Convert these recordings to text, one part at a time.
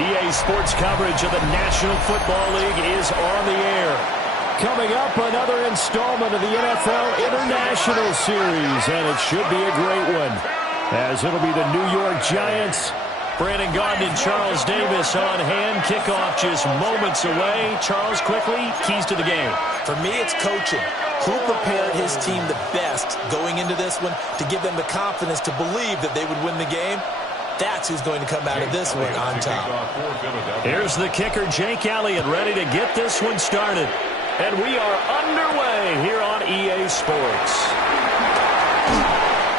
EA Sports coverage of the National Football League is on the air. Coming up, another installment of the NFL International Series, and it should be a great one, as it'll be the New York Giants. Brandon Gaudin and Charles Davis on hand. Kickoff just moments away. Charles, quickly, keys to the game. For me, it's coaching. Who prepared his team the best going into this one to give them the confidence to believe that they would win the game? That's who's going to come out of this one on top. Here's the kicker, Jake Elliott, ready to get this one started. And we are underway here on EA Sports.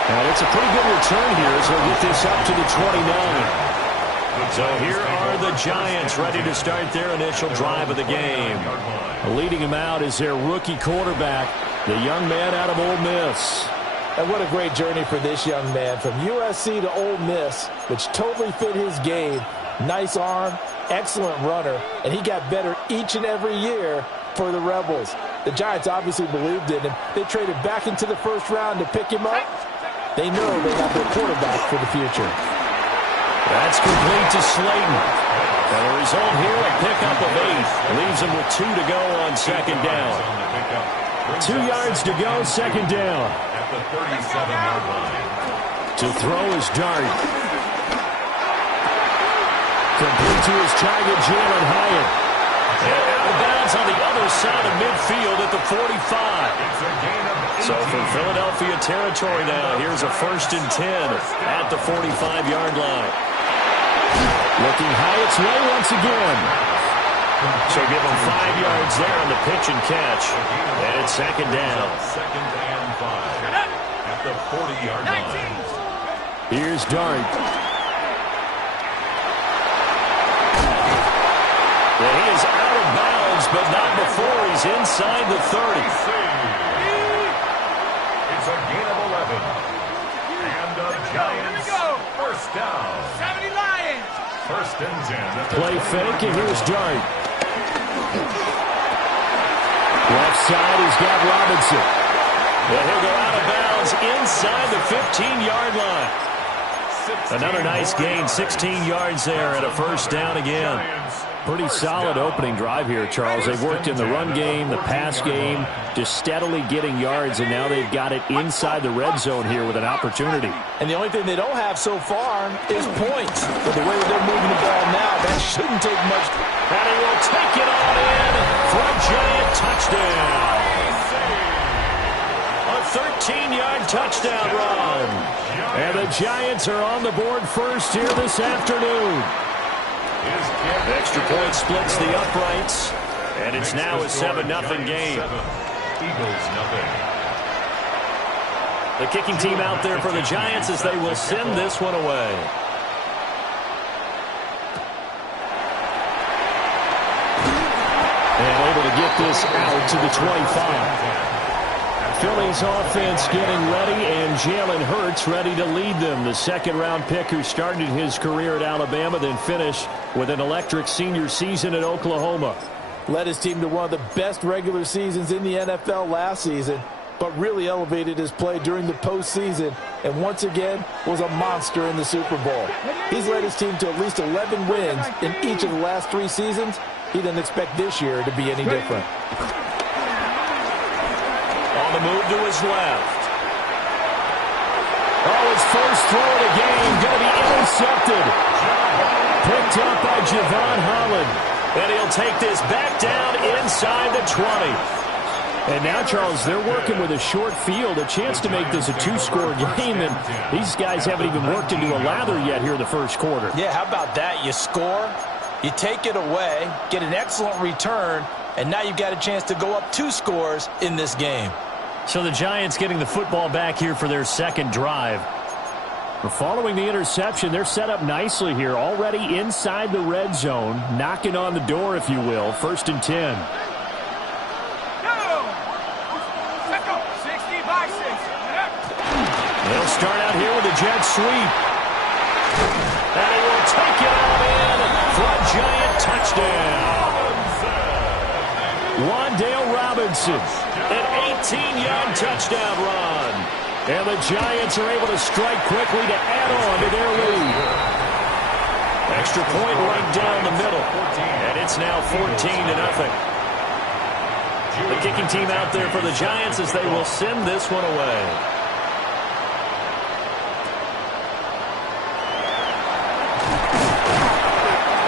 And it's a pretty good return here as we'll get this up to the 29. So here are the Giants ready to start their initial drive of the game. Leading him out is their rookie quarterback, the young man out of Ole Miss. And what a great journey for this young man. From USC to Ole Miss, which totally fit his game. Nice arm, excellent runner, and he got better each and every year for the Rebels. The Giants obviously believed in him. They traded back into the first round to pick him up. They know they got their quarterback for the future. That's complete to Slayton. And the result here, a pickup of 8. Leaves him with 2 to go on second down. 2 yards to go, second down. The 37-yard line. To throw is Dart. Complete to his target, Jalen Hyatt. And out of bounds on the other side of midfield at the 45. So from Philadelphia territory now, here's a 1st and 10 at the 45-yard line. Looking Hyatt's way once again. So give him 5 yards there on the pitch and catch. And it's second down. Second and 5 at the 40-yard line. Here's Dart. Well, he is out of bounds, but not before he's inside the 30. It's a gain of 11. And the Giants first down. 70 Lions. First and 10. Play fake, and here's Dart. Left side, he's got Robinson. Well, he'll go out of bounds inside the 15-yard line. Another nice gain, 16 yards there, and a first down again. Pretty solid opening drive here, Charles. They've worked in the run game, the pass game, just steadily getting yards, and now they've got it inside the red zone here with an opportunity. And the only thing they don't have so far is points. But the way that they're moving the ball now, that shouldn't take much. And he will take it on in for a Giant touchdown. A 13-yard touchdown run. And the Giants are on the board first here this afternoon. Extra point splits the uprights, and it's now a 7-0 game. Eagles nothing. The kicking team out there for the Giants as they will send this one away. And able to get this out to the 25. Philly's offense getting ready, and Jalen Hurts ready to lead them. The second-round pick who started his career at Alabama, then finished with an electric senior season at Oklahoma. Led his team to one of the best regular seasons in the NFL last season, but really elevated his play during the postseason, and once again was a monster in the Super Bowl. He's led his team to at least 11 wins in each of the last 3 seasons. He doesn't expect this year to be any different. On the move to his left. Oh, his first throw of the game going to be intercepted. Picked up by Javon Holland. And he'll take this back down inside the 20. And now, Charles, they're working with a short field, a chance to make this a two-score game, and these guys haven't even worked into a lather yet here in the first quarter. Yeah, how about that? You score, you take it away, get an excellent return, and now you've got a chance to go up 2 scores in this game. So the Giants getting the football back here for their second drive. Following the interception, they're set up nicely here, already inside the red zone, knocking on the door, if you will, 1st and 10. They'll start out here with a jet sweep. And he will take it out in for a Giant touchdown. Wan'Dale Robinson, an 18-yard touchdown run. And the Giants are able to strike quickly to add on to their lead. Extra point right down the middle. And it's now 14-0. The kicking team out there for the Giants as they will send this one away.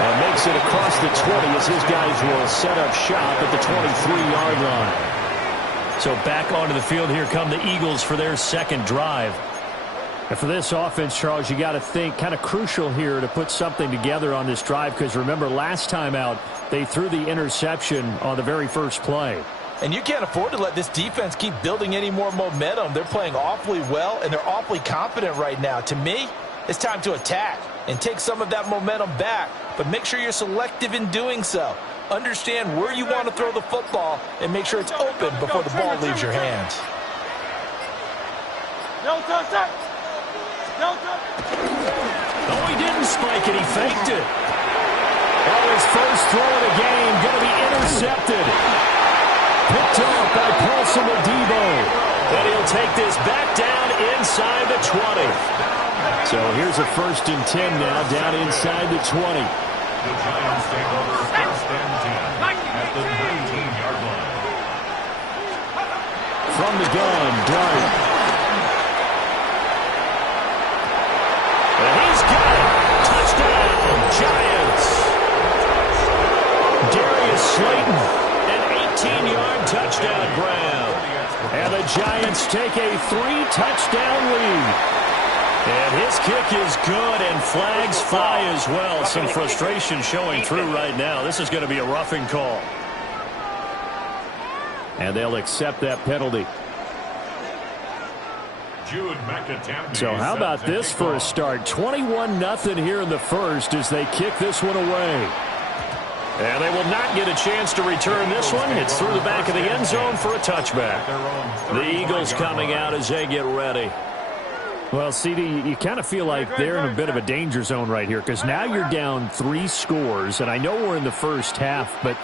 And makes it across the 20 as his guys will set up shop at the 23-yard line. So back onto the field here come the Eagles for their second drive. And for this offense, Charles, you got to think kind of crucial here to put something together on this drive, because remember last time out they threw the interception on the very first play. And you can't afford to let this defense keep building any more momentum. They're playing awfully well, and they're awfully confident right now. To me, it's time to attack and take some of that momentum back, but make sure you're selective in doing so. Understand where you want to throw the football and make sure it's open before the ball leaves your hands. No, he didn't spike it. He faked it. Oh, his first throw of the game going to be intercepted. Picked off by Paulson Adebo. And he'll take this back down inside the 20. So here's a 1st and 10 now, down inside the 20. The Giants take over 1st and 10 at the 19-yard line. From the gun, Dart. And he's got it. Touchdown, Giants. Darius Slayton, an 18-yard touchdown grab. And the Giants take a 3-touchdown lead. And his kick is good, and flags fly as well. Some frustration showing through right now. This is going to be a roughing call. And they'll accept that penalty. So how about this for a start? 21-0 here in the first as they kick this one away. And they will not get a chance to return this one. It's through the back of the end zone for a touchback. The Eagles coming out as they get ready. Well, CD, you kind of feel like they're in a bit of a danger zone right here, because now you're down 3 scores, and I know we're in the first half, but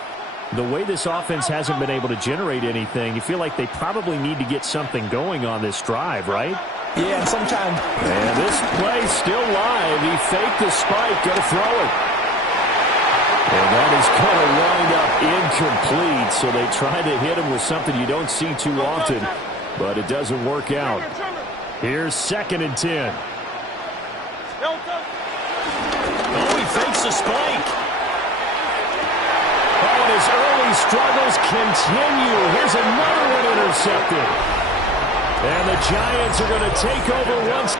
the way this offense hasn't been able to generate anything, you feel like they probably need to get something going on this drive, right? Yeah, and sometimes. And this play still live. He faked the spike, going to throw it. And that is going to wind up incomplete, so they try to hit him with something you don't see too often, but it doesn't work out. Here's 2nd and 10. Oh, he fakes a spike. Oh, and his early struggles continue. Here's another one intercepted. And the Giants are going to take over once.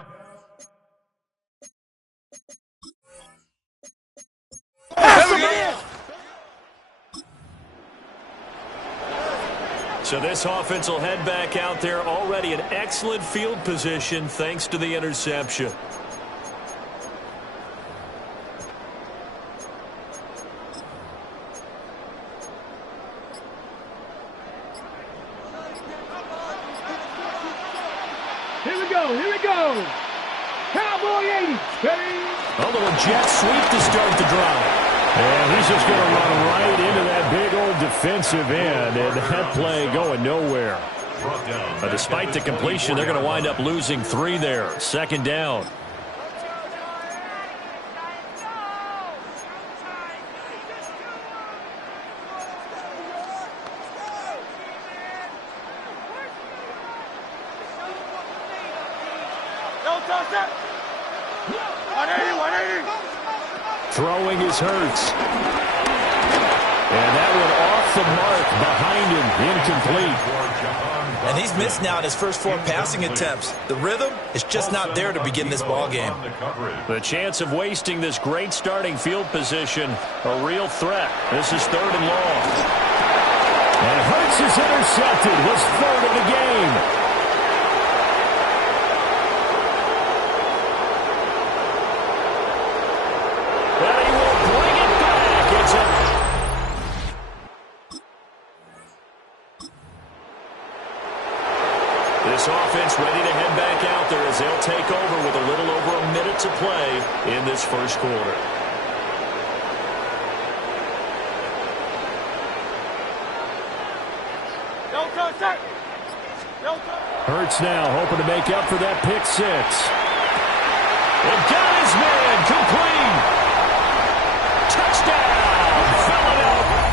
So this offense will head back out there, already in excellent field position thanks to the interception. Here we go. Cowboy 80. A little jet sweep to start the drive. And he's just going to run right into that big old defensive end, and that play going nowhere. But despite the completion, they're going to wind up losing 3 there. 2nd down. Throwing is Hurts. And that one off the mark behind him, incomplete. And he's missed now in his first 4 passing attempts. The rhythm is just not there to begin this ball game. The chance of wasting this great starting field position, a real threat. This is 3rd and long. And Hurts is intercepted, his 3rd of the game. And he will bring it back. It's a This offense ready to head back out there as they'll take over with a little over a minute to play in this first quarter. Hurts now hoping to make up for that pick 6. And got his man complete. Touchdown, Philadelphia.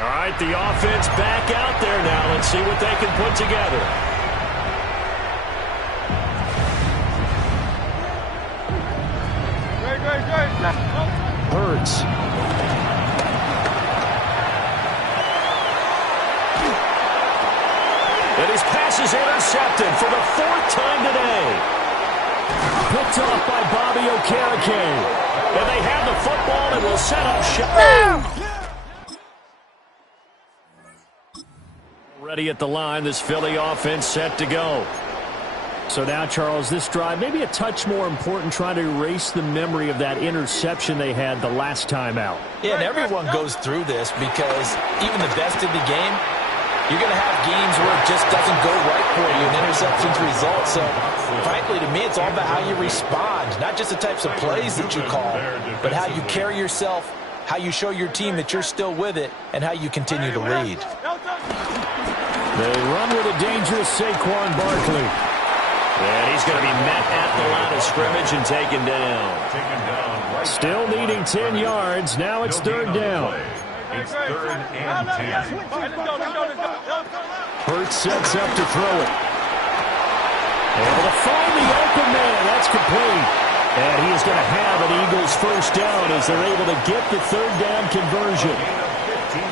All right, the offense back out there now. Let's see what they can put together. Hurts. And his pass is intercepted for the 4th time today. Picked off by Bobby Okereke. And they have the football and will set up shop. Ready at the line, this Philly offense set to go. So now, Charles, this drive, maybe a touch more important, trying to erase the memory of that interception they had the last time out. Yeah, and everyone goes through this because even the best in the game, you're going to have games where it just doesn't go right for you, and interceptions result. So, frankly, to me, it's all about how you respond, not just the types of plays that you call, but how you carry yourself, how you show your team that you're still with it, and how you continue to lead. They run with a dangerous Saquon Barkley. And he's going to be met at the line of scrimmage and taken down. Still needing 10 yards. Now it's 3rd down. It's 3rd and 10. Hurts sets up to throw it. Able to find the open man. That's complete. And he is going to have an Eagles first down as they're able to get the 3rd down conversion.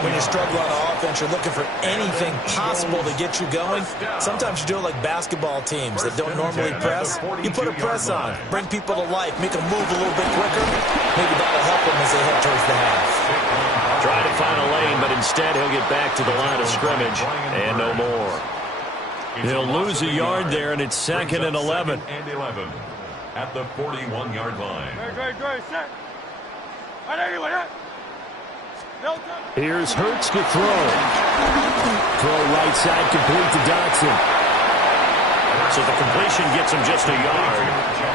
When you struggle on offense, you're looking for anything possible to get you going. Sometimes you do it like basketball teams that don't normally press. You put a press on, bring people to life, make them move a little bit quicker. Maybe that'll help them as they head towards the half. Trying to find a lane, but instead he'll get back to the line of scrimmage and no more. He'll lose a yard there, and it's 2nd and 11. At the 41-yard line. Here's Hurts to throw. Throw right side complete to Dotson. So the completion gets him just a yard.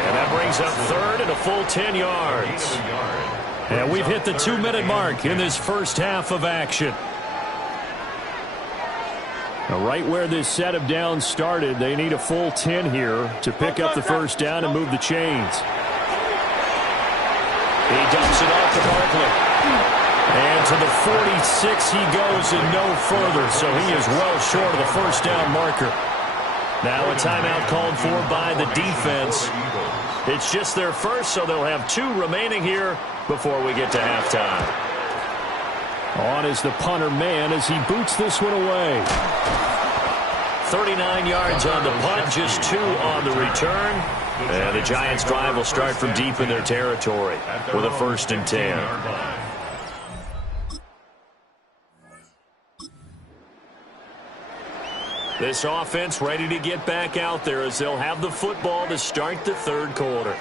And that brings up 3rd and a full 10 yards. And we've hit the 2-minute mark in this first half of action. Now, right where this set of downs started, they need a full 10 here to pick up the first down and move the chains. He dumps it off to Barkley. And to the 46 he goes and no further, so he is well short of the first down marker. Now a timeout called for by the defense. It's just their first, so they'll have 2 remaining here before we get to halftime. On is the punter man as he boots this one away. 39 yards on the punt, just 2 on the return. And the Giants' drive will start from deep in their territory with a 1st and 10. This offense ready to get back out there as they'll have the football to start the 3rd quarter.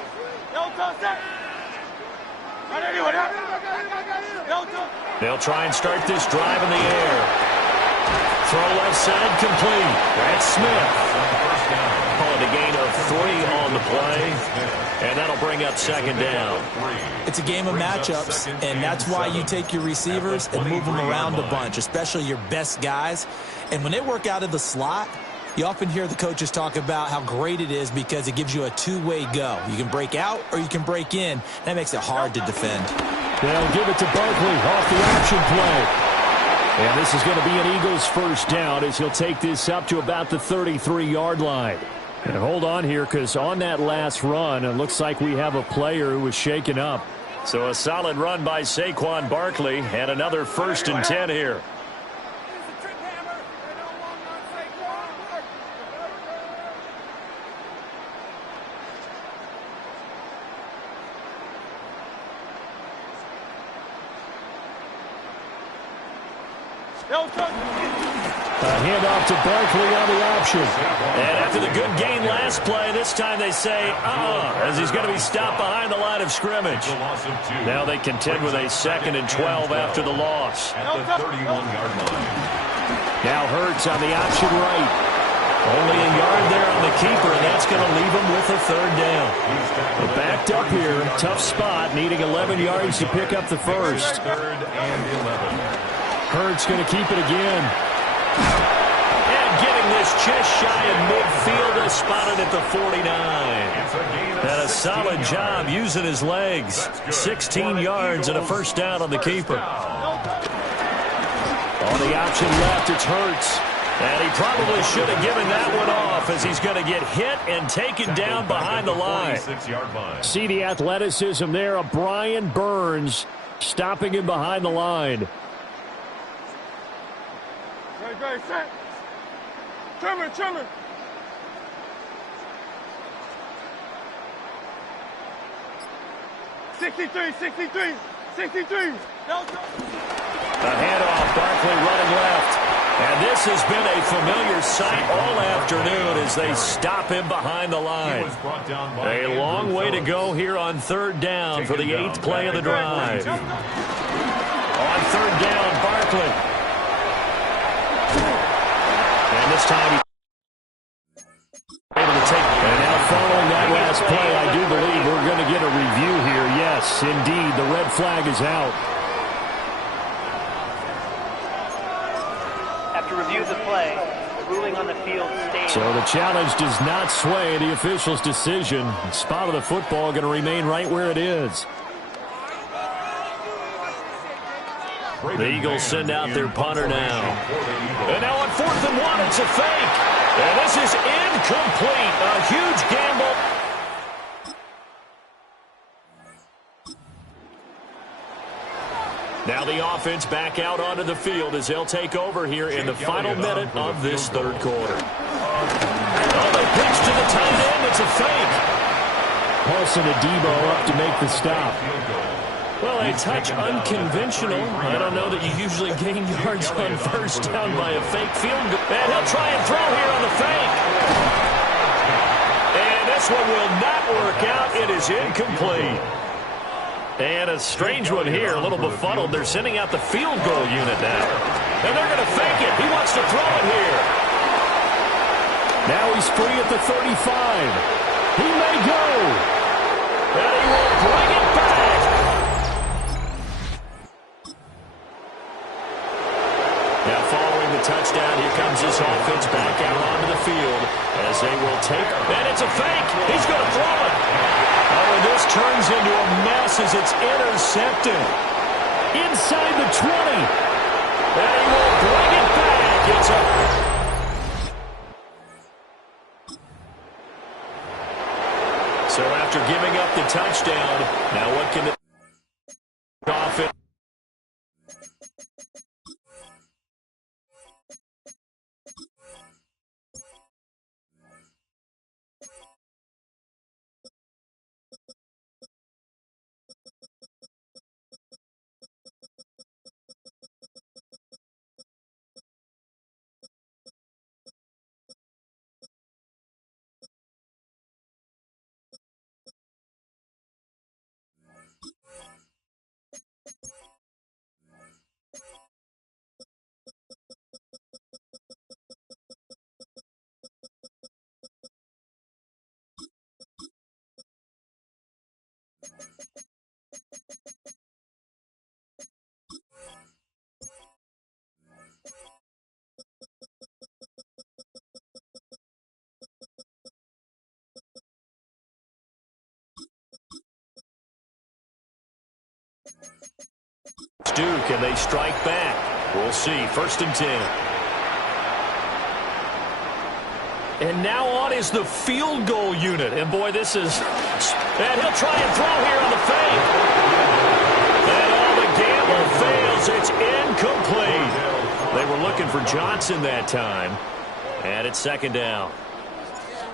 They'll try and start this drive in the air. Throw left side complete. That's Smith. Call it a gain of 3 on the play. And that'll bring up 2nd down. It's a game of matchups, and that's why you take your receivers and move them around a bunch, especially your best guys. And when they work out of the slot, you often hear the coaches talk about how great it is because it gives you a 2-way go. You can break out or you can break in. That makes it hard to defend. They'll give it to Barkley off the option play. And this is going to be an Eagles first down as he'll take this up to about the 33-yard line. And hold on here, because on that last run, it looks like we have a player who was shaken up. So a solid run by Saquon Barkley, and another 1st and 10 here. A handoff to Barkley on the option. And after the good gain last play, this time they say, as he's going to be stopped behind the line of scrimmage. Now they contend with a 2nd and 12 after the loss. At the 31-yard line. Now Hurts on the option right. Only a yard there on the keeper, and that's going to leave him with a 3rd down. But backed up here, tough spot, needing 11 yards to pick up the first. 3rd and 11. Hurts going to keep it again. And getting this just shy of midfield, is spotted at the 49. And a solid job using his legs. 16 yards and a 1st down on the keeper. On the option left, it's Hurts. And he probably should have given that one off, as he's going to get hit and taken down behind the line. See the athleticism there of Brian Burns stopping him behind the line. Set. Trimmer. 63. A handoff, Barkley running left. And this has been a familiar sight all afternoon as they stop him behind the line. A long way to go here on 3rd down for the 8th play of the drive. On 3rd down, Barkley. And this time he's able to take. And now following that last play, I do believe we're going to get a review here. Yes, indeed, the red flag is out. After review of the play, the ruling on the field stays. So the challenge does not sway the official's decision. The spot of the football going to remain right where it is. The Eagles send out their punter now. And now on 4th and 1, it's a fake. And this is incomplete. A huge gamble. Now the offense back out onto the field as they'll take over here in the final minute of this 3rd quarter. Oh, they pitch to the tight end. It's a fake. Paulson Adebo up to make the stop. Well, a touch unconventional. I don't know that you usually gain yards on 1st down by a fake field goal. And he'll try and throw here on the fake. And this one will not work out. It is incomplete. And a strange one here, a little befuddled. They're sending out the field goal unit now. And they're going to fake it. He wants to throw it here. Now he's free at the 35. He may go. And he will bring it back. Now following the touchdown, here comes this offense back out onto the field as they will take. And it's a fake. He's going to throw it. Oh, and this turns into a mess as it's intercepted. Inside the 20. And he will bring it back. It's a... So after giving up the touchdown, now what can the offense... We'll see. 1st and 10. And now on is the field goal unit. And, boy, this is... And he'll try and throw here on the fake. And all the gamble fails. It's incomplete. They were looking for Johnson that time. And it's 2nd down.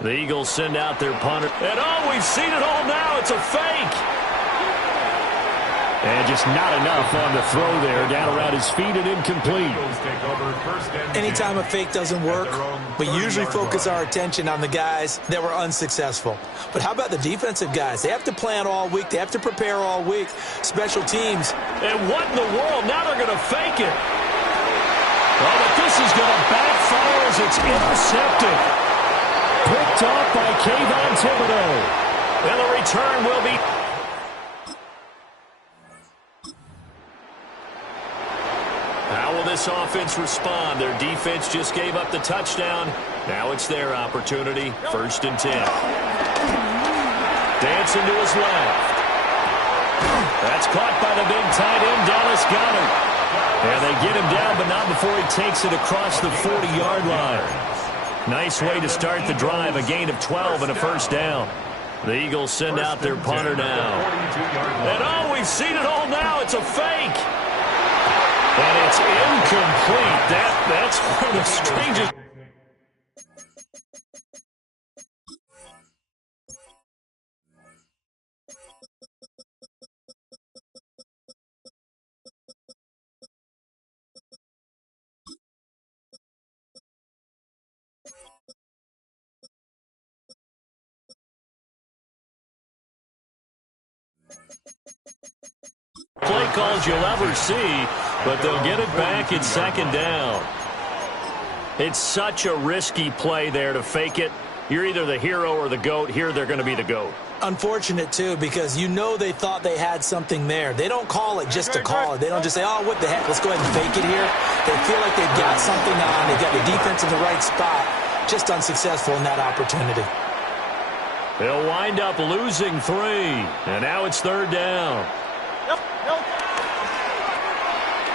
The Eagles send out their punter. And, oh, we've seen it all now. It's a fake. And just not enough on the throw there. Down around his feet and incomplete. Anytime a fake doesn't work, we usually focus our attention on the guys that were unsuccessful. But how about the defensive guys? They have to plan all week. They have to prepare all week. Special teams. And what in the world? Now they're going to fake it. Oh, but this is going to backfire as it's intercepted. Picked off by Kayvon Thibodeau. And the return will be... How will this offense respond? Their defense just gave up the touchdown. Now it's their opportunity. 1st and 10. Dancing to his left. That's caught by the big tight end, Dallas Goedert. And they get him down, but not before he takes it across the 40-yard line. Nice way to start the drive, a gain of 12 and a 1st down. The Eagles send out their punter now. And, oh, we've seen it all now. It's a fake. And it's incomplete. That's one of the strangest. Play calls you'll ever see, but they'll get it back at 2nd down. It's such a risky play there to fake it. You're either the hero or the GOAT. Here they're going to be the GOAT. Unfortunate, too, because you know they thought they had something there. They don't call it just to call it. They don't just say, oh, what the heck, let's go ahead and fake it here. They feel like they've got something on. They've got the defense in the right spot. Just unsuccessful in that opportunity. They'll wind up losing 3, and now it's 3rd down.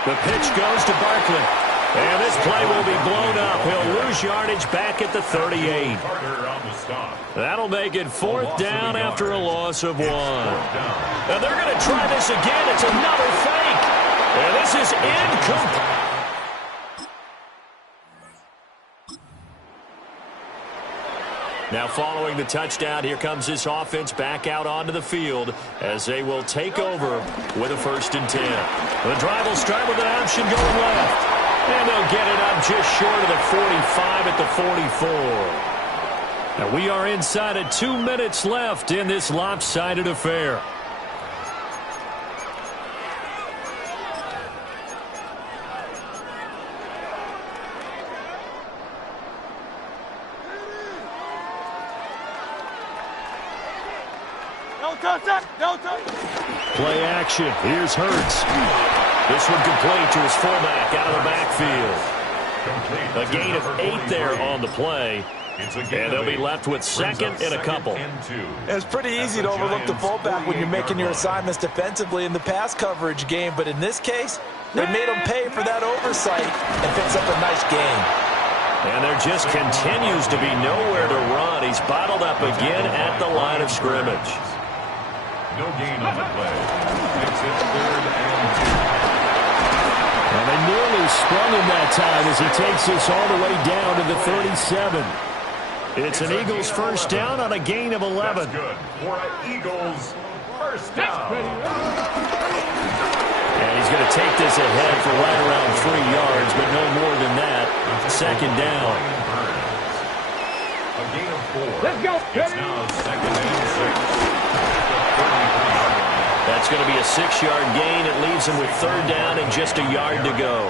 The pitch goes to Barkley. And this play will be blown up. He'll lose yardage back at the 38. That'll make it 4th down after a loss of 1. And they're going to try this again. It's another fake. And this is incomplete. Now following the touchdown, here comes this offense back out onto the field as they will take over with a 1st and 10. The drive will start with an option going left. And they'll get it up just short of the 45 at the 44. Now we are inside of 2 minutes left in this lopsided affair. Play action. Here's Hurts. This one complete to his fullback out of the backfield. A gain of 8 there on the play. And they'll be left with 2nd and a couple. It's pretty easy to overlook the fullback when you're making your assignments defensively in the pass coverage game. But in this case, they made him pay for that oversight and picks up a nice gain. And there just continues to be nowhere to run. He's bottled up again at the line of scrimmage. No gain on the play. Makes it 3rd and 2. And they nearly sprung him that time as he takes this all the way down to the 37. It's an Eagles 1st down on a gain of 11. That's good for an Eagles 1st down. And he's going to take this ahead for right around 3 yards, but no more than that. 2nd down. A gain of 4. Let's go. It's now 2nd and 6. That's going to be a 6-yard gain. It leaves him with 3rd down and just a yard to go.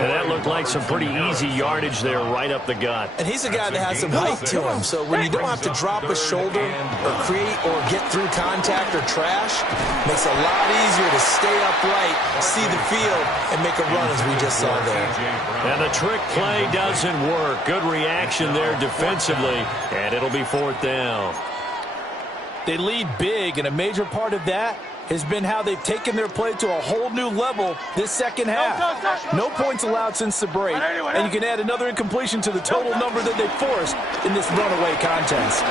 And that looked like some pretty easy yardage there right up the gut. And he's a guy that has some height to him. So when you don't have to drop a shoulder or create or get through contact or trash, makes it a lot easier to stay upright, see the field, and make a run as we just saw there. And the trick play doesn't work. Good reaction there defensively. And it'll be 4th down. They lead big, and a major part of that has been how they've taken their play to a whole new level this second half. No points allowed since the break, and you can add another incompletion to the total number that they forced in this runaway contest.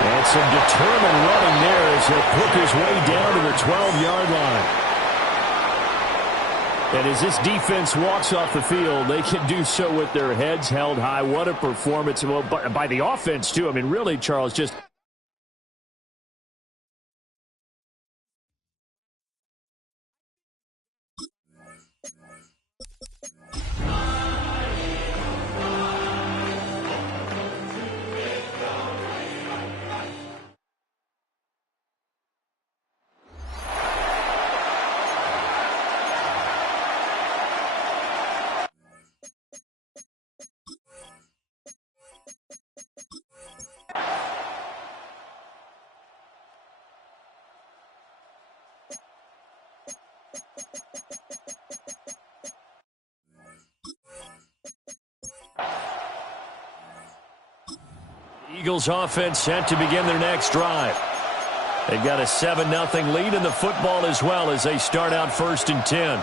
And some determined running there as he'll pick his way down to the 12-yard line. And as this defense walks off the field, they can do so with their heads held high. What a performance. Well, by the offense, too. I mean, really, Charles, just... Eagles offense set to begin their next drive. They've got a 7-0 lead in the football as well as they start out 1st and 10.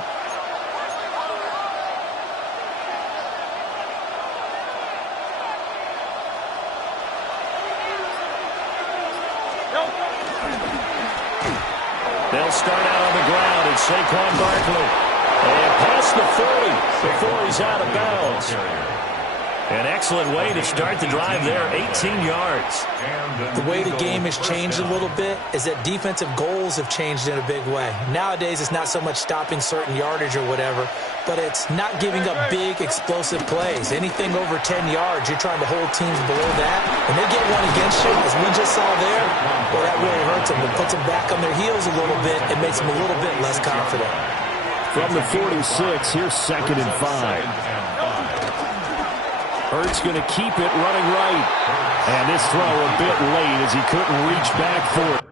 They'll start out on the ground, and Saquon Barkley. And past the 40 before he's out of bounds. An excellent way to start the drive there, 18 yards. The way the game has changed a little bit is that defensive goals have changed in a big way. Nowadays, it's not so much stopping certain yardage or whatever, but it's not giving up big, explosive plays. Anything over 10 yards, you're trying to hold teams below that. When they get one against you, as we just saw there, well, that really hurts them. It puts them back on their heels a little bit. It makes them a little bit less confident. From the 46, here's 2nd and 5. Hurts going to keep it running right. And this throw a bit late as he couldn't reach back for it.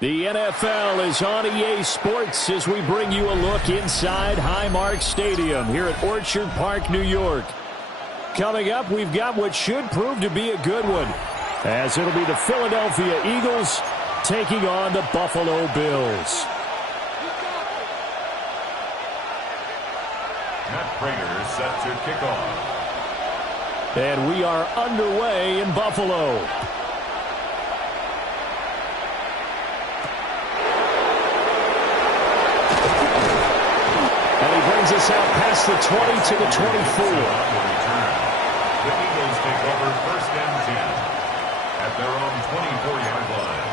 The NFL is on EA Sports as we bring you a look inside Highmark Stadium here at Orchard Park, New York. Coming up, we've got what should prove to be a good one, as it'll be the Philadelphia Eagles taking on the Buffalo Bills. Matt Prater set to kick off. And we are underway in Buffalo. Brings us out past the 20 to the 24. The Eagles take over 1st and 10 at their own 24-yard line.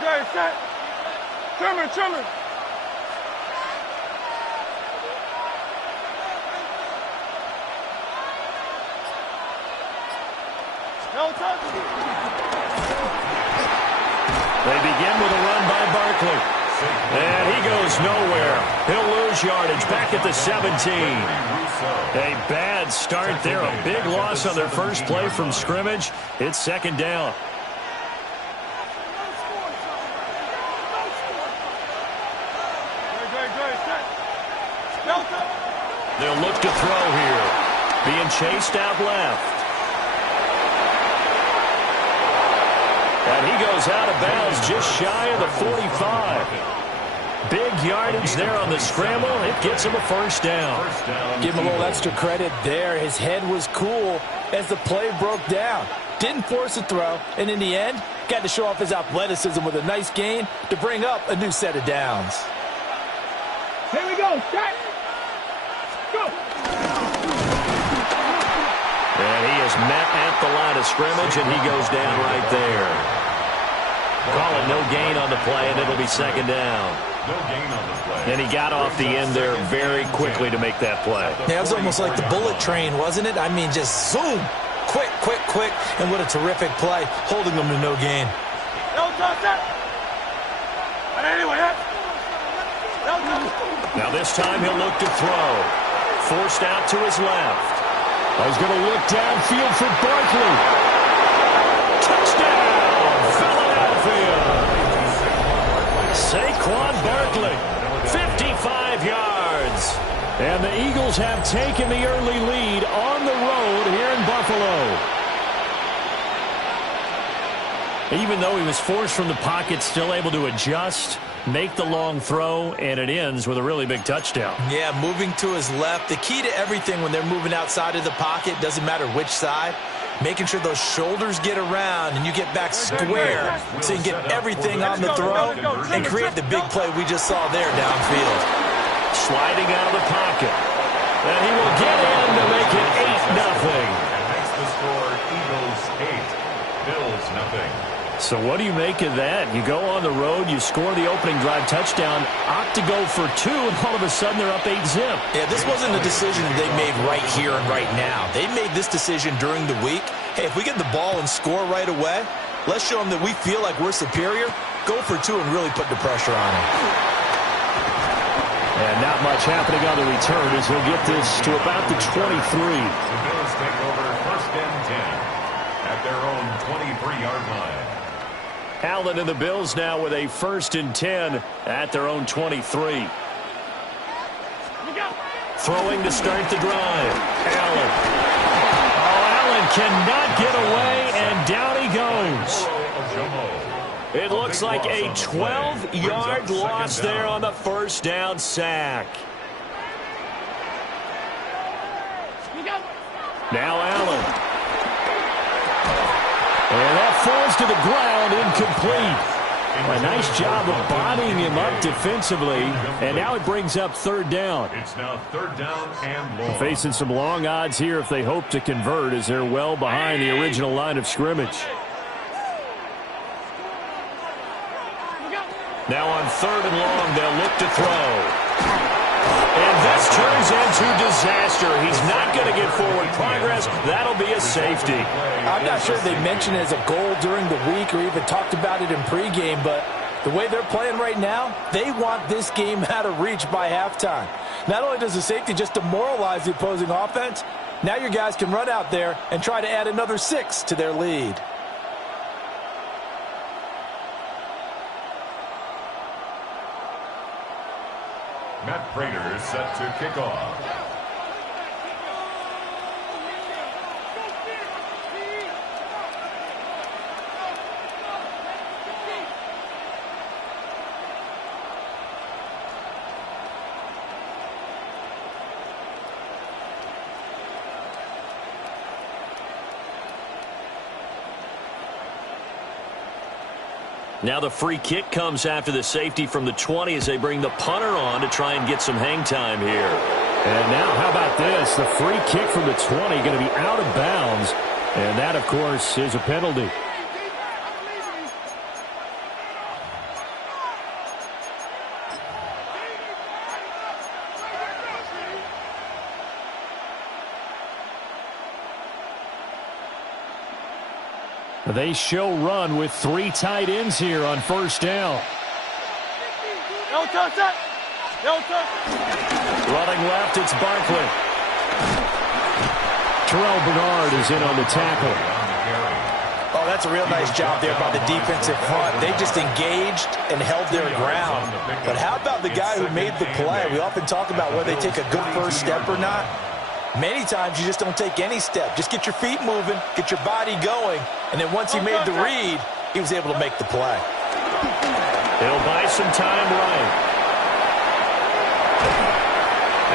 Great, set. Trimmer. They begin with a run by Barkley. And he goes nowhere. He'll lose yardage back at the 17. A bad start there. A big loss on their first play from scrimmage. It's 2nd down. They'll look to throw here. Being chased out left. And he goes out of bounds just shy of the 45. Big yardage there on the scramble. It gets him a 1st down. Give him a little extra credit there. His head was cool as the play broke down. didn't force a throw, and in the end, got to show off his athleticism with a nice gain to bring up a new set of downs. Here we go. Set. Go. And he is met at the line of scrimmage, and he goes down right there. Call it no gain on the play, and it'll be second down. No gain on the play. And he got off the end there very quickly to make that play. Yeah, it was almost like the bullet train, wasn't it? I mean, just zoom. Quick, quick, quick. And what a terrific play, holding them to no gain. No touch that. But anyway, no touch. Now this time he'll look to throw. Forced out to his left. He's going to look downfield for Barkley. Touchdown, Philadelphia. Saquon Barkley, 55 yards. And the Eagles have taken the early lead on the road here in Buffalo. Even though he was forced from the pocket, still able to adjust, make the long throw, and it ends with a really big touchdown. Yeah, moving to his left. The key to everything when they're moving outside of the pocket, doesn't matter which side, making sure those shoulders get around and you get back square so you can get everything on the throw and create the big play we just saw there downfield. Sliding out of the pocket. And he will get in to make it 8-0. And makes the score Eagles 8, Bills 0. So what do you make of that? You go on the road, you score the opening drive touchdown, opt to go for 2, and all of a sudden they're up 8-0. Yeah, this wasn't a decision they made right here and right now. They made this decision during the week. Hey, if we get the ball and score right away, let's show them that we feel like we're superior. Go for 2 and really put the pressure on them. And not much happening on the return as he'll get this to about the 23. The Bills take over 1st and 10 at their own 23-yard line. Allen and the Bills now with a 1st and 10 at their own 23. Throwing to start the drive. Allen. Oh, Allen cannot get away, and down he goes. It looks like a 12-yard loss there on the 1st down sack. Now Allen. And that falls to the ground, incomplete. A nice job of bodying him up defensively, and now it brings up 3rd down. It's now 3rd down and long. Facing some long odds here if they hope to convert, as they're well behind the original line of scrimmage. Now on 3rd and long, they'll look to throw. And this turns into disaster. He's not going to get forward progress. That'll be a safety. I'm not sure they mentioned it as a goal during the week or even talked about it in pregame, but the way they're playing right now, they want this game out of reach by halftime. Not only does the safety just demoralize the opposing offense, now your guys can run out there and try to add another 6 to their lead. Matt Prater is set to kick off. Now the free kick comes after the safety from the 20 as they bring the punter on to try and get some hang time here. And now how about this? The free kick from the 20 going to be out of bounds. And that, of course, is a penalty. They show run with 3 tight ends here on 1st down. No touch that. No touch. Running left, it's Barkley. Terrell Bernard is in on the tackle. Oh, that's a real nice job there by the defensive front. They just engaged and held their ground. But how about the guy who made the play? We often talk about whether they take a good first step or not. Many times you just don't take any step. Just get your feet moving, get your body going, and then once he made the read, he was able to make the play. He'll buy some time right.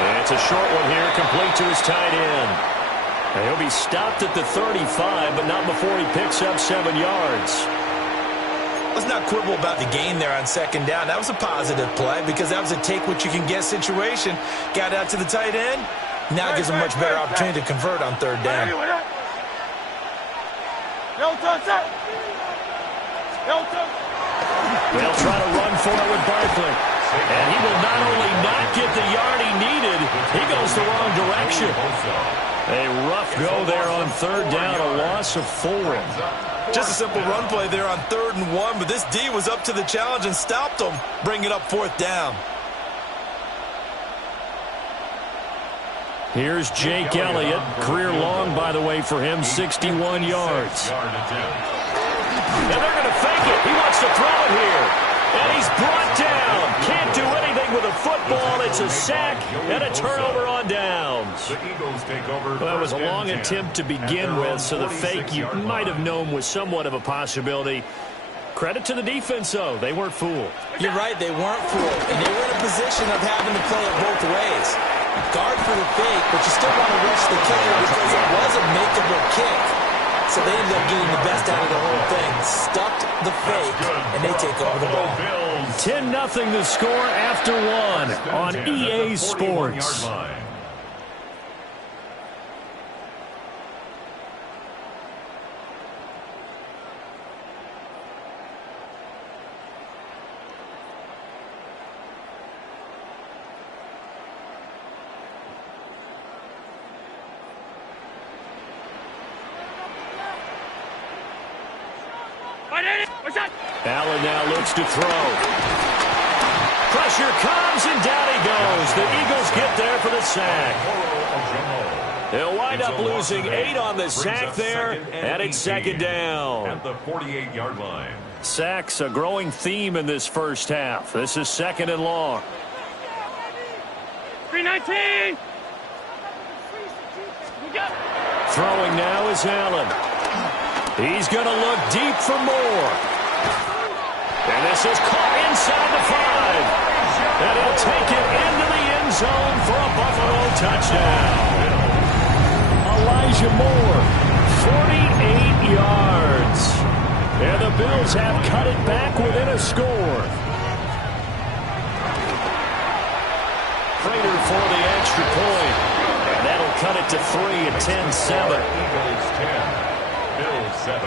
And it's a short one here, complete to his tight end. And he'll be stopped at the 35, but not before he picks up 7 yards. Let's not quibble about the gain there on second down. That was a positive play because that was a take-what-you-can-get situation. Got out to the tight end. Now it gives him a much better opportunity to convert on third down. They'll try to run for it with Barkley. And he will not only not get the yard he needed, he goes the wrong direction. A rough go there on third down, a loss of 4. Just a simple run play there on 3rd and 1, but this D was up to the challenge and stopped him, bringing up 4th down. Here's Jake Elliott. Career long, by the way, for him, 61 yards. And they're going to fake it. He wants to throw it here. And he's brought down. Can't do anything with a football. It's a sack and a turnover on downs. Well, that was a long attempt to begin with, so the fake you might have known was somewhat of a possibility. Credit to the defense, though. They weren't fooled. You're right, they weren't fooled. And they were in a position of having to play it both ways. Guard for the fake, but you still want to rush the kicker because it was a makeable kick. So they ended up getting the best out of the whole thing. Stuffed the fake, and they take over the ball. 10-0 the score after 1 on EA Sports. Allen now looks to throw. Pressure comes, and down he goes. The Eagles get there for the sack. They'll wind up losing 8 on the sack there, and it's 2nd down. At the 48-yard line. Sacks, a growing theme in this first half. This is 2nd and long. 319. Throwing now is Allen. He's going to look deep for more. And this is caught inside the 5. And he'll take it into the end zone for a Buffalo touchdown. Elijah Moore, 48 yards. And the Bills have cut it back within a score. Prater for the extra point. And that'll cut it to 3 at 10-7. Eagles 10, Bills 7.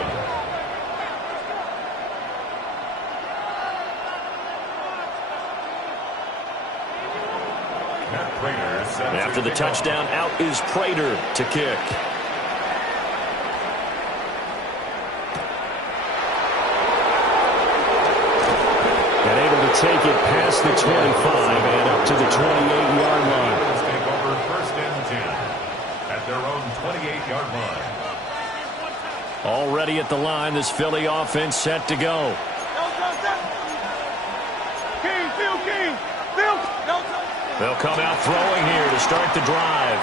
After the touchdown, out is Prater to kick. And able to take it past the 25 and up to the 28-yard line. Take over 1st and 10 at their own 28-yard line. Already at the line, this Philly offense set to go. They'll come out throwing here to start the drive.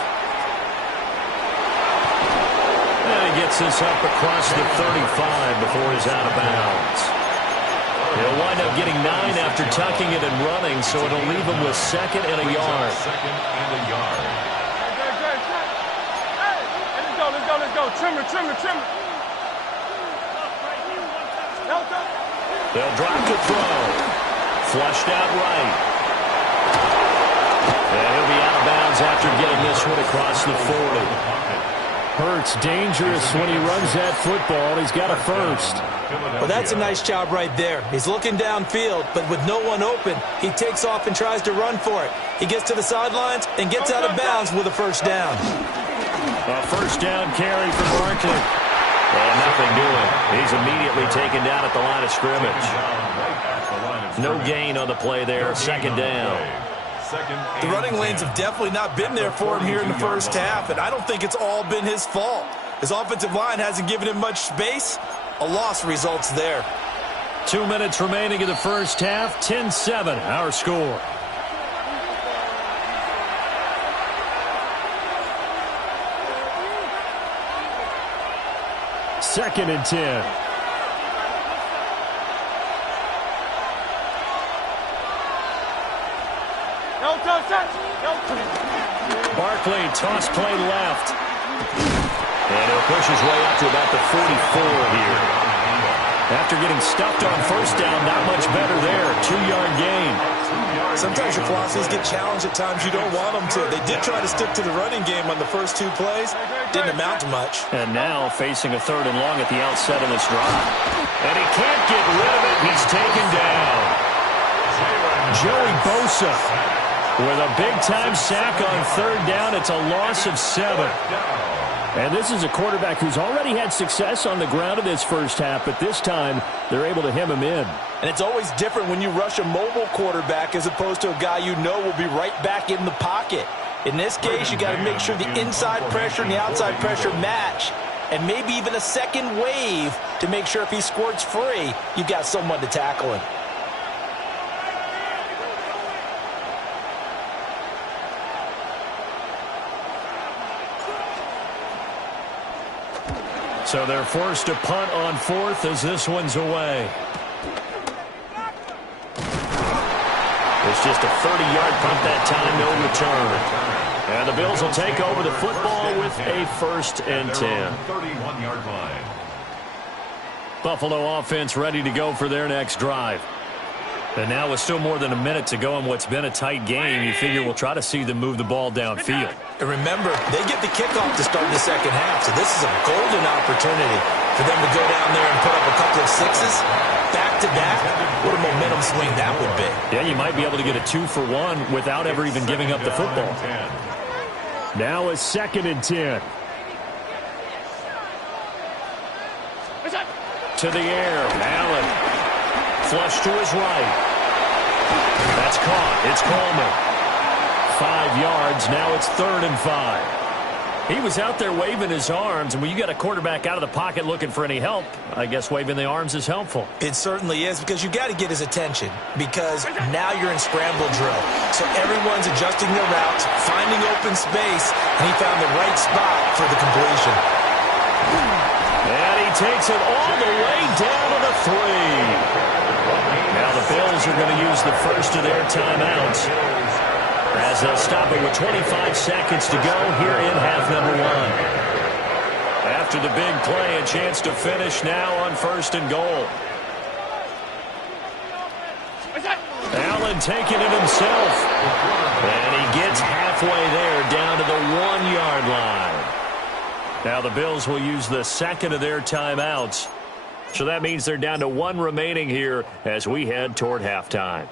And he gets this up across the 35 before he's out of bounds. He'll wind up getting 9 after tucking it and running, so it'll leave him with 2nd and a yard. 2nd and a yard. Let's go. Trim it. They'll drop to throw. Flushed out right. And he'll be out of bounds after getting this one across the 40. Hurts dangerous when he runs that football. He's got a first. Well, that's a nice job right there. He's looking downfield, but with no one open, he takes off and tries to run for it. He gets to the sidelines and gets out of bounds with a first down. A first down carry for Barkley. And nothing doing. He's immediately taken down at the line of scrimmage. No gain on the play there. 2nd down. The running lanes have definitely not been there for him here in the first half, and I don't think it's all been his fault. His offensive line hasn't given him much space. A loss results there. 2 minutes remaining in the first half. 10-7, our score. Second and 10. Barkley, toss play left. And he'll push his way up to about the 44 here. After getting stuffed on first down, not much better there. 2-yard gain. Sometimes your velocities get challenged at times you don't want them to. They did try to stick to the running game on the first 2 plays. Didn't amount to much. And now facing a 3rd and long at the outset of this drive. And he can't get rid of it. He's taken down. Joey Bosa with a big-time sack on 3rd down. It's a loss of 7. And this is a quarterback who's already had success on the ground in this first half, but this time they're able to hem him in. And it's always different when you rush a mobile quarterback as opposed to a guy you know will be right back in the pocket. In this case, you got to make sure the inside pressure and the outside pressure match, and maybe even a second wave to make sure if he squirts free, you've got someone to tackle him. So they're forced to punt on 4th as this one's away. It's just a 30-yard punt that time, no return. And the Bills will take over the football with a 1st and 10. 31-yard line. Buffalo offense ready to go for their next drive. And now with still more than a minute to go in what's been a tight game, you figure we'll try to see them move the ball downfield. And remember, they get the kickoff to start the second half, so this is a golden opportunity for them to go down there and put up a couple of 6s back-to-back. What a momentum swing that would be. Yeah, you might be able to get a 2-for-1 without ever even giving up the football. Now a 2nd and 10. To the air, Allen. Flush to his right. That's caught. It's Coleman. 5 yards. Now it's 3rd and 5. He was out there waving his arms, and when you got a quarterback out of the pocket looking for any help, I guess waving the arms is helpful. It certainly is, because you got to get his attention, because now you're in scramble drill. So everyone's adjusting their routes, finding open space, and he found the right spot for the completion. And he takes it all the way down to the 3. Now the Bills are going to use the first of their timeouts as they'll stop it with 25 seconds to go here in half number 1. After the big play, a chance to finish now on 1st and goal. Allen taking it himself. And he gets halfway there down to the 1-yard line. Now the Bills will use the second of their timeouts. So that means they're down to 1 remaining here as we head toward halftime.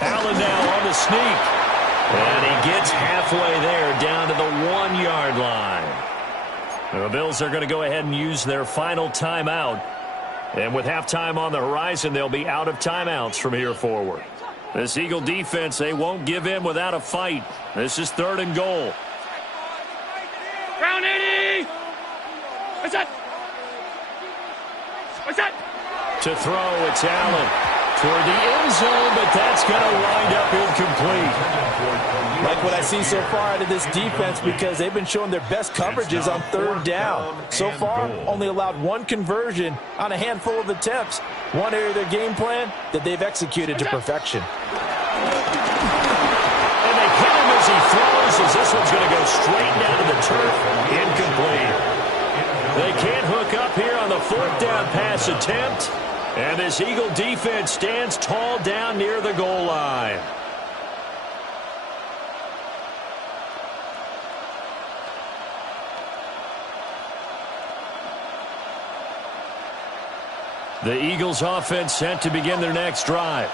Allen now on the sneak. And he gets halfway there down to the 1-yard line. The Bills are going to go ahead and use their final timeout. And with halftime on the horizon, they'll be out of timeouts from here forward. This Eagle defense, they won't give in without a fight. This is 3rd and goal. Round 80! What's that? What's that? To throw, it's Allen. Toward the end zone, but that's going to wind up incomplete. Like what I see so far out of this defense, because they've been showing their best coverages on 3rd down. So far, only allowed 1 conversion on a handful of attempts. One area of their game plan that they've executed to perfection. And they hit him as he throws, as this one's going to go straight down to the turf. Incomplete. They can't hook up here on the 4th down pass attempt. And this Eagle defense stands tall down near the goal line. The Eagles offense set to begin their next drive.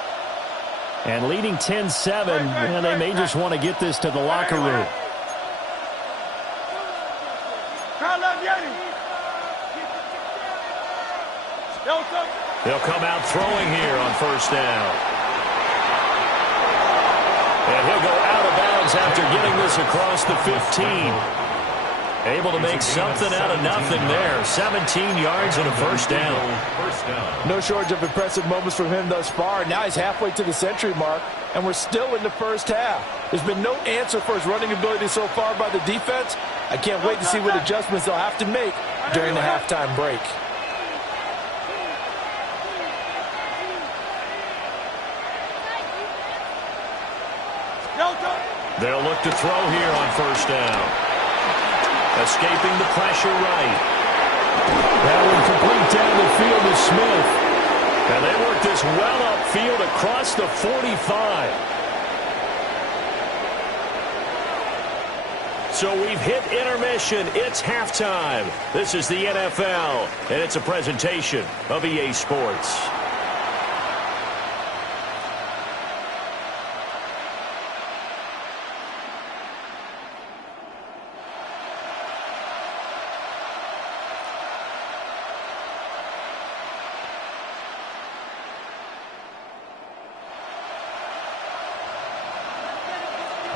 And leading 10-7, and they may just want to get this to the locker room. They'll come out throwing here on 1st down. And he'll go out of bounds after getting this across the 15. Able to make something out of nothing there. 17 yards and a 1st down. No shortage of impressive moments from him thus far. Now he's halfway to the century mark, and we're still in the first half. There's been no answer for his running ability so far by the defense. I can't wait to see what adjustments they'll have to make during the halftime break. They'll look to throw here on first down. Escaping the pressure right. That one complete down the field to Smith. And they work this well upfield across the 45. So we've hit intermission. It's halftime. This is the NFL, and it's a presentation of EA Sports.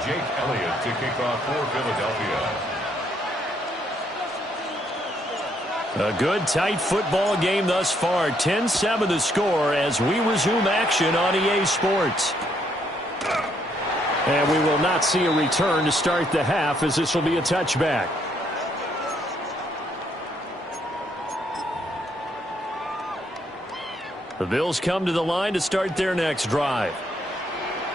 Jake Elliott to kick off for Philadelphia. A good, tight football game thus far. 10-7 the score as we resume action on EA Sports. And we will not see a return to start the half, as this will be a touchback. The Bills come to the line to start their next drive.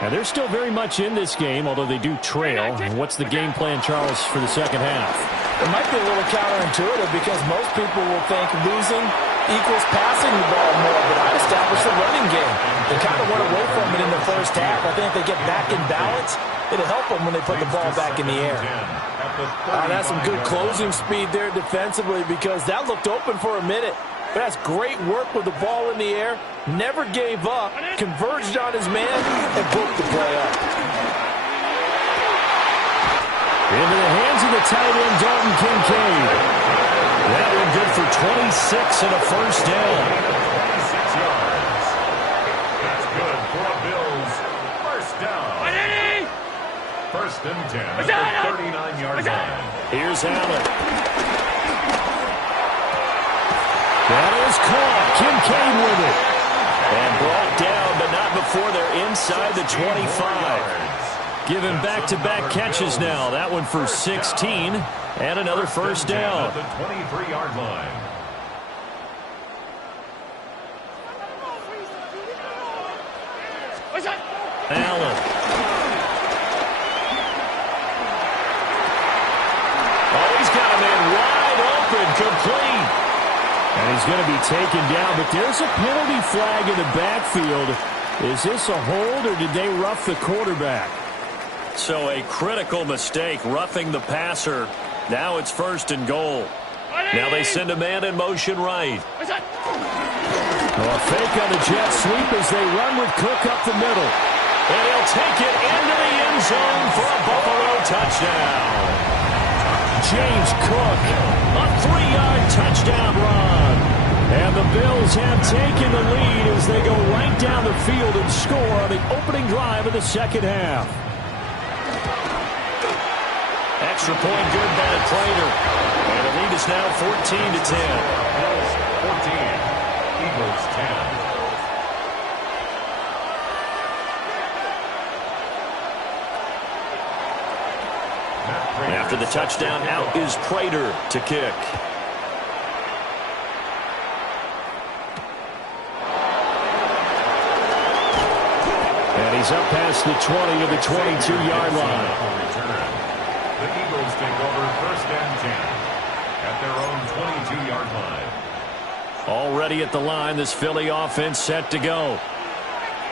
And they're still very much in this game, although they do trail. What's the game plan, Charles, for the second half? It might be a little counterintuitive because most people will think losing equals passing the ball more, but I established a running game. They kind of went away from it in the first half. I think they get back in balance. It'll help them when they put the ball back in the air. That's some good closing speed there defensively because that looked open for a minute. But that's great work with the ball in the air. Never gave up, converged on his man, and broke the play up. Into the hands of the tight end, Dalton Kincaid. That one good for 26 and a first down. 26 yards. That's good for a Bills first down. First and 10 at the 39-yard line. Here's Allen. That is caught. Kincaid with it. And brought down, but not before they're inside the 25. Given back-to-back catches now. That one for 16 and another first down. At the 23-yard line. Allen. Oh, he's got a man wide open, complete. And he's going to be taken down, but there's a penalty flag in the backfield. Is this a hold, or did they rough the quarterback? So a critical mistake, roughing the passer. Now it's first and goal. Now they send a man in motion right. A fake on the jet sweep as they run with Cook up the middle. And he'll take it into the end zone for a Buffalo touchdown. James Cook, A 3-yard touchdown run. and the Bills have taken the lead as they go right down the field and score on the opening drive of the second half. Extra point good by Prater. And the lead is now 14-10. Bills 14, Eagles 10. After the touchdown, out is Prater to kick. And he's up past the 20 to the 22-yard line. The Eagles take over first and 10 at their own 22-yard line. Already at the line, this Philly offense set to go.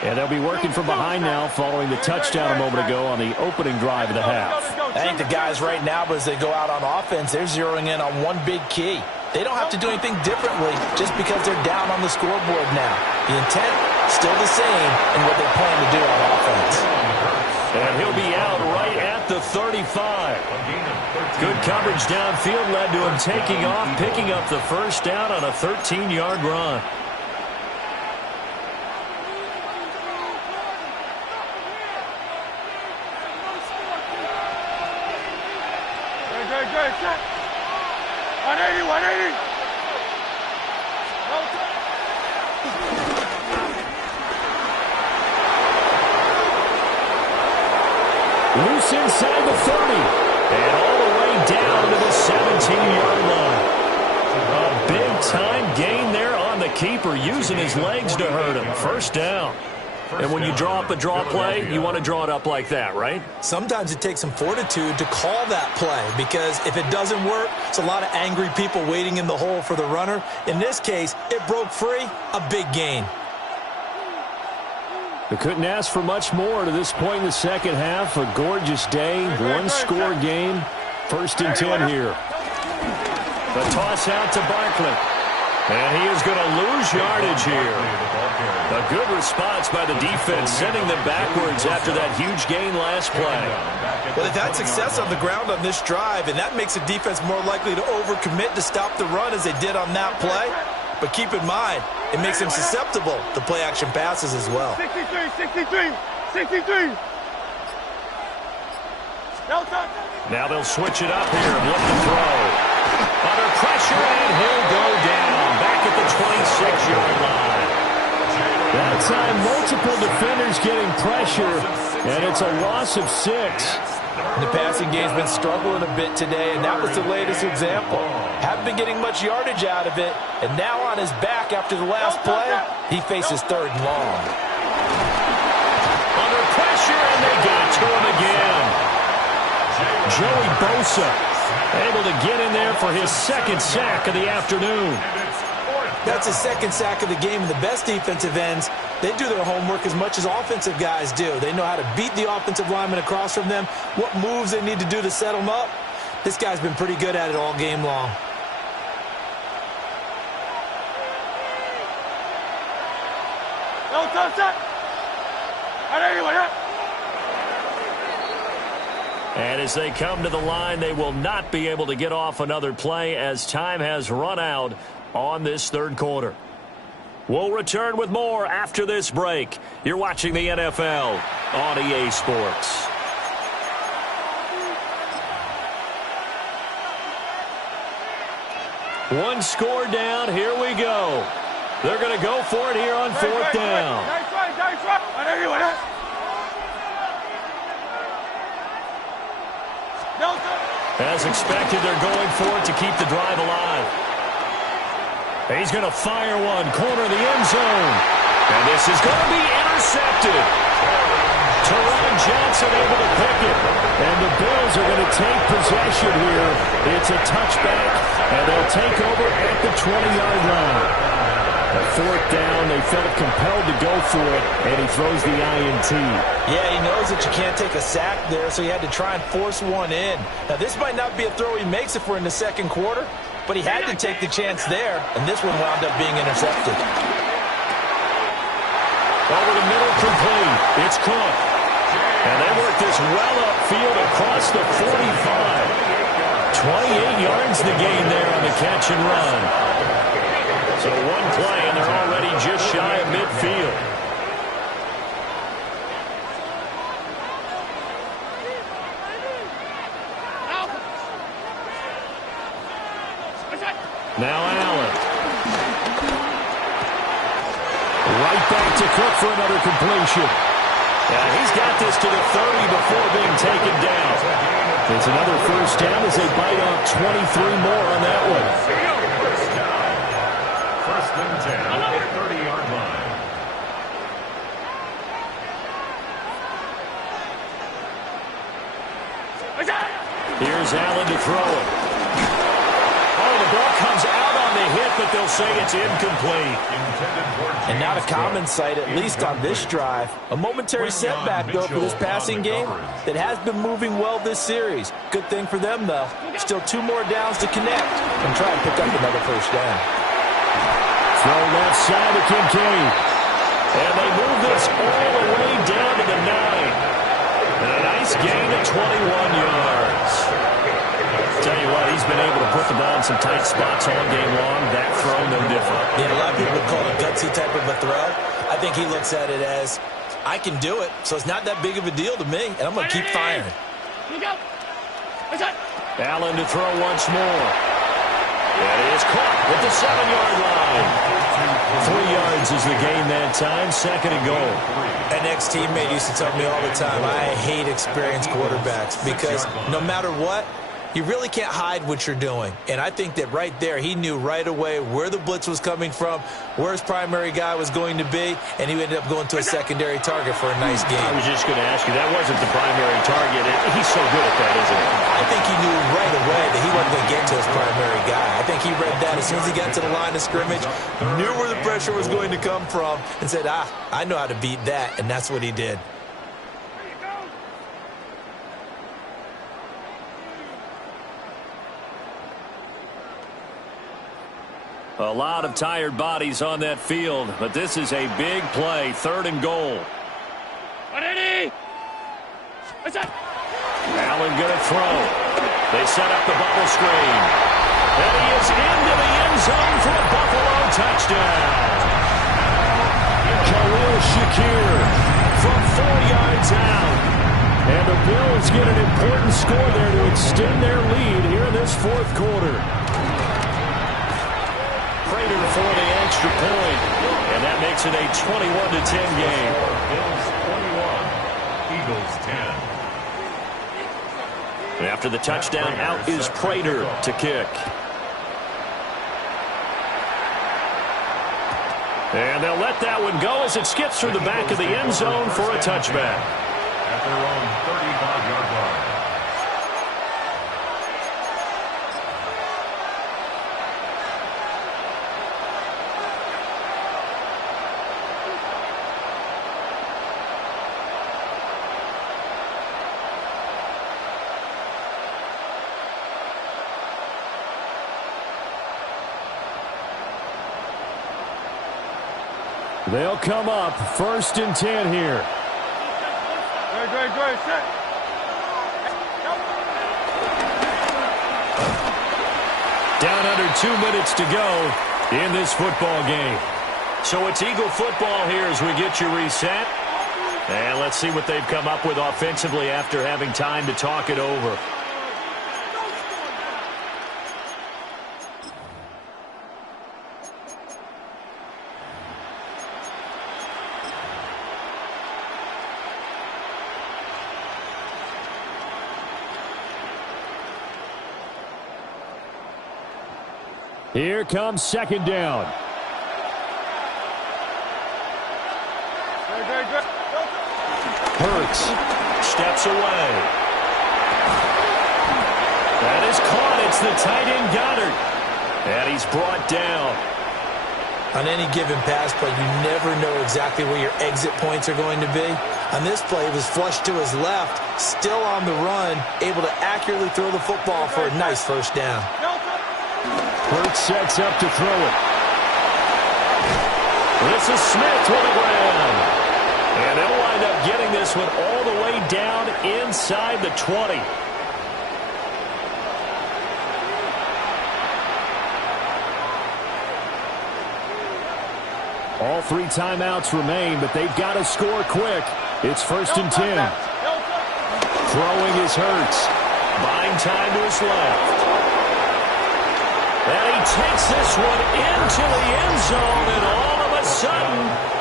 And they'll be working from behind now following the touchdown a moment ago on the opening drive of the half. I think the guys right now, as they go out on offense, they're zeroing in on one big key. They don't have to do anything differently just because they're down on the scoreboard now. The intent, still the same in what they plan to do on offense. And he'll be out right at the 35. Good coverage downfield led to him taking off, picking up the first down on a 13-yard run. Great. 180. Loose inside the 30. And all the way down to the 17-yard line. A big-time gain there on the keeper, using his legs to hurt him. First down. And when you draw up a draw play, you want to draw it up like that, right? Sometimes it takes some fortitude to call that play because if it doesn't work, it's a lot of angry people waiting in the hole for the runner. In this case, it broke free, a big gain. They couldn't ask for much more to this point in the second half. A gorgeous day, one-score game. 1st and 10 here. The toss out to Barkley. And he is going to lose yardage here. A good response by the defense, sending them backwards after that huge gain last play. Well, they've had success on the ground on this drive, and that makes the defense more likely to overcommit to stop the run as they did on that play. But keep in mind, it makes them susceptible to play-action passes as well. 63. Now they'll switch it up here and look to throw. Under pressure, and he'll go down. Back at the 26-yard line. That time, multiple defenders getting pressure, and it's a loss of 6. The passing game's been struggling a bit today, and that was the latest example. Haven't been getting much yardage out of it, and now on his back after the last play, he faces 3rd and long. Under pressure, and they got to him again. Joey Bosa able to get in there for his 2nd sack of the afternoon. That's his 2nd sack of the game, and the best defensive ends, they do their homework as much as offensive guys do. They know how to beat the offensive lineman across from them, what moves they need to do to set them up. This guy's been pretty good at it all game long. And as they come to the line, they will not be able to get off another play as time has run out on this 3rd quarter. We'll return with more after this break. You're watching the NFL on EA Sports. One score down. Here we go. They're going to go for it here on 4th down. As expected, they're going for it to keep the drive alive. He's going to fire one, corner of the end zone. And this is going to be intercepted. Teron Johnson able to pick it. And the Bills are going to take possession here. It's a touchback, and they'll take over at the 20-yard line. A 4th down, they felt compelled to go for it, and he throws the INT. Yeah, he knows that you can't take a sack there, so he had to try and force one in. Now, this might not be a throw he makes if we're in the 2nd quarter, but he had to take the chance there, and this one wound up being intercepted. Over the middle, complete. It's Cook. And they work this well upfield across the 45. 28 yards the gain there on the catch and run. So one play, and they're already just shy of midfield. Now Allen. Right back to Cook for another completion. He's got this to the 30 before being taken down. It's another 1st down as they bite off 23 more on that one. 1st and 10 at the 30-yard line. Here's Allen to throw it. Oh, the ball comes out on the hit, but they'll say it's incomplete. And not a common sight, at least on this drive. A momentary setback, though, for this passing game that has been moving well this series. Good thing for them, though. Still 2 more downs to connect and try and pick up another 1st down. Throw left side to Kincaid. And they move this all the way down to the 9. And a nice gain of 21 yards. Tell you what, he's been able to put the ball in some tight spots all game long. That throw, no different. Yeah, a lot of people would call it a gutsy type of a throw. I think he looks at it as, I can do it, so it's not that big of a deal to me, and I'm going to keep firing. Allen to throw once more. And it is caught at the 7-yard line. 3 yards is the gain that time. 2nd and goal. An ex-teammate used to tell me all the time, I hate experienced quarterbacks because no matter what, you really can't hide what you're doing. And I think that right there, he knew right away where the blitz was coming from, where his primary guy was going to be, and he ended up going to a secondary target for a nice game. I was just going to ask you, that wasn't the primary target. He's so good at that, isn't he? I think he knew right away that he wasn't going to get to his primary guy. I think he read that as soon as he got to the line of scrimmage, knew where the pressure was going to come from, and said, I know how to beat that, and that's what he did. A lot of tired bodies on that field, but this is a big play, 3rd and goal. Allen going to throw. They set up the bubble screen. And he is into the end zone for a Buffalo touchdown. Khalil Shakir from 4 yards out. And the Bills get an important score there to extend their lead here in this 4th quarter. Prater for the extra point, and that makes it a 21-10 game. Bills 21, Eagles 10. And after the touchdown, out is Prater to kick. And they'll let that one go as it skips through the back of the end zone for a touchback. At their own 35-yard line. They'll come up 1st and 10 here. Down under 2 minutes to go in this football game. So it's Eagle football here as we get you reset. And let's see what they've come up with offensively after having time to talk it over. Here comes 2nd down. Hurts steps away. That is caught. It's the tight end Goddard. And he's brought down. On any given pass play, you never know exactly where your exit points are going to be. On this play, it was flushed to his left, still on the run, able to accurately throw the football for a nice 1st down. Hurts sets up to throw it. This is Smith with the ground. And they'll wind up getting this one all the way down inside the 20. All 3 timeouts remain, but they've got to score quick. It's 1st and 10. Throwing is Hurts. Buying time to his left. And he takes this one into the end zone, and all of a sudden,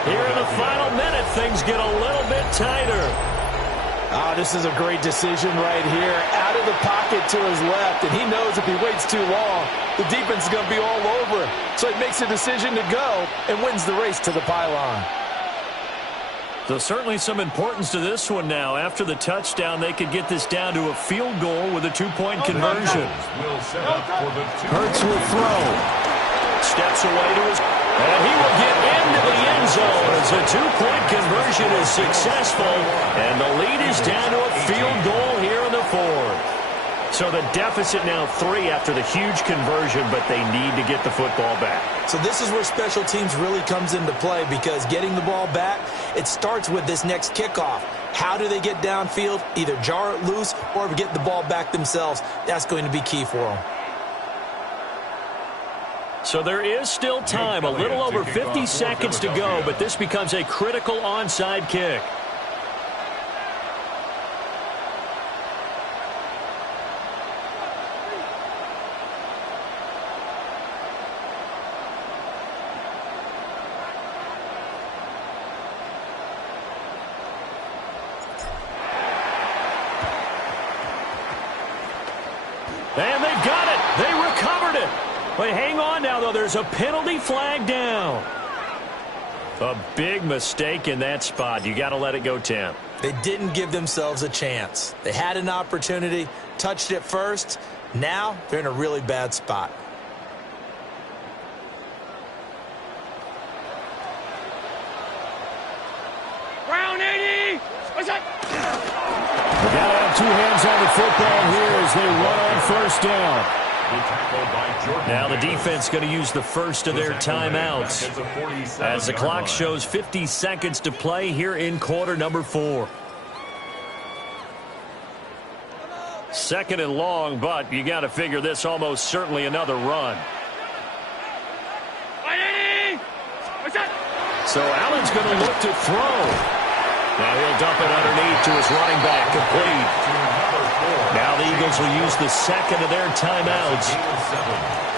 here in the final minute, things get a little bit tighter. This is a great decision right here. Out of the pocket to his left, and he knows if he waits too long, the defense is going to be all over him. So he makes a decision to go and wins the race to the pylon. So certainly some importance to this one now. After the touchdown, they could get this down to a field goal with a 2-point conversion. Hurts will throw. Steps away to his... And he will get into the end zone as a 2-point conversion is successful. And the lead is down to a field goal here in the 4th. So the deficit now 3 after the huge conversion, but they need to get the football back. So this is where special teams really comes into play, because getting the ball back, it starts with this next kickoff. How do they get downfield? Either jar it loose or get the ball back themselves. That's going to be key for them. So there is still time, a little over 50 seconds to go, but this becomes a critical onside kick. And they've got it. They recovered it. But hang on now, though. There's a penalty flag down. A big mistake in that spot. You got to let it go, Tim. They didn't give themselves a chance. They had an opportunity, touched it first. Now they're in a really bad spot. Brown 80. What's that? They got to have two hands on the football here as they run on first down. Now the defense going to use the first of their timeouts as the clock shows 50 seconds to play here in quarter number 4. Second and long, but you got to figure this almost certainly another run. So Allen's going to look to throw. Now he'll dump it underneath to his running back, complete. Now the Eagles will use the second of their timeouts.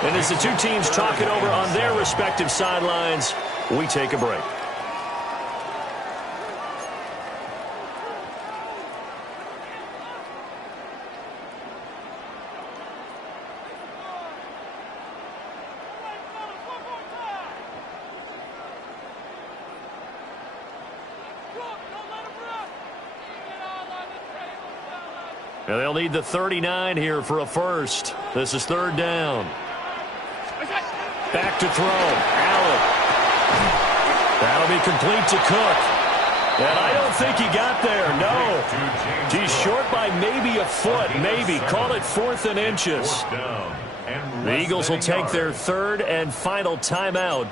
And as the two teams talk it over on their respective sidelines, we take a break. Now they'll need the 39 here for a first. This is third down. Back to throw. Allen. That'll be complete to Cook. And I don't think he got there. No. He's short by maybe a foot. Maybe. Call it 4th and inches. The Eagles will take their third and final timeout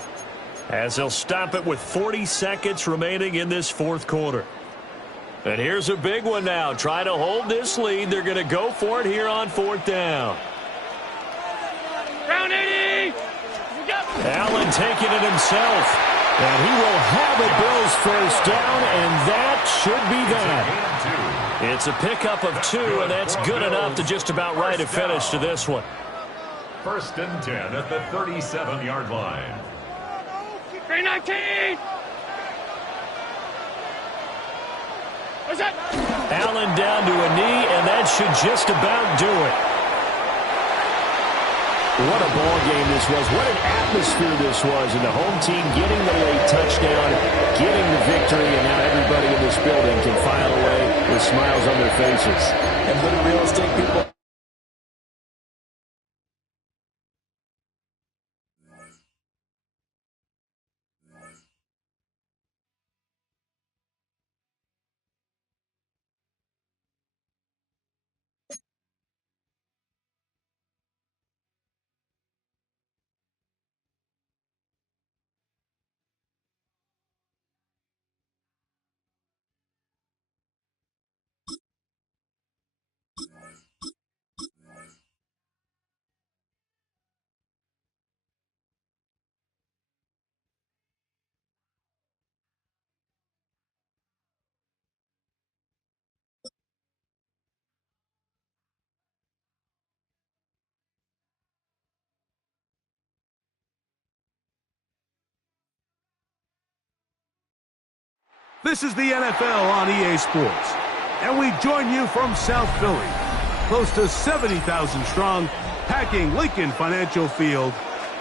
as they'll stop it with 40 seconds remaining in this fourth quarter. And here's a big one now. Try to hold this lead. They're going to go for it here on fourth down. Round 80. Allen taking it himself. And he will have a Bills first down, and that should be that. It's a pickup of 2, and that's good enough to just about write a finish to this one. First and 10 at the 37-yard line. 319. Allen down to a knee, and that should just about do it. What a ball game this was. What an atmosphere this was. And the home team getting the late touchdown, getting the victory, and now everybody in this building can file away with smiles on their faces. And good real estate people. This is the NFL on EA Sports, and we join you from South Philly, close to 70,000 strong, packing Lincoln Financial Field,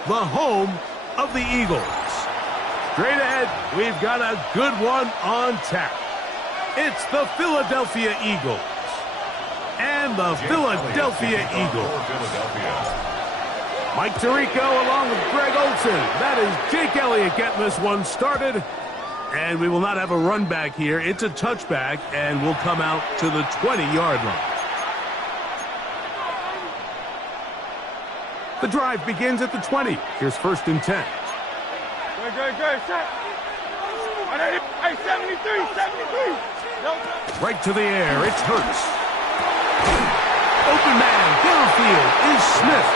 the home of the Eagles. Straight ahead, we've got a good one on tap. It's the Philadelphia Eagles and the Philadelphia Eagles. Mike Tirico along with Greg Olsen. That is Jake Elliott getting this one started. And we will not have a run back here. It's a touchback, and we'll come out to the 20-yard line. The drive begins at the 20. Here's first and 10. Good, set. 73. Right to the air, it's Hurts. Open man, downfield is Smith.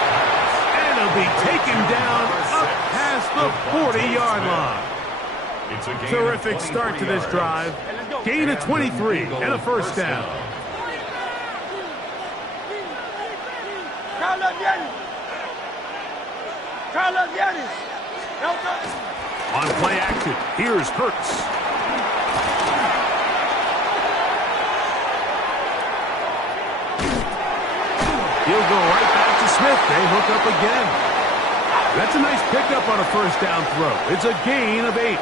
And he'll be taken down up past the 40-yard line. Terrific start to this drive. Gain of 23 and a first down. On play action, here's Hurts. He'll go right back to Smith. They hook up again. That's a nice pickup on a first down throw. It's a gain of 8.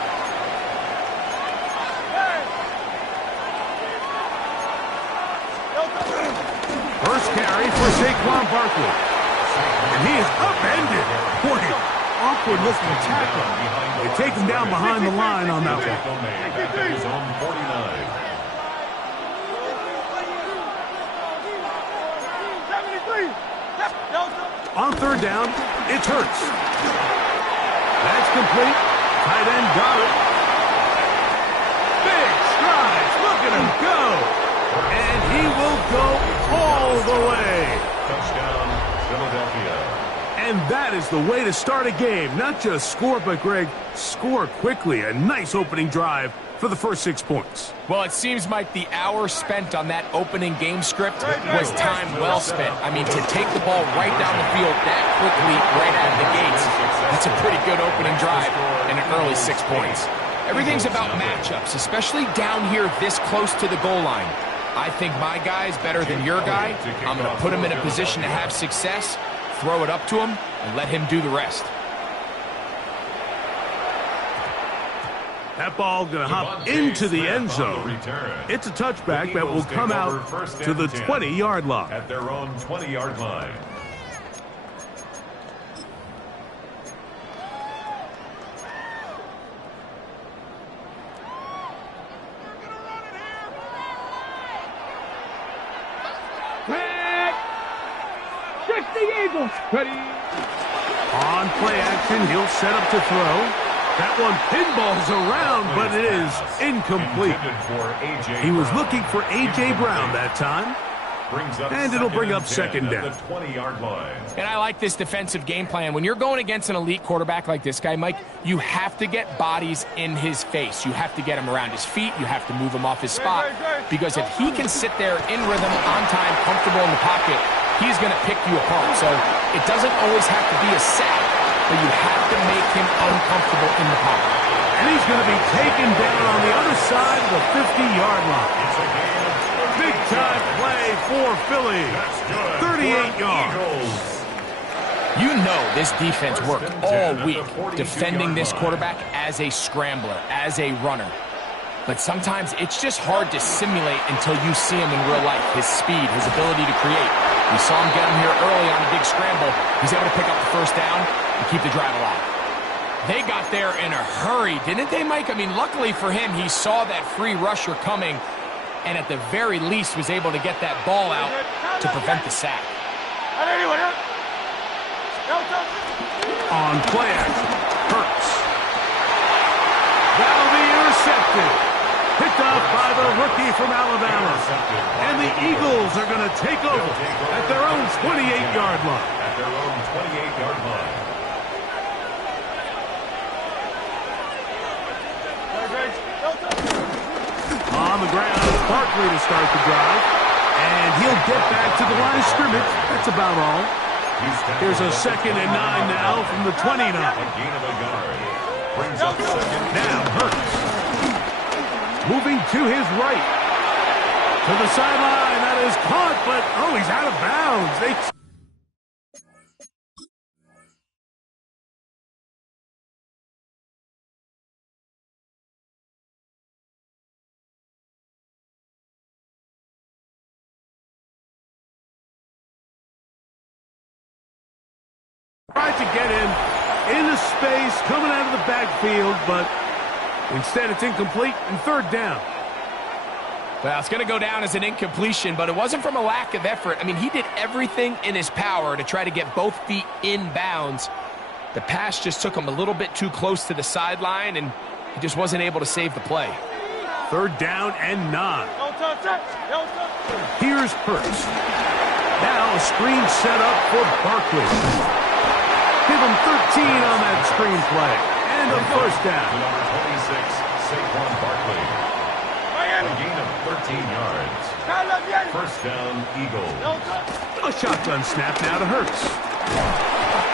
First carry for Saquon Barkley. And he is upended. Boy, awkward looking tackle. They take him down behind the line on that one. On third down, it's Hurts. That's complete. Tight end got it. Big strides. Look at him go. And he will go all the way. Touchdown, Philadelphia. And that is the way to start a game. Not just score, but, Greg, score quickly. A nice opening drive for the first 6 points. Well, it seems like the hour spent on that opening game script was time well spent. I mean, to take the ball right down the field that quickly right out of the gates, that's a pretty good opening drive and an early 6 points. Everything's about matchups, especially down here this close to the goal line. I think my guy is better than your guy. I'm going to put him in a position to have success, throw it up to him, and let him do the rest. That ball going to hop into the end zone. It's a touchback that will come out to the 20-yard line. At their own 20-yard line. Eagles. Ready. On play action, he'll set up to throw. That one pinballs around, but it is incomplete. He was looking for A.J. Brown that time. And it'll bring up second down. And I like this defensive game plan. When you're going against an elite quarterback like this guy, Mike, you have to get bodies in his face. You have to get him around his feet. You have to move him off his spot. Because if he can sit there in rhythm, on time, comfortable in the pocket, he's going to pick you apart. So it doesn't always have to be a sack, but you have to make him uncomfortable in the pocket. And he's going to be taken down on the other side of the 50-yard line. It's a game. Big-time play for Philly. 38 yards. You know this defense worked all week defending this quarterback as a scrambler, as a runner. But sometimes it's just hard to simulate until you see him in real life. His speed, his ability to create. We saw him get him here early on a big scramble. He's able to pick up the first down and keep the drive alive. They got there in a hurry, didn't they, Mike? I mean, luckily for him, he saw that free rusher coming and at the very least was able to get that ball out to prevent the sack. On play action, Hurts. That'll be intercepted. Picked off by the rookie from Alabama. And the Eagles are going to take over at their own 28-yard line. At their own 28-yard line. On the ground, Barkley to start the drive. And he'll get back to the line of scrimmage. That's about all. Here's a 2nd and 9 now from the 29. Now Hurts. Moving to his right. To the sideline. That is caught, but, oh, he's out of bounds. Tried to get him into space, coming out of the backfield, but instead it's incomplete and 3rd down. Well, it's going to go down as an incompletion, but it wasn't from a lack of effort. I mean, he did everything in his power to try to get both feet in bounds. The pass just took him a little bit too close to the sideline, and he just wasn't able to save the play. 3rd down and 9. Here's Hurts. Now a screen set up for Barkley. Give him 13 on that screen play. And a first down. Number 26, Saquon Barkley. A gain of 13 yards. First down, Eagles. A shotgun snap now to Hurts.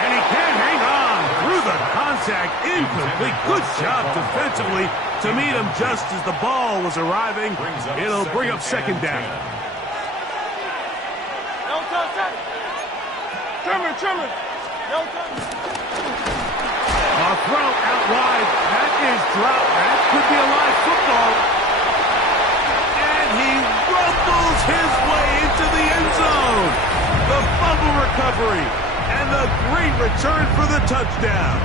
And he can't hang on through the contact. Incomplete. Good job defensively to meet him just as the ball was arriving. It'll bring up 2nd down. Trimmer. A throw out wide. That is dropped. That could be a live football. And he rumbles his way into the end zone. The fumble recovery. And the great return for the touchdown.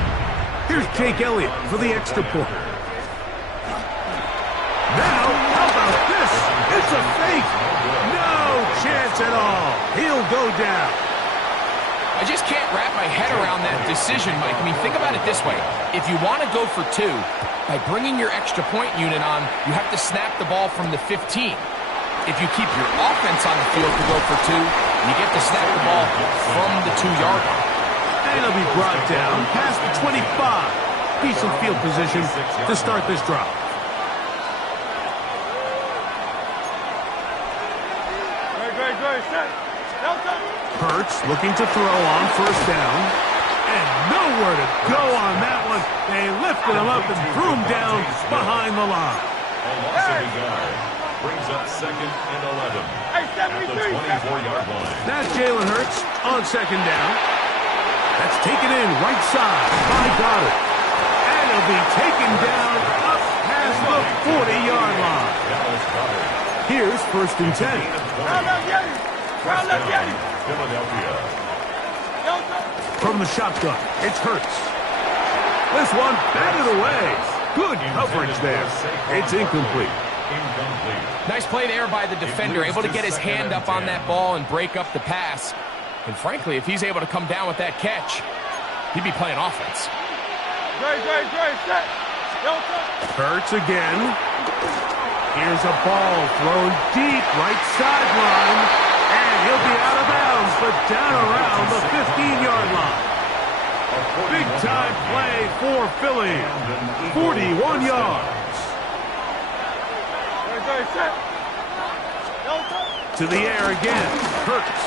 Here's Jake Elliott for the extra point. Now, how about this? It's a fake. No chance at all. He'll go down. I just can't wrap my head around that decision, Mike. I mean, think about it this way. If you want to go for two, by bringing your extra point unit on, you have to snap the ball from the 15. If you keep your offense on the field to go for two, you get to snap the ball from the 2-yard line. And it'll be brought down past the 25. Decent field position to start this drive. Great. Set. Delta. Hurts looking to throw on first down. And nowhere to go on that one. They lifted him up and threw him down behind the line. A loss of a yard. Brings up 2nd and 11. At the 24-yard line. That's Jalen Hurts on second down. That's taken in right side by Goddard. And it'll be taken down up past the 40-yard line. Here's 1st and 10. Philadelphia. From the shotgun, it's Hurts. This one batted away. Good coverage there. It's incomplete. Nice play there by the defender, able to get his hand up on that ball and break up the pass. And frankly, if he's able to come down with that catch, he'd be playing offense. Great. Set. Delta. Hurts again. Here's a ball thrown deep right sideline. And he'll be out of bounds, but down around the 15-yard line. Big-time play for Philly. 41 yards. Great. Set. Delta. To the air again. Hurts.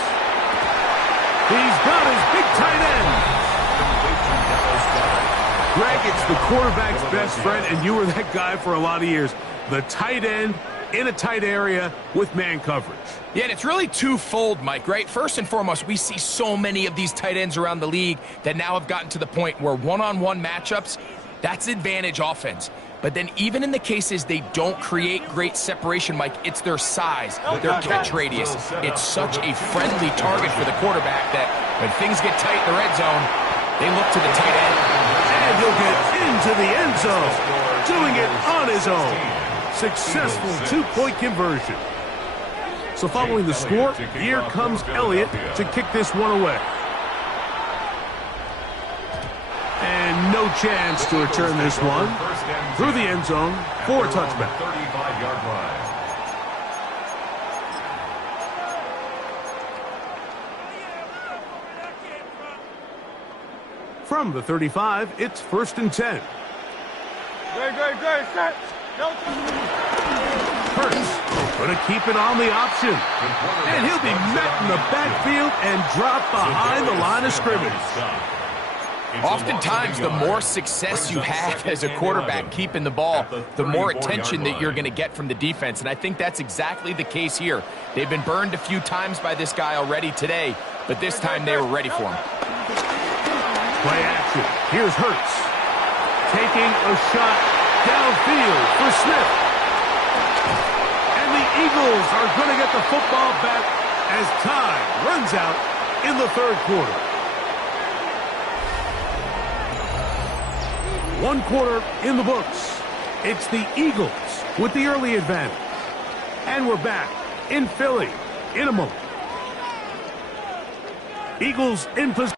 He's got his big tight end. Greg, it's the quarterback's best friend, and you were that guy for a lot of years. The tight end in a tight area with man coverage. Yeah, and it's really twofold, Mike, right? First and foremost, we see so many of these tight ends around the league that now have gotten to the point where one-on-one matchups, that's advantage offense. But then even in the cases they don't create great separation, Mike, it's their size, their catch radius. It's such a friendly target for the quarterback that when things get tight in the red zone, they look to the tight end. And he'll get into the end zone, doing it on his own. Successful two-point conversion. So following the score, here comes Elliott to kick this one away. And no chance to return this one through the end zone for a touchback. 35-yard line. From the 35, it's 1st and 10. Great. Set. Delta. Hurts going to keep it on the option. And he'll be met in the backfield and dropped behind the line of scrimmage. Oftentimes, the more success you have as a quarterback keeping the ball, the more attention that you're going to get from the defense. And I think that's exactly the case here. They've been burned a few times by this guy already today, but this time they were ready for him. Play action. Here's Hurts. Taking a shot downfield for Smith. And the Eagles are going to get the football back as time runs out in the third quarter. 1 quarter in the books. It's the Eagles with the early advantage. And we're back in Philly in a moment. Eagles in position.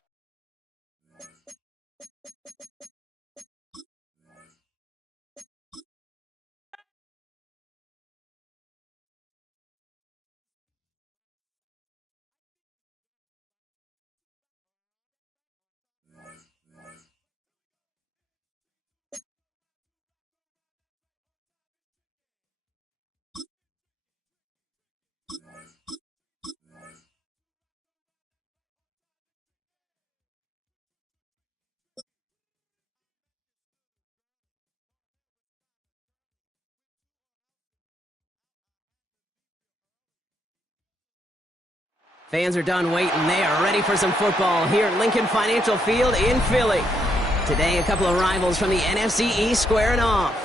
Fans are done waiting. They are ready for some football here at Lincoln Financial Field in Philly. Today, a couple of rivals from the NFC East squaring off.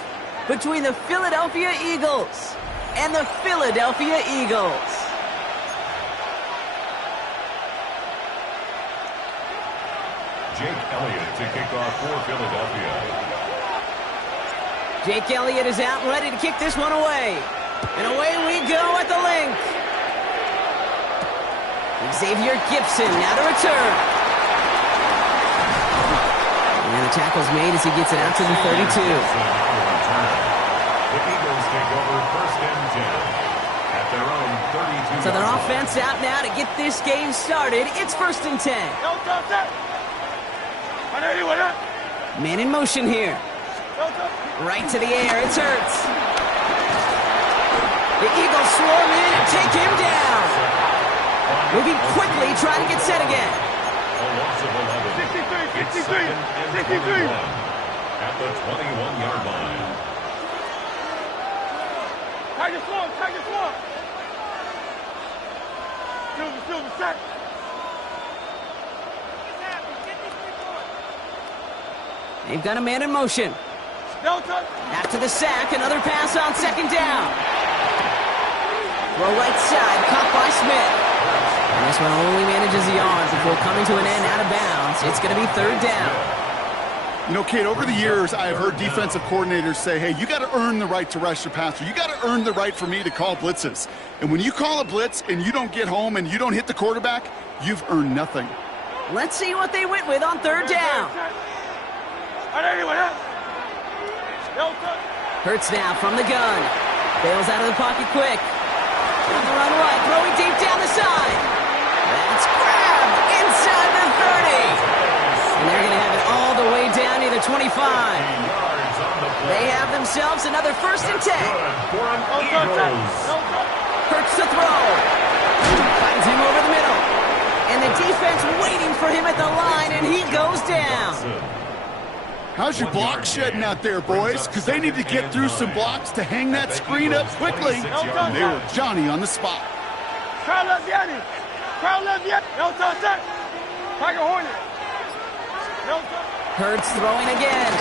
Between the Philadelphia Eagles and the Philadelphia Eagles. Jake Elliott to kick off for Philadelphia. Jake Elliott is out and ready to kick this one away. And away we go at the link. Xavier Gibson now to return. And the tackle's made as he gets it out to the 32. The Eagles take over 1st and 10 at their own 32. So their offense out now to get this game started. It's 1st and 10. Man in motion here. Right to the air. It's Hurts. The Eagles swarm in and take him down. Moving quickly, trying to get set again. A loss of 11. 63. At the 21-yard line. Tiger swarm. Silver, set. They've got a man in motion. After the sack, another pass on 2nd down. Throw right side, caught by Smith. And this one only manages the yards before coming to an end out of bounds. It's going to be 3rd down. You know, Kate, over the years, I have heard defensive coordinators say, hey, you got to earn the right to rush your passer. You got to earn the right for me to call blitzes. And when you call a blitz and you don't get home and you don't hit the quarterback, you've earned nothing. Let's see what they went with on 3rd down. Hurts now from the gun. Bails out of the pocket quick. On the run right, throwing deep down the side. That's grabbed inside the 30. And they're going to have it all the way down near the 25. They have themselves another 1st and 10. Hurts to throw. Finds him over the middle. And the defense waiting for him at the line, and he goes down. How's your block shedding out there, boys? Because they need to get through some blocks to hang that screen up quickly. And they were Johnny on the spot. Crowd left Yanni. No touch that. Tiger Hornet. No touch. Hurts throwing again.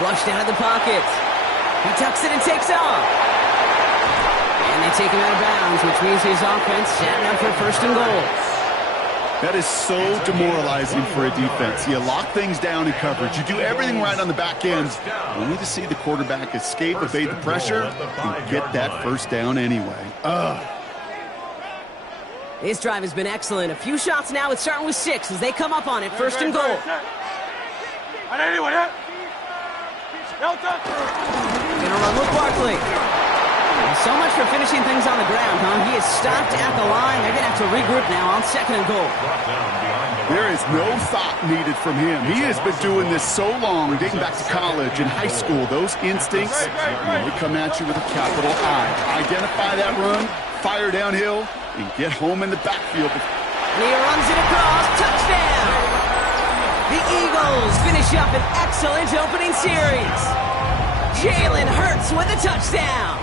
Flushed out of the pocket. He tucks it and takes off. And they take him out of bounds, which means his offense setting up for 1st and goal. That is so demoralizing for a defense. You lock things down in coverage. You do everything right on the back end, only to see the quarterback escape, evade the pressure, and get that 1st down anyway. This drive has been excellent. A few shots now. It's starting with 6 as they come up on it. 1st and goal. Gonna run with Barkley. So much for finishing things on the ground, huh? He is stopped at the line. They're going to have to regroup now on 2nd and goal. There is no thought needed from him. He has been doing this so long, dating back to college and high school. Those instincts, they come at you with a capital I. Identify that run, fire downhill, and get home in the backfield. And he runs it across. Touchdown! The Eagles finish up an excellent opening series. Jalen Hurts with a touchdown.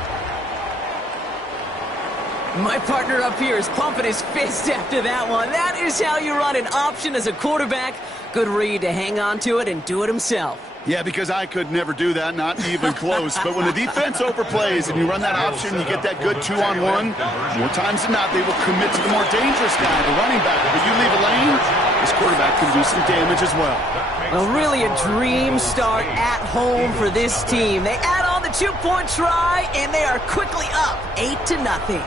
My partner up here is pumping his fist after that one. That is how you run an option as a quarterback. Good read to hang on to it and do it himself. Yeah, because I could never do that, not even close. But when the defense overplays and you run that option, you get that good 2-on-1, more times than not, they will commit to the more dangerous guy, the running back. But you leave a lane, this quarterback can do some damage as well. Well, really a dream start at home for this team. They add on the 2-point try, and they are quickly up 8-0.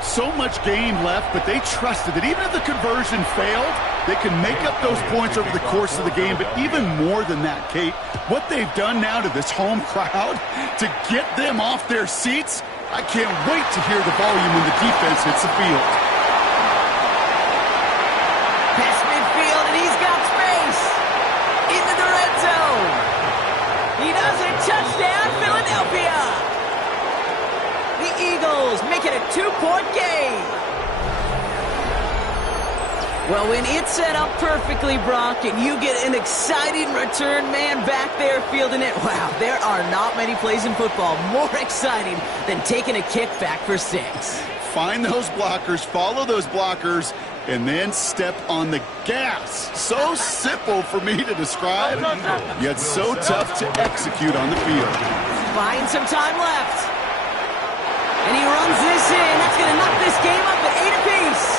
So much game left, but they trusted that even if the conversion failed, they can make up those points over the course of the game. But even more than that, Kate, what they've done now to this home crowd to get them off their seats, I can't wait to hear the volume when the defense hits the field. Past midfield, and he's got space. Into the red zone. He does it. Touchdown, Philadelphia. The Eagles make it a 2-point game. Well, when it's set up perfectly, Brock, and you get an exciting return man back there fielding it, wow, there are not many plays in football more exciting than taking a kick back for 6. find those blockers, follow those blockers, and then step on the gas. So simple for me to describe, yet so tough to execute on the field. Buying some time left. And he runs this in. That's going to knock this game up at 8 apiece.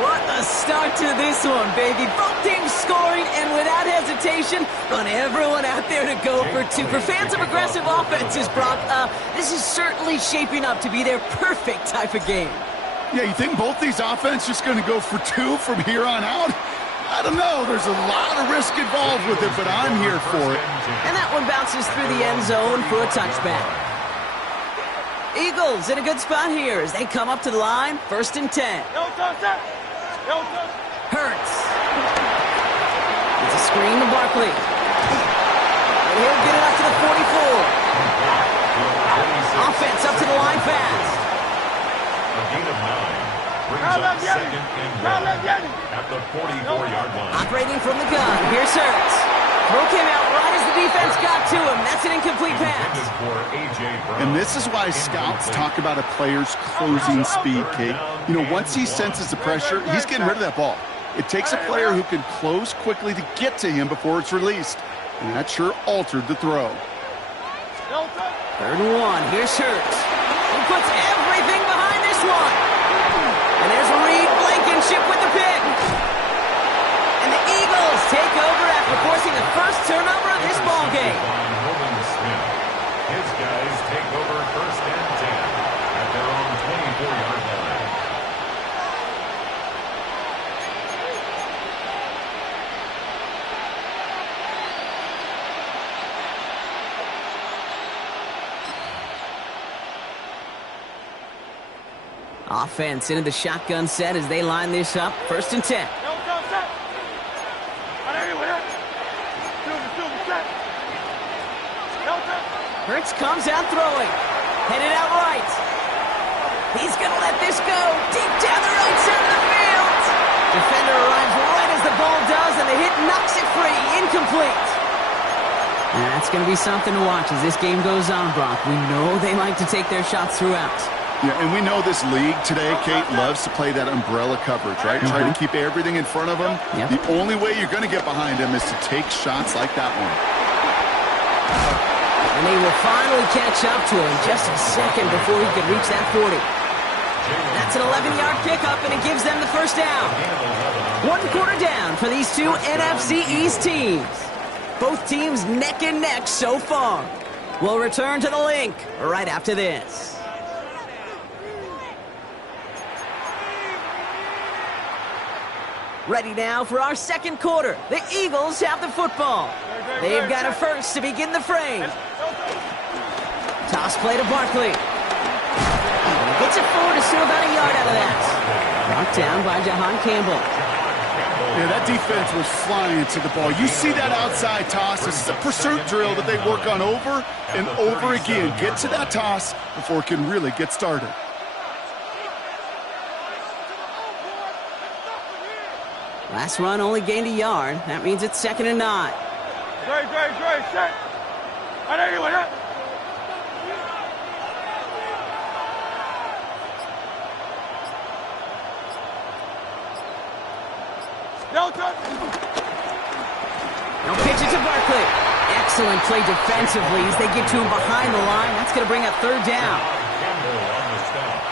What a start to this one, baby. Both teams scoring, and without hesitation, want everyone out there to go for two. For fans of aggressive offenses, Brock, this is certainly shaping up to be their perfect type of game. Yeah, you think both these offenses just going to go for two from here on out? I don't know. There's a lot of risk involved with it, but I'm here for it. And that one bounces through the end zone for a touchback. Eagles in a good spot here as they come up to the line. 1st and 10. Hurts. It's a screen to Barkley. And he'll get it up to the 44. Offense up to the line fast. A gain of 9. Brings up 2nd and 1 at the 44-yard line. Operating from the gun. Here's Hurts. Throw came out right as the defense got to him. That's an incomplete pass. And this is why scouts talk about a player's closing speed, Kate. You know, once he senses the pressure, he's getting rid of that ball. It takes a player who can close quickly to get to him before it's released. And that sure altered the throw. 3rd and 1. Here's Hurts. He puts everything behind this one. And there's Reed Blankenship with the pick. And the Eagles take over after forcing the first turnover of this ball game. His guys take over 1st and 10 at their own 24-yard line. Offense into the shotgun set as they line this up. 1st and 10. Hurts comes out throwing. Headed out right. He's going to let this go deep down the right side of the field. Defender arrives right as the ball does, and the hit knocks it free. Incomplete. And that's going to be something to watch as this game goes on, Brock. We know they like to take their shots throughout. Yeah, and we know this league today, Kate, loves to play that umbrella coverage, right? Try to keep everything in front of them. Yep. The only way you're going to get behind them is to take shots like that one. And they will finally catch up to him just a second before he can reach that 40. That's an 11-yard pickup, and it gives them the first down. 1 quarter down for these two NFC East teams. Both teams neck and neck so far. We'll return to the link right after this. Ready now for our second quarter. The Eagles have the football. They've got a first to begin the frame. Toss play to Barkley. Gets it forward to still about a yard out of that. Brought down by Jahan Campbell. Yeah, that defense was flying to the ball. You see that outside toss. This is a pursuit drill that they work on over and over again. Get to that toss before it can really get started. Last run only gained a yard. That means it's 2nd and 9. Set. Now pitch it to Barkley. Excellent play defensively as they get to him behind the line. That's going to bring up 3rd down.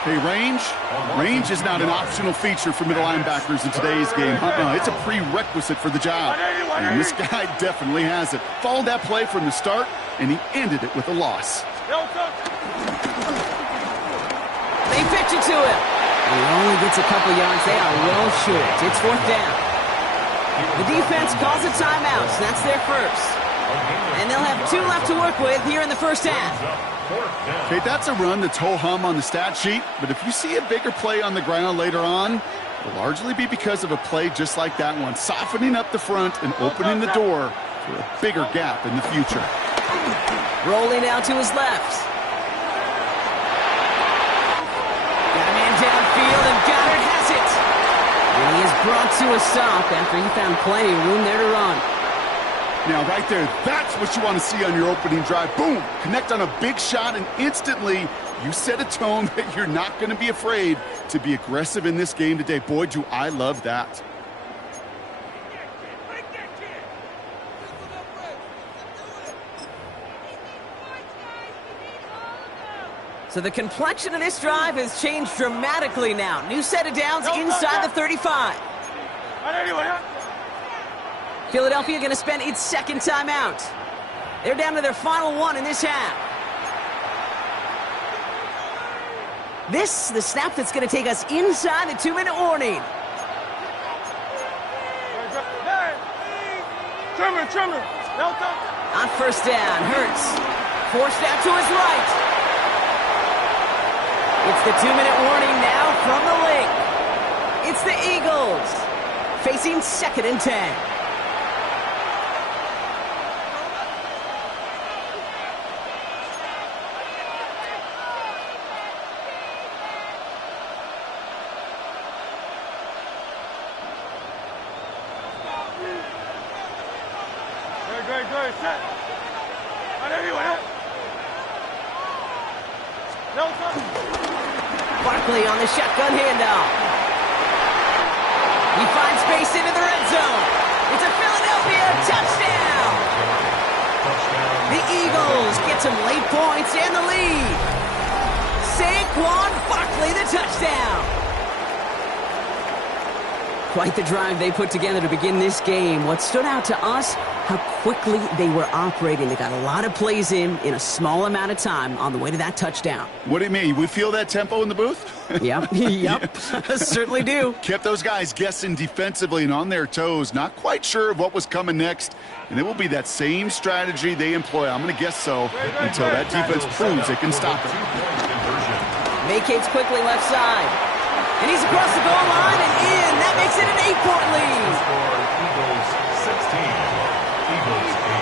Hey, range is not an optional feature for middle linebackers in today's game. It's a prerequisite for the job. And this guy definitely has it. Followed that play from the start, and he ended it with a loss. They pitch it to him. And he only gets a couple yards. They are well short. It's 4th down. The defense calls a timeout, so that's their first. And they'll have 2 left to work with here in the first half. Okay, that's a run that's ho-hum on the stat sheet, but if you see a bigger play on the ground later on, it'll largely be because of a play just like that one, softening up the front and opening the door for a bigger gap in the future. Rolling out to his left. Got a man downfield, and Goddard has it. And he is brought to a stop after he found plenty of room there to run. Now, right there, that's what you want to see on your opening drive. Boom! Connect on a big shot, and instantly you set a tone that you're not going to be afraid to be aggressive in this game today. Boy, do I love that. So the complexion of this drive has changed dramatically now. New set of downs inside the 35. Philadelphia going to spend its second timeout. They're down to their final one in this half. This, the snap that's going to take us inside the 2-minute warning. Trimmer. On first down, Hurts. Forced out to his right. It's the 2-minute warning now from the link. It's the Eagles facing 2nd and 10. Great, set. Barkley on the shotgun handoff. He finds space into the red zone. It's a Philadelphia touchdown. The Eagles get some late points and the lead. Saquon Barkley, the touchdown. Quite the drive they put together to begin this game. What stood out to us, how quickly they were operating. They got a lot of plays in a small amount of time on the way to that touchdown. What do you mean? We feel that tempo in the booth? Yep. Certainly do. Kept those guys guessing defensively and on their toes, not quite sure of what was coming next. And it will be that same strategy they employ, I'm going to guess so, until that defense proves they can stop it. Vacates quickly left side. And he's across the goal line and in. That makes it an 8-point lead.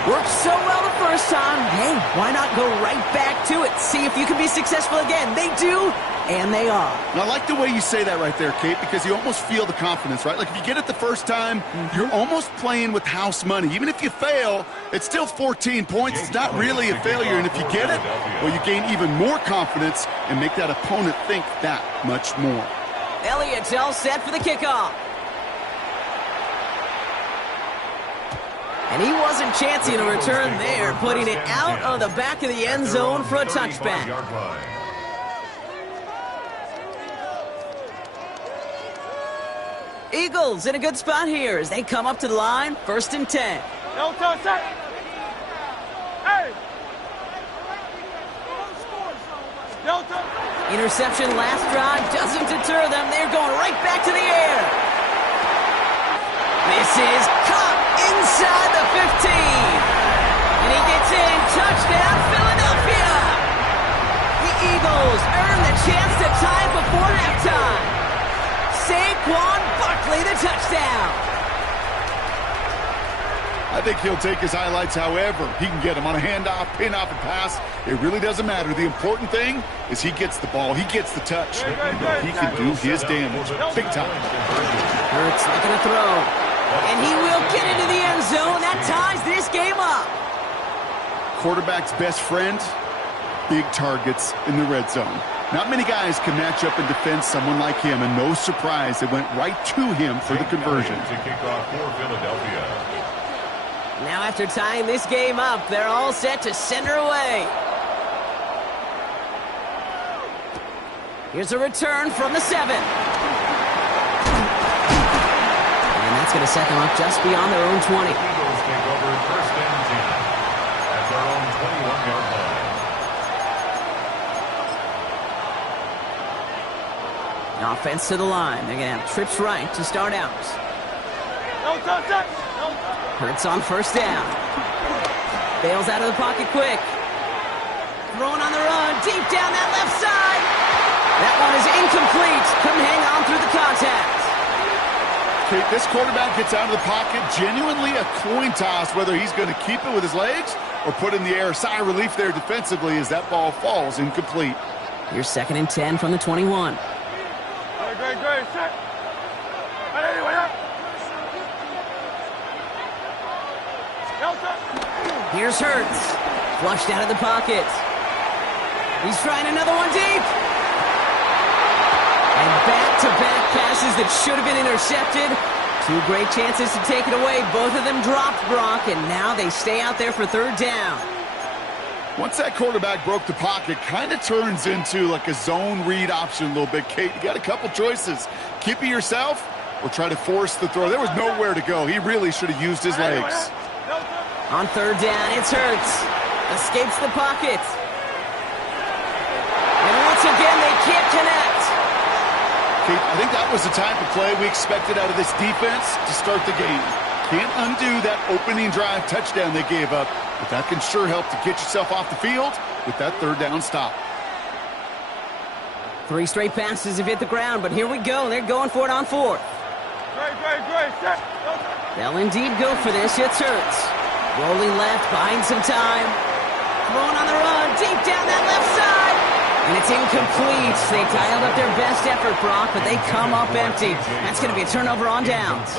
Worked so well the first time. Hey, why not go right back to it? See if you can be successful again. They do, and they are. And I like the way you say that right there, Kate, because you almost feel the confidence, right? Like if you get it the first time, you're almost playing with house money. Even if you fail, it's still 14 points. It's not really a failure. And if you get it, well, you gain even more confidence and make that opponent think that much more. Elliott's all set for the kickoff. And he wasn't chancing a return there, putting it out of the back of the end zone for a touchback. Eagles in a good spot here as they come up to the line, 1st and 10. Interception last drive doesn't deter them. They're going right back to the air. This is caught inside the 15. And he gets in. Touchdown, Philadelphia. The Eagles earn the chance to tie it before halftime. Saquon Barkley, the touchdown. I think he'll take his highlights however he can get them on a handoff, pin-off, and pass. It really doesn't matter. The important thing is he gets the ball. He gets the touch. He can do his damage big time. Hurts making a throw. And he will get into the end zone. That ties this game up. Quarterback's best friend, big targets in the red zone. Not many guys can match up and defend someone like him, and no surprise, they went right to him for the conversion. To kick off for Philadelphia. Now after tying this game up, they're all set to send her away. Here's a return from the 7. And that's going to set them up just beyond their own 20. Eagles take over 1st and 10 at their own 21-yard line. Offense to the line. They're going to have trips right to start out. Hurts on 1st down. Bails out of the pocket quick. Throwing on the run, deep down that left side. That one is incomplete. Couldn't hang on through the contact. Kate, this quarterback gets out of the pocket, genuinely a coin toss whether he's going to keep it with his legs or put in the air. Sigh of relief there defensively as that ball falls incomplete. Here's 2nd and 10 from the 21. Great, set. Here's Hurts. Flushed out of the pocket. He's trying another one deep. And back-to-back passes that should have been intercepted. Two great chances to take it away. Both of them dropped, Brock, and now they stay out there for third down. Once that quarterback broke the pocket, kind of turns into like a zone read option a little bit. Kate, you got a couple choices. Keep it yourself or try to force the throw. There was nowhere to go. He really should have used his legs. On third down, it's Hurts. Escapes the pocket. And once again, they can't connect. Kate, I think that was the type of play we expected out of this defense to start the game. Can't undo that opening drive touchdown they gave up, but that can sure help to get yourself off the field with that third down stop. 3 straight passes have hit the ground, but here we go. They're going for it on fourth. Great. Set. They'll indeed go for this. It's Hurts. Rolling left, buying some time. Throwing on the run, deep down that left side. And it's incomplete. They dialed up their best effort, Brock, but they come up empty. That's going to be a turnover on downs.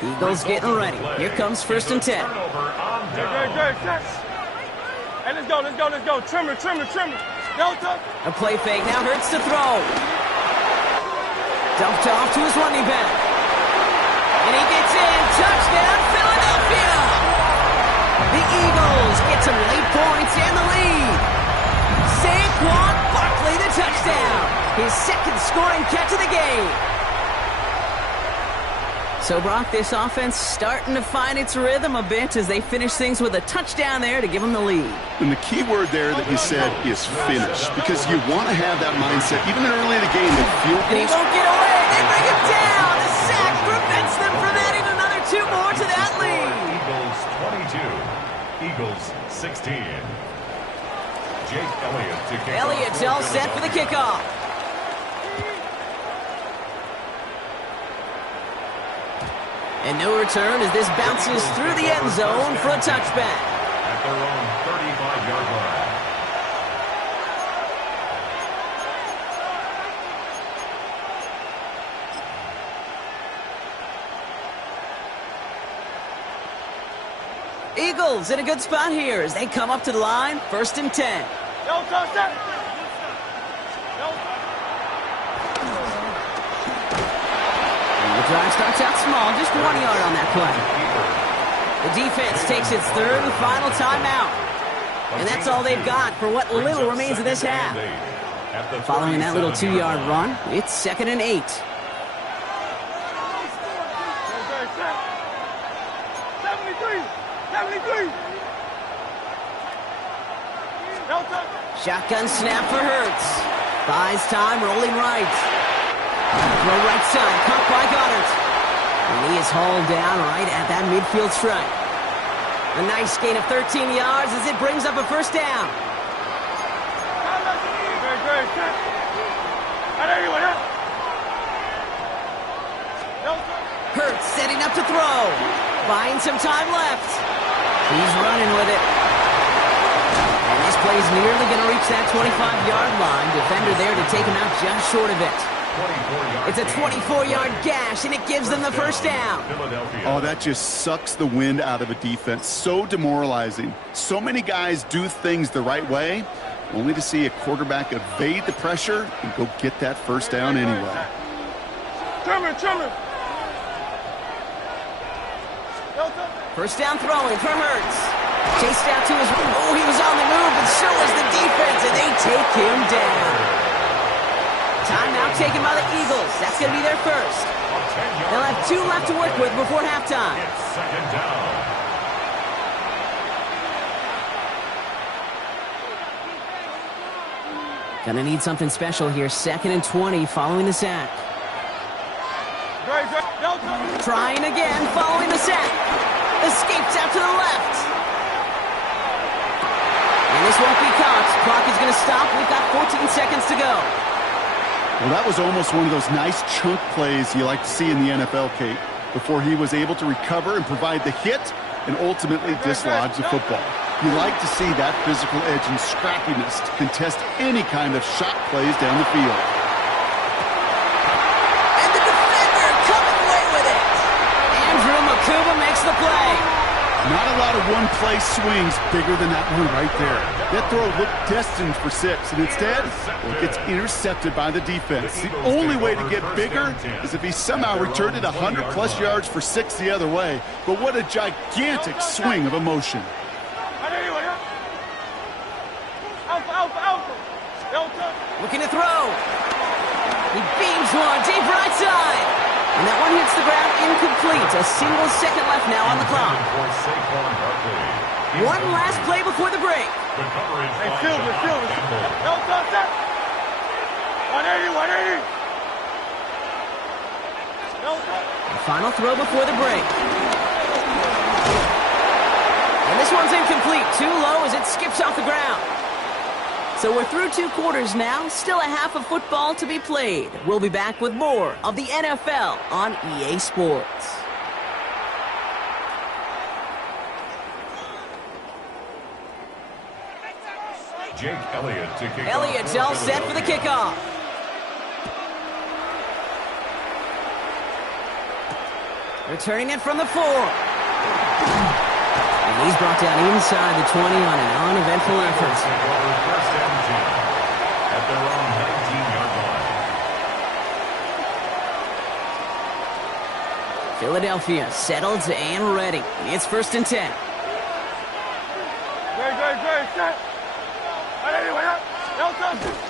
Eagles getting ready. Here comes 1st and 10. Great. Set. Hey, let's go. Trimmer. A play fake. Now Hurts to throw. Dumped off to his running back. And he gets in. Touchdown, Philadelphia! The Eagles get some late points and the lead. Saquon Barkley, the touchdown. His second scoring catch of the game. So, Brock, this offense starting to find its rhythm a bit as they finish things with a touchdown there to give them the lead. And the key word there that you said is finish, because you want to have that mindset. Even early in the game, they feel And he won't get away. They bring him down. The sack prevents them from adding another 2 more to that lead. Eagles 16. Jake Elliott to kick Elliott's all set for the kickoff. And no return as this bounces through the end zone for a touchback. At their own 35-yard line. Eagles in a good spot here as they come up to the line. 1st and 10. The drive starts out small, just 1 yard on that play. The defense takes its third and final timeout. And that's all they've got for what little remains of this half. Following that little 2-yard run, it's 2nd and 8. Shotgun snap for Hurts. Buys time, rolling right. Throw right side, caught by Goddard. And he is hauled down right at that midfield stripe. A nice gain of 13 yards as it brings up a 1st down. Hurts setting up to throw. Buying some time left. He's running with it. And this play is nearly going to reach that 25-yard line. Defender there to take him out just short of it. It's a 24-yard gash, and it gives them the 1st down. Oh, that just sucks the wind out of a defense. So demoralizing. So many guys do things the right way, only to see a quarterback evade the pressure and go get that 1st down anyway. Trimmer. 1st down throwing for Hurts. Chased out to his... Oh, he was on the move, but so was the defense, and they take him down. Timeout taken by the Eagles. That's going to be their first. They'll have 2 left to work with before halftime. It's 2nd down. Gonna need something special here. 2nd and 20 following the sack. Trying again following the sack. Escapes out to the left. And this won't be caught. Clock is going to stop. We've got 14 seconds to go. Well, that was almost one of those nice chunk plays you like to see in the NFL, Kate, before he was able to recover and provide the hit and ultimately dislodge the football. You like to see that physical edge and scrappiness to contest any kind of shot plays down the field. And the defender coming away with it. Andrew Makuba makes the play. Not a lot of one-play swings bigger than that one right there. That throw looked destined for 6, and instead, it gets intercepted by the defense. The only way to get bigger is if he somehow returned it 100-plus yards for 6 the other way. But what a gigantic swing of emotion. Looking to throw. He beams one deep right side. And that one hits the ground incomplete. A single second left now on the clock. One last play before the break. Hey, Silver. 180. The final throw before the break. And this one's incomplete. Too low as it skips off the ground. So we're through 2 quarters now. Still a half of football to be played. We'll be back with more of the NFL on EA Sports. Jake Elliott to kick Elliott's all set for the kickoff. Returning it from the 4. And he's brought down inside the 20 on an uneventful effort. First and 10 at their own 19-yard line. Philadelphia settled and ready. It's first and 10. Great, set.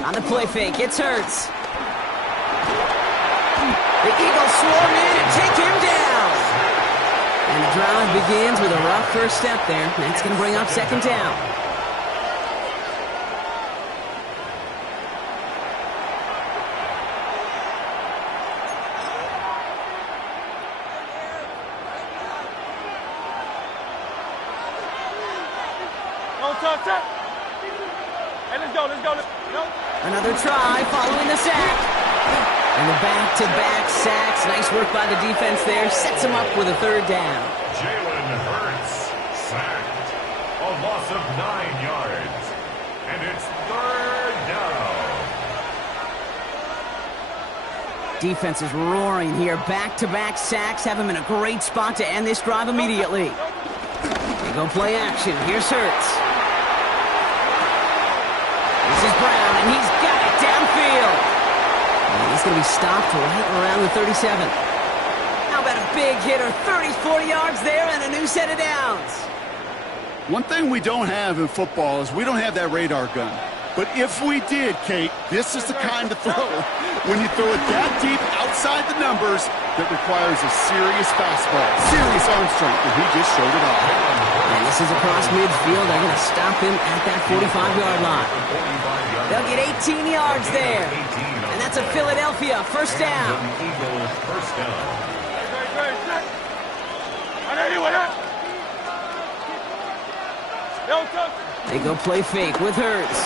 On the play fake, it's Hurts. The Eagles swarm in and take him down. And the drive begins with a rough first step there. That's going to bring up second down. Another try following the sack. And the back-to-back sacks. Nice work by the defense there. Sets him up with a third down. Jalen Hurts sacked. A loss of 9 yards. And it's third down. Defense is roaring here. Back-to-back sacks have him in a great spot to end this drive immediately. They go play action. Here's Hurts. This is Brown, and he's got it downfield. And he's going to be stopped right around the 37. How about a big hitter? 30, 40 yards there and a new set of downs. One thing we don't have in football is we don't have that radar gun. But if we did, Kate, this is the kind of throw, when you throw it that deep outside the numbers, that requires a serious fastball, serious arm strength, and he just showed it off. And this is across midfield. They're going to stop him at that 45-yard line. They'll get 18 yards there. And that's a Philadelphia first down. First down. They go play fake with Hurts.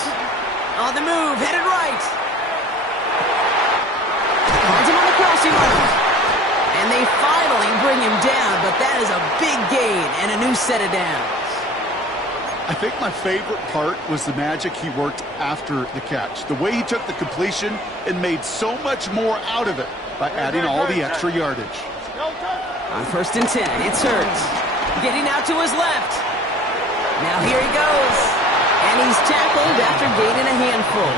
On the move, headed right. Finds him on the crossing route. And they finally bring him down, but that is a big gain and a new set of downs. I think my favorite part was the magic he worked after the catch. The way he took the completion and made so much more out of it by adding all the extra yardage. On first and 10, it's Hurts. Getting out to his left. Now here he goes. And he's tackled after gaining a handful.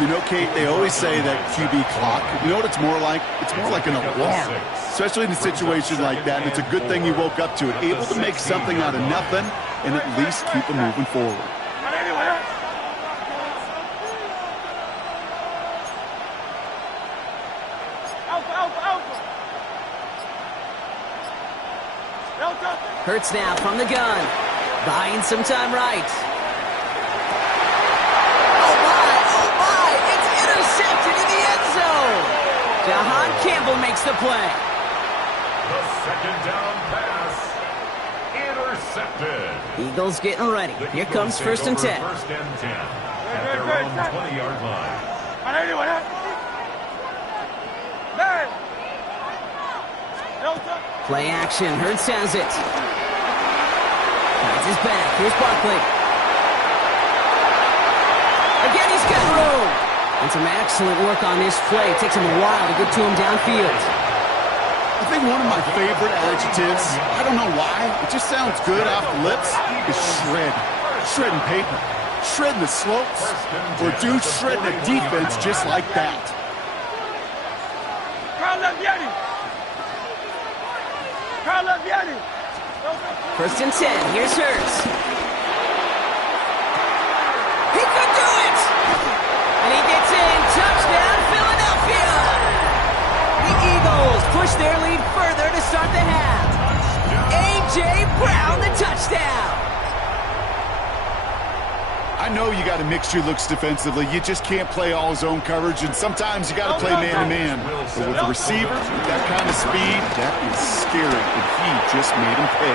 You know, Kate, they always say that QB clock. You know what it's more like? It's more like an alarm. Especially in a situation like that. And it's a good thing you woke up to it. Able to make something out of nothing and at least keep them moving forward. Hurts now from the gun. Buying some time right. Oh my, it's intercepted in the end zone. Jahan Campbell makes the play. The second down pass. Intercepted. Eagles getting ready. Here comes first and 10. First and 10 at their own 20-yard line. Play action. Hurts has it. Finds his back. Here's Barkley. Again, he's got room. And some excellent work on this play. It takes him a while to get to him downfield. I I think one of my favorite adjectives, I don't know why, it just sounds good off the lips, is shred. Shredding paper, shredding the slopes, or dude shredding a defense just like that. First and 10, here's Hurts. He could do it! And he gets in, touchdown, Philadelphia! The Eagles push their lead further to start the half. A.J. Brown, the touchdown! I know you got to mix your looks defensively. You just can't play all zone coverage, and sometimes you got to play man-to-man. But with a receiver with that kind of speed, that is scary, and he just made him pay.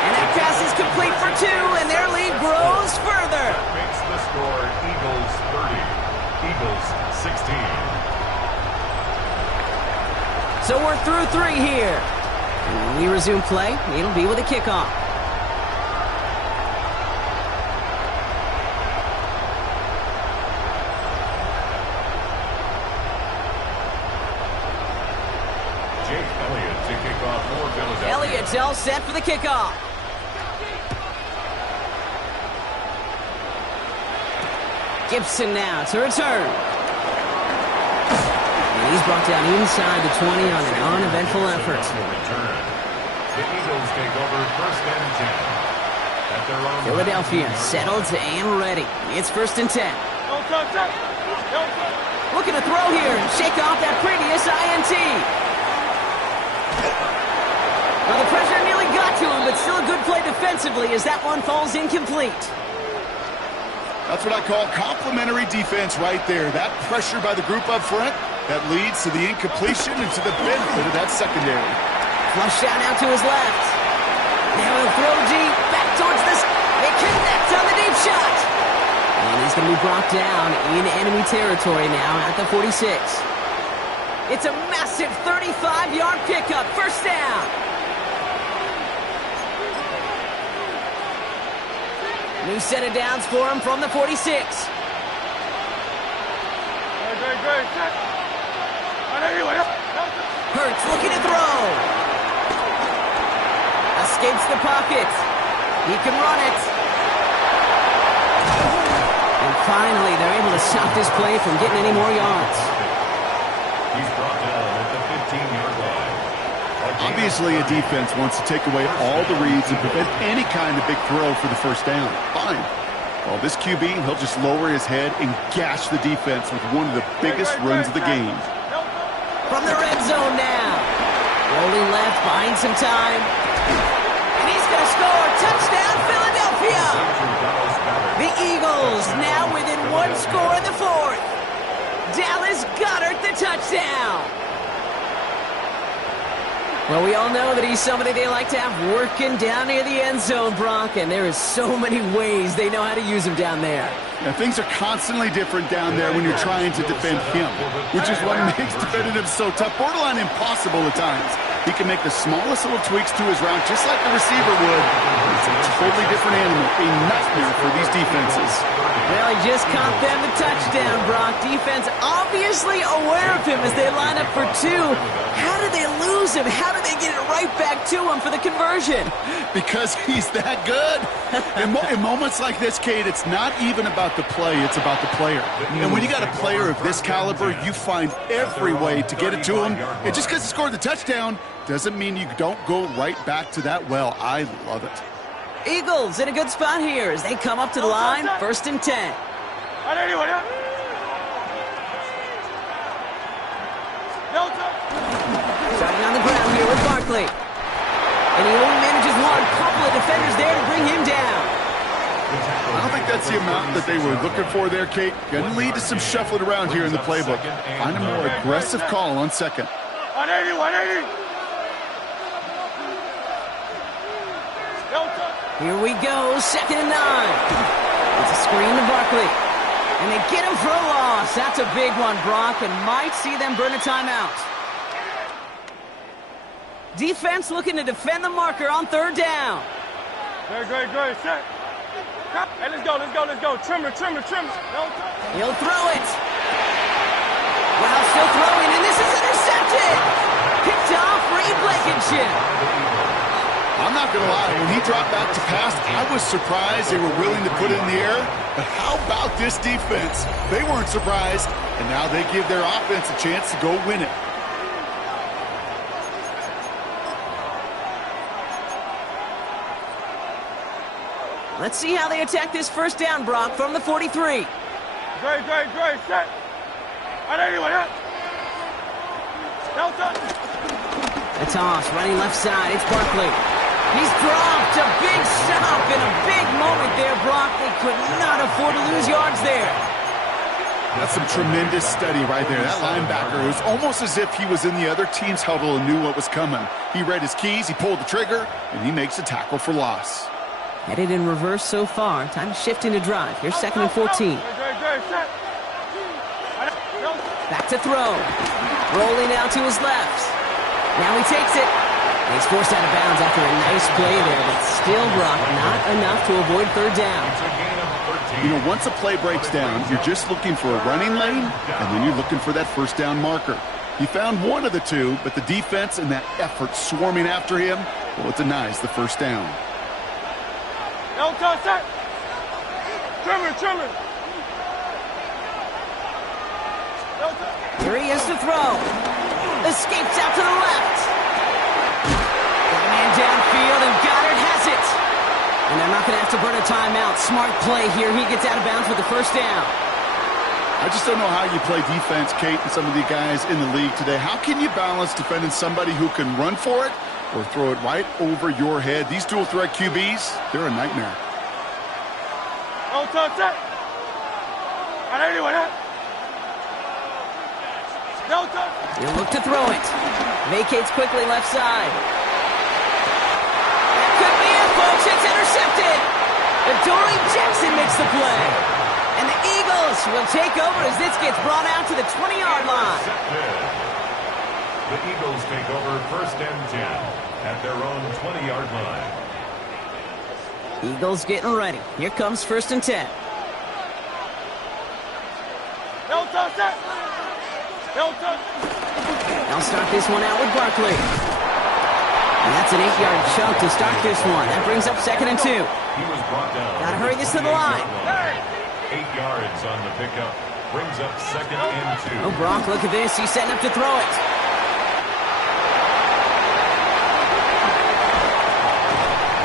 And that pass is complete for 2, and their lead grows further. That makes the score Eagles 30, Eagles 16. So we're through 3 here. When we resume play, it'll be with a kickoff. Elliott's all set for the kickoff. Gibson now to return. And he's brought down inside the 20 on an uneventful effort. The Eagles take over first and 10. At their own Philadelphia settled and ready. It's first and 10. Looking to throw here and shake off that previous INT. Well, the pressure nearly got to him, but still a good play defensively as that one falls incomplete. That's what I call complimentary defense right there. That pressure by the group up front, that leads to the incompletion and to the benefit of that secondary. Flush out now to his left. Now he'll throw deep, back towards this. They connect on the deep shot. And he's going to be brought down in enemy territory now at the 46. It's a massive 35-yard pickup, first down. New set of downs for him from the 46. Hurts looking to throw. Escapes the pocket. He can run it. And finally, they're able to stop this play from getting any more yards. He's brought down at the 15-yard line. Obviously, a defense wants to take away all the reads and prevent any kind of big throw for the first down. Fine. Well, this QB, he'll just lower his head and gash the defense with one of the biggest runs of the game. From the red zone now. Rolling left, buying some time. And he's going to score. Touchdown, Philadelphia. The Eagles now within 1 score in the 4th. Dallas Goedert the touchdown. Well, we all know that he's somebody they like to have working down near the end zone, Brock, and there is so many ways they know how to use him down there. Now, things are constantly different down there when you're trying to defend him, which is what makes defending him so tough, borderline impossible at times. He can make the smallest little tweaks to his route, just like the receiver would. It's a totally different animal, a nightmare for these defenses. Well, he just caught them the touchdown, Brock. Defense obviously aware of him as they line up for 2. How did they lose him? How did they get it right back to him for the conversion? Because he's that good. In moments like this, Kate, it's not even about the play, it's about the player. And when you got a player of this caliber, you find every way to get it to him. And just because he scored the touchdown doesn't mean you don't go right back to that well. I love it. Eagles in a good spot here as they come up to the line, first and 10. Starting on the ground here with Barkley. And he only manages one. Couple of defenders there to bring him down. I don't think that's the amount that they were looking for there, Kate. Going to lead to some shuffling around here in the playbook. Find a more aggressive call on second. 180. Here we go, second and 9. It's a screen to Barkley. And they get him for a loss. That's a big one, Brock, and might see them burn a timeout. Defense looking to defend the marker on third down. Great. Set. Hey, let's go. Trimmer. He'll throw it. Wow, still throwing, and this is intercepted. Picked up possession. I'm not going to lie, when he dropped back to pass, I was surprised they were willing to put it in the air. But how about this defense? They weren't surprised, and now they give their offense a chance to go win it. Let's see how they attack this first down, Brock, from the 43. Great, set. The toss, running left side, it's Barkley. He's dropped, a big stop and a big moment there, Brock. They could not afford to lose yards there. That's some tremendous study right there. That linebacker, it was almost as if he was in the other team's huddle and knew what was coming. He read his keys, he pulled the trigger, and he makes a tackle for loss. Headed in reverse so far. Time to shift into drive. Here's 2nd and 14. Back to throw. Rolling out to his left. Now he takes it. He's forced out of bounds after a nice play there, but still, Brock, not enough to avoid third down. You know, once a play breaks down, you're just looking for a running lane, and then you're looking for that first down marker. He found one of the two, but the defense and that effort swarming after him, well, it denies the first down. Trimmer. Here he is to throw. Escapes out to the left. Got a man downfield, and Goddard has it. And they're not going to have to burn a timeout. Smart play here. He gets out of bounds with the first down. I just don't know how you play defense, Kate, and some of the guys in the league today. How can you balance defending somebody who can run for it or throw it right over your head? These dual threat QBs, they're a nightmare. He'll look to throw it. Vacates quickly left side. That could be it, folks. It's intercepted. Adoree Jackson makes the play. And the Eagles will take over as this gets brought out to the 20-yard line. The Eagles take over 1st and 10 at their own 20-yard line. Eagles getting ready. Here comes 1st and 10. They'll start this one out with Barkley. And that's an 8-yard chunk to start this one. That brings up 2nd and 2. He was brought down. Gotta hurry this to the line. 8 yards on the pickup. Brings up 2nd and 2. Oh, Brock, look at this. He's setting up to throw it.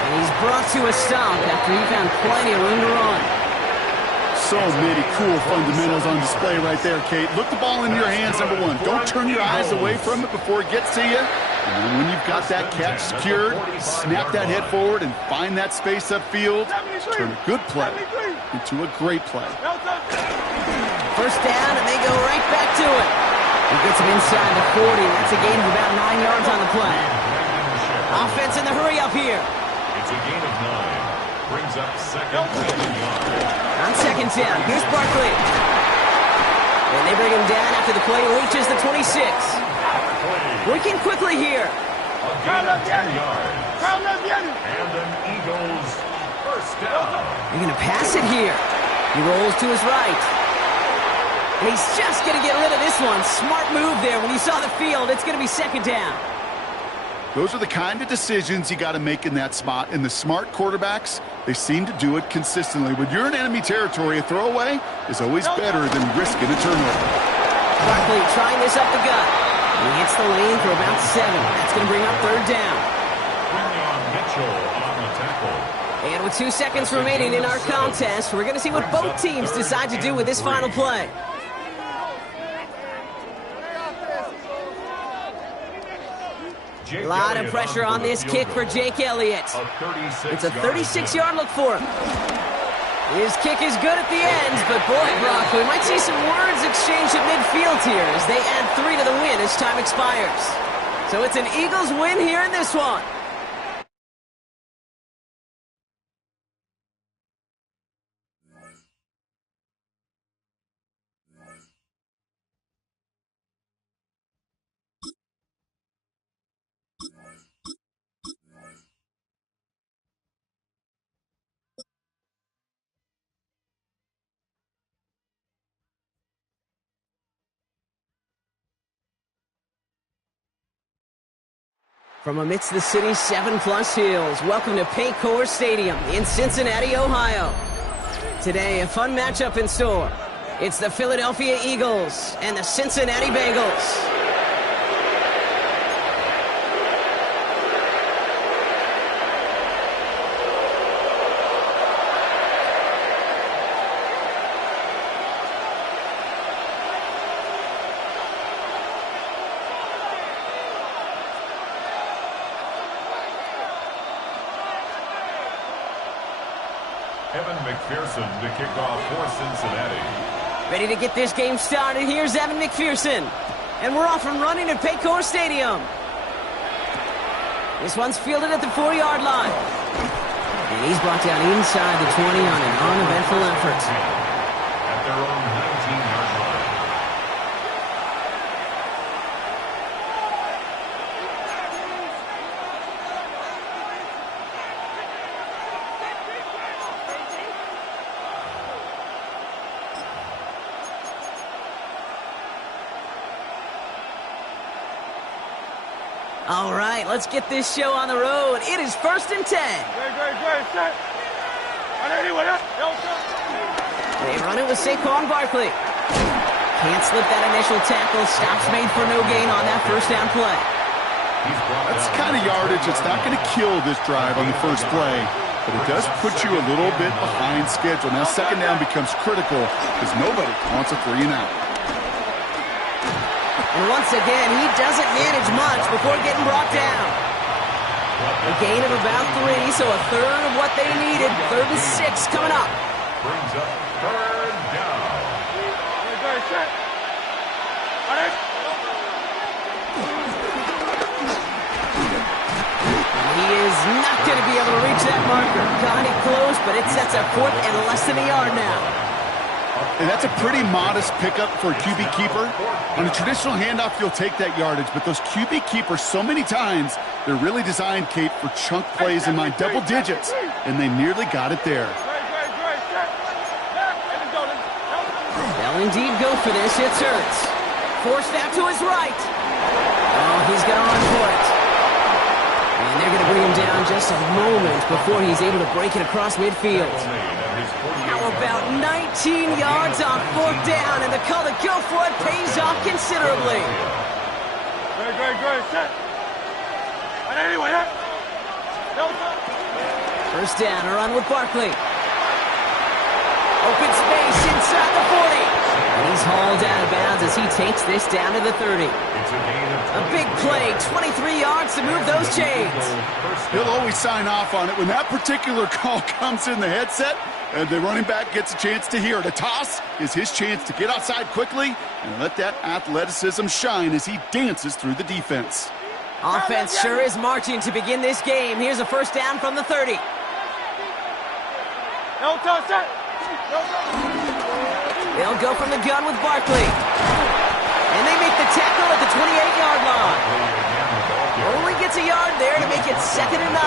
And he's brought to a stop after he found plenty of room to run. So many cool fundamentals on display right there, Kate. Look the ball into your hands, number one. Don't turn your eyes away from it before it gets to you. And then when you've got that catch secured, snap that head forward and find that space upfield. Turn a good play into a great play. First down, and they go right back to it. He gets him inside the 40. That's a gain of about 9 yards on the play. Offense in the hurry up here. It's a gain of 9. Brings up 2nd and 1. On 2nd down, here's Barkley. And they bring him down after the play reaches the 26. Working quickly here. A gain of 10 yards. And an Eagles first down. They're going to pass it here. He rolls to his right. And he's just going to get rid of this one. Smart move there. When you saw the field, it's going to be 2nd down. Those are the kind of decisions you got to make in that spot. And the smart quarterbacks, they seem to do it consistently. When you're in enemy territory, a throwaway is always better than risking a turnover. Barkley trying this up the gut. And he hits the lane for about 7. That's going to bring up 3rd down. Mitchell on the tackle. And with 2 seconds remaining in our contest, we're going to see what both teams decide to do with this final play. A lot of pressure on this kick for Jake Elliott. It's a 36-yard look for him. His kick is good at the end, but boy, Brock, we might see some words exchanged at midfield here as they add 3 to the win as time expires. So it's an Eagles win here in this one. From amidst the city's 7+ hills, welcome to Paycor Stadium in Cincinnati, Ohio. Today, a fun matchup in store. It's the Philadelphia Eagles and the Cincinnati Bengals. McPherson to kick off for Cincinnati. Ready to get this game started. Here's Evan McPherson. And we're off and running at Paycor Stadium. This one's fielded at the 4-yard line. And he's brought down inside the 20 on an uneventful effort. At their own 19-yard line. All right, let's get this show on the road. It is 1st and 10. They run it with Saquon Barkley. Can't slip that initial tackle. Stops made for no gain on that first down play. That's kind of yardage. It's not going to kill this drive on the first play, but it does put you a little bit behind schedule. Now second down becomes critical because nobody wants a 3-and-out. And once again, he doesn't manage much before getting brought down. A gain of about 3, so a third of what they needed. 3rd and 6 coming up. Brings up 3rd down. He is not going to be able to reach that marker. Got it close, but it sets up 4th and less than a yard now. And that's a pretty modest pickup for a QB keeper. On a traditional handoff, you'll take that yardage, but those QB keepers, so many times, they're really designed, Kate, for chunk plays in my double digits, and they nearly got it there. They'll indeed go for this. It's Hurts. Forced out to his right. Oh, he's going to run for it. And they're going to bring him down just a moment before he's able to break it across midfield. How about 19 yards on 4th down, and the call to go for it pays off considerably. First down, a run with Barkley. Open space inside the 40. And he's hauled out of bounds as he takes this down to the 30. A big play, 23 yards to move those chains. He'll always sign off on it when that particular call comes in the headset and the running back gets a chance to hear it. A toss is his chance to get outside quickly and let that athleticism shine as he dances through the defense. Offense sure is marching to begin this game. Here's a first down from the 30. They'll go from the gun with Barkley. And they make the tackle at the 28-yard line. Only gets a yard there to make it 2nd and 9.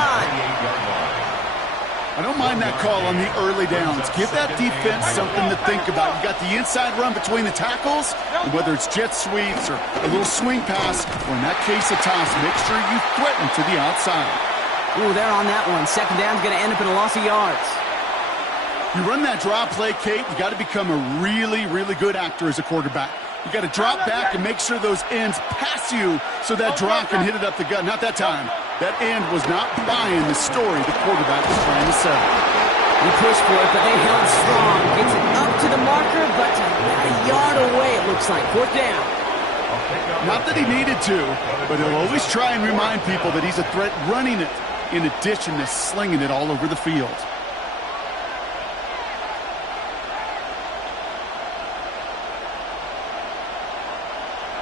I don't mind that call on the early downs. Give that defense something to think about. You got the inside run between the tackles, and whether it's jet sweeps or a little swing pass, or in that case a toss, make sure you threaten to the outside. Ooh, they're on that one. Second down's going to end up in a loss of yards. You run that draw play, Kate, you got to become a really, really good actor as a quarterback. You got to drop back and make sure those ends pass you so that draw can hit it up the gut. Not that time. That end was not buying the story the quarterback was trying to sell. He pushed for it, but they held strong. Gets it up to the marker, but a yard away, it looks like. 4th down. Not that he needed to, but he'll always try and remind people that he's a threat running it in addition to slinging it all over the field.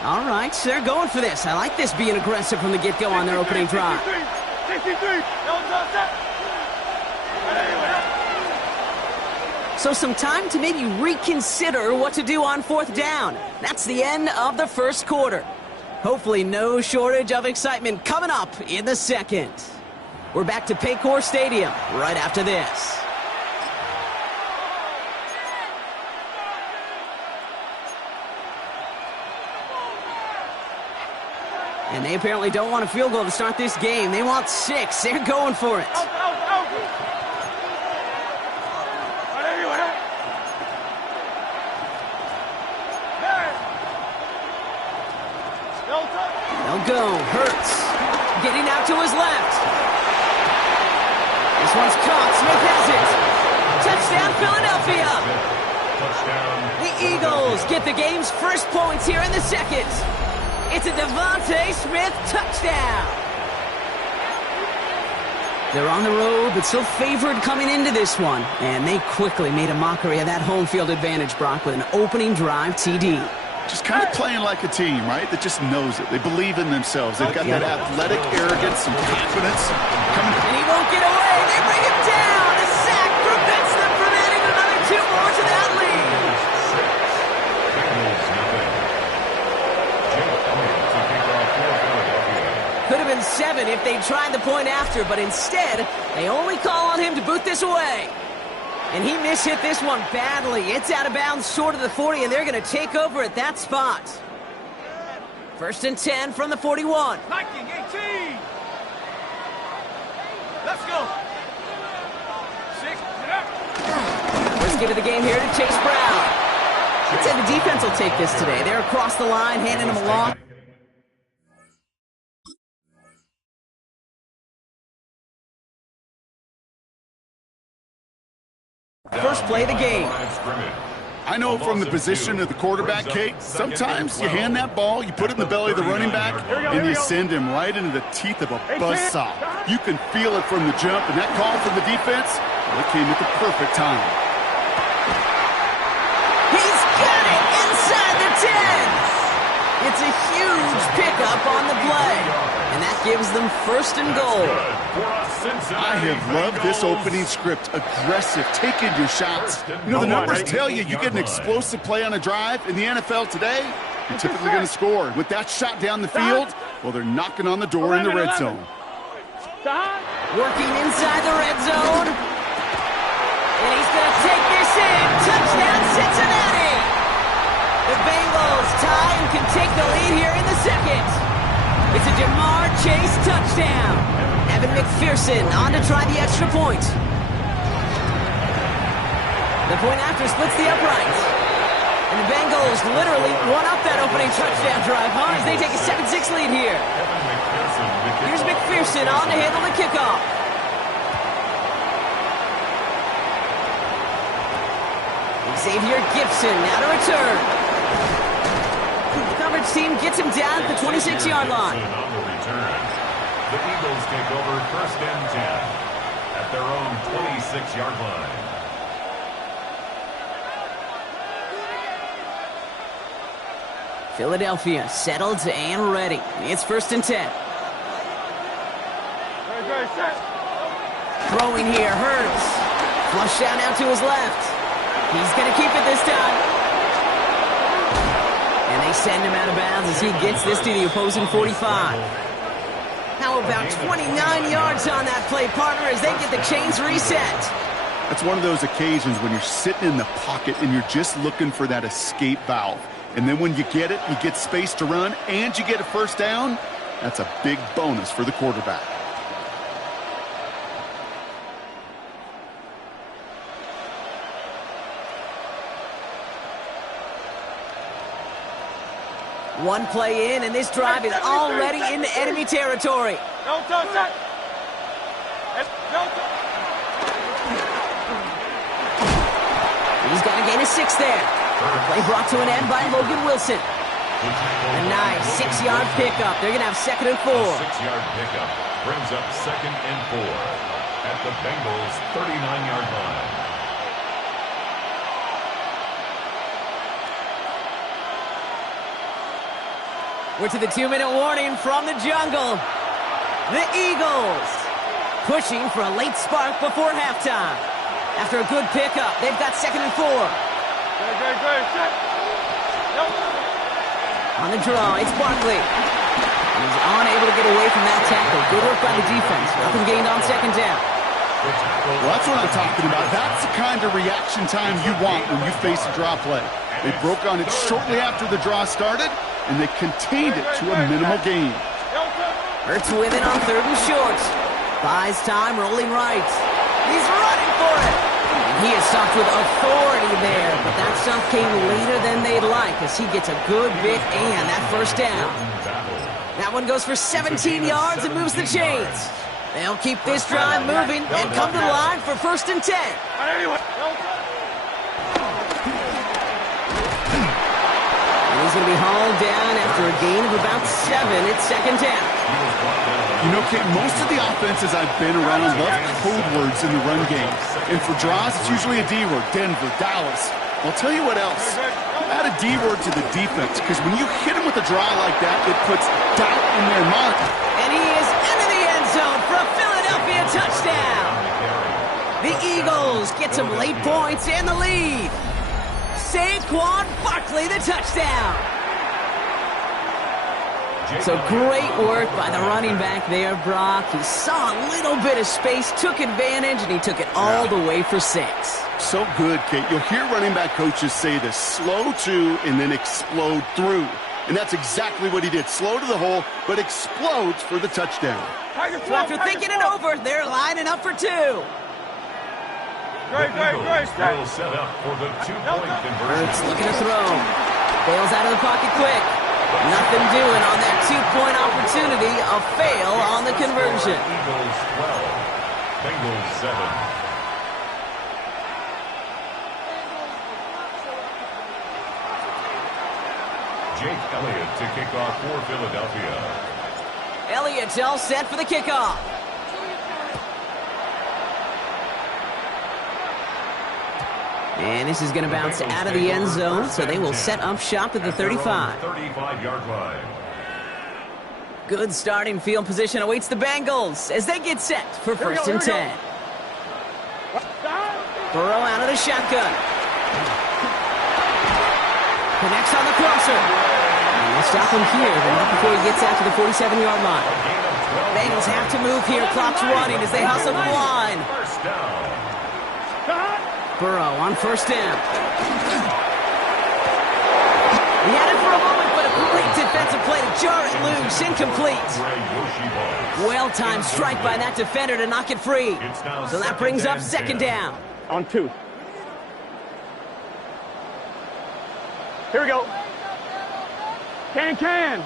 All right, so they're going for this. I like this being aggressive from the get-go on their opening drive. So some time to maybe reconsider what to do on 4th down. That's the end of the first quarter. Hopefully no shortage of excitement coming up in the second. We're back to Paycor Stadium right after this. And they apparently don't want a field goal to start this game. They want 6. They're going for it. They'll go. Hurts. Getting out to his left. This one's caught. Smith has it. Touchdown, Philadelphia. The Eagles get the game's first points here in the second. It's a Devontae Smith touchdown. They're on the road, but still favored coming into this one. And they quickly made a mockery of that home field advantage, Brock, with an opening drive TD. Just kind of playing like a team, right? That just knows it. They believe in themselves. They've got that athletic arrogance and confidence. And he won't get away. They bring him down. A sack prevents them from adding another 2 more to that lead. Could have been 7 if they tried the point after, but instead, they only call on him to boot this away. And he mishit this one badly. It's out of bounds short of the 40, and they're going to take over at that spot. 1st and 10 from the 41. 19-18. Let's go. 6, get up. Let's get to the game here to Chase Brown. I'd say the defense will take this today. They're across the line, handing him along. First play of the game. I know from the position of the quarterback, Kate, sometimes you hand that ball, you put it in the belly of the running back, and you send him right into the teeth of a buzzsaw. You can feel it from the jump, and that call from the defense, well, it came at the perfect time. He's got it inside the 10. It's a huge pickup on the play, and that gives them 1st and goal. I have loved this opening script. Aggressive, taking your shots. You know, the numbers tell you get an explosive play on a drive. In the NFL today, you're typically going to score. With that shot down the field, well, they're knocking on the door in the red zone. Working inside the red zone. And he's going to take this in. Touchdown, Cincinnati. The Bengals tie and can take the lead here in the second. It's a Jamar Chase touchdown. Evan McPherson on to try the extra point. The point after splits the uprights. And the Bengals literally won up that opening touchdown drive, as they take a 7-6 lead here. Here's McPherson on to handle the kickoff. Xavier Gibson now to return. The coverage team gets him down at the 26-yard line. The Eagles take over 1st and 10 at their own 26-yard line. Philadelphia settled and ready. It's 1st and 10. Throwing here, Hurts. Flush down out to his left. He's going to keep it this time. And they send him out of bounds as he gets this to the opposing 45. How about 29 yards on that play, partner, as they get the chains reset? That's one of those occasions when you're sitting in the pocket and you're just looking for that escape valve. And then when you get it, you get space to run, and you get a 1st down. That's a big bonus for the quarterback. One play in, and this drive is already into enemy territory. Don't touch that. He's got to gain a 6 there. The play brought to an end by Logan Wilson. A nice 6-yard pickup. They're going to have 2nd and 4. 6-yard pickup brings up 2nd and 4 at the Bengals' 39-yard line. We're to the 2-minute warning from the jungle. The Eagles pushing for a late spark before halftime. After a good pickup, they've got 2nd and 4. On the draw, it's Barkley. He's unable to get away from that tackle. Good work by the defense. Nothing gained on 2nd down. Well, that's what I'm talking about. That's the kind of reaction time you want when you face a draw play. They broke on it shortly after the draw started, and they contained it to a minimal gain. Hurts with it on 3rd and short. Buys time, rolling right. He's running for it. He is stopped with authority there, but that stop came later than they'd like as he gets a good bit and that first down. That one goes for 17 yards and moves the chains. They'll keep this drive moving and come to the line for 1st and 10. And he's going to be hauled down after a gain of about 7. It's 2nd down. You know, Kate, most of the offenses I've been around love code words in the run game. And for draws, it's usually a D word, Denver, Dallas. I'll tell you what else. Add a D word to the defense, because when you hit them with a draw like that, it puts doubt in their mind. And he is into the end zone for a Philadelphia touchdown. The Eagles get some late points and the lead. Saquon Barkley, the touchdown. So great work by the running back there, Brock. He saw a little bit of space, took advantage, and he took it all the way for 6. So good, Kate. You'll hear running back coaches say this: slow to and then explode through. And that's exactly what he did. Slow to the hole, but explodes for the touchdown. So after thinking it over, they're lining up for 2. Great. Still set up for the 2-point conversion. Hurts looking to throw. Bails out of the pocket quick. Nothing doing on that 2-point opportunity. A fail on the conversion. Eagles 12, Bengals 7. Jake Elliott to kick off for Philadelphia. Elliott all set for the kickoff. And this is going to bounce out of the end zone, so they will set up shop at the 35. 35-yard line. Good starting field position awaits the Bengals as they get set for 1st and 10. Burrow out of the shotgun. Connects on the crosser. And they'll stop him here, but not before he gets out to the 47-yard line. Bengals have to move here. Clock's running as they hustle the line. First down. Burrow on 1st down. He had it for a moment, but a great defensive play to jar it loose. Incomplete. Well-timed strike by that defender to knock it free. So that brings up 2nd down. On 2. Here we go. Can. 11.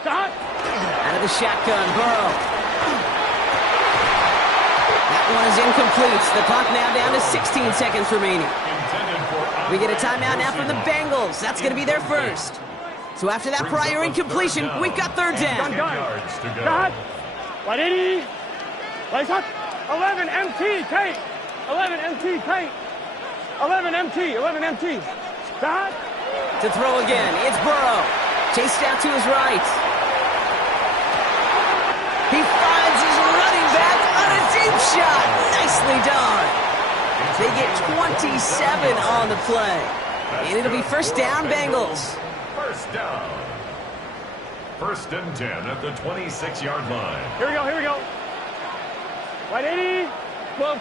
Stop. Out of the shotgun, Burrow. That one is incomplete. The clock now down to 16 seconds remaining. We get a timeout now from the Bengals. That's going to be their first. So after that prior incompletion, we've got 3rd down. Stop. 180. Lights up. 11 MT, Kate. 11 MT, Kate. 11 MT. Stop. To throw again, it's Burrow. Chased out to his right. He finds his running back on a deep shot. Nicely done. They get 27 on the play. And it'll be 1st down, Bengals. First down. 1st and 10 at the 26-yard line. Here we go. 180. 12.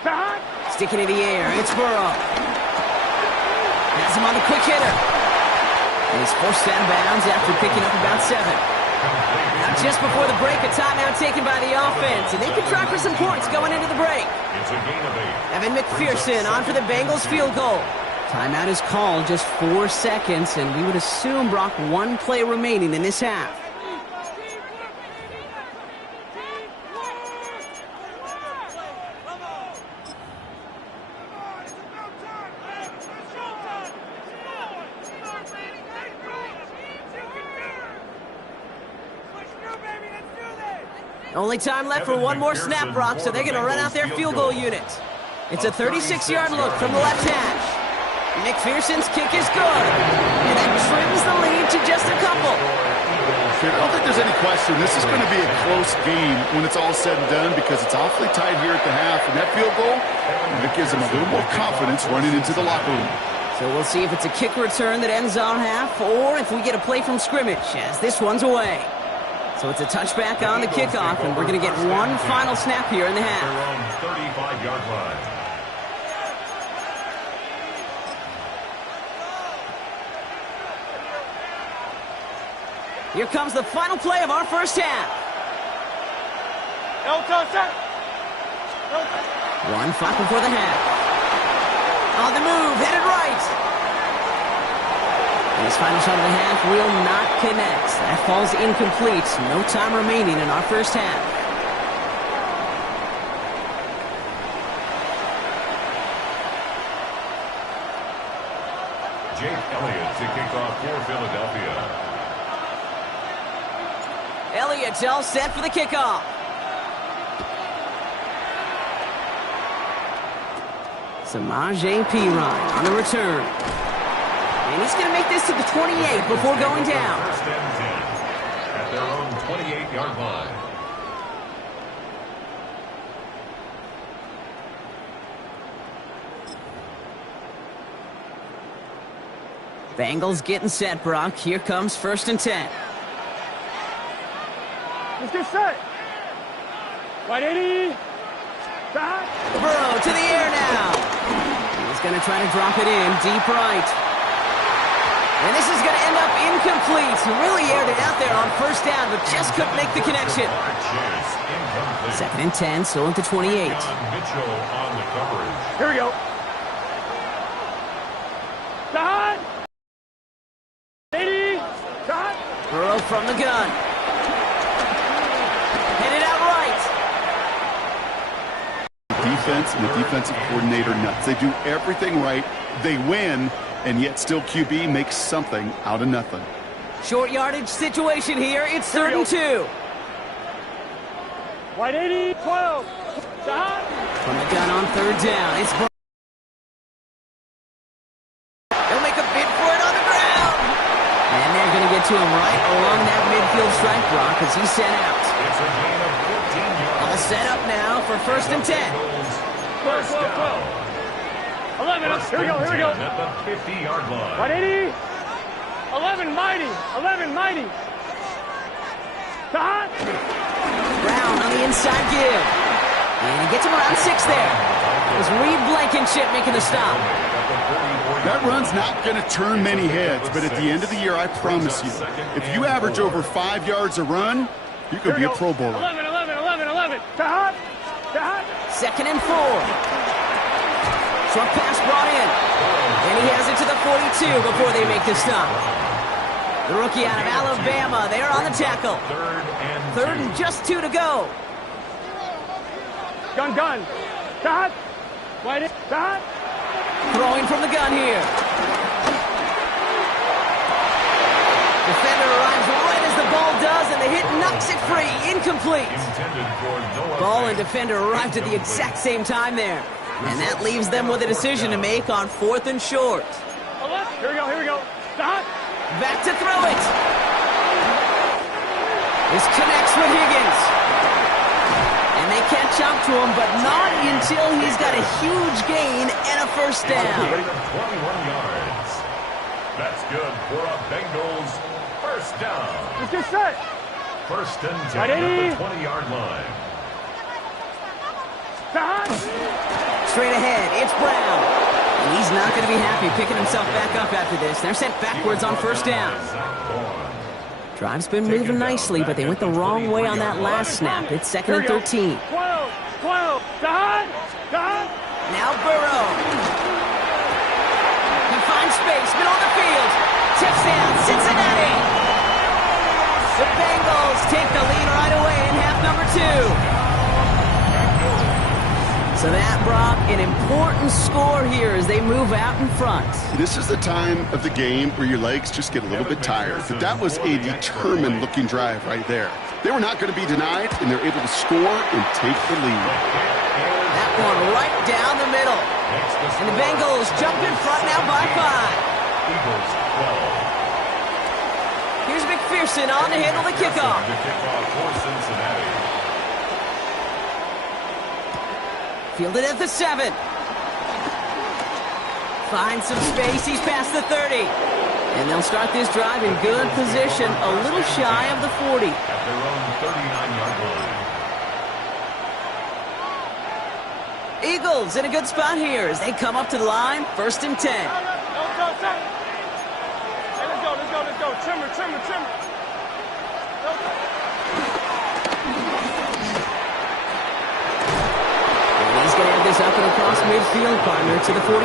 Stop. Sticking in the air, it's Burrow. Has him on the quick hitter. And he's forced out of bounds after picking up about 7. Now just before the break, a timeout taken by the offense, and they can try for some points going into the break. It's a gain of 8. Evan McPherson on for the Bengals field goal. Timeout is called, just 4 seconds, and we would assume, Brock, 1 play remaining in this half. Only time left for 1 more snap, Brock, so they're going to run out their field goal unit. It's a 36-yard look from the left hash. McPherson's kick is good, and that trims the lead to just a couple. I don't think there's any question this is going to be a close game when it's all said and done, because it's awfully tight here at the half, and that field goal, it gives them a little more confidence running into the locker room. So we'll see if it's a kick return that ends on half, or if we get a play from scrimmage, as this one's away. So it's a touchback on the kickoff, and we're going to get 1 final snap here in the half. Their own 35-yard line. Here comes the final play of our first half. One fight before the half. On the move, headed right. And his final shot of the half will not connect. That falls incomplete. No time remaining in our first half. Jake Elliott to kick off for Philadelphia. Elliott's all set for the kickoff. Samaje Perine on the return. And he's going to make this to the 28 before going down. First and 10 at their own 28-yard line. Bengals getting set, Brock. Here comes first and 10. Let's get set. 180. Back. Burrow to the air now. He's going to try to drop it in deep right. And this is going to end up incomplete. He really aired it out there on first down, but just couldn't make the connection. Second and 10, still at the 28. Mitchell on the coverage. Here we go. Shot. 80. Shot. Burrow from the gun. Headed out right. Defense and the defensive coordinator nuts. They do everything right. They win, and yet still QB makes something out of nothing. Short yardage situation here. It's 3rd and 2. 180. 12. Shot. From the gun on 3rd down. It's Burrow. He'll make a bid for it on the ground. And they're going to get to him right along that midfield strike block as he's sent out. It's a gain of 15 yards. All set up now for first and 10. 12. 11. Here we go. Here we go. At the 50-yard line. 180. 11 mighty. 11 mighty. Shot. Brown on the inside give. And he gets him around 6 there. It was Reed Blankenship making the stop. That run's not going to turn many heads, but at the end of the year, I promise you, if you average over 5 yards a run, you could be a Pro Bowler. 11. Shot. Shot. 2nd and 4. Short pass brought in. And he has it to the 42 before they make the stop. The rookie out of Alabama, they're on the tackle. 3rd and just 2 to go. Gun. Shot. White. Shot. Throwing from the gun here. Defender arrives right as the ball does, and the hit knocks it free. Incomplete. Ball and defender arrived at the exact same time there. And that leaves them with a decision to make on 4th and short. Here we go. Shot. Back to throw it. This connects with Higgins. And they catch up to him, but not until he's got a huge gain and a first down. 21 yards. That's good for a Bengals first down. Let's get set. First and 10 at the 20-yard line. Shot. Straight ahead, it's Brown. And he's not going to be happy picking himself back up after this. They're sent backwards on first down. Drive's been moving nicely, but they went the wrong way on that last snap. It's 2nd and 13. 12. Shot. Now Burrow. He finds space, middle of the field. Touchdown, Cincinnati. The Bengals take the lead right away in half number 2. So that, Brock, an important score here as they move out in front. This is the time of the game where your legs just get a little bit tired. But that was a determined-looking drive right there. They were not going to be denied, and they're able to score and take the lead. That one right down the middle. And the Bengals jump in front now by 5. Here's McPherson on to handle the kickoff. Fielded at the 7. Finds some space. He's past the 30. And they'll start this drive in good position, a little shy of the 40. At their own 39-yard line. Eagles in a good spot here as they come up to the line. 1st and 10. Let's go. Trimmer. He's going to have this up and across midfield, partner, to the 48.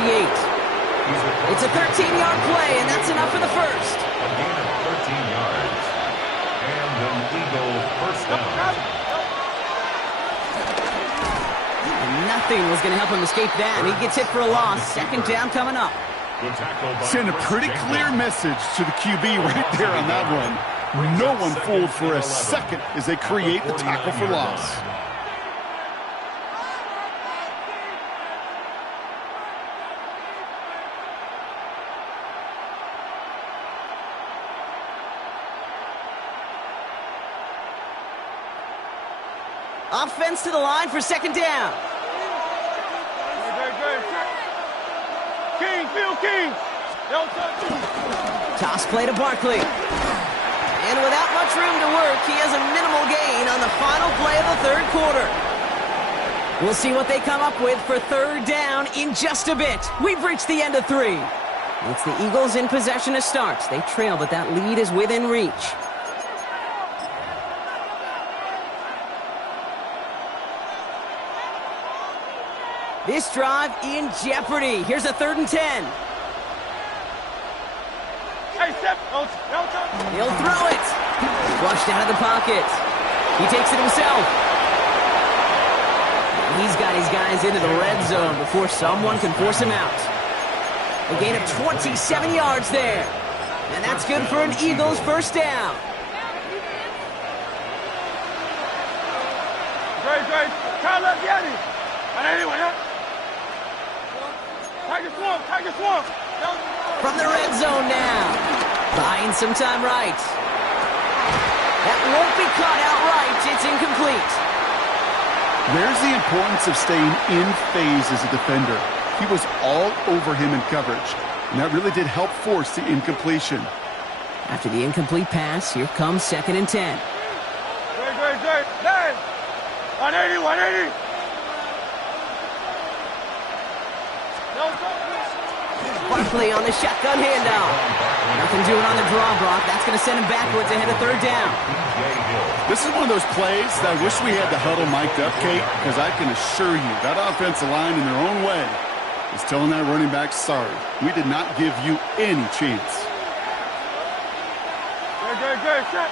It's a 13-yard play, and that's enough for the first. A gain of 13 yards. And an Eagle first down. And nothing was going to help him escape that. He gets hit for a loss. Second down coming up. Send a pretty clear message to the QB right there on that run. No one fooled for a second as they create the tackle for loss. Offense to the line for second down. King, Phil King. Toss play to Barkley. And without much room to work, he has a minimal gain on the final play of the third quarter. We'll see what they come up with for third down in just a bit. We've reached the end of 3. It's the Eagles in possession to start. They trail, but that lead is within reach. This drive in jeopardy. Here's a 3rd and 10. Hey, step. He'll throw it. Flushed out of the pocket. He takes it himself. And he's got his guys into the red zone before someone can force him out. A gain of 27 yards there. And that's good for an Eagles first down. Great. Kyle left Yeti. And anyway, Tiger Swamp. From the red zone now. Buying some time right. That won't be caught outright. It's incomplete. There's the importance of staying in phase as a defender. He was all over him in coverage, and that really did help force the incompletion. After the incomplete pass, here comes 2nd and 10. Great. 180. Barkley on the shotgun handoff. Nothing doing on the draw block. That's going to send him backwards ahead of third down. This is one of those plays that I wish we had the huddle mic'd up, Kate, because I can assure you that offensive line in their own way is telling that running back, sorry, we did not give you any chance. Great. Shot.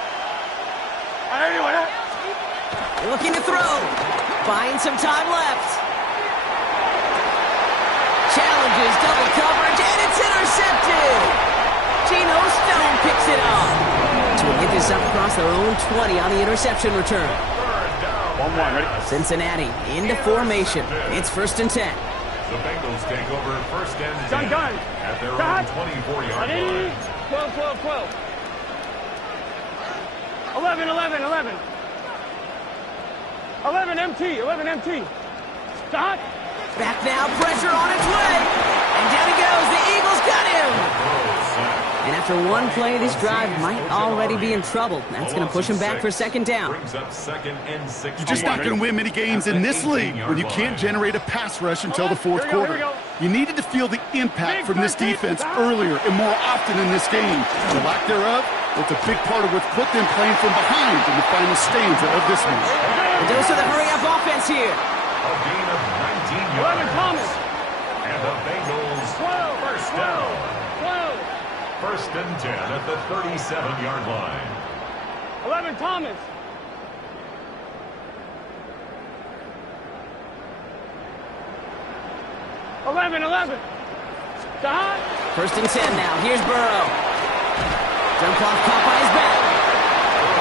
Looking to throw. Buying some time left. Challenges double coverage, and it's intercepted. Geno Stone picks it up. So we'll get this up across their own 20 on the interception return. 1-1, ready? Cincinnati into formation. It's 1st and 10. The Bengals take over 1st and 10 Gun. at their own 24-yard line. 12. 11. 11 MT. Stop. Back now, pressure on its way. And down he goes. The Eagles got him. And after one play, this drive might already be in trouble. That's going to push him back for 2nd down. You're just not going to win many games in this league when you can't generate a pass rush until the 4th quarter. You needed to feel the impact from this defense earlier and more often in this game. The lack thereof, it's a big part of what's put them playing from behind in the final stanza of this one. A dose of the hurry-up offense here. A gain of 19 yards. Thomas. And the Bengals 1st down. 1st and 10 at the 37-yard line. 11 Thomas. 11. Stop. 1st and 10 now. Here's Burrow. Jump off caught by his back.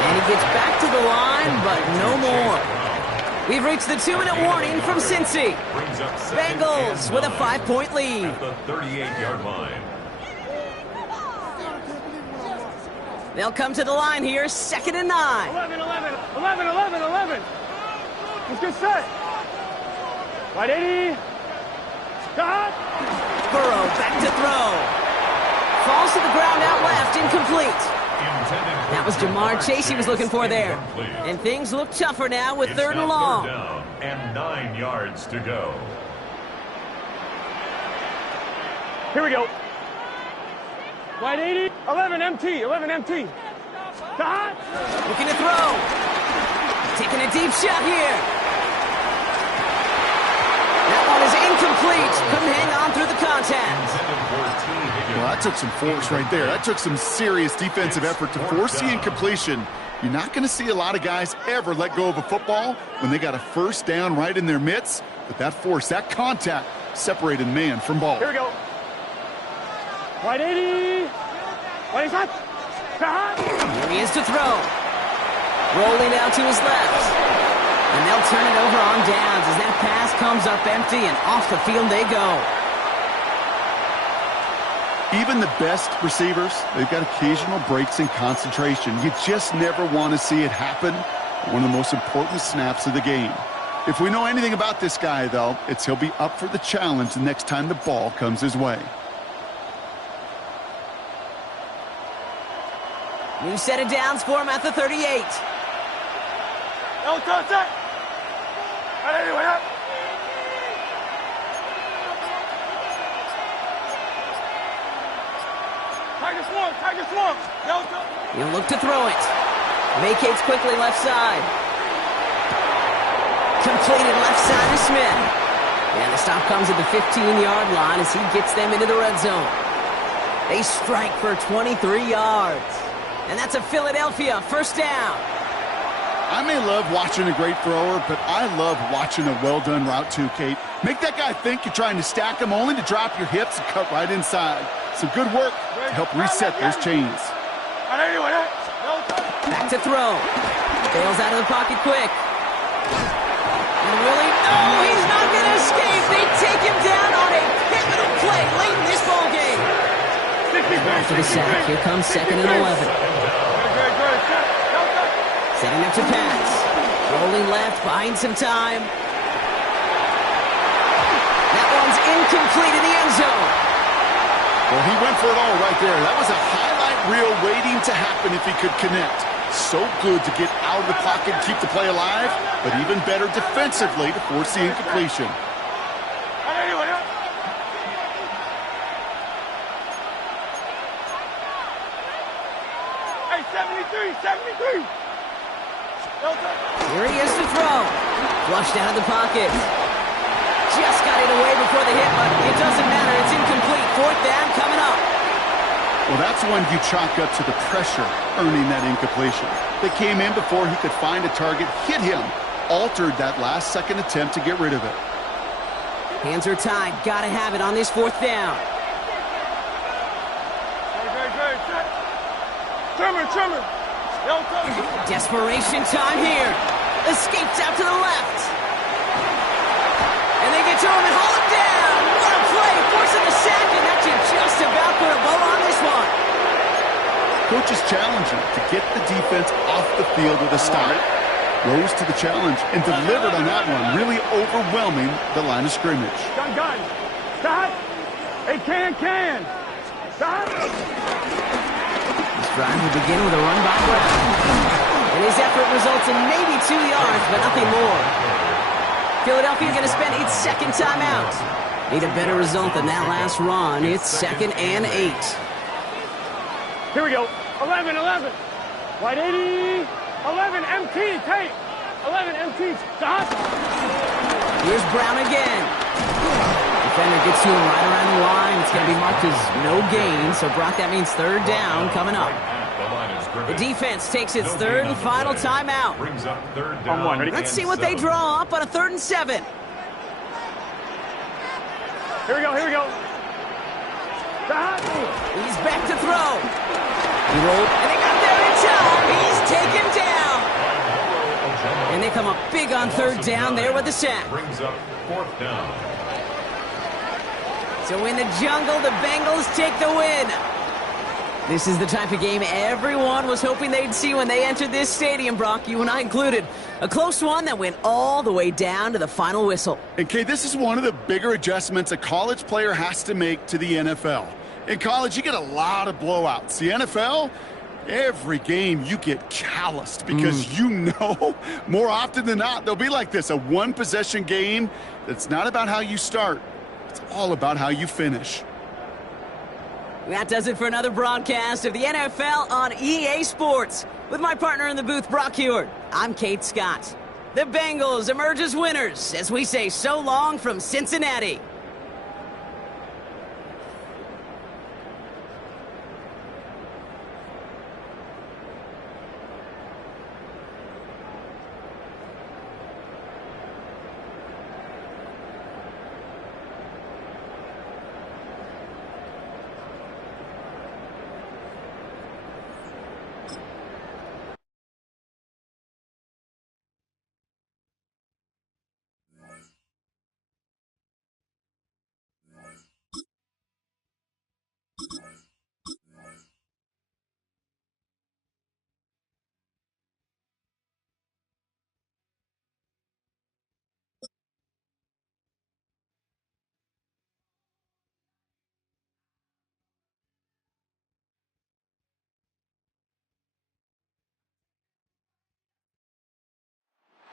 And he gets back to the line, but no more. We've reached the 2-minute warning from Cincy. Bengals with a 5-point lead. At the 38-yard line. They'll come to the line here, 2nd and 9. 11. Let's get set. 180. Stop. Burrow back to throw. Falls to the ground out left, incomplete. That was Jamar Chase he was looking for there. And things look tougher now with 3rd and long. 3rd down and 9 yards to go. Here we go. 180. 11 MT. Looking to throw. Taking a deep shot here. That one is incomplete. Couldn't hang on through the contact. Well, that took some force right there. That took some serious defensive effort to force the incompletion. You're not going to see a lot of guys ever let go of a football when they got a first down right in their midst. But that force, that contact, separated man from ball. Here we go. Wide 80. Wide shot. Here he is to throw. Rolling out to his left. And they'll turn it over on downs as that pass comes up empty and off the field they go. Even the best receivers, they've got occasional breaks in concentration. You just never want to see it happen. One of the most important snaps of the game. If we know anything about this guy, though, it's he'll be up for the challenge the next time the ball comes his way. New set of downs for him at the 38. No contact. Anyway, up. Tiger swamp. He'll look to throw it. Vacates quickly left side. Completed left side to Smith. And the stop comes at the 15-yard line as he gets them into the red zone. They strike for 23 yards. And that's a Philadelphia first down. I may love watching a great thrower, but I love watching a well-done route too, Kate. Make that guy think you're trying to stack him only to drop your hips and cut right inside. Some good work to help reset those chains. Back to throw. Bails out of the pocket quick. And really, no, he's not going to escape. They take him down on a pivotal play late in this ball game. After the sack, here comes 2nd and 11. Setting up to pass. Rolling left, buying some time. That one's incomplete in the end zone. Well, he went for it all right there. That was a highlight reel waiting to happen if he could connect. So good to get out of the pocket and keep the play alive, but even better defensively to force the incompletion. Hey, 73. Here he is to throw. Flushed out of the pocket. Just got it away before the hit, but it doesn't matter. It's incomplete. 4th down coming up. Well, that's one you chalk up to the pressure earning that incompletion. They came in before he could find a target, hit him, altered that last-second attempt to get rid of it. Hands are tied. Got to have it on this 4th down. Trimmer. Desperation time here. Escapes out to the left. And they get to him and haul him down. What a play. Forcing the sack, and that should just about put a bow on this one. Coach's challenging to get the defense off the field with a stop. Rose to the challenge and delivered on that one, really overwhelming the line of scrimmage. Gun. Stop. Hey, can. Stop. This drive will begin with a run by Brown. And his effort results in maybe 2 yards, but nothing more. Philadelphia going to spend its 2nd timeout. Need a better result than that last run. It's 2nd and 8. Here we go. 11. Wide 80. 11 MT. Tape. 11 MT. Stop. Here's Brown again. Defender gets to him right around the line. It's going to be marked as no gain. So, Brock, that means 3rd down coming up. The defense takes its 3rd and final timeout. Let's see what they draw up on a 3rd and 7. Here we go. Stop. He's back to throw. He rolled, and they got there in time. He's taken down. And they come up big on 3rd down there with the sack. Brings up 4th down. So in the jungle, the Bengals take the win. This is the type of game everyone was hoping they'd see when they entered this stadium, Brock, you and I included. A close one that went all the way down to the final whistle. And, Kay, this is one of the bigger adjustments a college player has to make to the NFL. In college, you get a lot of blowouts. The NFL, every game you get calloused because you know more often than not they'll be like this, a one-possession game that's not about how you start. It's all about how you finish. That does it for another broadcast of the NFL on EA Sports. With my partner in the booth, Brock Heward, I'm Kate Scott. The Bengals emerge as winners as we say so long from Cincinnati.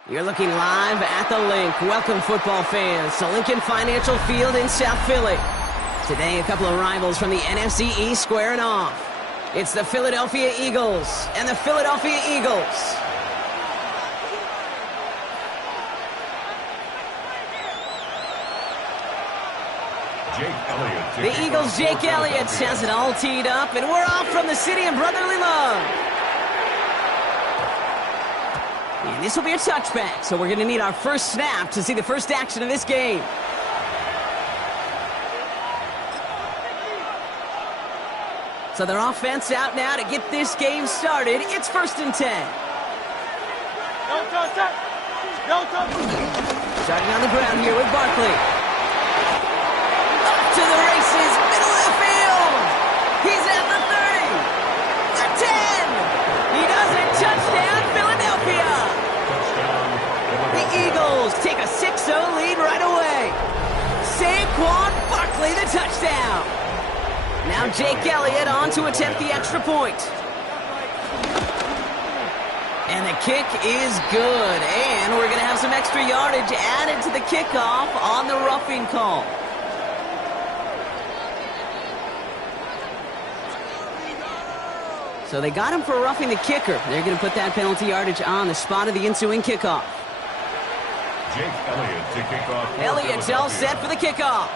You're looking live at the Link. Welcome, football fans, to Lincoln Financial Field in South Philly. Today, a couple of rivals from the NFC East squaring off. It's the Philadelphia Eagles and the Philadelphia Eagles. The Eagles' Jake Elliott has it all teed up, and we're off from the city of brotherly love. And this will be a touchback, so we're going to need our first snap to see the first action of this game. So their offense out now to get this game started. It's 1st and 10. Starting on the ground here with Barkley. Up to the races, middle of the field. He's at the 30, the 10. He does it, touchdown, Philadelphia. The Eagles take a 6-0 lead right away. Saquon Barkley, the touchdown. Now Jake Elliott on to attempt the extra point. And the kick is good. And we're going to have some extra yardage added to the kickoff on the roughing call. So they got him for roughing the kicker. They're going to put that penalty yardage on the spot of the ensuing kickoff. Jake Elliott to kick off. Elliott's all set for the kickoff.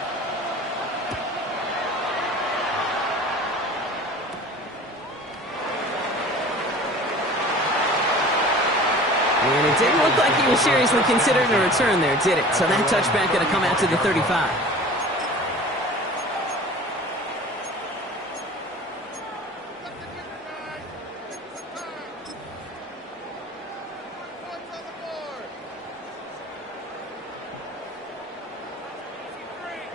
And it didn't look like he was seriously considering a return there, did it? So that touchback going to come out to the 35.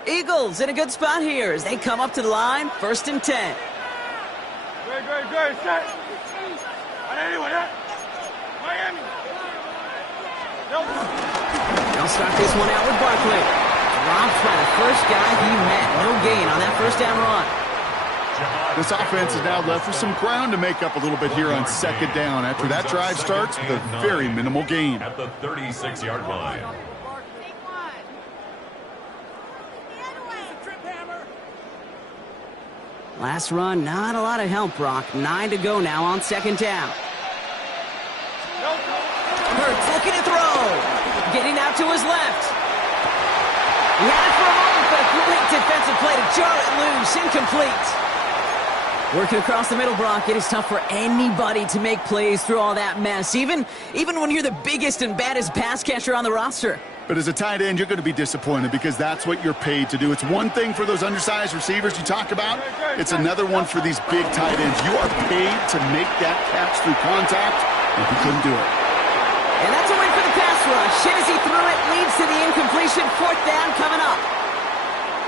Eagles in a good spot here as they come up to the line. 1st and 10. Great, set. Miami. They'll start this one out with Barkley. Dropped by the first guy he met. No gain on that first down run. This offense is now left with some ground to make up a little bit here on 2nd down after that drive starts with a very minimal gain. At the 36-yard line. Last run, not a lot of help, Brock. 9 to go now on 2nd down. Hurts looking to throw. Getting out to his left. He had it for a moment, but a great defensive play to jar it loose. Incomplete. Working across the middle, Brock. It is tough for anybody to make plays through all that mess, even when you're the biggest and baddest pass catcher on the roster. But as a tight end, you're going to be disappointed because that's what you're paid to do. It's one thing for those undersized receivers you talk about. It's another one for these big tight ends. You are paid to make that catch through contact, and he couldn't do it. And that's a win for the pass rush. Shit as he threw it leads to the incompletion. 4th down coming up.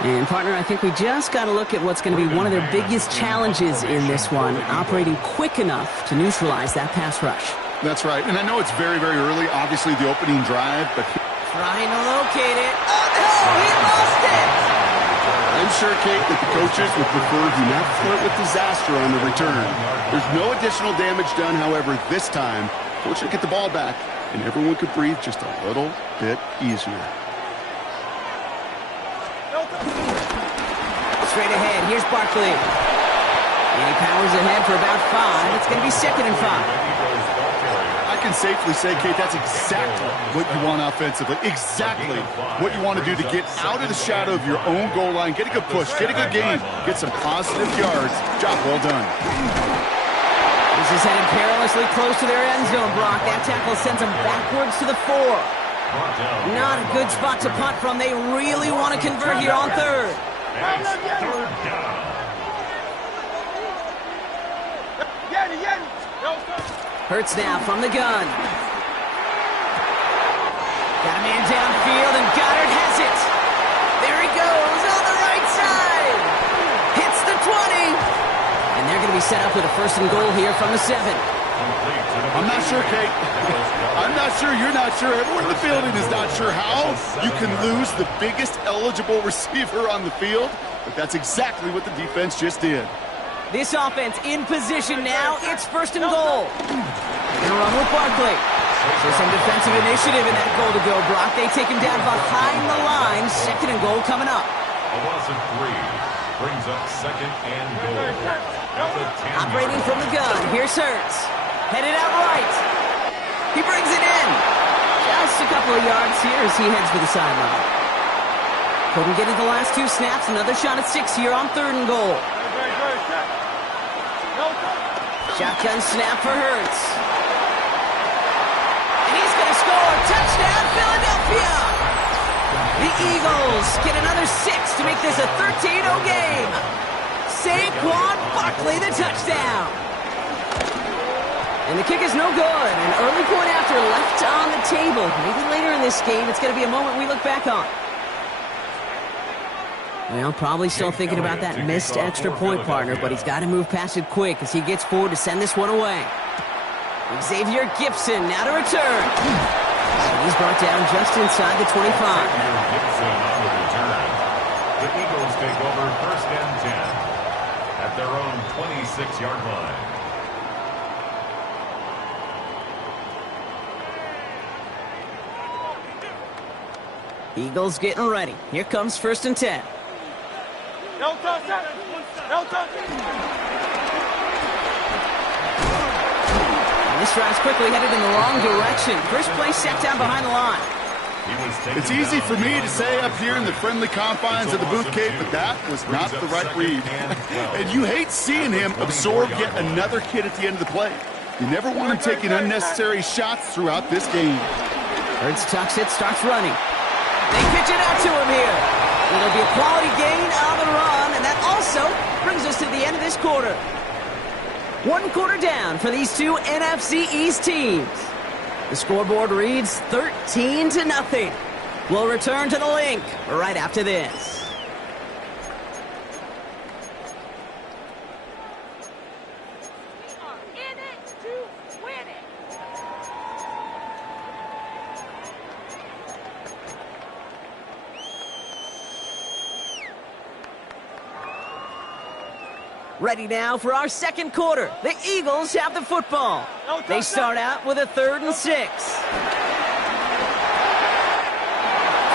And, partner, I think we just got to look at what's going to be one of their biggest challenges in this one, operating quick enough to neutralize that pass rush. That's right. And I know it's very, very early, obviously, the opening drive, but trying to locate it. Oh, no, he lost it. I'm sure, Kate, that the coaches would prefer do not flirt with disaster on the return. There's no additional damage done, however, this time. Fortunately, get the ball back, and everyone could breathe just a little bit easier. Straight ahead, here's Barkley. And he powers ahead for about 5. It's going to be 2nd and 5. I can safely say, Kate, that's exactly what you want offensively. Exactly what you want to do to get out of the shadow of your own goal line, get a good push, get a good gain, get some positive yards. Job well done. This is headed perilously close to their end zone, Brock. That tackle sends them backwards to the 4. Not a good spot to punt from. They really want to convert here on 3rd. Hurts now from the gun. Got a man downfield, and Goddard has it. There he goes on the right side. Hits the 20. And they're going to be set up with a 1st and goal here from the 7. I'm not sure, Kate. I'm not sure. You're not sure. Everyone in the building is not sure how you can lose the biggest eligible receiver on the field. But that's exactly what the defense just did. This offense in position now. It's 1st and goal. They're going to run with Barkley. So some defensive initiative in that goal to go, Brock. They take him down behind the line. 2nd and goal coming up. A loss of 3 brings up 2nd and goal. Operating from the gun. Here's Hurts. Headed out right. He brings it in. Just a couple of yards here as he heads for the sideline. Couldn't get it the last 2 snaps. Another shot at 6 here on 3rd and goal. Shotgun snap for Hurts. And he's going to score. Touchdown, Philadelphia! The Eagles get another 6 to make this a 13-0 game. Saquon Barkley, the touchdown. And the kick is no good. An early point after left on the table. Maybe later in this game, it's going to be a moment we look back on. Well, probably still thinking about that missed extra point, partner, but he's got to move past it quick as he gets forward to send this one away. Xavier Gibson now to return. He's brought down just inside the 25. Gibson on the return. The Eagles take over 1st and 10 at their own 26-yard line. Eagles getting ready. Here comes 1st and 10. No touch. No touch. This drive's quickly headed in the wrong direction. First play set down behind the line. It's easy for me to say up here in the friendly confines of the booth, Kate, but that was not the right read. And you hate seeing him absorb yet another hit at the end of the play. You never want him taking unnecessary shots throughout this game. Hurts tucks it, starts running. They pitch it out to him here. It'll be a quality gain on the run, and that also brings us to the end of this quarter. 1 quarter down for these 2 NFC East teams. The scoreboard reads 13-0. We'll return to the link right after this. Ready now for our 2nd quarter. The Eagles have the football. They start out with a 3rd and 6.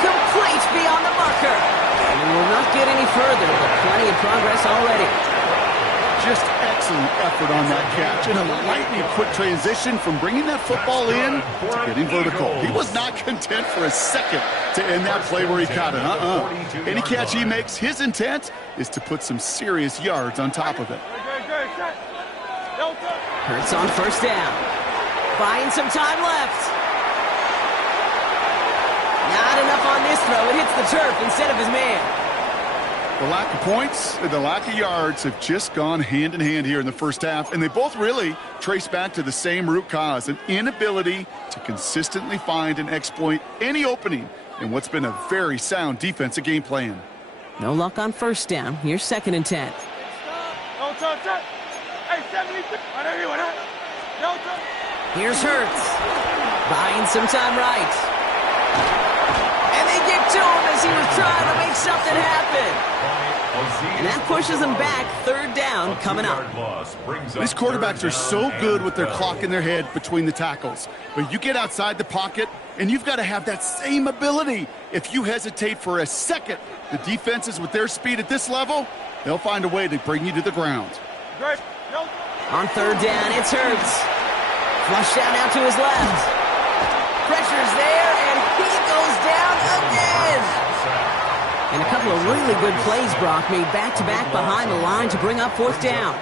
Complete beyond the marker. And we will not get any further, but plenty of progress already. Just excellent effort on that catch. And a lightning quick transition from bringing that football in to getting vertical. He was not content for a second to end that play where he caught it. Any catch he makes, his intent is to put some serious yards on top of it. Hurts on 1st down. Buying some time left. Not enough on this throw. It hits the turf instead of his man. The lack of points and the lack of yards have just gone hand in hand here in the first half, and they both really trace back to the same root cause, an inability to consistently find and exploit any opening in what's been a very sound defensive game plan. No luck on 1st down. Here's 2nd and 10. Here's Hurts. Buying some time right. And they get to him as he was trying to make something happen. And that pushes them back. 3rd down coming up. These quarterbacks are so good with their clock in their head between the tackles. But you get outside the pocket, and you've got to have that same ability. If you hesitate for a second, the defenses with their speed at this level, they'll find a way to bring you to the ground. On third down, it's Hurts. Flush down now to his left. Pressure's there, and he goes down again. And a couple of really good plays, Brock, made back-to-back behind the line to bring up fourth down.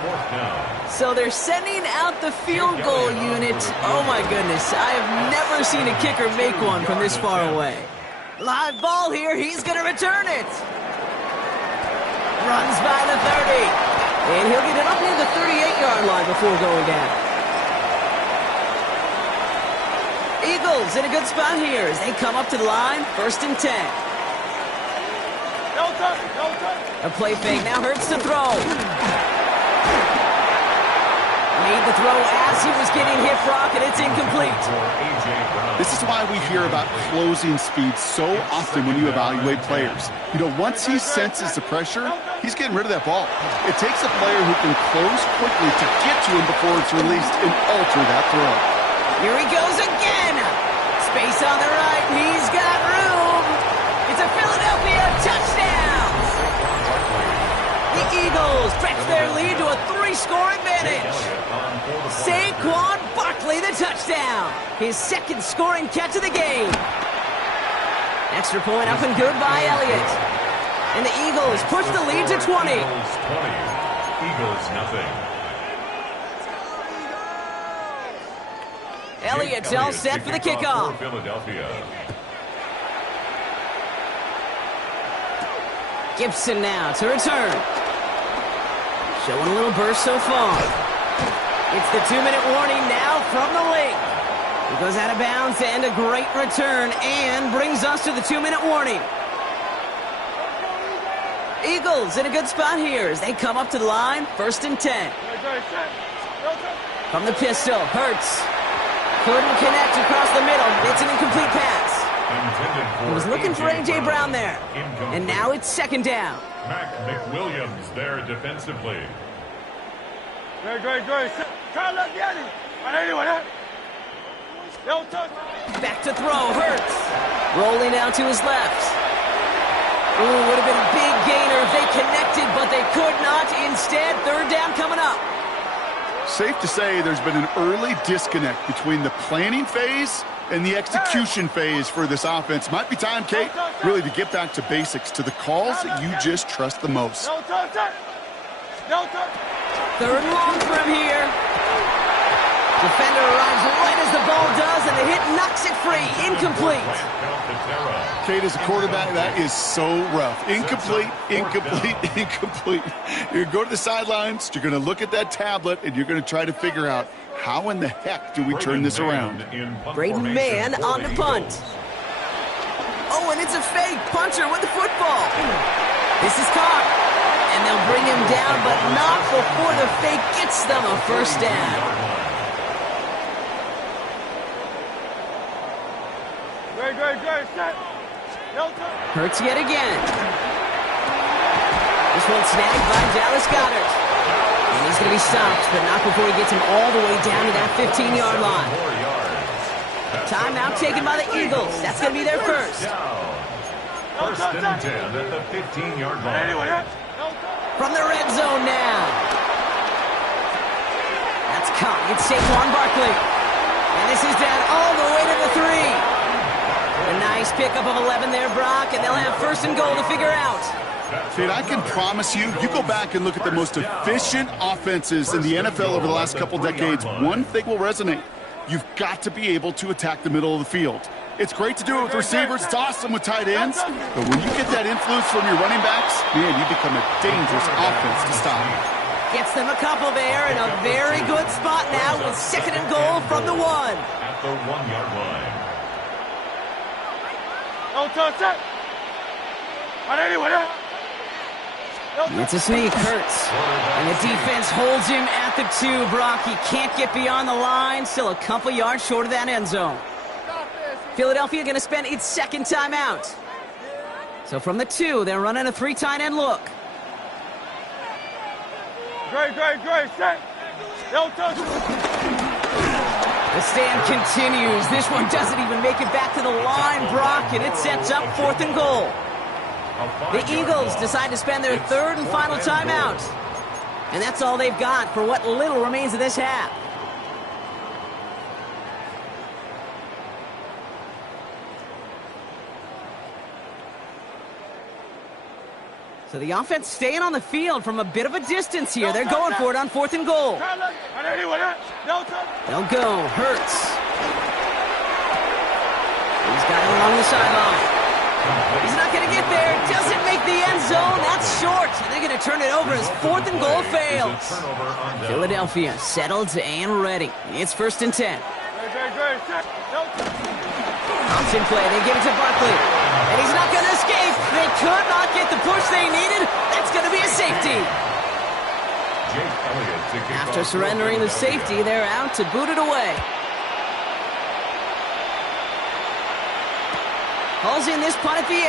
So they're sending out the field goal unit. Oh, my goodness. I have never seen a kicker make one from this far away. Live ball here. He's going to return it. Runs by the 30. And he'll get it up near the 38-yard line before going down. Eagles in a good spot here as they come up to the line. 1st and 10. A play fake. Now Hurts to throw. Made the throw as he was getting hit, Brock, and it's incomplete. This is why we hear about closing speed so often when you evaluate players. You know, once he senses the pressure, he's getting rid of that ball. It takes a player who can close quickly to get to him before it's released and alter that throw. Here he goes again. Space on the right. He's got room. It's a Philadelphia touchdown. The Eagles stretch their lead to a 3-score advantage. Saquon Barkley, the touchdown. His 2nd scoring catch of the game. Extra point up and good by Elliott. And the Eagles push the lead to 20. Eagles nothing. Elliott's all set for the kickoff. Philadelphia. Gibson now to return. Showing a little burst so far. It's the 2-minute warning now from the link. He goes out of bounds and a great return and brings us to the 2-minute warning. Eagles in a good spot here as they come up to the line. 1st and 10. From the pistol, Hurts. Couldn't connect across the middle. It's an incomplete pass. He was looking for A.J. Brown there. And now it's 2nd down. Mac McWilliams there defensively. Back to throw, Hurts. Rolling out to his left. Ooh, would have been a big gainer if they connected, but they could not. Instead, 3rd down coming up. Safe to say there's been an early disconnect between the planning phase and the execution phase for this offense. Might be time, Kate, really to get back to basics, to the calls that you just trust the most. 3rd and long for him here. Defender arrives right as the ball does, and the hit knocks it free. Incomplete. Kate, as a quarterback, that is so rough. Incomplete, incomplete, incomplete. You're going to go to the sidelines, you're going to look at that tablet, and you're going to try to figure out how in the heck do we turn this around. Braden Mann on the punt. Oh, and it's a fake. Punter with the football. This is caught. And they'll bring him down, but not before the fake gets them a 1st down. Hurts yet again. This one snagged by Dallas Goedert. And he's going to be stopped, but not before he gets him all the way down to that 15-yard line. Timeout taken by the Eagles. That's going to be their first. 1st and 10 at the 15-yard line. From the red zone now. That's caught. It's Saquon Barkley. And this is down all the way to the 3. A nice pickup of 11 there, Brock, and they'll have 1st and goal to figure out. Kate, I can promise you, you go back and look at the most efficient offenses in the NFL over the last couple decades, one thing will resonate. You've got to be able to attack the middle of the field. It's great to do it with receivers. It's awesome with tight ends. But when you get that influence from your running backs, man, you become a dangerous offense to stop. Gets them a couple there in a very good spot now with 2nd and goal from the 1. At the 1-yard line. It's a sneak, Hurts. And the defense holds him at the 2, Brock. He can't get beyond the line. Still a couple yards short of that end zone. Philadelphia going to spend its 2nd timeout. So from the 2, they're running a 3 tight end look. Set. The stand continues. This one doesn't even make it back to the line, Brock, and it sets up 4th and goal. The Eagles decide to spend their 3rd and final timeout. And that's all they've got for what little remains of this half. So the offense staying on the field from a bit of a distance here. They're going for it on 4th and goal. They'll go. Hurts. He's got it along the sideline. He's not going to get there. Doesn't make the end zone. That's short. And they're going to turn it over as 4th and goal fails. Philadelphia settled and ready. It's 1st and 10. Thompson play. They give it to Barkley. And he's not going to escape. They could not get the push they needed. That's going to be a safety. After surrendering the safety, they're out to boot it away. Hauls in this punt at the 8.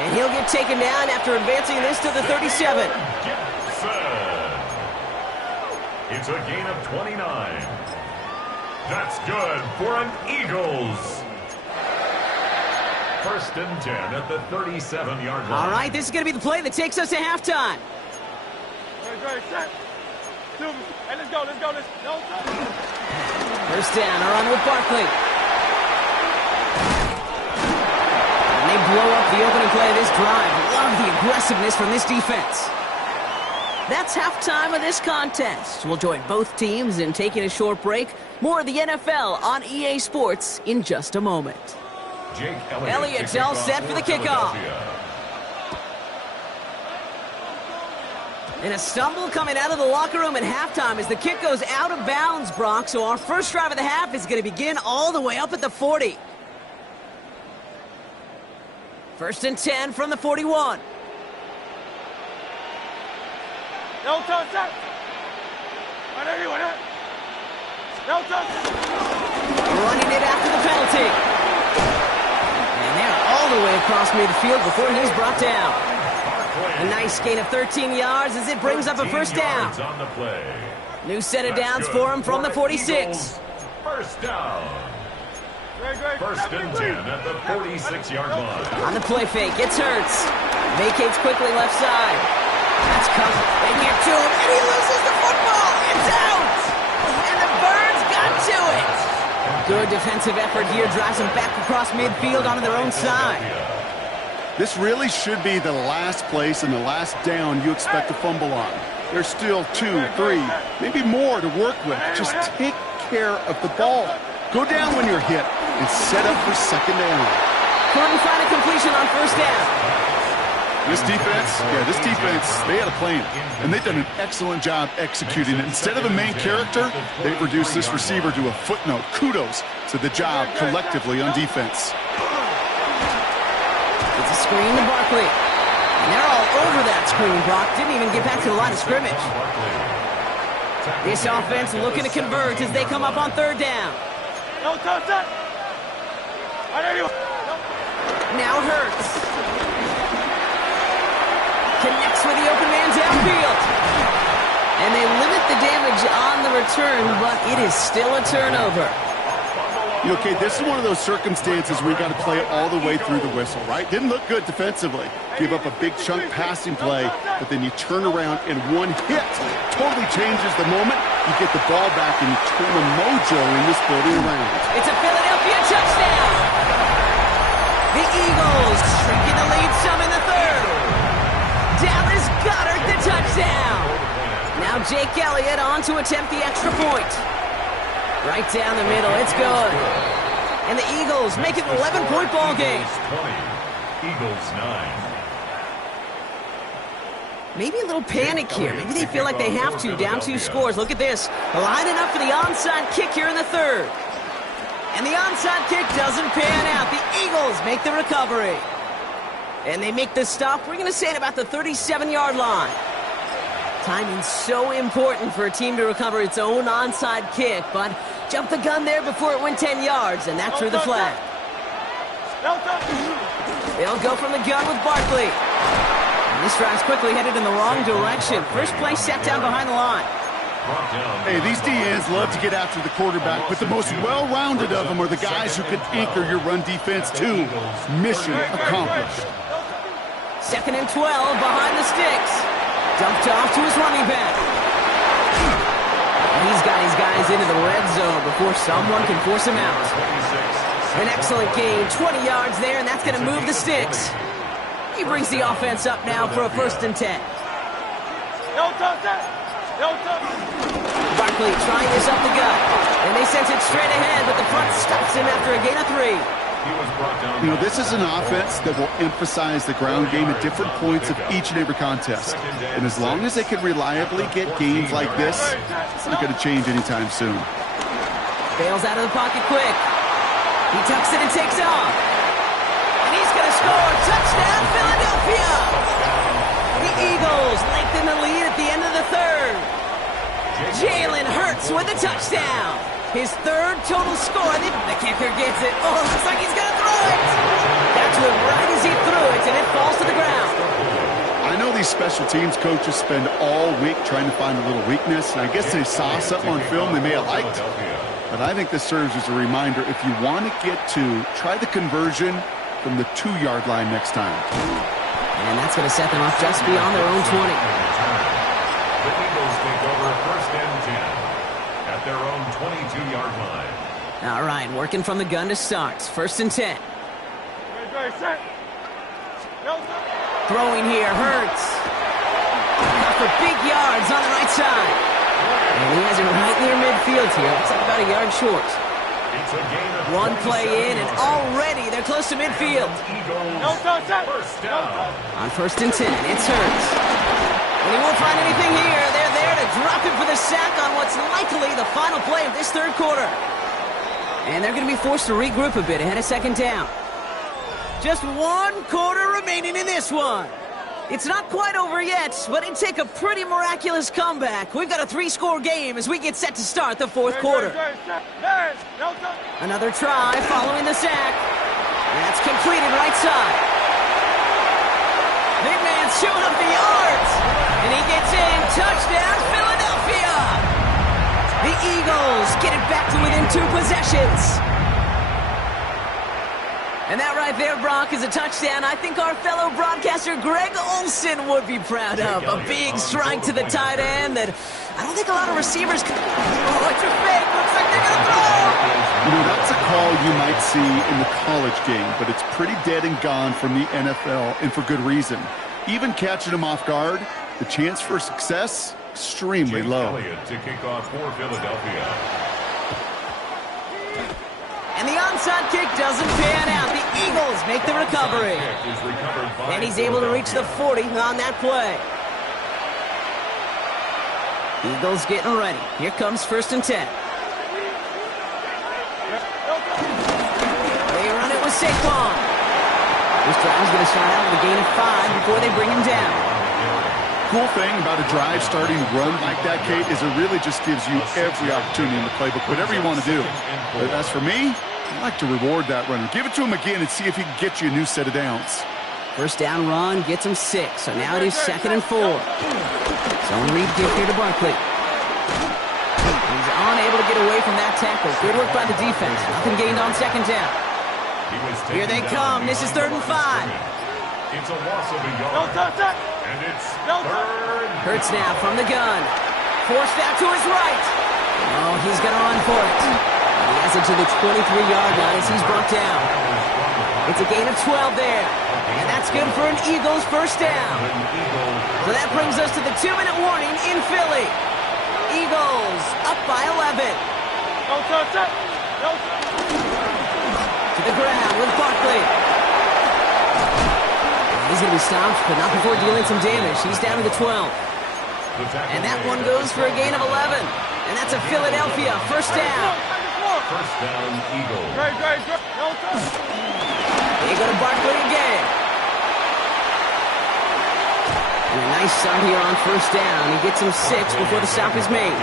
And he'll get taken down after advancing this to the 37. It's a gain of 29. That's good for an Eagles. 1st and 10 at the 37-yard line. All right, this is going to be the play that takes us to halftime. First down, a run with Barkley. And they blow up the opening play of this drive. Love the aggressiveness from this defense. That's halftime of this contest. We'll join both teams in taking a short break. More of the NFL on EA Sports in just a moment. Jake Elliott's all set for the kickoff. And a stumble coming out of the locker room at halftime as the kick goes out of bounds, Brock. So our first drive of the half is going to begin all the way up at the 40. 1st and 10 from the 41. Running it after the penalty. And they're all the way across midfield before he's brought down. A nice gain of 13 yards as it brings up a first down. New set of downs for him from the 46. First down. 1st and 10 at the 46-yard line. On the play fake, it's Hurts. Vacates quickly left side. That's covered. They get to him, and he loses the football. It's out! And the Birds got to it. Good defensive effort here. Drives them back across midfield onto their own side. This really should be the last place and the last down you expect to fumble on. There's still 2, 3, maybe more to work with. Just take care of the ball. Go down when you're hit and set up for 2nd down. Couldn't find a completion on 1st down. This defense, they had a plan, and they've done an excellent job executing it. Instead of a main character, they've reduced this receiver to a footnote. Kudos to the job collectively on defense. It's a screen to Barkley. And they're all over that screen, Brock. Didn't even get back to the line of scrimmage. This offense looking to convert as they come up on 3rd down. Now Hurts. Connects with the open man downfield. And they limit the damage on the return, but it is still a turnover. Okay, this is one of those circumstances where you got to play it all the way through the whistle, right? Didn't look good defensively. Give up a big chunk passing play, but then you turn around and one hit totally changes the moment. You get the ball back and you turn the mojo in this building around. It's a Philadelphia touchdown. The Eagles shrinking the lead some in the 3rd. Dallas Goedert the touchdown. Now Jake Elliott on to attempt the extra point. Right down the middle, it's good. And the Eagles make it an 11-point ball game. Eagles 9. Maybe a little panic here. Maybe they feel like they have to. Down 2 scores. Look at this. Lining up for the onside kick here in the 3rd. And the onside kick doesn't pan out. The Eagles make the recovery. And they make the stop. We're going to say at about the 37-yard line. Timing's so important for a team to recover its own onside kick, but jumped the gun there before it went 10 yards, and that drew the flag. They'll go from the gun with Barkley. And this drive's quickly headed in the wrong direction. First play set down behind the line. Hey, these DNs love to get after the quarterback, but the most well-rounded of them are the guys who can anchor your run defense too. Mission accomplished. 2nd and 12 behind the sticks. Dumped off to his running back. He's got his guys into the red zone before someone can force him out. An excellent gain, 20 yards there, and that's going to move the sticks. He brings the offense up now for a 1st and 10. Barkley trying this up the gut, and they sent it straight ahead, but the front stops him after a gain of 3. You know, this is an offense that will emphasize the ground game at different points of each and every contest. And as long as they can reliably get gains like this, it's not going to change anytime soon. Bails out of the pocket quick. He tucks it and takes off. And he's going to score. Touchdown, Philadelphia! The Eagles lengthen the lead at the end of the 3rd. Jalen Hurts with a touchdown. His 3rd total score. The kicker gets it. Oh, looks like he's going to throw it. Got to it right as he threw it, and it falls to the ground. I know these special teams coaches spend all week trying to find a little weakness, and I guess they saw something on film they may have liked. But I think this serves as a reminder, if you want to get 2, try the conversion from the 2-yard line next time. And that's going to set them up just beyond their own 20. The Eagles take over 1st and 10 at their own 22-yard line. All right, working from the gun to start. 1st and 10. Throwing here, Hurts. Got for big yards on the right side. And he has it right near midfield here. Looks like about a yard short. One play in, and already they're close to midfield. On 1st and 10, it's Hurts. And he won't find anything here. They're there to drop him for the sack on what's likely the final play of this 3rd quarter. And they're going to be forced to regroup a bit ahead of 2nd down. Just 1 quarter remaining in this one. It's not quite over yet, but it'd take a pretty miraculous comeback. We've got a 3-score game as we get set to start the 4th quarter. Another try following the sack. That's completed right side. Big man's showing up the yards. And he gets in. Touchdown, Philadelphia! The Eagles get it back to within 2 possessions. And that right there, Brock, is a touchdown I think our fellow broadcaster Greg Olsen would be proud of. A big strike to the tight end that I don't think a lot of receivers can... Oh, it's a fake. Looks like they're going to throw. You know, that's a call you might see in the college game, but it's pretty dead and gone from the NFL, and for good reason. Even catching them off guard, the chance for success, extremely low. To kick off for Philadelphia. And the onside kick doesn't pan out. The Eagles make the recovery. And he's able to reach the 40 on that play. Eagles getting ready. Here comes 1st and 10. They run it with Saquon. This drive is going to start out with a gain of 5 before they bring him down. Cool thing about a drive starting run like that, Kate, is it really just gives you every opportunity in the playbook, whatever you want to do. But as for me, I like to reward that runner. Give it to him again and see if he can get you a new set of downs. 1st down run gets him 6, so now it is 2nd and 4. Zone read give here to Barkley. He's unable to get away from that tackle. Good work by the defense. Nothing gained on 2nd down. Here they come. This is 3rd and 5. It's a loss of a yard. And it's 3rd. Hurts now from the gun. Forced out to his right. Oh, he's going to run for it. He has it to the 23-yard line as he's brought down. It's a gain of 12 there. And that's good for an Eagles 1st down. So that brings us to the 2-minute warning in Philly. Eagles up by 11. To the ground with Barkley. He's going to be stopped, but not before dealing some damage. He's down to the 12. And that one goes for a gain of 11. And that's a Philadelphia 1st down. 1st down, Eagles. They go to Barkley again. And a nice start here on 1st down. He gets him 6 before the stop is made.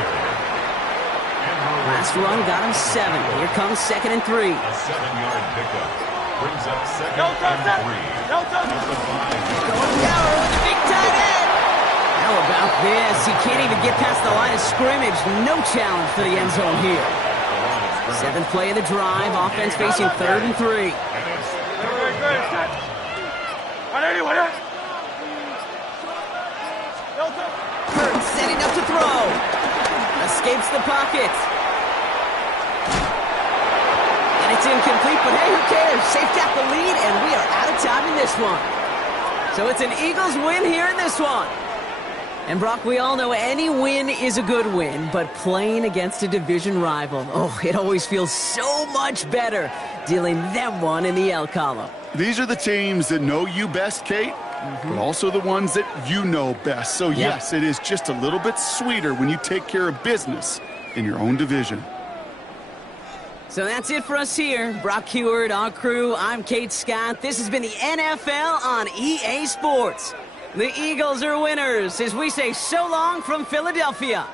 Last run got him 7. Here comes 2nd and 3. A 7-yard pickup brings up 2nd and 3. Going down with the big tight end. How about this? He can't even get past the line of scrimmage. No challenge for the end zone here. 7th play of the drive. Offense facing 3rd and 3. Hurts setting up to throw. Escapes the pocket. And it's incomplete, but hey, who cares? Safe got the lead, and we are out of time in this one. So it's an Eagles win here in this one. And Brock, we all know any win is a good win, but playing against a division rival, oh, it always feels so much better dealing them one in the L column. These are the teams that know you best, Kate, but also the ones that you know best. So, yes, it is just a little bit sweeter when you take care of business in your own division. So that's it for us here. Brock Heward, our crew, I'm Kate Scott. This has been the NFL on EA Sports. The Eagles are winners as we say so long from Philadelphia.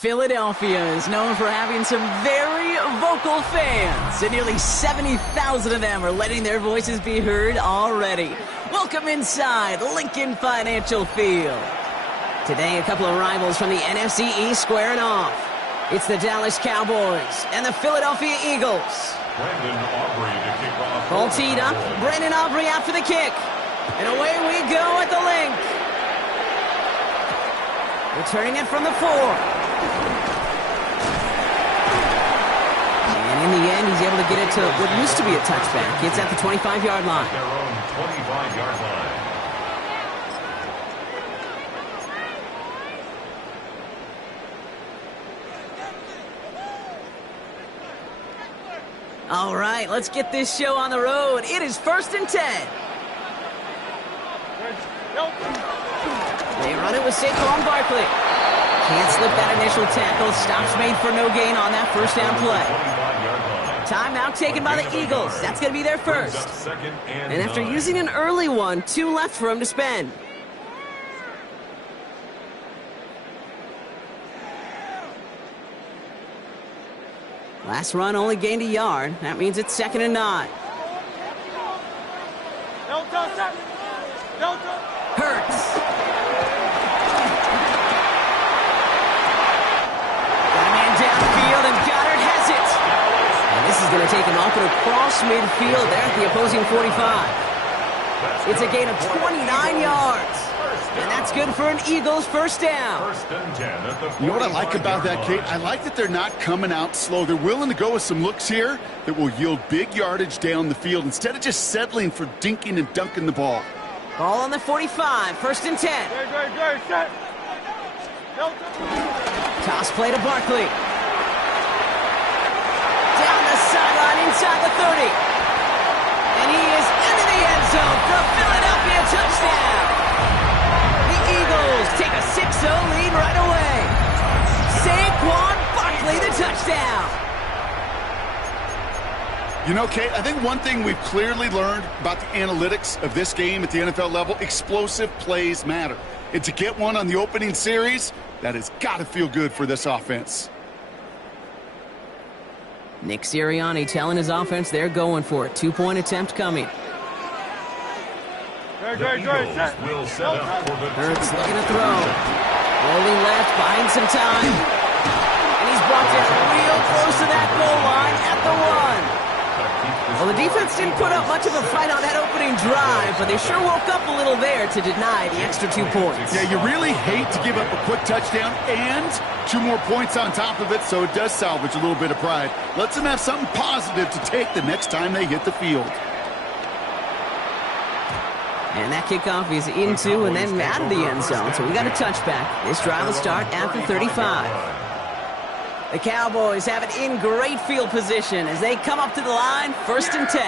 Philadelphia is known for having some very vocal fans, and nearly 70,000 of them are letting their voices be heard already. Welcome inside Lincoln Financial Field. Today, a couple of rivals from the NFC East squaring off. It's the Dallas Cowboys and the Philadelphia Eagles. Brandon Aubrey to kick off. Ball teed up. Brandon Aubrey out for the kick. And away we go at the link. Returning it from the 4. And in the end, he's able to get it to what used to be a touchback. It's at the 25-yard line. Their own 25-yard line. All right, let's get this show on the road. It is 1st and 10. They run it with Saquon Barkley. Can't slip that initial tackle. Stops made for no gain on that first down play. Timeout taken by the Eagles. That's going to be their first. And after using an early one, 2 left for him to spend. Last run only gained a yard. That means it's 2nd and 9. Hurts. Got a man downfield, and Goddard has it. And this is going to take him off and across midfield there at the opposing 45. It's a gain of 29 yards. And that's good for an Eagles first down. You know what I like about that, Kate? I like that they're not coming out slow. They're willing to go with some looks here that will yield big yardage down the field instead of just settling for dinking and dunking the ball. Ball on the 45, 1st and 10. Toss play to Barkley. Down the sideline inside the 30. And he is into the end zone for a Philadelphia touchdown. Eagles take a 6-0 lead right away. Saquon Barkley, the touchdown. You know, Kate, I think one thing we've clearly learned about the analytics of this game at the NFL level, explosive plays matter. And to get one on the opening series, that has got to feel good for this offense. Nick Sirianni telling his offense they're going for it. 2-point attempt coming. The Eagles will set up for the Hurts looking to throw. Rolling left, buying some time. And he's brought down real close to that goal line at the 1. Well, the defense didn't put up much of a fight on that opening drive, but they sure woke up a little there to deny the extra 2 points. Yeah, you really hate to give up a quick touchdown and 2 more points on top of it, so it does salvage a little bit of pride. Lets them have something positive to take the next time they hit the field. And that kickoff is into and then out of the end zone, so we got a touchback. This drive will start at the 35. The Cowboys have it in great field position as they come up to the line, 1st and 10.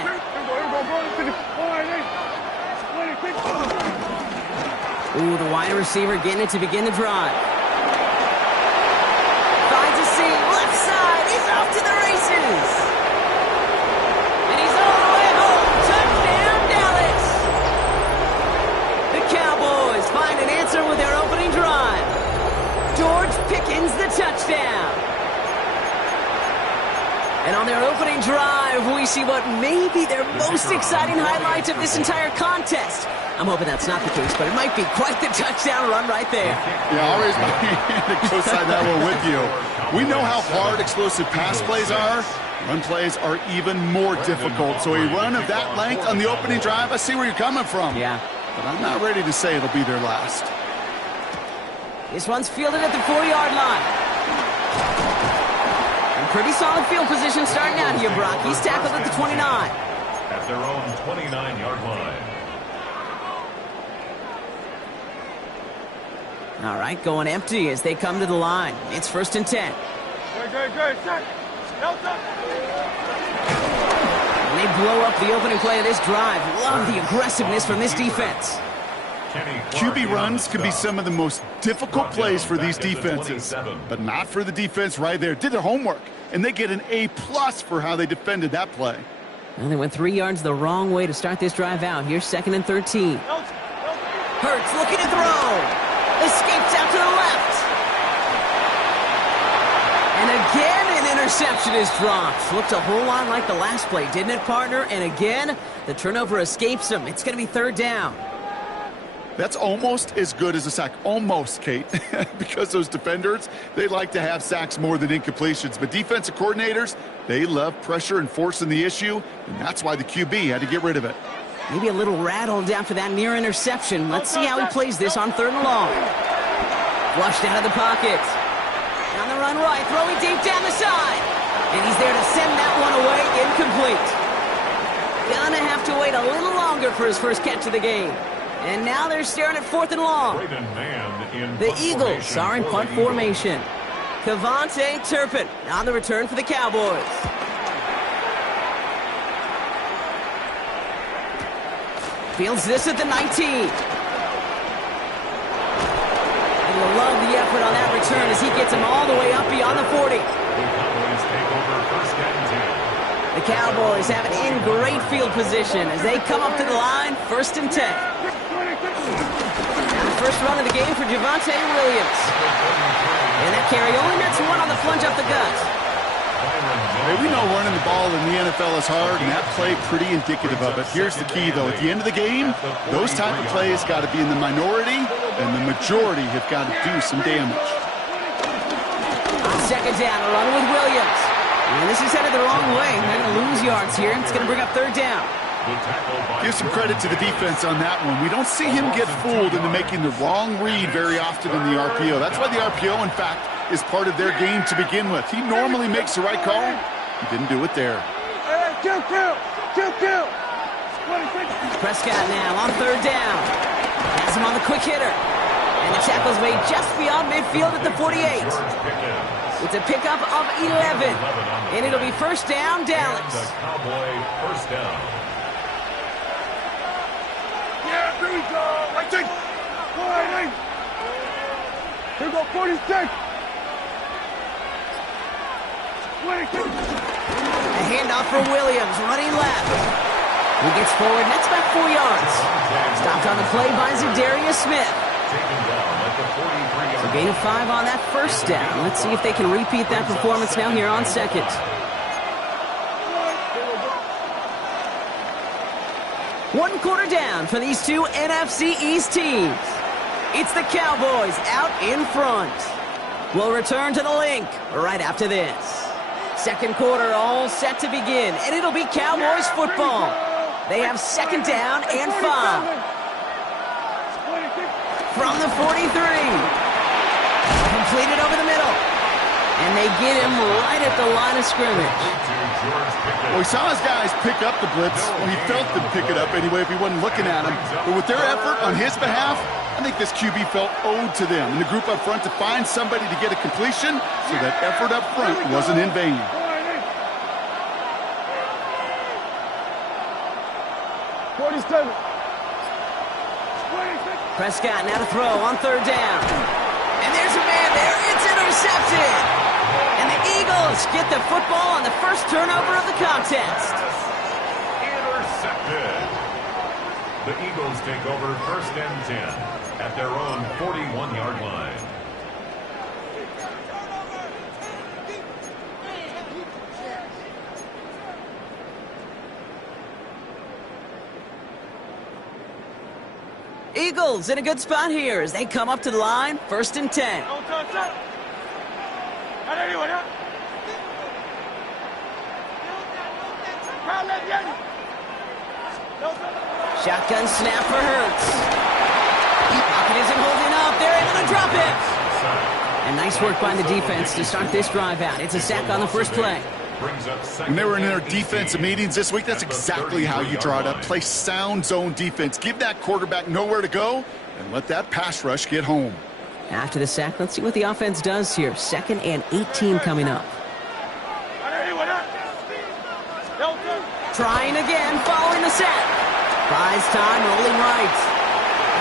Ooh, the wide receiver getting it to begin the drive. Finds a seam, left side, he's off to the races. And he's all the way home, touchdown Dallas. The Cowboys find an answer with their opening drive. George Pickens the touchdown. And on their opening drive, we see what may be their most exciting highlights of this entire contest. I'm hoping that's not the case, but it might be quite the touchdown run right there. Yeah, I'll raise my hand to co-sign that one with you. We know how hard explosive pass plays are. Run plays are even more difficult. So a run of that length on the opening drive, I see where you're coming from. Yeah. But I'm not ready to say it'll be their last. This one's fielded at the 4-yard line. Pretty solid field position starting out here, Brock. He's tackled at the 29. At their own 29-yard line. All right, going empty as they come to the line. It's 1st and 10. And they blow up the opening play of this drive. Love the aggressiveness from this defense. QB runs can be some of the most difficult plays for these defenses, but not for the defense right there. Did their homework, and they get an A+ for how they defended that play. And they went 3 yards the wrong way to start this drive out. Here's 2nd and 13. Hurts looking to throw. Escapes out to the left. again, an interception is dropped. Looked a whole lot like the last play, didn't it, partner? And again, the turnover escapes him. It's going to be third down. That's almost as good as a sack. Almost, Kate. Because those defenders, they like to have sacks more than incompletions. But defensive coordinators, they love pressure and forcing the issue, and that's why the QB had to get rid of it. Maybe a little rattled after that near interception. Let's see how he plays this on third and long. Flushed out of the pocket. On the run right, throwing deep down the side. And he's there to send that one away, incomplete. Gonna have to wait a little longer for his first catch of the game. And now they're staring at fourth and long. The Eagles are in punt formation. Cavante Turpin on the return for the Cowboys. Fields this at the 19. And you'll love the effort on that return as he gets him all the way up beyond the 40. The Cowboys have it in great field position as they come up to the line, 1st and 10. Now the first run of the game for Javonte Williams. And that carry only nets one on the plunge up the gut. Hey, we know running the ball in the NFL is hard, and that play pretty indicative of it. Here's the key, though. At the end of the game, those type of plays got to be in the minority, and the majority have got to do some damage. On second down, a run with Williams. And this is headed the wrong way. They're going to lose yards here. It's going to bring up third down. Give some credit to the defense on that one. We don't see him get fooled into making the wrong read very often in the RPO. That's why the RPO, in fact, is part of their game to begin with. He normally makes the right call. He didn't do it there. Prescott now on third down. Has him on the quick hitter. And the tackle's made just beyond midfield at the 48. It's a pickup of 11. And it'll be first down, Dallas. Cowboy first down. Yeah, here we go. I think. Here we go, 46. A handoff for Williams, running left. He gets forward, nets back 4 yards. Stopped on the play by Zadarius Smith. So gain of 5 on that first down. Let's see if they can repeat that performance now here on second. One quarter down for these two NFC East teams. It's the Cowboys out in front. We'll return to the link right after this. Second quarter all set to begin, and it'll be Cowboys football. They have second down and 5. From the 43. Completed over the middle. And they get him right at the line of scrimmage. Well, we saw his guys pick up the blitz. Well, he felt them pick it up anyway if he wasn't looking at him. But with their effort on his behalf, I think this QB felt owed to them and the group up front to find somebody to get a completion, so that effort up front wasn't in vain. Prescott now to throw on third down. And there's a man there. It's intercepted. And the Eagles get the football on the first turnover of the contest. Intercepted. The Eagles take over 1st and 10 at their own 41-yard line. Eagles in a good spot here as they come up to the line, 1st and 10. Shotgun snap for Hurts. Pocket isn't holding up. They're able to drop it. And nice work by the defense to start this drive out. It's a sack on the first play. When they were in their defensive meetings this week, that's exactly how you draw it up. Play sound zone defense. Give that quarterback nowhere to go and let that pass rush get home. After the sack, let's see what the offense does here. 2nd and 18 coming up. Trying again, following the set. Buys time, rolling right.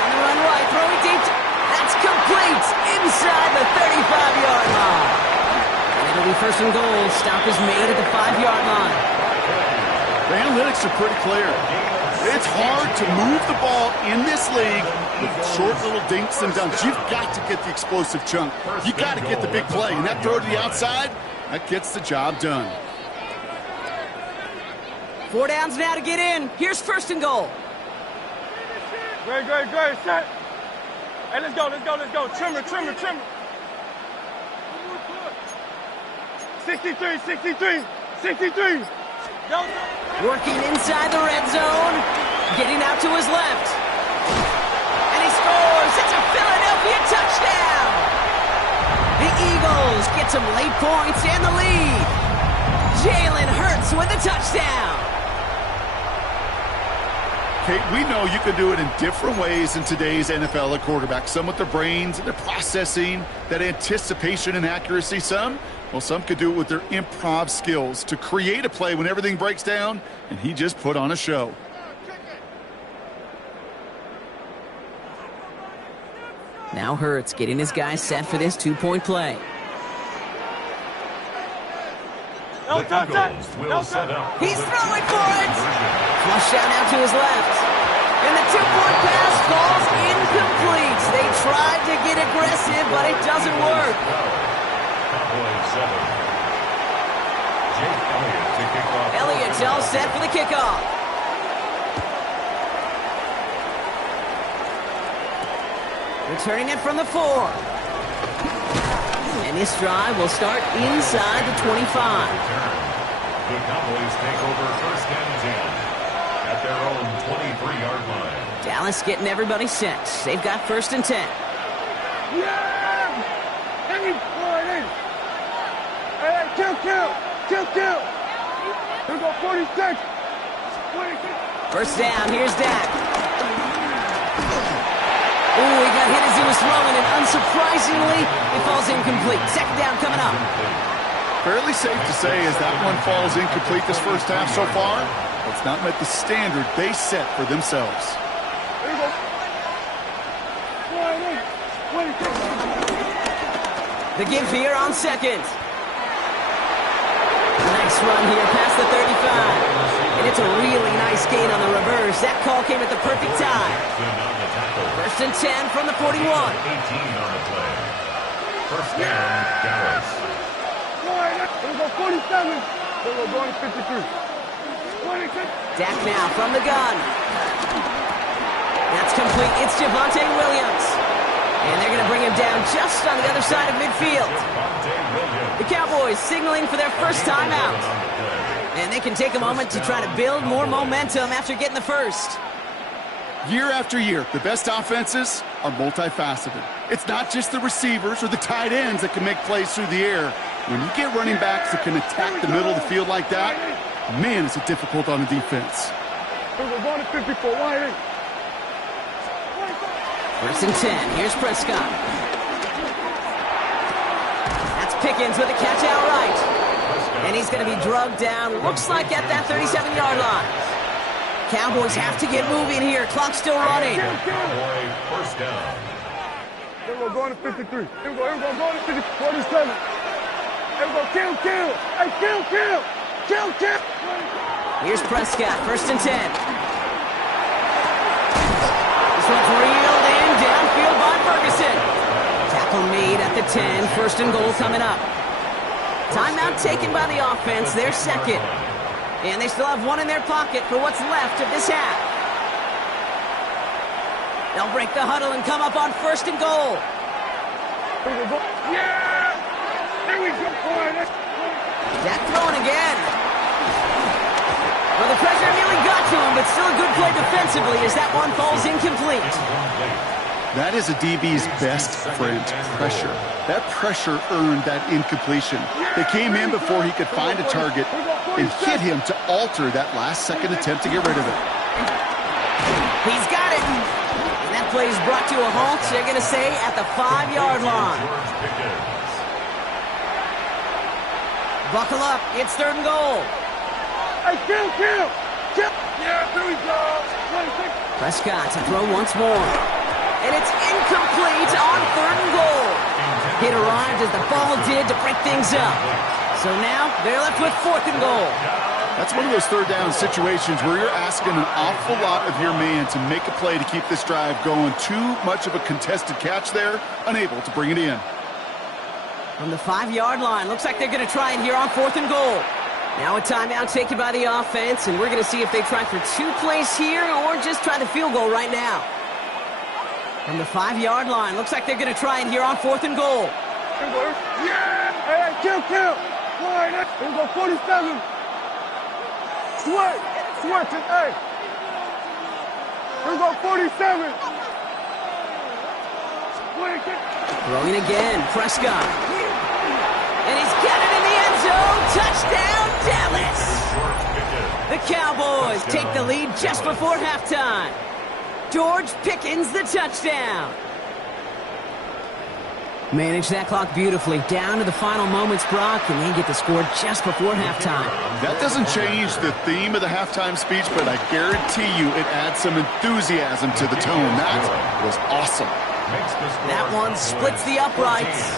On the run right, throwing deep. That's complete inside the 35-yard line. And it'll be 1st and goal. Stop is made at the 5-yard line. The analytics are pretty clear. It's hard to move the ball in this league with short little dinks and dunks. You've got to get the explosive chunk. You've got to get the big play. And that throw to the outside, That gets the job done. 4 downs now to get in. Here's first and goal. Great, set. Hey, let's go. Trimmer. 63. Working inside the red zone. Getting out to his left. And he scores. It's a Philadelphia touchdown. The Eagles get some late points and the lead. Jalen Hurts with a touchdown. Kate, we know you can do it in different ways in today's NFL at quarterback. Some with their brains and their processing, that anticipation and accuracy. Some could do it with their improv skills to create a play when everything breaks down, and he just put on a show. Now Hurts getting his guys set for this 2-point play. The Eagles will set up. He's throwing for it. Flush out now to his left. And the 2-point pass falls incomplete. They tried to get aggressive, but it doesn't work. Elliott's all set for the kickoff. Returning it from the 4. And this drive will start inside the 25. The Cowboys take over first and 10 at their own 23-yard line. Dallas getting everybody set. They've got first and 10. Yeah! Hey, kill! Here we go, 46. First down, here's Dak. Ooh, he got hit as he was throwing, and unsurprisingly, it falls incomplete. Second down coming up. Fairly safe to say as that one falls incomplete this first half so far, it's not met the standard they set for themselves. Here we go. The give here on second. Nice run here past the 35. And it's a really nice gain on the reverse. That call came at the perfect time. First and 10 from the 41. 18 on the play. First down, Dallas. Here we go, 47. Here we go, going to 53. Dak now from the gun. That's complete. It's Javonte Williams. And they're going to bring him down just on the other side of midfield. The Cowboys signaling for their first time out. And they can take a moment to try to build more momentum after getting the first. Year after year, the best offenses are multifaceted. It's not just the receivers or the tight ends that can make plays through the air. When you get running backs that can attack the middle of the field like that, man, is it difficult on the defense. We're going to 54. First and 10. Here's Prescott. That's Pickens with a catch outright. And he's going to be drugged down, looks like at that 37-yard line. Cowboys have to get moving here. Clock's still running. First down. Here we go, going to 53. Here we go, going to 47. Here we go, kill. Hey, kill. Here's Prescott, first and 10. This one's reeled in, downfield by Ferguson. Tackle made at the 10, first and goal coming up. Timeout taken by the offense, their second. And they still have one in their pocket for what's left of this half. They'll break the huddle and come up on first and goal. Yeah! There we go, boy. Dak throwing again. Well, the pressure nearly got to him, but still a good play defensively as that one falls incomplete. That is a DB's best friend, pressure. That pressure earned that incompletion. They came in before he could find a target and hit him to alter that last-second attempt to get rid of it. He's got it. And that play is brought to a halt, they're going to say, at the 5-yard line. Buckle up. It's third and goal. Hey, kill. Yeah, there we go. Prescott to throw once more. And it's incomplete on third and goal. It arrived as the ball did to break things up. So now they're left with fourth and goal. That's one of those third down situations where you're asking an awful lot of your man to make a play to keep this drive going. Too much of a contested catch there, unable to bring it in. From the 5-yard line. Looks like they're going to try it here on 4th and goal. Now a timeout taken by the offense, and we're going to see if they try for 2 plays here or just try the field goal right now. From the 5-yard line. Looks like they're going to try it here on 4th and goal. Yeah! Hey, kill! Here we go, 47. Switch, hey! Here we go, 47. Throwing again, Prescott. And he's got it in the end zone. Touchdown, Dallas! The Cowboys take the lead just before halftime. George Pickens, the touchdown. Manage that clock beautifully. Down to the final moments, Brock, and they get the score just before halftime. That doesn't change the theme of the halftime speech, but I guarantee you it adds some enthusiasm to the tone. That was awesome. That one splits the uprights.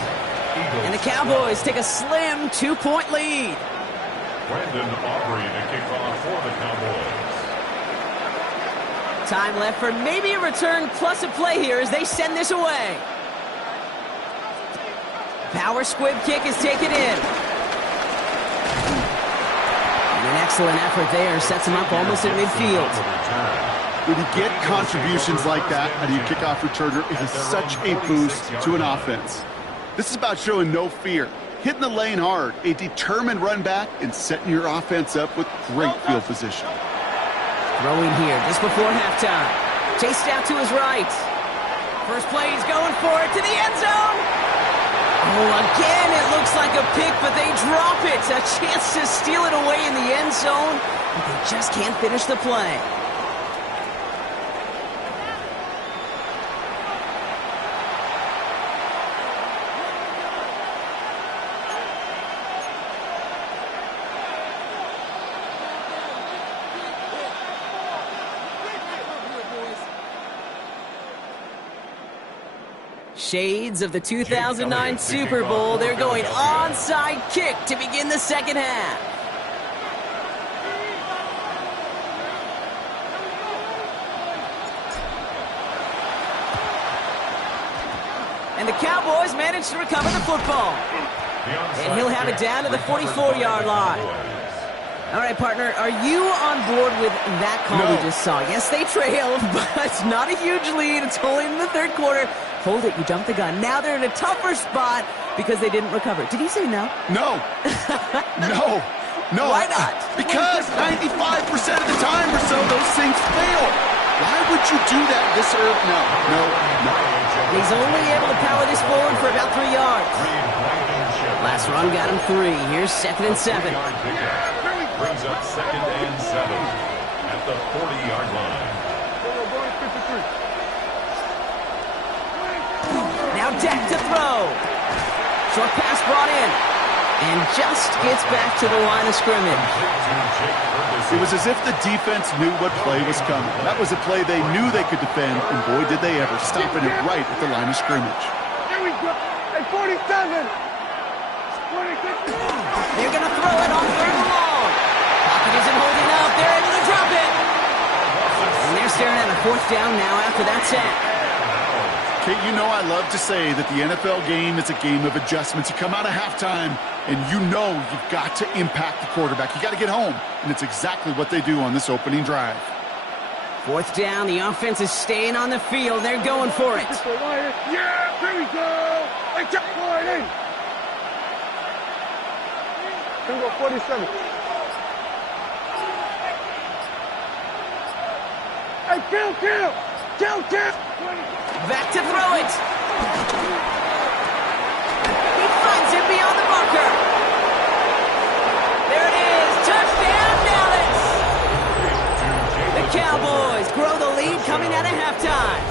And the Cowboys take a slim 2-point lead. Brandon Aubrey to kick off for the Cowboys. Time left for maybe a return plus a play here as they send this away. Power squib kick is taken in. And an excellent effort there sets him up almost at midfield. When you get contributions like that out of your kickoff returner, it is such a boost to an offense. This is about showing no fear, hitting the lane hard, a determined run back, and setting your offense up with great field position. Throwing here just before halftime. Chased out to his right. First play, he's going for it to the end zone. Oh, again, it looks like a pick, but they drop it. A chance to steal it away in the end zone, but they just can't finish the play. Shades of the 2009 Super Bowl. They're going onside kick to begin the second half. And the Cowboys manage to recover the football. And he'll have it down to the 44-yard line. All right, partner, are you on board with that call we just saw? Yes, they trailed, but it's not a huge lead. It's only in the third quarter. Hold it, you jumped the gun. Now they're in a tougher spot because they didn't recover. Did he say no? No. No. Why not? Because 95% of the time or so, those things fail. Why would you do that this early? No. He's only able to power this forward for about 3 yards. Last run got him 3. Here's 2nd and 7. Brings up 2nd and 7 at the 40-yard line. Now Dak to throw. Short pass brought in. And just gets back to the line of scrimmage. It was as if the defense knew what play was coming. That was a play they knew they could defend, and boy, did they ever, stopping it right at the line of scrimmage. Here we go. Hey, 47. 26. They're going to throw it on 3rd and long. Pocket isn't holding up. They're able to drop it. And they're staring at a 4th down now after that sack. Kate, you know I love to say that the NFL game is a game of adjustments. You come out of halftime, and you know you've got to impact the quarterback. You got to get home, and it's exactly what they do on this opening drive. 4th down, the offense is staying on the field. They're going for it. Yeah, here we go. Hey, check for it. Here we go, 47. Hey, kill. Back to throw it. He finds it beyond the marker. There it is. Touchdown, Dallas. The Cowboys grow the lead coming out of halftime.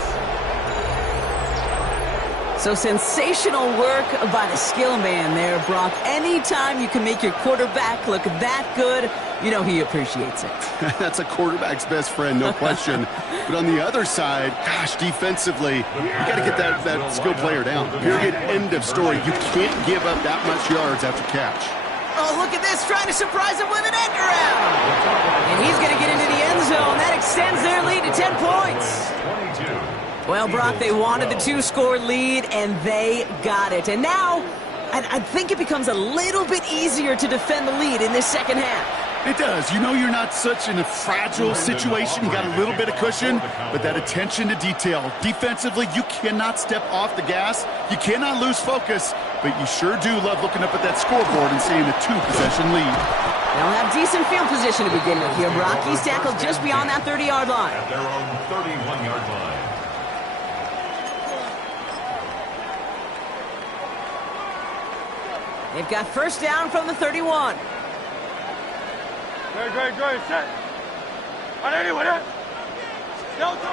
So sensational work by the skill man there, Brock. Anytime you can make your quarterback look that good, you know he appreciates it. That's a quarterback's best friend, no question. But on the other side, gosh, defensively, you got to get that skill player down. Period. End of story. You can't give up that much yards after catch. Oh, look at this, trying to surprise him with an end around. And he's going to get into the end zone. That extends their lead to 10 points. 22. Well, Brock, they wanted the 2-score lead, and they got it. And now, I think it becomes a little bit easier to defend the lead in this second half. It does. You know you're not such in a fragile situation. You got a little bit of cushion, but that attention to detail. Defensively, you cannot step off the gas. You cannot lose focus, but you sure do love looking up at that scoreboard and seeing a 2-possession lead. They'll have decent field position to begin with here, Brock. He's tackled just beyond that 30-yard line. At their own 31-yard line. They've got first down from the 31. Great, set. On anyone, eh? Delta.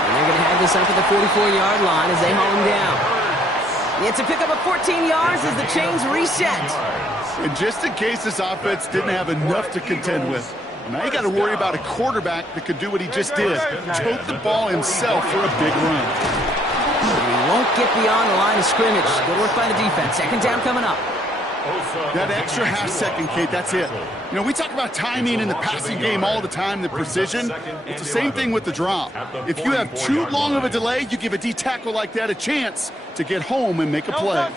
And they're going to have this up at the 44-yard line as they haul him down. It's a pickup of 14 yards as the chains reset. And just in case this offense didn't have enough to contend with, now you got to worry about a quarterback that could do what he just did. Tote the ball himself for a big run. He won't get beyond the line of scrimmage. Good work by the defense. Second down coming up. That extra half second, Kate, that's it. You know, we talk about timing in the passing game all the time, the precision. It's the same thing with the drop. If you have too long of a delay, you give a D-tackle like that a chance to get home and make a play.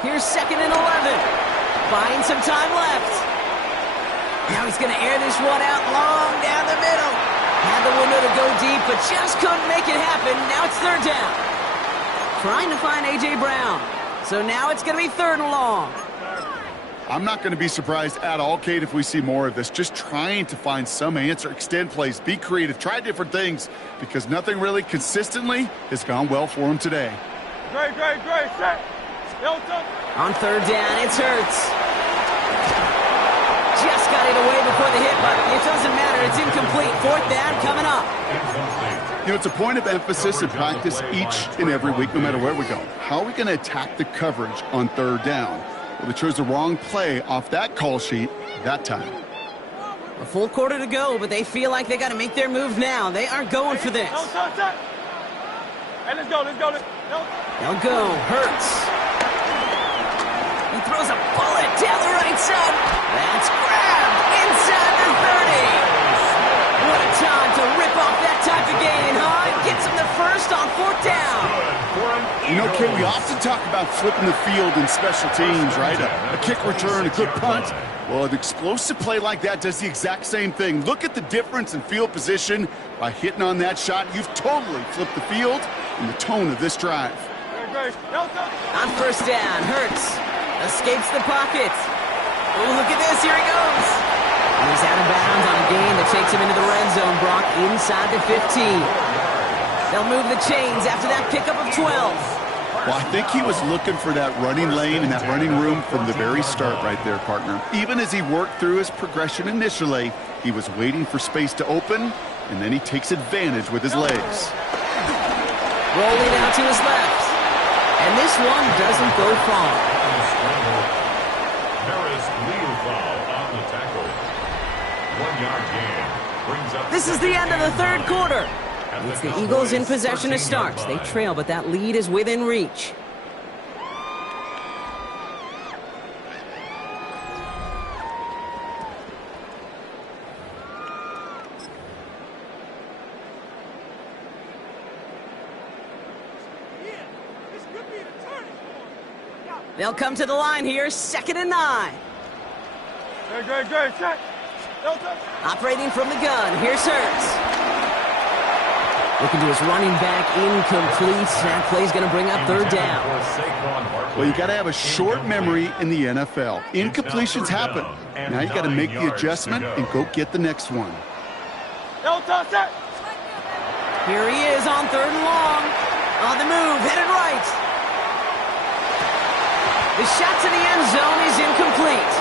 Here's 2nd and 11. Buying some time left. Now he's going to air this one out long down the middle. Had the window to go deep, but just couldn't make it happen. Now it's 3rd down. Trying to find A.J. Brown. So now it's going to be 3rd and long. I'm not going to be surprised at all, Kate, if we see more of this. Just trying to find some answer, extend plays, be creative, try different things, because nothing really consistently has gone well for him today. Great, set. Delta. On 3rd down, it's Hurts. Just got it away before the hit, but it doesn't matter. It's incomplete. 4th down coming up. You know, it's a point of emphasis in practice each and every week, no matter where we go. How are we going to attack the coverage on 3rd down? Well, they chose the wrong play off that call sheet that time. A full quarter to go, but they feel like they got to make their move now. They are going for this. Hey, let's go. They'll go. Hurts. He throws a bullet down the right side. That's grabbed inside the 30. What a time to rip off that type of gain, huh? Gets him the first on 4th down. You know, Ken, we often talk about flipping the field in special teams, right? A kick return, a good punt. Well, an explosive play like that does the exact same thing. Look at the difference in field position. By hitting on that shot, you've totally flipped the field and the tone of this drive. On 1st down, Hurts escapes the pocket. Oh, look at this. Here he goes. He's out of bounds on a gain that takes him into the red zone, Brock, inside the 15. They'll move the chains after that pickup of 12. Well, I think he was looking for that running lane and that running room from the very start right there, partner. Even as he worked through his progression initially, he was waiting for space to open, and then he takes advantage with his legs. Rolling out to his left. And this one doesn't go far. This is the end of the 3rd quarter. It's the Eagles in possession to start. They trail, but that lead is within reach. They'll come to the line here, 2nd and 9. Great, set. Operating from the gun, here's Hurts. Looking to his running back, incomplete. That play's going to bring up 3rd down. Well, you got to have a short memory in the NFL. Incompletions happen. Now you got to make the adjustment and go get the next one. Here he is on 3rd and long. On the move, headed right. The shot to the end zone is incomplete.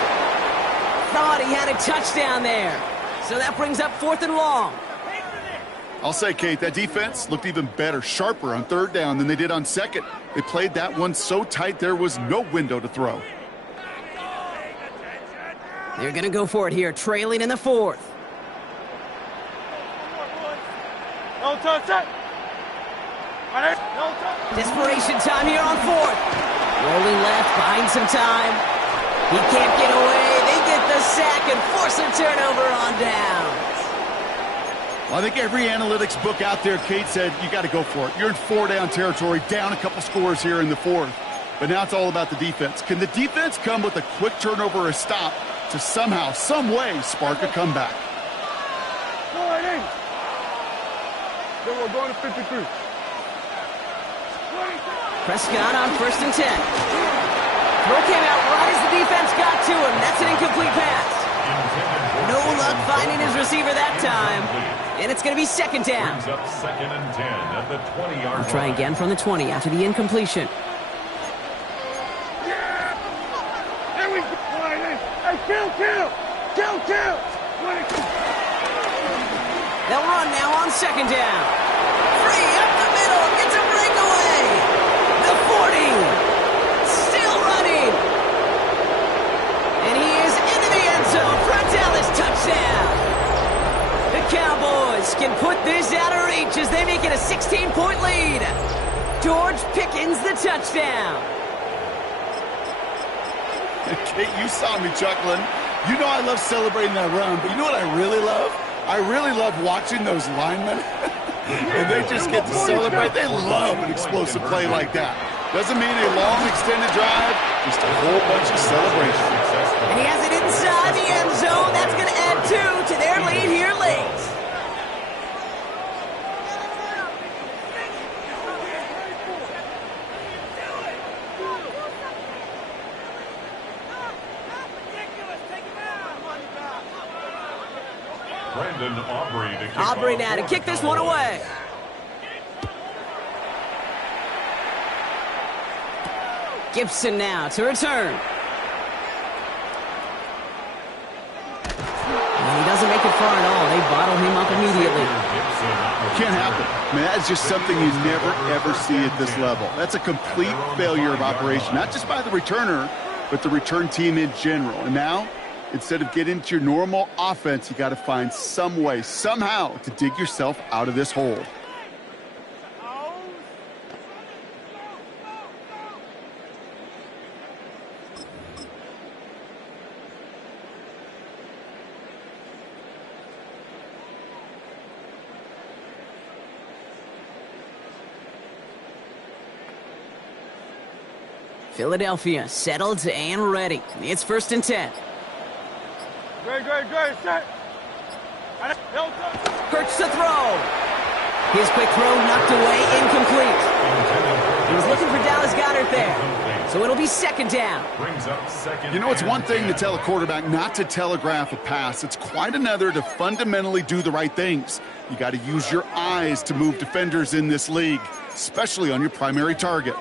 Thought he had a touchdown there. So that brings up 4th and long. I'll say, Kate, that defense looked even better, sharper on 3rd down than they did on 2nd. They played that one so tight there was no window to throw. They're going to go for it here, trailing in the 4th. Desperation time here on 4th. Rolling left, buying some time. He can't get away. They get the sack and force a turnover on downs. Well, I think every analytics book out there, Kate, said you got to go for it. You're in 4-down territory, down a couple scores here in the fourth. But now it's all about the defense. Can the defense come with a quick turnover or a stop to somehow, some way, spark a comeback? Then we're going to 53. Prescott on 1st and 10. Throw came out right as the defense got to him. That's an incomplete pass. No luck finding his receiver that time. And it's going to be 2nd down. Brings up 2nd and 10 at the 20-yard line. Try again from the 20 after the incompletion. There we go. Hey, kill. They'll run now on 2nd down. Free up the middle. Gets a breakaway. The 40. Still running. And he is into the end zone for a Dallas touchdown. The Cowboys can put this out of reach as they make it a 16-point lead. George Pickens the touchdown. Kate, you saw me chuckling. You know I love celebrating that run, but you know what I really love? I really love watching those linemen. And they just get to celebrate. They love an explosive play like that. Doesn't mean a long extended drive, just a whole bunch of celebration. And he has it inside the end zone. That's going to add 2 to their lead here late. Aubrey now to kick this one away. Gibson now to return. And he doesn't make it far at all. They bottle him up immediately. Can't happen. I mean, that is just something you never, ever see at this level. That's a complete failure of operation, not just by the returner, but the return team in general. And now, instead of getting into your normal offense, you got to find some way, somehow, to dig yourself out of this hole. Philadelphia settled and ready. It's 1st and 10. Great, set. Hurts to throw. His quick throw knocked away, incomplete. He was looking for Dallas Goedert there. So it'll be 2nd down. You know, it's one thing to tell a quarterback not to telegraph a pass. It's quite another to fundamentally do the right things. You got to use your eyes to move defenders in this league, especially on your primary target.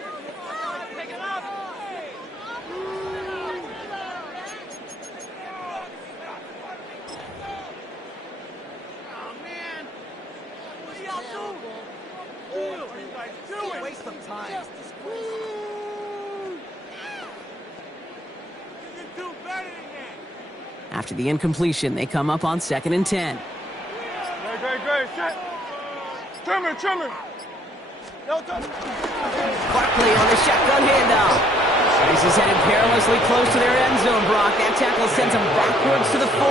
After the incompletion, they come up on 2nd and 10. Great, set. Trimmer. Barkley on the shotgun handoff. This is headed perilously close to their end zone, Brock. That tackle sends him backwards to the 4.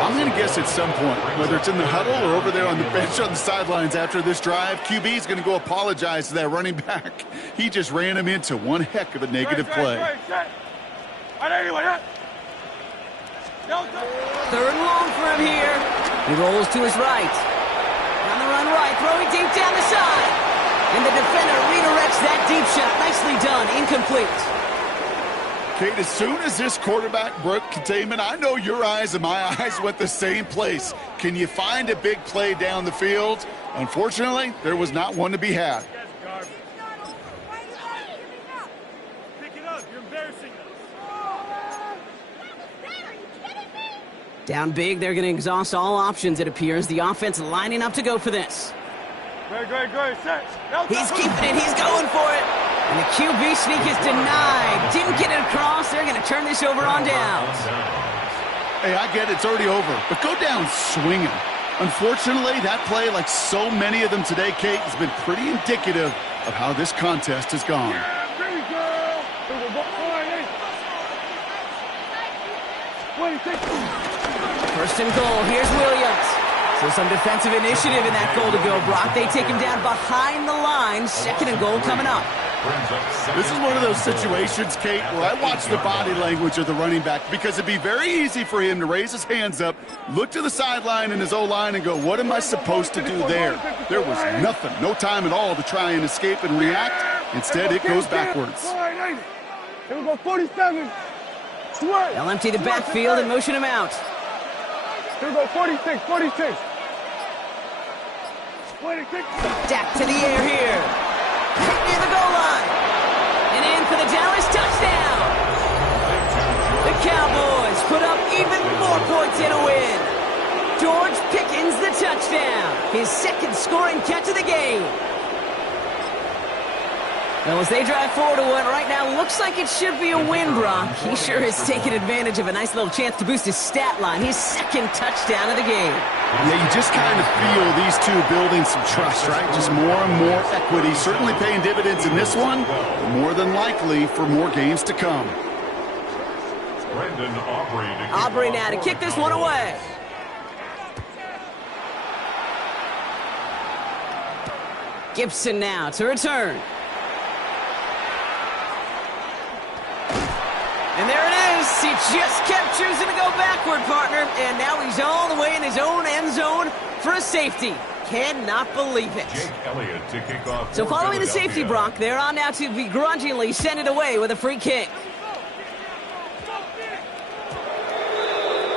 I'm going to guess at some point, whether it's in the huddle or over there on the bench on the sidelines after this drive, QB is going to go apologize to that running back. He just ran him into one heck of a negative play. Third and long for him here. He rolls to his right. On the run right, throwing deep down the side. And the defender redirects that deep shot. Nicely done, incomplete. Kate, as soon as this quarterback broke containment, I know your eyes and my eyes went the same place. Can you find a big play down the field? Unfortunately, there was not one to be had. Down big, they're going to exhaust all options, it appears. The offense lining up to go for this. Great, set. He's keeping it. He's going for it. And the QB sneak is denied. Didn't get it across. They're going to turn this over on downs. Hey, I get it. It's already over. But go down swinging. Unfortunately, that play, like so many of them today, Kate, has been pretty indicative of how this contest has gone. First and goal. Here's Williams. So some defensive initiative in that goal to go, Brock. They take him down behind the line. 2nd and goal coming up. This is one of those situations, Kate, where I watch the body language of the running back because it'd be very easy for him to raise his hands up, look to the sideline in his O-line and go, what am I supposed to do there? There was nothing, no time at all to try and escape and react. Instead, it goes backwards. Here we go, 47. They'll empty the backfield and motion him out. Here we go, 46. Dak to the air here. Near the goal line. And in for the Dallas touchdown. The Cowboys put up even more points in a win. George Pickens the touchdown. His 2nd scoring catch of the game. Well, as they drive forward to what right now looks like it should be a win, Brock. He sure has taken advantage of a nice little chance to boost his stat line. His 2nd touchdown of the game. Yeah, you just kind of feel these two building some trust, right? Just more and more equity. Certainly paying dividends in this one. More than likely for more games to come. Aubrey now to kick this one away. Gibson now to return. And there it is. He just kept choosing to go backward, partner. And now he's all the way in his own end zone for a safety. Cannot believe it. So following the safety, Brock, they're on now to begrudgingly send it away with a free kick.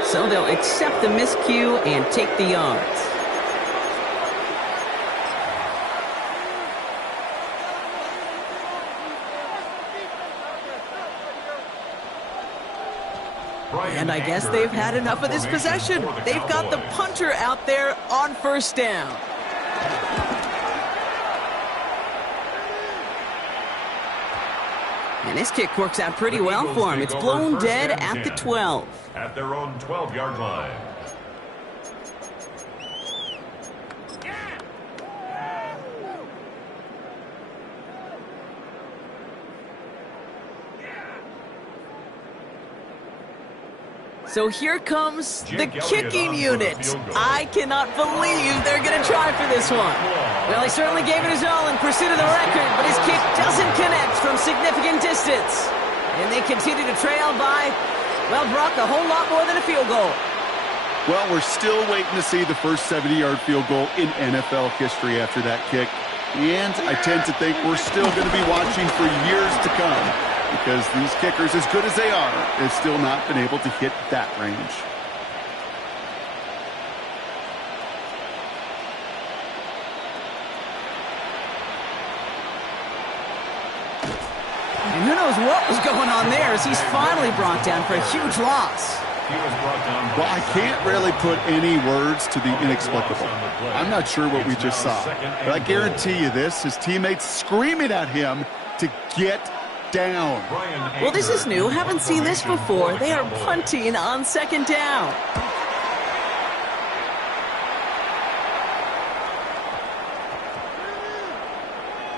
So they'll accept the miscue and take the yards. And I guess they've had enough of this possession. They've got the punter out there on 1st down. And this kick works out pretty well for him. It's blown dead at the 12. At their own 12-yard line. So here comes the kicking unit. I cannot believe they're going to try for this one. Well, he certainly gave it his all in pursuit of the record, but his kick doesn't connect from significant distance. And they continue to trail by, well, Brock, a whole lot more than a field goal. Well, we're still waiting to see the first 70-yard field goal in NFL history after that kick. And I tend to think we're still going to be watching for years to come, because these kickers, as good as they are, have still not been able to hit that range. And who knows what was going on there as he's finally brought down for a huge loss. Well, I can't really put any words to the inexplicable. I'm not sure what we just saw, but I guarantee you this, his teammates screaming at him to get down. Well, this is new. Haven't seen this before. They are punting on 2nd down.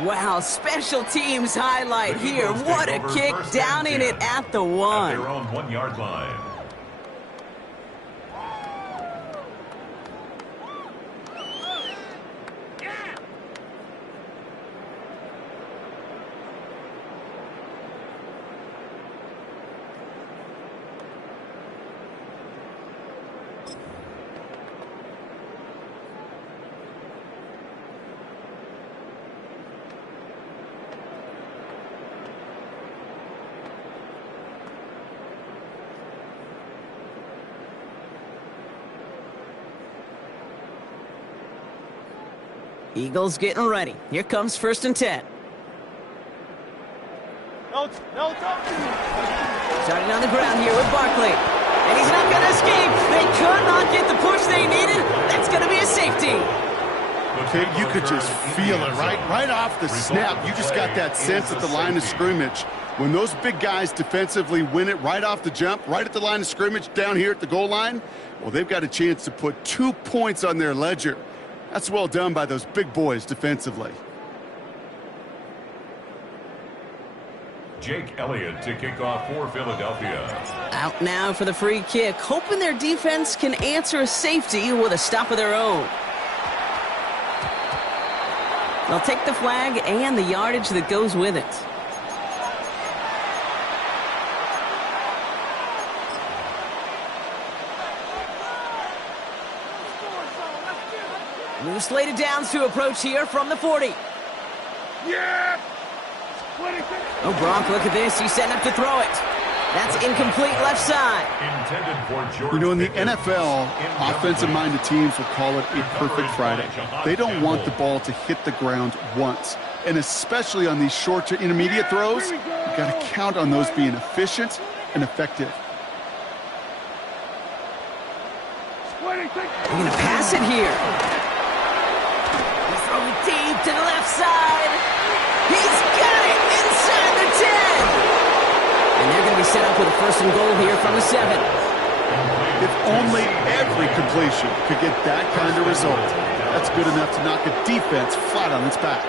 Wow, special teams highlight here. What a kick, downing it at the 1. At their own 1-yard line. Eagles getting ready. Here comes 1st and 10. Starting on the ground here with Barkley. And he's not going to escape. They could not get the push they needed. That's going to be a safety. Okay, you could just feel it, right? Right off the snap, you just got that sense at the line of scrimmage. When those big guys defensively win it right off the jump, right at the line of scrimmage down here at the goal line, well, they've got a chance to put 2 points on their ledger. That's well done by those big boys defensively. Jake Elliott to kick off for Philadelphia. Out now for the free kick, hoping their defense can answer a safety with a stop of their own. They'll take the flag and the yardage that goes with it. New slated downs to approach here from the 40. Yeah! Oh, Gronk, look at this. He's setting up to throw it. That's incomplete left side. Intended for George. You know, in the NFL, offensive-minded teams will call it a perfect Friday. They don't want the ball to hit the ground once. And especially on these short to intermediate throws, you got to count on those being efficient and effective. They're going to pass it here. He's throwing deep to the left side. He's got it inside the 10. And they're going to be set up with a first and goal here from the 7. If only every completion could get that kind of result. That's good enough to knock a defense flat on its back.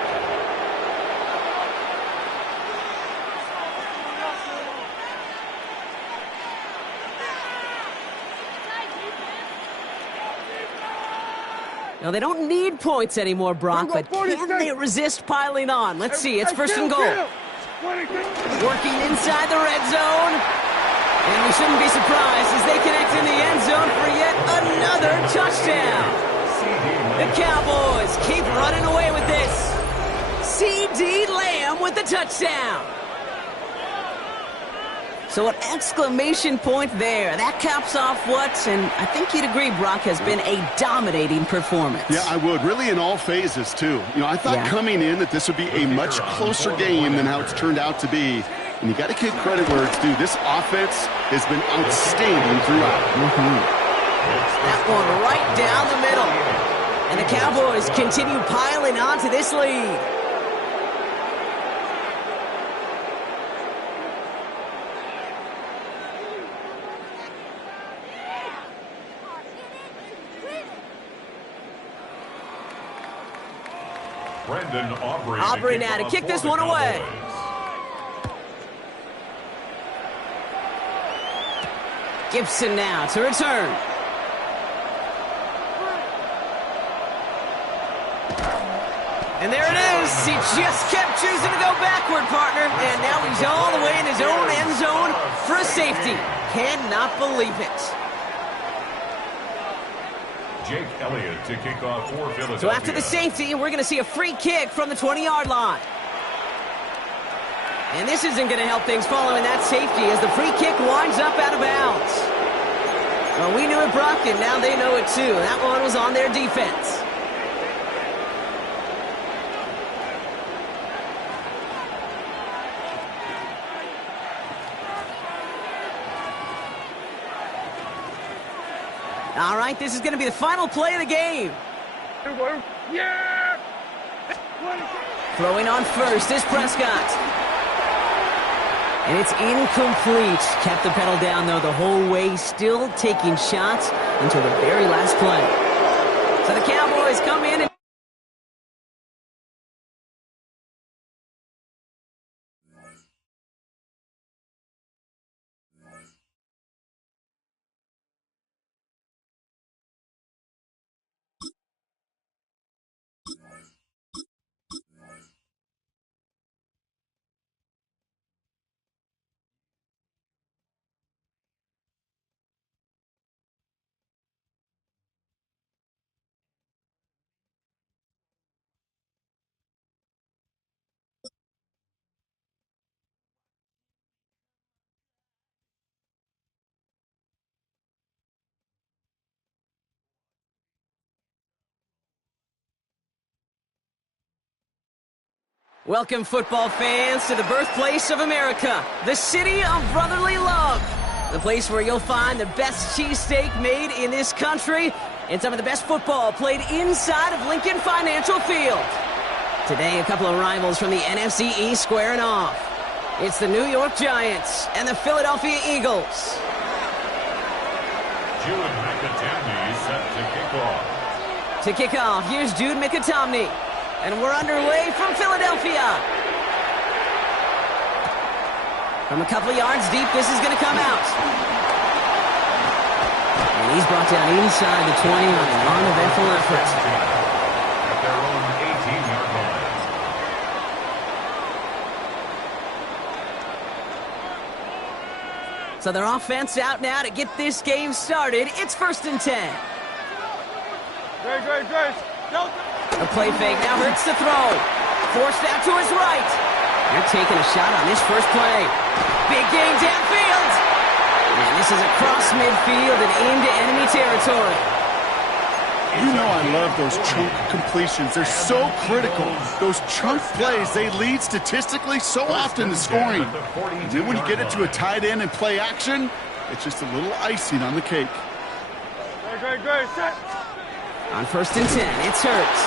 Now, they don't need points anymore, Brock, but can they resist piling on? Let's see. It's first and goal. Working inside the red zone. And we shouldn't be surprised as they connect in the end zone for yet another touchdown. The Cowboys keep running away with this. C.D. Lamb with the touchdown. So an exclamation point there. That caps off what, and I think you'd agree, Brock, has been a dominating performance. Yeah, I would. Really in all phases, too. You know, I thought coming in that this would be a much closer game than how it's turned out to be. And you got to give credit where it's due. This offense has been outstanding throughout. That one right down the middle. And the Cowboys continue piling on to this lead. Aubrey now to kick this one away. Gibson now to return. And there it is. He just kept choosing to go backward, partner. And now he's all the way in his own end zone for a safety. Cannot believe it. Jake Elliott to kick off for Philadelphia. So after the safety, we're going to see a free kick from the 20-yard line. And this isn't going to help things following that safety as the free kick winds up out of bounds. Well, we knew it, Brock, and now they know it too. That one was on their defense. All right, this is going to be the final play of the game. Yeah! Throwing on first is Prescott. And it's incomplete. Kept the pedal down, though, the whole way, still taking shots until the very last play. So the Cowboys come in and welcome, football fans, to the birthplace of America, the city of brotherly love, the place where you'll find the best cheesesteak made in this country and some of the best football played inside of Lincoln Financial Field. Today, a couple of rivals from the NFC East squaring off. It's the New York Giants and the Philadelphia Eagles. Jude McAtomney set to kick off. To kick off, here's Jude McAtomney. And we're underway from Philadelphia. From a couple of yards deep, this is going to come out. And he's brought down inside the 20 on an uneventful effort. At their own 18-yard line. So their offense out now to get this game started. It's 1st and 10. Grace. A play fake now hurts to throw. Forced out to his right. They're taking a shot on this first play. Big gain downfield. And this is across midfield and into enemy territory. You know I love those chunk completions. They're so critical. Those chunk plays, they lead statistically so often to scoring. And then when you get it to a tight end and play action, it's just a little icing on the cake. Grace, set. On 1st and 10, it's Hurts.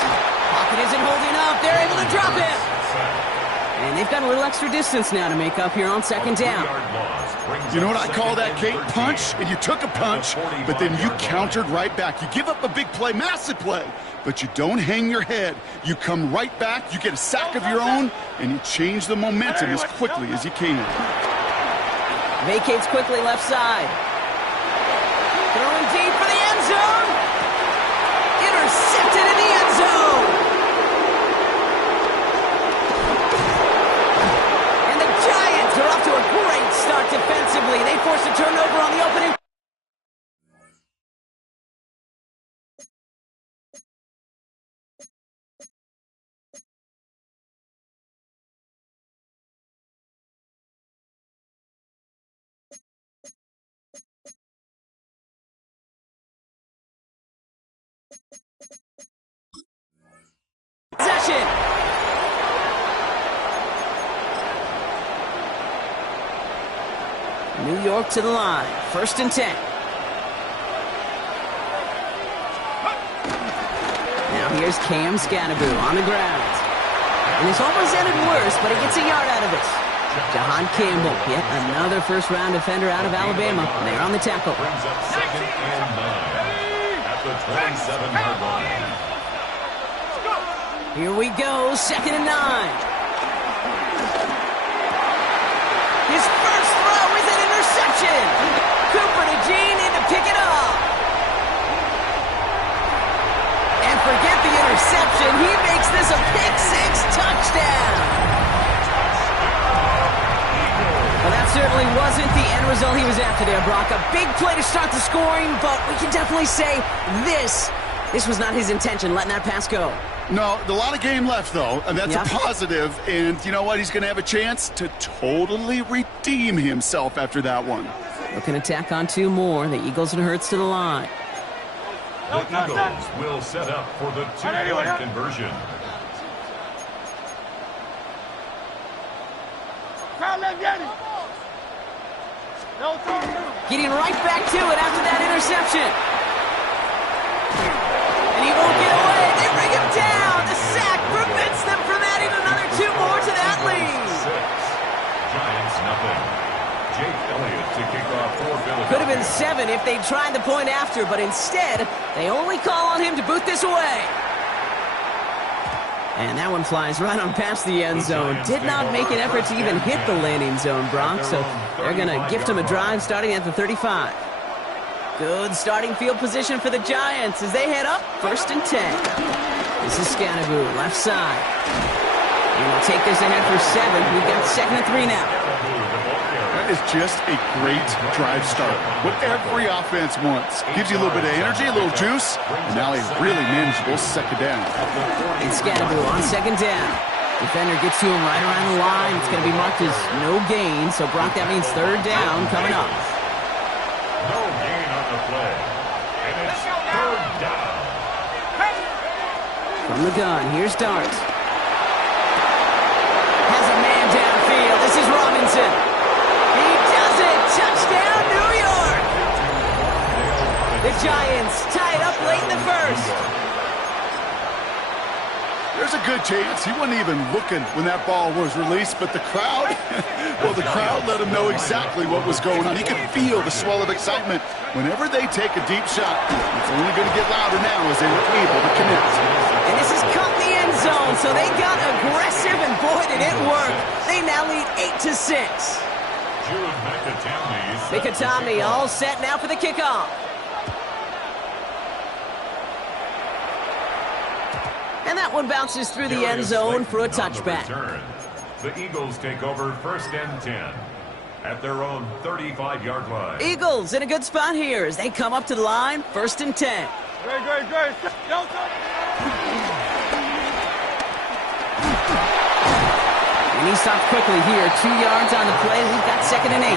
Pocket isn't holding up. They're able to drop him. And they've got a little extra distance now to make up here on 2nd down. You know what I call that, Kate? Punch. And you took a punch, but then you countered right back. You give up a big play, massive play, but you don't hang your head. You come right back, you get a sack of your own, and you change the momentum as quickly as you can. Vacates quickly left side. Throwing deep for the end zone. Intercepted in the end zone. And the Giants are off to a great start defensively. They forced a turnover on the opening. Possession. New York to the line. 1st and 10. Now here's Cam Scanaboo on the ground. And this almost ended worse, but he gets a yard out of it. Jahan Campbell, yet another first-round defender out of Alabama. They're on the tackle. Brings up 2nd and 9 at the 27-yard line. Here we go, 2nd and 9. His first throw is an interception. Cooper to Jean in to pick it up. And forget the interception. He makes this a pick-6 touchdown. Well, that certainly wasn't the end result he was after there, Brock. A big play to start the scoring, but we can definitely say this was not his intention, letting that pass go. No, a lot of game left, though, and that's a positive. And you know what? He's going to have a chance to totally redeem himself after that one. Looking to tack on 2 more. The Eagles and Hurts to the line. The Eagles will set up for the 2-point conversion. Getting right back to it after that interception. And he won't get away. They bring him down. The sack prevents them from adding another 2 more to that lead. 6. Giants nothing. Jake Elliott to kick off for Philadelphia. Could have been 7 if they tried the point after, but instead, they only call on him to boot this away. And that one flies right on past the end zone. Did not make an effort to even hit the landing zone, Brock, so they're going to gift him a drive starting at the 35. Good starting field position for the Giants as they head up 1st and 10. This is Scanaboo, left side. And we'll take this ahead for 7. We've got 2nd and 3 now. That is just a great drive start. What every offense wants. Gives you a little bit of energy, a little juice, and now a really manageable 2nd down. And Scanaboo on 2nd down. Defender gets to him right around the line. It's going to be marked as no gain, so Brock, that means 3rd down coming up. No gain on the play. And it's 3rd down. From the gun, here's Dart. Has a man downfield. This is Robinson. He does it. Touchdown, New York. The Giants tie it up late in the 1st. There's a good chance he wasn't even looking when that ball was released, but the crowd, well, the crowd let him know exactly what was going on. He could feel the swell of excitement. Whenever they take a deep shot, it's only going to get louder now as they were able to connect. And this has caught the end zone, so they got aggressive, and boy, did it work. They now lead 8-6. Mikatami all set now for the kickoff. And that one bounces through the end zone for a touchback. The Eagles take over 1st and 10 at their own 35-yard line. Eagles in a good spot here as they come up to the line, 1st and 10. Great. And he stops quickly here. 2 yards on the play. We've got 2nd and 8.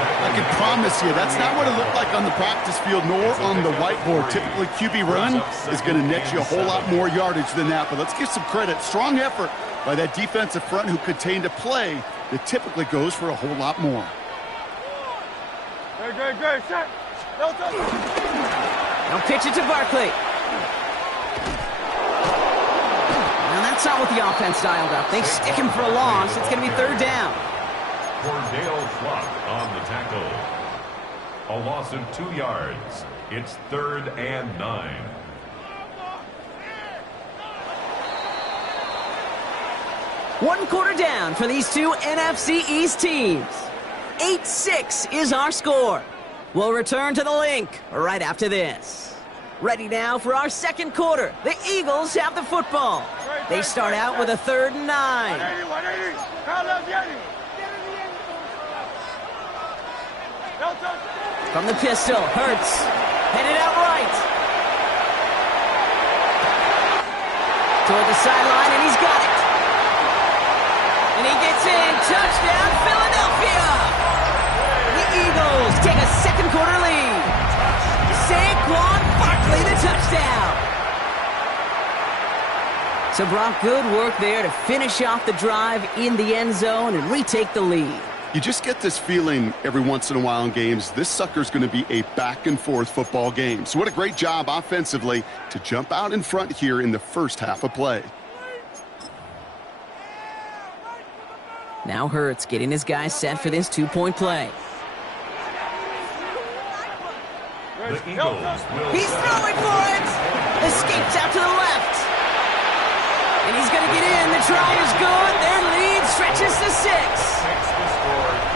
I can promise you that's not what it looked like on the practice field nor on the whiteboard. Typically, QB run is going to net you a whole lot more yardage than that. But let's give some credit. Strong effort by that defensive front who contained a play that typically goes for a whole lot more. Great. Shot. Now pitch it to Barkley. Now that's not what the offense dialed up. They stick him for a loss. It's going to be 3rd down. Cordell Flock on the tackle. A loss of 2 yards. It's 3rd and 9. One quarter down for these two NFC East teams. 8-6 is our score. We'll return to the link right after this. Ready now for our second quarter. The Eagles have the football. They start out with a 3rd and 9. From the pistol, Hurts. Headed out right. Toward the sideline, and he's got it. And he gets in. Touchdown, Philadelphia. The Eagles take a second quarter lead. Saquon Barkley, the touchdown. So, Brock, good work there to finish off the drive in the end zone and retake the lead. You just get this feeling every once in a while in games, this sucker's going to be a back-and-forth football game. So what a great job offensively to jump out in front here in the first half of play. Now Hurts getting his guys set for this 2-point play. He's throwing for it! Escapes out to the left. And he's going to get in. The try is good. Their lead stretches to 6.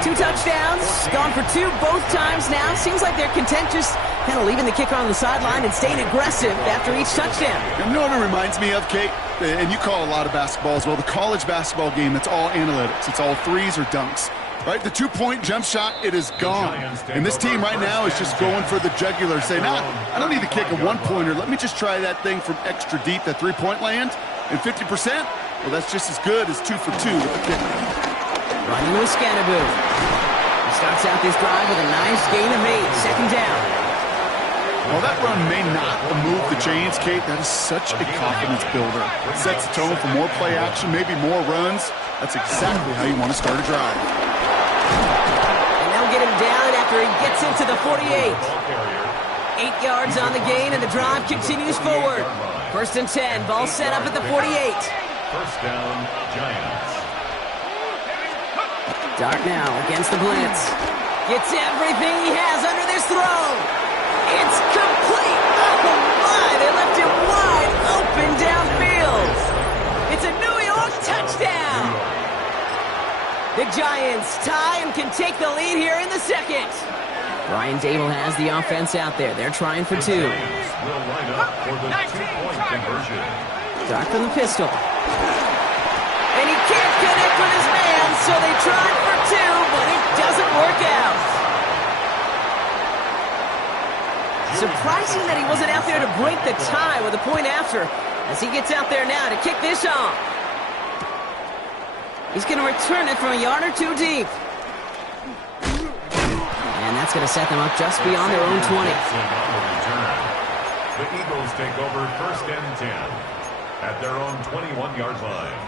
2 touchdowns, gone for 2 both times now. Seems like they're content just kind of leaving the kicker on the sideline and staying aggressive after each touchdown. You know what it reminds me of, Kate? And you call a lot of basketball as well. The college basketball game, it's all analytics. It's all threes or dunks. Right? The 2-point jump shot, it is gone. And this team right now is just going for the jugular, saying, I don't need to kick a 1-pointer. Let me just try that thing from extra deep, that 3-point land. And 50%, well, that's just as good as 2 for 2 with the kick. Running with Scannaboo. He starts out this drive with a nice gain of 8. 2nd down. While that run may not move the chains, Kate, that is such a confidence builder. It sets the tone for more play action, maybe more runs. That's exactly how you want to start a drive. And they'll get him down after he gets into the 48. 8 yards on the gain, and the drive continues forward. 1st and 10, ball set up at the 48. 1st down, Giants. Dart now against the blitz. Gets everything he has under this throw. It's complete. Oh, my. They left it wide open downfield. It's a New York touchdown. The Giants tie and can take the lead here in the second. Brian Dable has the offense out there. They're trying for 2. Will line up for the 2-point conversion. Dart from the pistol. And he can't connect with his man, so they tried for 2, but it doesn't work out. Surprising that he wasn't out there to break the tie with a point after, as he gets out there now to kick this off. He's going to return it from a yard or 2 deep. And that's going to set them up just beyond their own 20. The Eagles take over 1st and 10 at their own 21-yard line.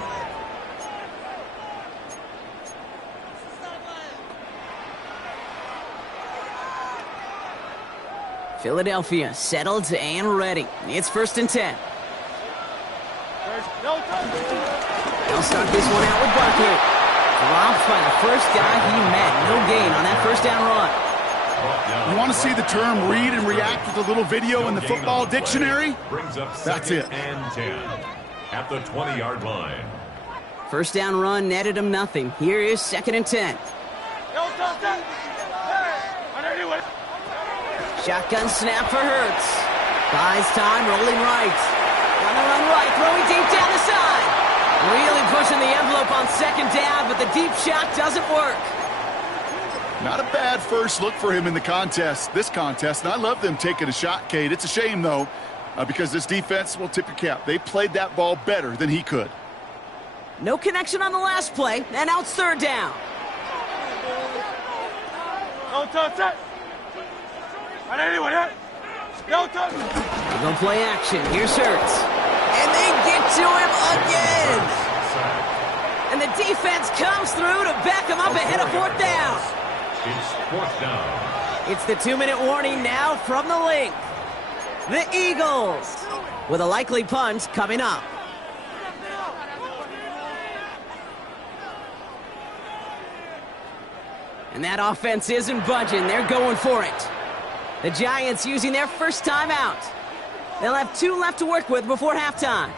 Philadelphia settled and ready. It's 1st and 10. They'll start this one out with Barkley. Dropped by the first guy he met. No gain on that 1st down run. You want to see the term read and react with a little video in the football dictionary? That's it. And 10 at the 20-yard line. 1st down run netted him nothing. Here is 2nd and 10. Shotgun snap for Hurts. Buys time, rolling right. On the run right, throwing deep down the side. Really pushing the envelope on second down, but the deep shot doesn't work. Not a bad first look for him in the contest, this contest, and I love them taking a shot, Cade. It's a shame, though, because this defense will tip your cap. They played that ball better than he could. No connection on the last play, and now it's third down. Don't touch it. Don't touch it. They go play action. Here's Hurts. And they get to him again. And the defense comes through to back him up ahead of fourth down. It's fourth down. It's the 2-minute warning now from the link. The Eagles with a likely punt coming up. And that offense isn't budging. They're going for it. The Giants using their first timeout. They'll have 2 left to work with before halftime.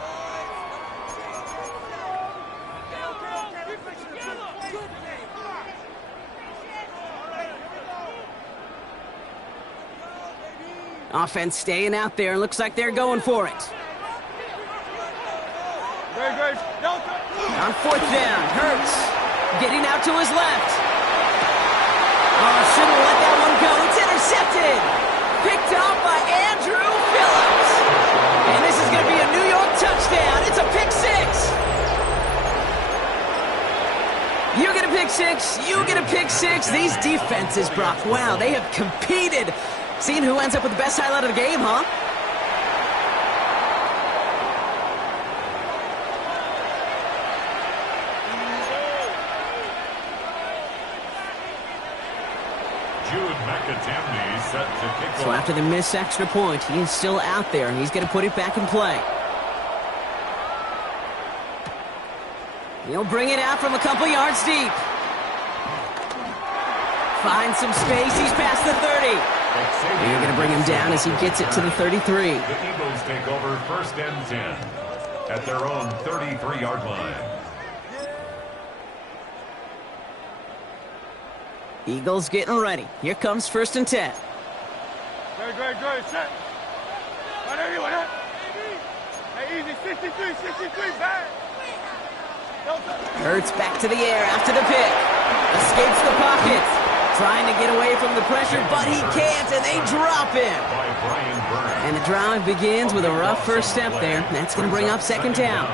Offense staying out there. Looks like they're going for it. On fourth down, Hurts getting out to his left. Oh, shouldn't let that one go. It's intercepted. Picked off by Andrew Phillips. And this is going to be a New York touchdown. It's a pick six. You get a pick six. You get a pick six. These defenses, Brock, wow, they have competed. Seeing who ends up with the best highlight of the game, huh? So after the missed extra point, he is still out there. He's going to put it back in play. He'll bring it out from a couple yards deep. Finds some space. He's past the 30. You're going to bring him down as he gets it to the 33. The Eagles take over first and 10 at their own 33-yard line. Eagles getting ready. Here comes first and 10. Great, set. Hey, easy, 63, back. Hurts back to the air after the pick. Escapes the pocket. Trying to get away from the pressure, but he can't, and they drop him. And the drive begins with a rough first step there. That's going to bring up second down.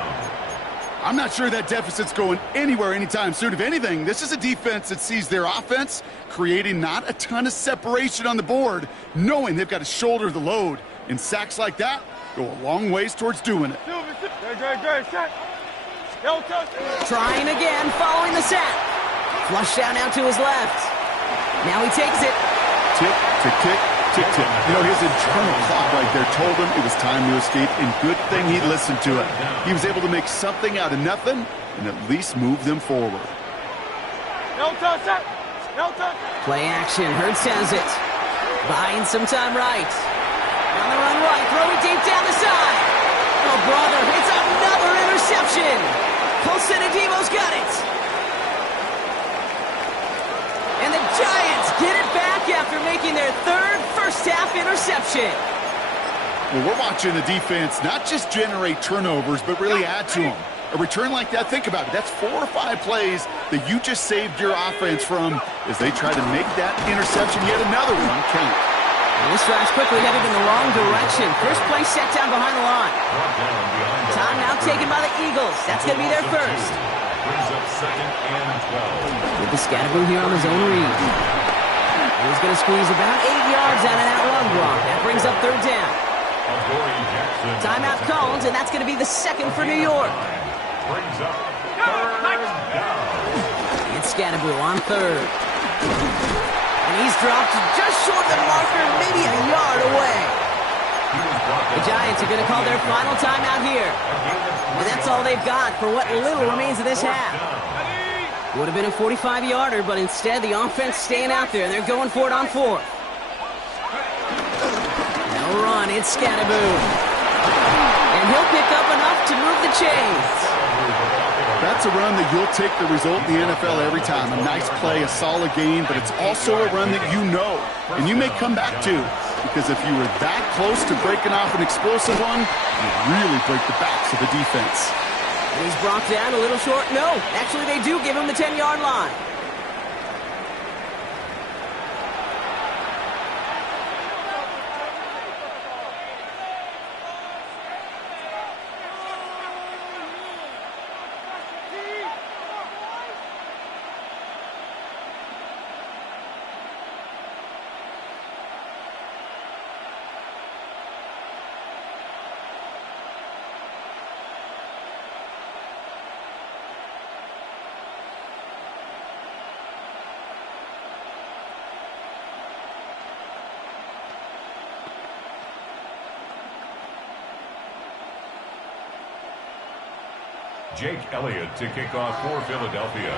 I'm not sure that deficit's going anywhere anytime soon. If anything, this is a defense that sees their offense creating not a ton of separation on the board, knowing they've got to shoulder the load. And sacks like that go a long ways towards doing it. Trying again, following the sack. Flush down out to his left. Now he takes it. Tick, tick, tick, tick, tick. You know, his internal clock right there told him it was time to escape, and good thing he listened to it. He was able to make something out of nothing and at least move them forward. Play action. Hurts has it. Buying some time right. On the run right. Throwing deep down the side. Oh, brother. It's another interception. Colson-Adebo's got it. And the Giants get it back after making their third first-half interception. Well, we're watching the defense not just generate turnovers, but really add to them. A return like that, think about it. That's 4 or 5 plays that you just saved your offense from as they try to make that interception, yet another one, count. And this drive's quickly headed in the wrong direction. First play set down behind the line. Time now taken by the Eagles. That's going to be their first. Brings up second and 12. With the Scatterboo here on his own read. He's going to squeeze about 8 yards out of that run block. That brings up third down. Timeout called, and that's going to be the second for New York. Brings up third down. It's Scatterboo on third. And he's dropped just short of the marker, maybe a yard away. The Giants are going to call their final timeout here. And that's all they've got for what little remains of this half. Would have been a 45-yarder, but instead the offense staying out there. They're going for it on fourth. No run, it's Scatterboo. And he'll pick up enough to move the chains. That's a run that you'll take the result in the NFL every time. A nice play, a solid game, but it's also a run that you know and you may come back to, because if you were that close to breaking off an explosive one, you really break the backs of the defense. He's brought down a little short. No, actually they do give him the 10-yard line. Jake Elliott to kick off for Philadelphia.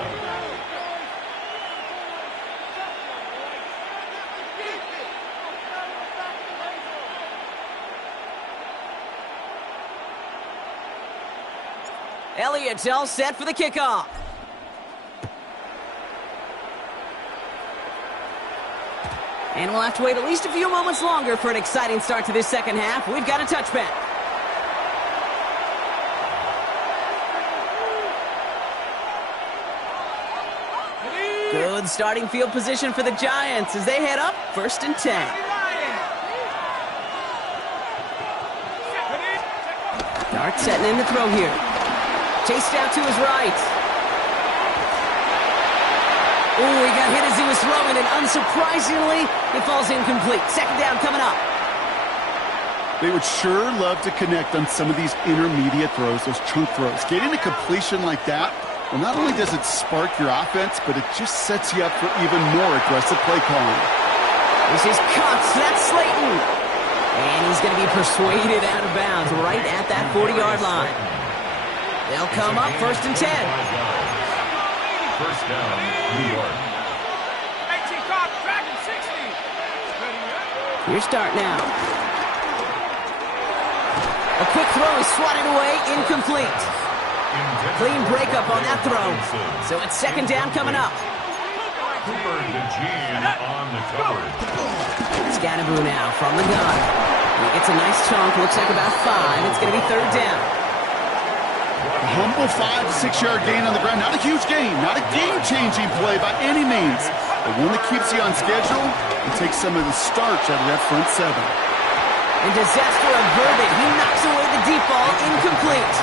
Elliott's all set for the kickoff. And we'll have to wait at least a few moments longer for an exciting start to this second half. We've got a touchback. Good starting field position for the Giants as they head up 1st and 10. Dart setting in the throw here. Chased out to his right. Oh, he got hit as he was throwing, and unsurprisingly, it falls incomplete. Second down coming up. They would sure love to connect on some of these intermediate throws, those chunk throws. Getting a completion like that, well, not only does it spark your offense, but it just sets you up for even more aggressive play calling. This is Cox. That's Slayton. And he's going to be persuaded out of bounds right at that 40-yard line. They'll come up 1st and 10. First down, New York. Here's start now. A quick throw is swatted away, incomplete. Clean breakup on that throw. So it's second down coming up. Cooper DeJean on the coverage. Scatterboo now from the gun. He gets a nice chunk, looks like about 5. It's going to be third down. A humble 5 to 6 yard gain on the ground. Not a huge gain, not a game-changing play by any means, but one that keeps you on schedule and takes some of the starch out of that front 7. And disaster averted. He knocks away the deep ball, incomplete.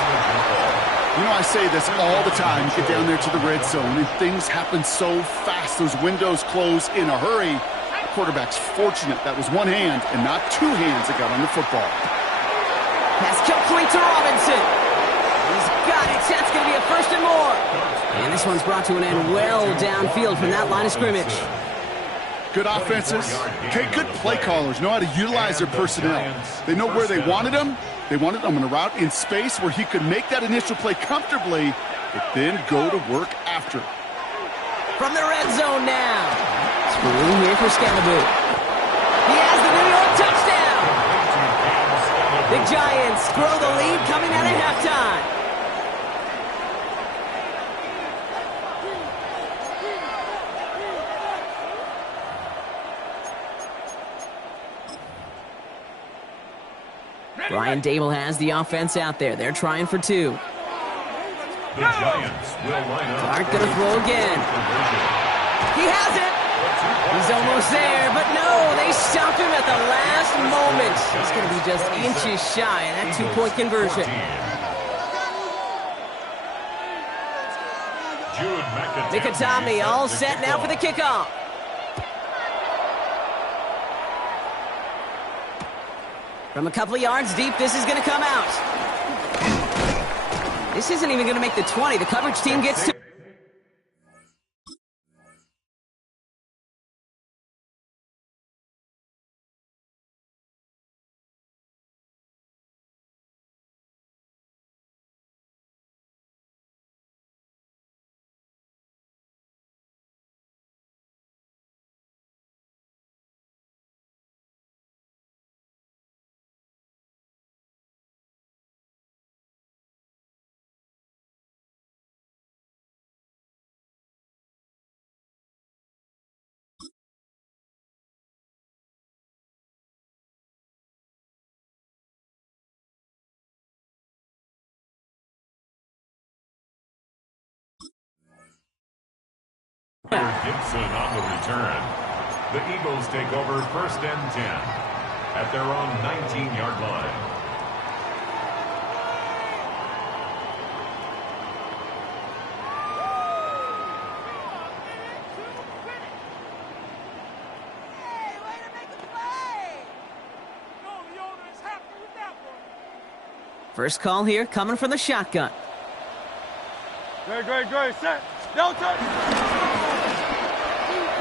You know, I say this all the time. You get down there to the red zone, and things happen so fast. Those windows close in a hurry. The quarterback's fortunate that was one hand and not 2 hands that got on the football. Pass complete to Robinson. He's got it. That's going to be a 1st and more. And this one's brought to an end well downfield from that line of scrimmage. Good offenses. Okay, good play callers know how to utilize their personnel. They know where they wanted them. They wanted them on a route in space where he could make that initial play comfortably, but then go to work after. From the red zone now. Screwing here for Scalaboo. He has the New York touchdown. The Giants throw the lead coming out of halftime. Brian Dable has the offense out there. They're trying for 2. The Giants will line up. Dart going to throw again. He has it. He's almost there, but no, they stopped him at the last moment. He's going to be just inches shy of that 2-point conversion. Mikatami all set now for the kickoff. From a couple of yards deep, this is going to come out. This isn't even going to make the 20. The coverage team gets to Gibson on the return. The Eagles take over 1st and 10 at their own 19-yard line. First call here coming from the shotgun. Great, set. Delta.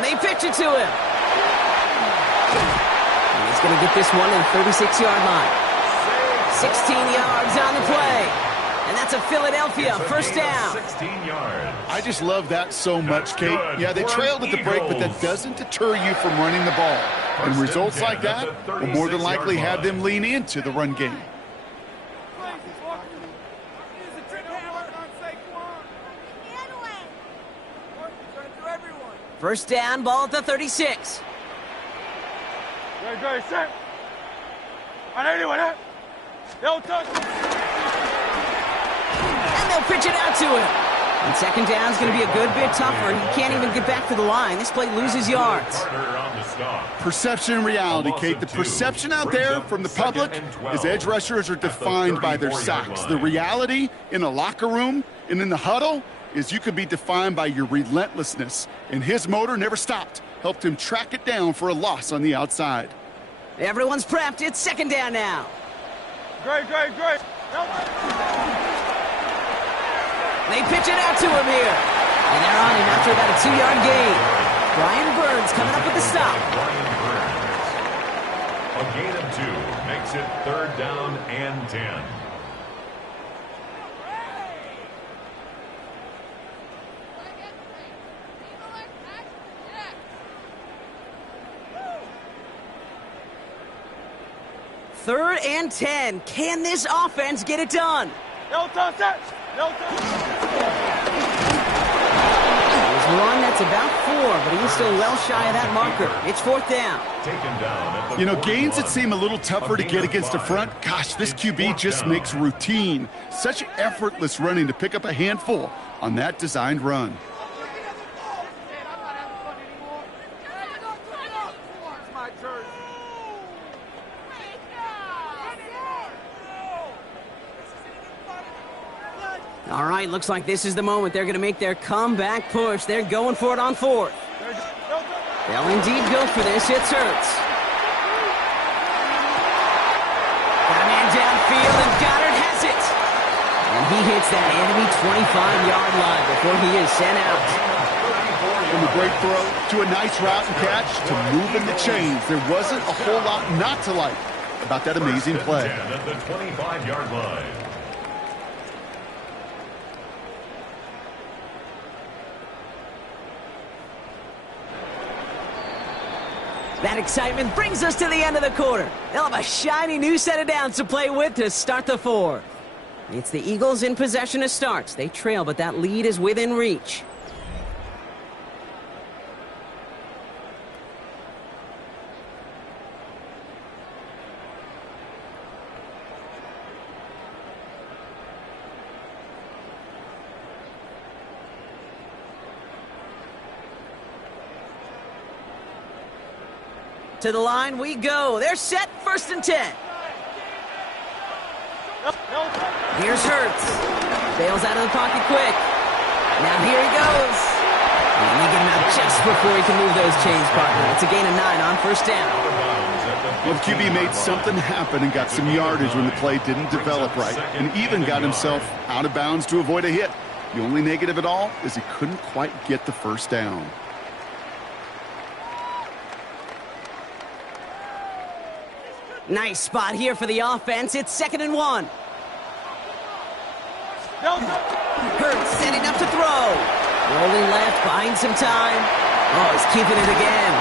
They pitch it to him. And he's going to get this one in the 36-yard line. 16 yards on the play. And that's a Philadelphia first down. 16 yards. I just love that so much, Kate. Yeah, they trailed at the break, but that doesn't deter you from running the ball. And results like that will more than likely have them lean into the run game. First down, ball at the 36. Great, set. On anyone, huh? They'll touch. And they'll pitch it out to him. And second down is going to be a good bit tougher. He can't even get back to the line. This play loses yards. Perception and reality, Kate. The perception out there from the public is edge rushers are defined by their sacks. The reality in a locker room and in the huddle is you could be defined by your relentlessness. And his motor never stopped. Helped him track it down for a loss on the outside. Everyone's prepped. It's second down now. Great. They pitch it out to him here. And they're on him after about a 2-yard gain. Brian Burns coming up with the stop. A gain of 2 makes it 3rd down and 10. Third and 10. Can this offense get it done? No touch. There's one that's about 4, but he's still well shy of that marker. It's 4th down. Taken down. You know, gains that seem a little tougher to get against the front, gosh, this QB just makes routine. Such effortless running to pick up a handful on that designed run. All right, looks like this is the moment. They're going to make their comeback push. They're going for it on 4th. They'll indeed go for this. It's Hurts. Got a man downfield, and Goddard has it. And he hits that enemy 25-yard line before he is sent out. From a great throw to a nice route and catch to moving the chains, there wasn't a whole lot not to like about that amazing play. At the 25-yard line. That excitement brings us to the end of the quarter. They'll have a shiny new set of downs to play with to start the 4th. It's the Eagles in possession of starts. They trail, but that lead is within reach. To the line we go. They're set, 1st and 10. Here's Hurts. Bails out of the pocket quick. Now here he goes. And they get him out just before he can move those chains, partner. It's a gain of 9 on 1st down. Well, the QB made something happen and got some yardage when the play didn't develop right, and even got himself out of bounds to avoid a hit. The only negative at all is he couldn't quite get the 1st down. Nice spot here for the offense. It's 2nd and 1. Hurts setting up to throw. Rolling left, buying some time. Oh, he's keeping it again.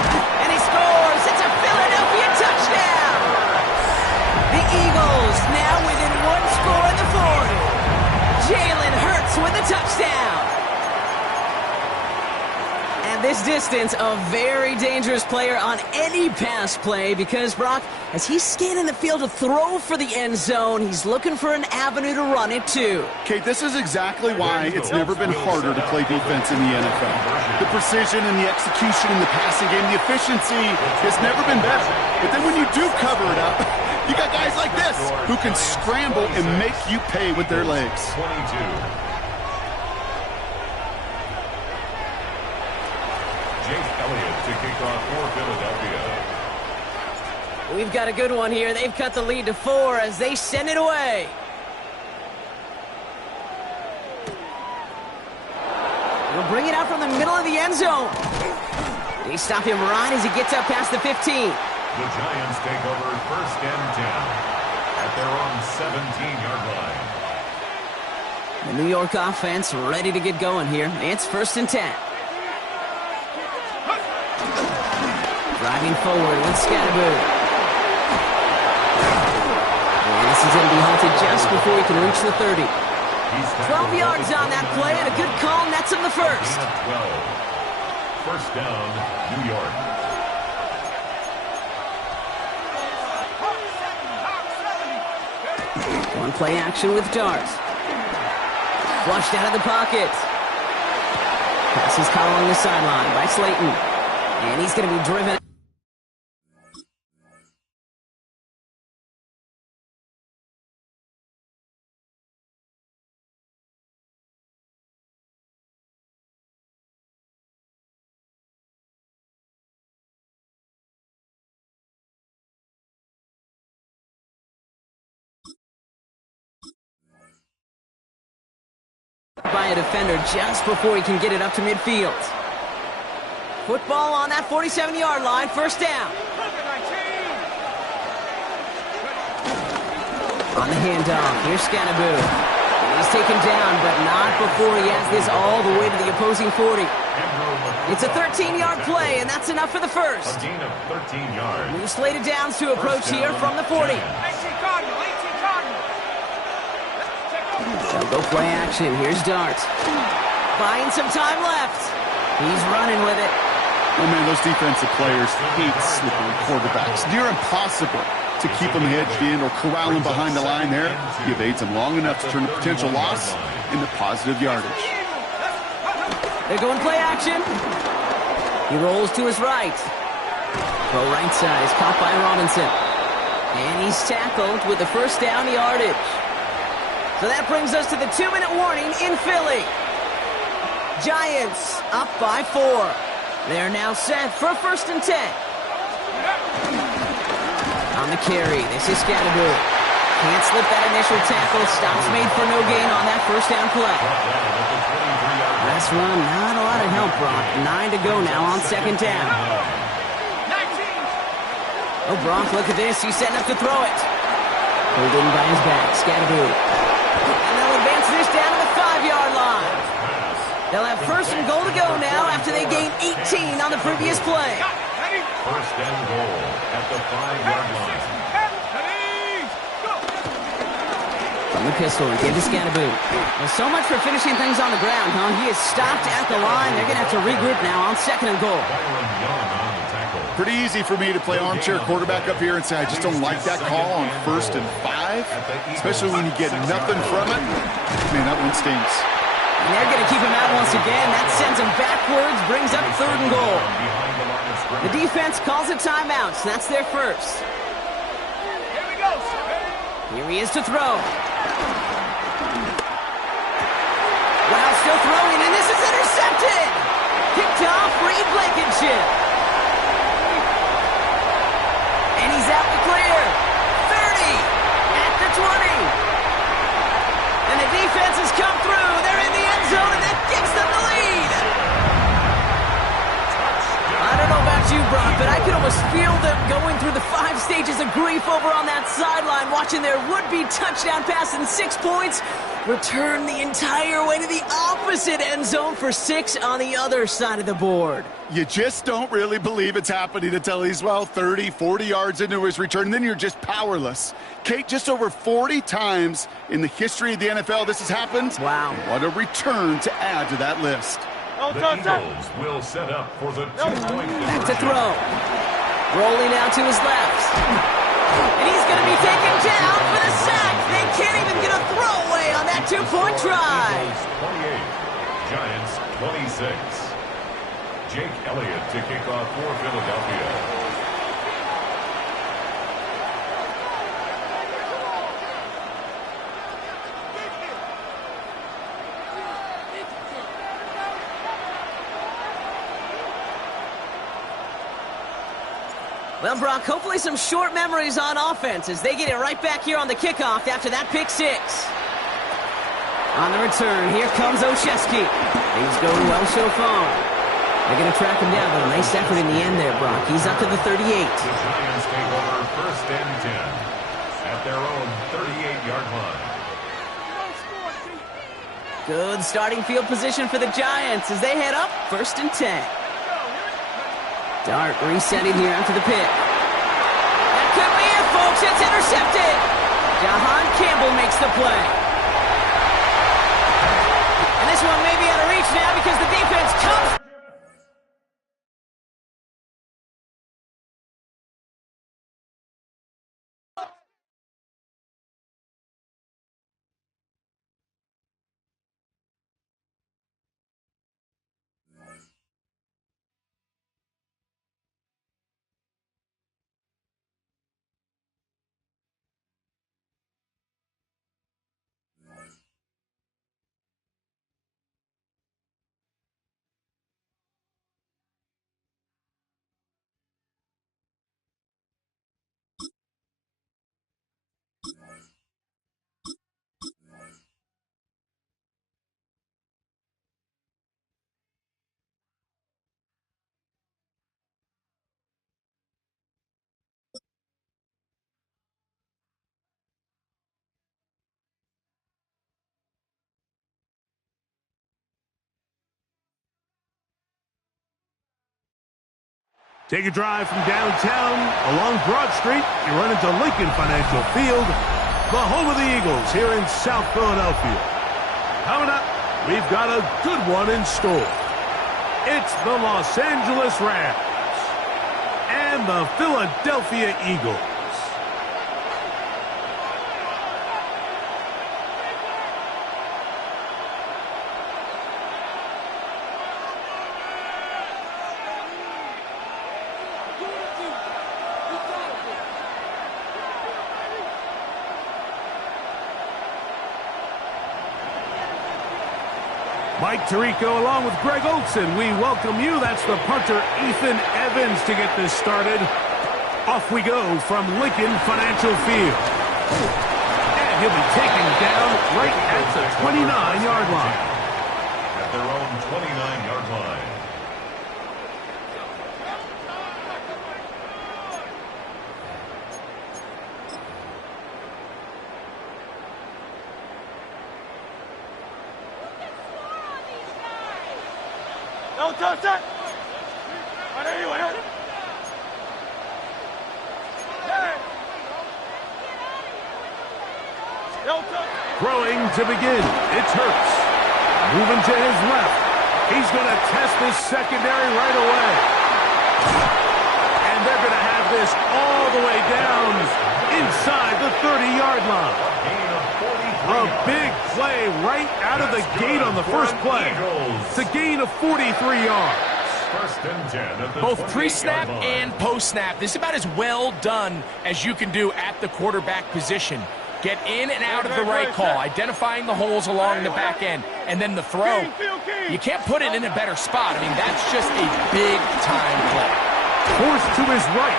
And he scores. It's a Philadelphia touchdown. The Eagles now within 1 score in the 4th. Jalen Hurts with a touchdown. And this distance, a very dangerous player on any pass play because, Brock, as he's scanning the field to throw for the end zone, he's looking for an avenue to run it too. Kate, this is exactly why it's never been harder to play defense in the NFL. The precision and the execution in the passing game, the efficiency has never been better. But then when you do cover it up, you got guys like this who can scramble and make you pay with their legs. 22. To kick off for Philadelphia. We've got a good one here. They've cut the lead to 4 as they send it away. We'll bring it out from the middle of the end zone. They stop him right as he gets up past the 15. The Giants take over 1st and 10 at their own 17-yard line. The New York offense ready to get going here. It's 1st and 10. Driving forward with Scatterboo. And this is going to be halted just before he can reach the 30. 12 yards on that play, and a good call nets him the first. 12. 1st down, New York. One play action with Dart. Flushed out of the pocket. Pass is caught along the sideline by Slayton. And he's going to be driven. By a defender just before he can get it up to midfield. Football on that 47-yard line, 1st down. On the handoff, here's Scatterboo. He's taken down, but not before he has this all the way to the opposing 40. It's a 13-yard play, and that's enough for the first. A gain of 13 yards. New slated downs to approach here from the 40. They'll go play action. Here's Dart. Buying some time left. He's running with it. Oh, man, those defensive players hate slippery quarterbacks. Near impossible to keep them hedged in or corral them behind the line there. You've aids them long enough to turn a potential loss into positive yardage. They're going play action. He rolls to his right. Throw right side is caught by Robinson. And he's tackled with the 1st down yardage. So that brings us to the 2-minute warning in Philly. Giants up by 4. They're now set for 1st and 10. On the carry, this is Scatterboo. Can't slip that initial tackle. Stops made for no gain on that 1st down play. Last run, not a lot of help, Brock. 9 to go now on 2nd down. Oh, Brock, look at this. He's setting up to throw it. Pulled in by his back, Scatterboo. And they'll advance this down to the 5-yard line. They'll have 1st and goal to go now after they gain 18 on the previous play. 1st and goal at the 5-yard line. From the pistol, give to Scatterboo. Well, so much for finishing things on the ground, huh? He is stopped at the line. They're going to have to regroup now on 2nd and goal. Pretty easy for me to play armchair quarterback up here and say I just don't like that call on 1st and 5, especially when you get nothing from it. Man, that one stinks. And they're going to keep him out once again. That sends him backwards, brings up 3rd and goal. The defense calls a timeout, so that's their first. Here we go. Here he is to throw. Wow, still throwing, and this is intercepted. Picked off Reed Blankenship. And he's out the clear. 30 at the 20. And the defense has come through. They're in the end zone, and that gives them the lead. I don't know about you, Brock, but I could almost feel them going through the 5 stages of grief over on that sideline, watching their would-be touchdown pass in 6 points return the entire way to the opposite end zone for 6 on the other side of the board. You just don't really believe it's happening until he's, well, 30, 40 yards into his return, and then you're just powerless. Kate, just over 40 times in the history of the NFL this has happened. Wow. What a return to add to that list. The Eagles will set up for the two-point Back to throw. Rolling out to his left. And he's going to be taken down for the sack. They can't even get a throwaway on that two-point try. Eagles 28, Giants 26. Jake Elliott to kick off for Philadelphia. Well, Brock, hopefully some short memories on offense as they get it right back here on the kickoff after that pick six. On the return, here comes Olszewski. Things going well so far. They're going to track him down, but a nice effort in the end there, Brock. He's up to the 38. The Giants take over first and 10 at their own 38-yard line. Good starting field position for the Giants as they head up first and 10. Dart resetting here after the pick. That could be it, folks. It's intercepted. Jahan Campbell makes the play. And this one may be out of reach now because the defense comes. Take a drive from downtown along Broad Street. You run into Lincoln Financial Field, the home of the Eagles here in South Philadelphia. Coming up, we've got a good one in store. It's the Los Angeles Rams and the Philadelphia Eagles. Mike Tirico along with Greg Olson. We welcome you. That's the punter, Ethan Evans, to get this started. Off we go from Lincoln Financial Field. And he'll be taken down right at the 29-yard line. At their own 29-yard line. Throwing to begin. It's Hurts. Moving to his left. He's going to test this secondary right away. And they're going to have this all the way down inside the 30-yard line. A big play right out of the gate on the first play. It's a gain of 43 yards. Both pre-snap and post-snap. This is about as well done as you can do at the quarterback position. Get in and out of the right call, identifying the holes along the back end, and then the throw. You can't put it in a better spot. I mean, that's just a big-time play. Forced to his right.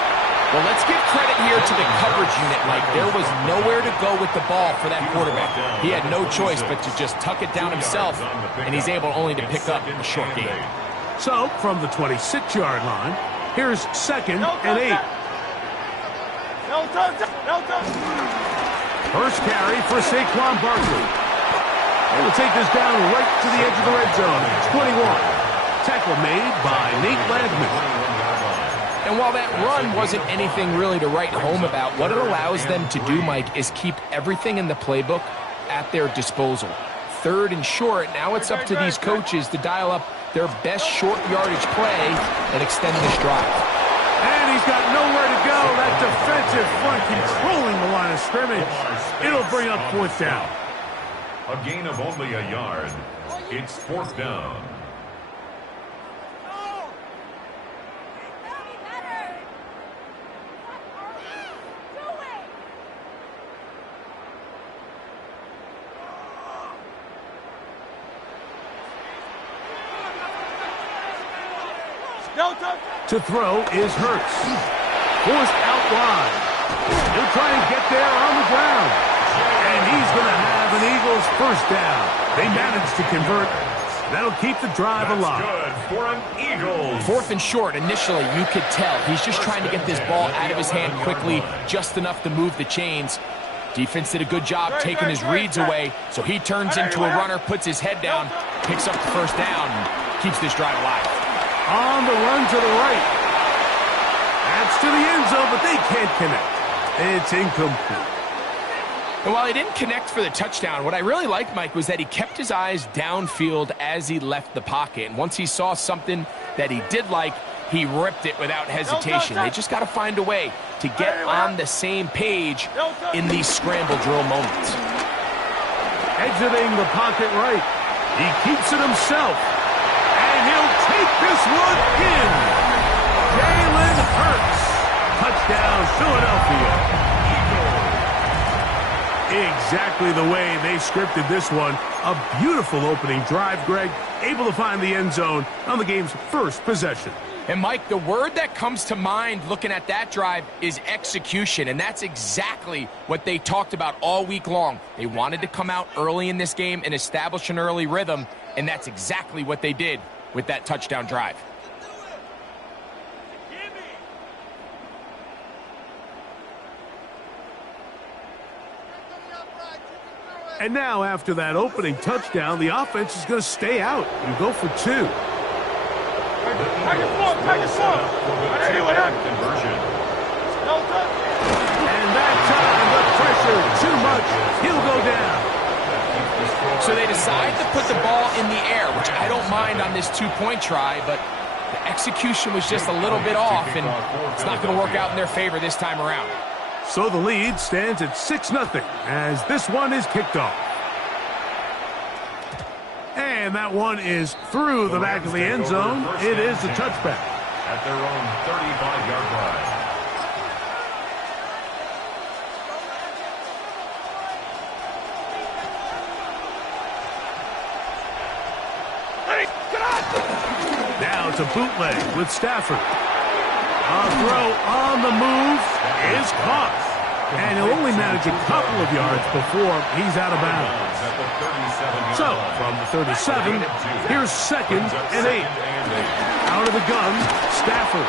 Well, let's give credit here to the coverage unit, Mike. There was nowhere to go with the ball for that quarterback. He had no choice but to just tuck it down himself, and he's able only to pick up a short gain. So, from the 26-yard line, here's second and 8. First carry for Saquon Barkley. They will take this down right to the edge of the red zone. It's 21. Tackle made by Nate Landman. And while that run wasn't anything really to write home about, what it allows them to do, Mike, is keep everything in the playbook at their disposal. Third and short, now it's up to these coaches to dial up their best short yardage play and extend this drive. And he's got nowhere to go. That defensive front controlling the line of scrimmage. It'll bring up 4th down. A gain of only a yard. It's 4th down. To throw is Hurts. Forced out wide. He'll try and get there on the ground. And he's going to have an Eagles 1st down. They managed to convert. That'll keep the drive alive. Good for an Eagles. 4th and short, initially, you could tell. He's just trying to get this ball out of his hand quickly, just enough to move the chains. Defense did a good job taking his reads away, so he turns into a runner, puts his head down, picks up the 1st down, and keeps this drive alive. On the run to the right. That's to the end zone, but they can't connect. It's incomplete. And while he didn't connect for the touchdown, what I really liked, Mike, was that he kept his eyes downfield as he left the pocket. And once he saw something that he did like, he ripped it without hesitation. They just got to find a way to get on the same page in these scramble drill moments. Exiting the pocket right. He keeps it himself. And he'll take this one in. Jalen Hurts. Touchdown, Philadelphia. Exactly the way they scripted this one. A beautiful opening drive, Greg. Able to find the end zone on the game's 1st possession. And, Mike, the word that comes to mind looking at that drive is execution, and that's exactly what they talked about all week long. They wanted to come out early in this game and establish an early rhythm, and that's exactly what they did with that touchdown drive. And now, after that opening touchdown, the offense is going to stay out and go for 2. And that time, the pressure too much. He'll go down. So they decide to put the ball in the air, which I don't mind on this 2-point try, but the execution was just a little bit off, and it's not going to work out in their favor this time around. So the lead stands at 6-0 as this one is kicked off. And that one is through the back of the end zone. It is a touchback. At their own 35-yard line. Now it's a bootleg with Stafford. A throw on the move is caught. And he'll only manage a couple of yards before he's out of bounds. So, from the 37, here's 2nd and 8. Out of the gun, Stafford.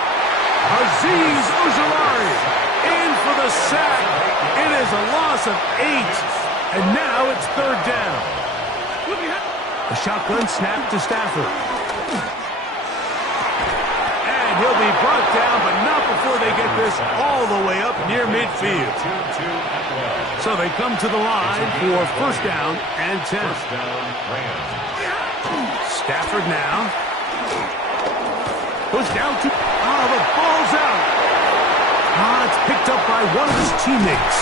Azeez Ojulari in for the sack. It is a loss of 8. And now it's 3rd down. A shotgun snap to Stafford. He'll be brought down, but not before they get this all the way up near midfield. So they come to the line for 1st down and 10. Stafford now. Push down to... the ball's out. It's picked up by one of his teammates.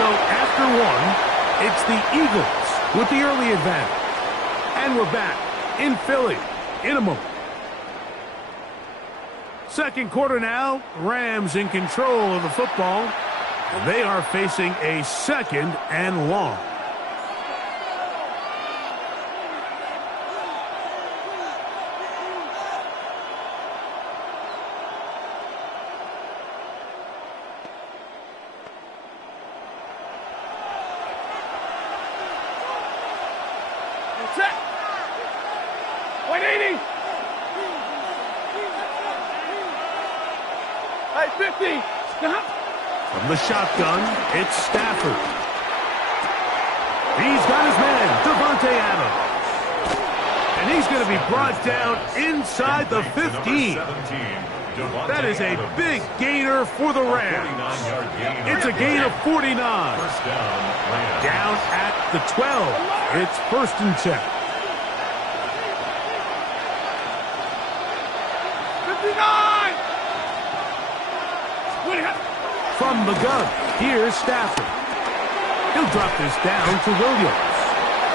So after 1, it's the Eagles with the early advantage. And we're back in Philly. In a moment. 2nd quarter now. Rams in control of the football. They are facing a 2nd and long. From the shotgun, it's Stafford. He's got his man, Devontae Adams. And he's going to be brought down inside the 15. That is a big gainer for the Rams. It's a gain of 49. Down at the 12. It's 1st and 10. from the gun. Here's Stafford. He'll drop this down to Williams.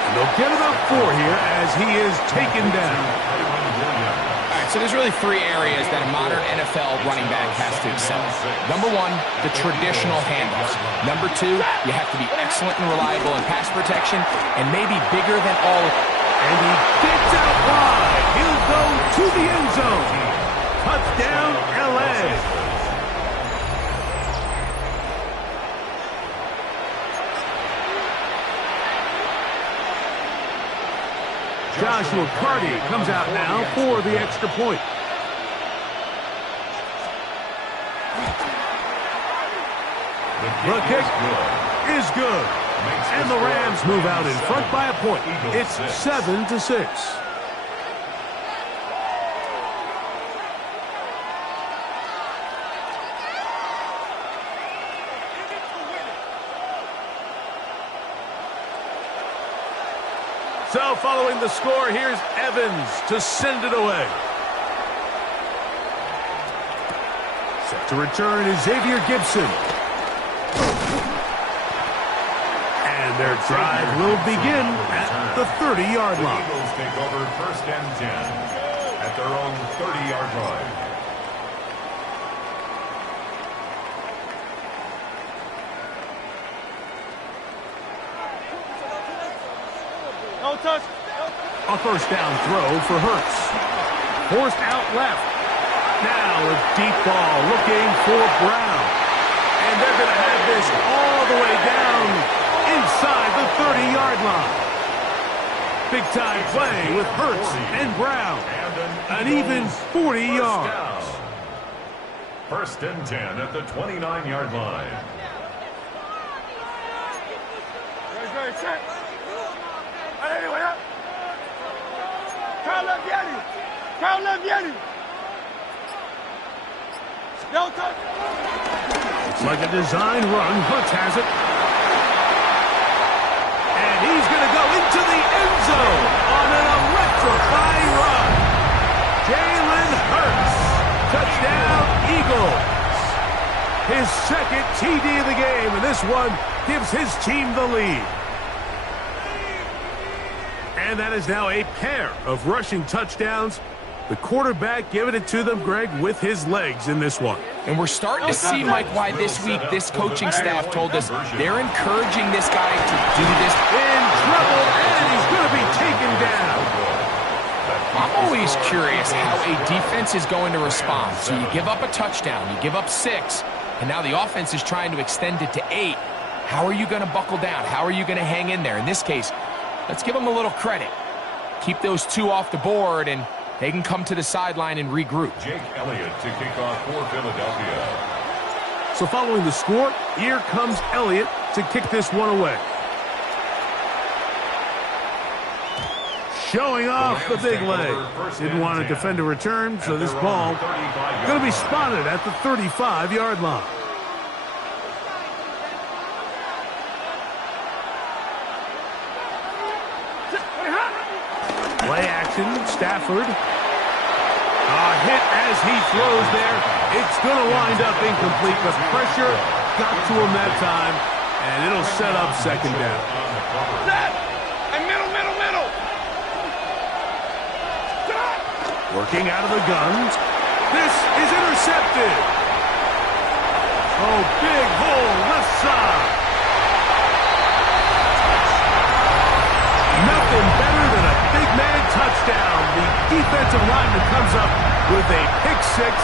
And they'll get about 4 here as he is taken down. All right, so there's really 3 areas that a modern NFL running back has to excel. Number 1, the traditional handoffs. Number 2, you have to be excellent and reliable in pass protection, and maybe bigger than all. And he gets out wide. He'll go to the end zone. Touchdown, L.A. Joshua Carty comes out now for the extra point. The kick is good. And the Rams move out in front by a point. It's 7-6. So following the score, here's Evans to send it away. Set to return is Xavier Gibson. And their drive will begin at the 30-yard line. The Eagles take over 1st and 10 at their own 30-yard line. No touch. A first down throw for Hurts. Forced out left. Now a deep ball looking for Brown. And they're going to have this all the way down inside the 30-yard line. Big-time play with Hurts and Brown. An even 40 yards. 1st and 10 at the 29-yard line. Very check. Anyway, up. Carl Leviani. Carl Leviani. No touch. It's like a design run. Hurts has it. And he's going to go into the end zone on an electrifying run. Jalen Hurts. Touchdown, Eagles. His 2nd TD of the game, and this one gives his team the lead. And that is now a pair of rushing touchdowns. The quarterback giving it to them, Greg, with his legs in this one. And we're starting to see, Mike, why this week this coaching staff told us they're encouraging this guy to do this. In trouble, and he's going to be taken down. I'm always curious how a defense is going to respond. So you give up a touchdown, you give up 6, and now the offense is trying to extend it to 8. How are you going to buckle down? How are you going to hang in there? In this case, let's give them a little credit. Keep those 2 off the board, and they can come to the sideline and regroup. Jake Elliott to kick off for Philadelphia. So following the score, here comes Elliott to kick this one away. Showing off the big leg. Didn't want to defend a return, so this ball going to be spotted at the 35-yard line. Play action, Stafford. A hit as he throws there. It's going to wind up incomplete, but pressure got to him that time, and it'll set up 2nd down. And middle. Working out of the guns. This is intercepted. Oh, big hole left side. Nothing better than a big man touchdown. The defensive lineman comes up with a pick-6.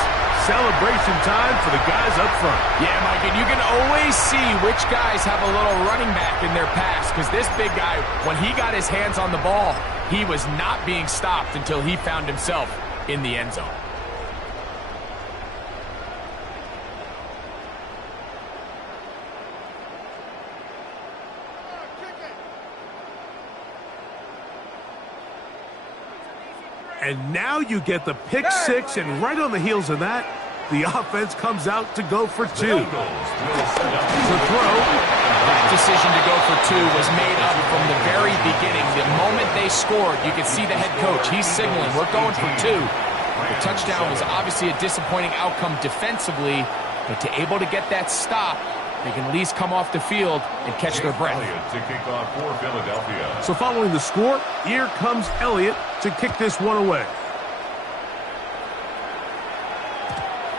Celebration time for the guys up front. Yeah, Mike, and you can always see which guys have a little running back in their pass, because this big guy, when he got his hands on the ball, he was not being stopped until he found himself in the end zone. And now you get the pick-6, and right on the heels of that, the offense comes out to go for 2. To throw. That decision to go for 2 was made up from the very beginning. The moment they scored, you could see the head coach. He's signaling, we're going for 2. The touchdown was obviously a disappointing outcome defensively, But to able to get that stop, they can at least come off the field and catch their breath. To kick off for Philadelphia. So following the score, here comes Elliott to kick this one away.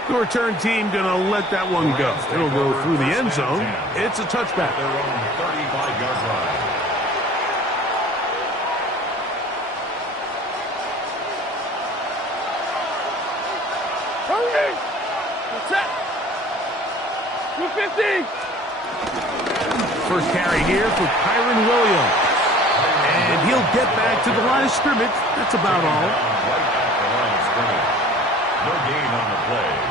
The return team going to let that one go. It'll go through the end zone. It's a touchback. Their own 35-yard line. Hurry! What's that? 250! First carry here for Kyron Williams. And he'll get back to the line of scrimmage. That's about all. Right at the line of scrimmage. No gain on the play.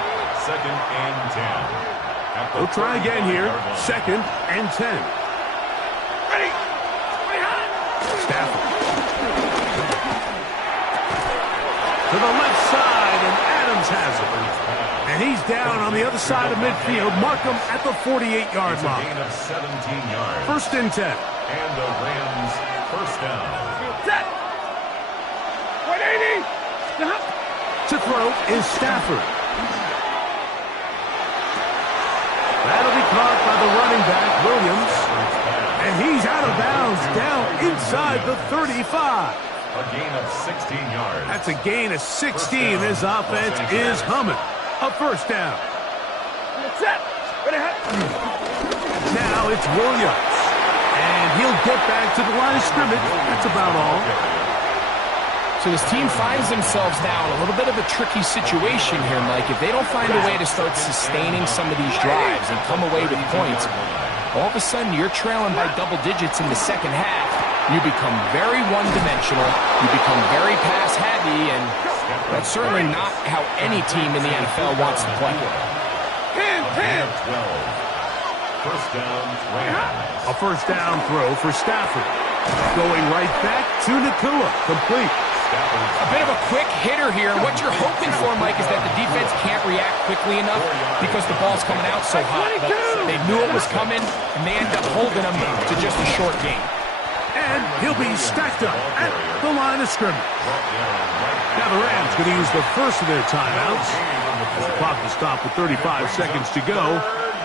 2nd and 10. We'll try again here. 2nd and 10. Ready! Stafford. To the left side, and Adams has it. And he's down on the other side of midfield. Mark him at the 48-yard line. Gain of 17 yards. 1st and 10. And the Rams first down. Set! 180! To throw is Stafford. That'll be caught by the running back, Williams. And he's out of bounds, down inside the 35. A gain of 16 yards. That's a gain of 16. This offense is humming. A first down. Set! Ready, Now it's Williams. And he'll get back to the line of scrimmage. That's about all. So this team finds themselves now in a little bit of a tricky situation here, Mike. If they don't find a way to start sustaining some of these drives and come away with points, all of a sudden you're trailing by double digits in the second half. You become very one-dimensional. You become very pass-heavy, and that's certainly not how any team in the NFL wants to play. Hand! 12. First down, Rams. A first down throw for Stafford. Going right back to Nakua. Complete. A bit of a quick hitter here, and what you're hoping for, Mike, is that the defense can't react quickly enough because the ball's coming out so hot. But they knew it was coming, and they end up holding them to just a short gain. And he'll be stacked up at the line of scrimmage. Now the Rams going to use the first of their timeouts. The clock will stop with 35 seconds to go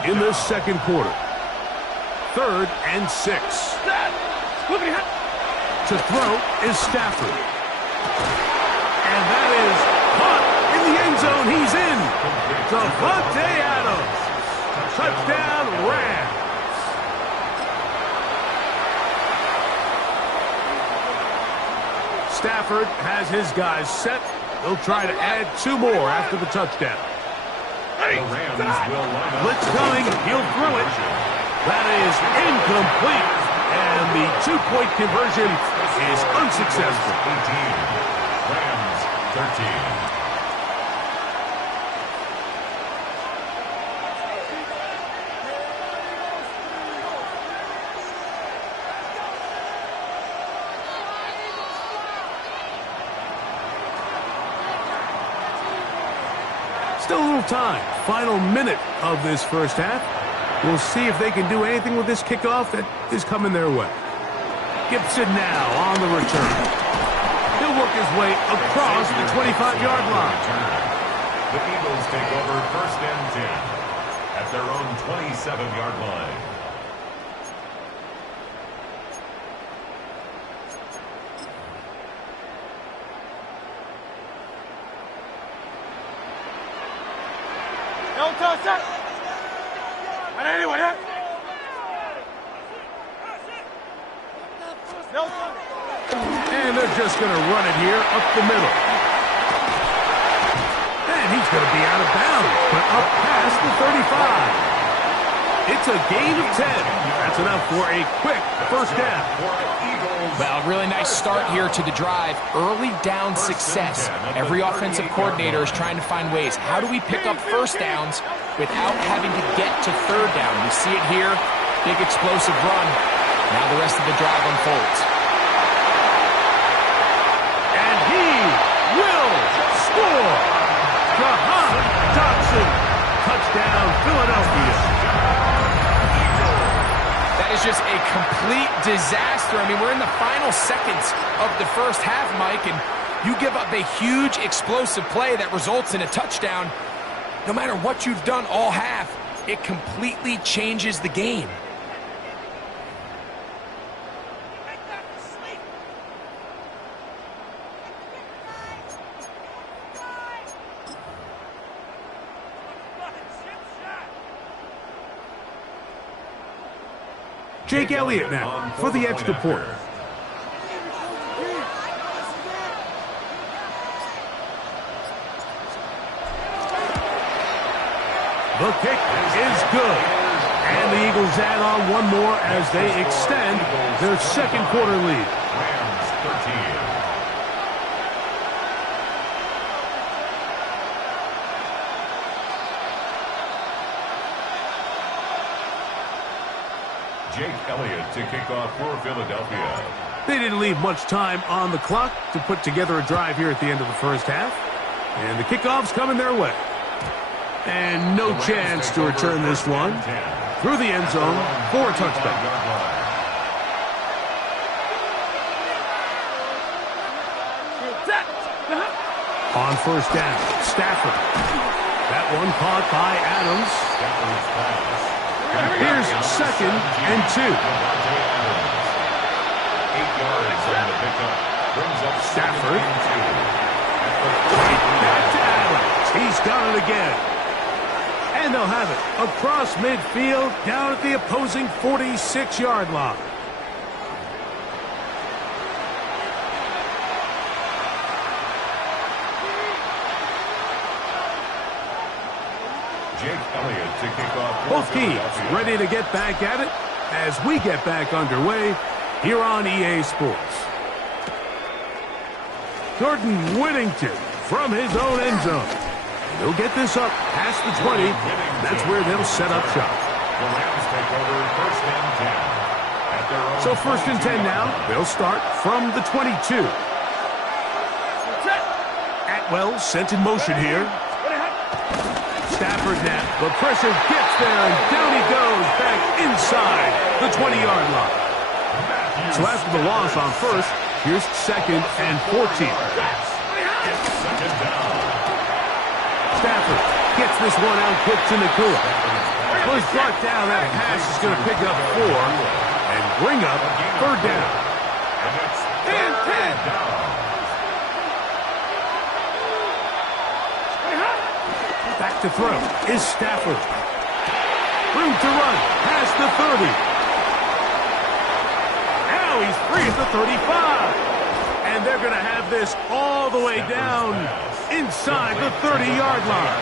in the second quarter. 3rd and 6. To throw is Stafford. And that is caught in the end zone. He's in. Davante Adams. Touchdown, Rams. Stafford has his guys set. They'll try to add 2 more after the touchdown. The Rams will line up. Blitz coming. He'll throw it. That is incomplete. And the 2-point conversion is unsuccessful. 18. Rams 13. Still a little time. Final minute of this first half. We'll see if they can do anything with this kickoff that is coming their way. Gibson now on the return. He'll work his way across the 25-yard line. The Eagles take over 1st and 10 at their own 27-yard line. No touch that! And anyway, no touch! And they're just going to run it here up the middle. And he's going to be out of bounds, but up past the 35. It's a gain of 10. That's enough for a quick first down. Well, really nice start here to the drive. Early down success. Every offensive coordinator is trying to find ways. How do we pick up first downs without having to get to 3rd down? We see it here. Big explosive run. Now the rest of the drive unfolds. And he will score. Jahan Dotson. Touchdown, Philadelphia. That is just a complete disaster. I mean, we're in the final seconds of the first half, Mike, and you give up a huge explosive play that results in a touchdown. no matter what you've done all half, it completely changes the game. Jake Elliott now for the extra point. The kick is good. And the Eagles add on one more as they extend their second quarter lead. Rams 13. Jake Elliott to kick off for Philadelphia. They didn't leave much time on the clock to put together a drive here at the end of the first half. And the kickoff's coming their way. And no chance to return this one through the end zone for a touchdown. On first down, Stafford. That one caught by Adams. Here's second and 2. 8 yards on the pickup. Brings up Stafford. Back to Adams. He's got it again. And they'll have it across midfield down at the opposing 46-yard line. Jake Elliott to kick off. Both teams ready to get back at it as we get back underway here on EA Sports. Jordan Whittington from his own end zone. They'll get this up past the 20. That's where they'll set up shop. The Rams take over first and 10. At their own So first and 10 now. They'll start from the 22. Atwell sent in motion here. Stafford now. The pressure gets there, and down he goes back inside the 20-yard line. So after the loss on first, here's second and 14. second down. Stafford gets this one out quick to Nakua. Well, he's brought down. That pass is going to pick up 4 and bring up third down. And it's 10 down. Back to throw is Stafford. Room to run past the 30. Now he's free at the 35. And they're going to have this all the way down inside the 30-yard line.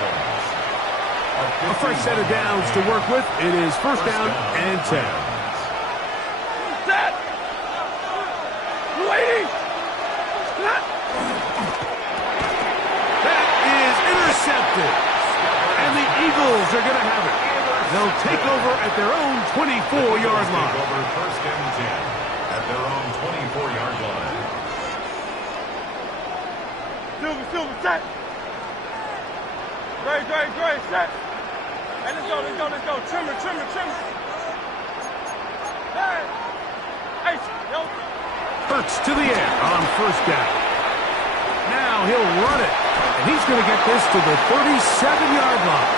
A fresh set of downs to work with. It is first down and 10. Set! Waiting! That is intercepted. And the Eagles are going to have it. They'll take over at their own 24-yard line. Take over first and 10 at their own 24-yard line. Silver, set! Gray, set! Hey, let's go. Trimmer. Hey, yo. Bucks to the air on first down. Now he'll run it. And he's going to get this to the 37-yard line.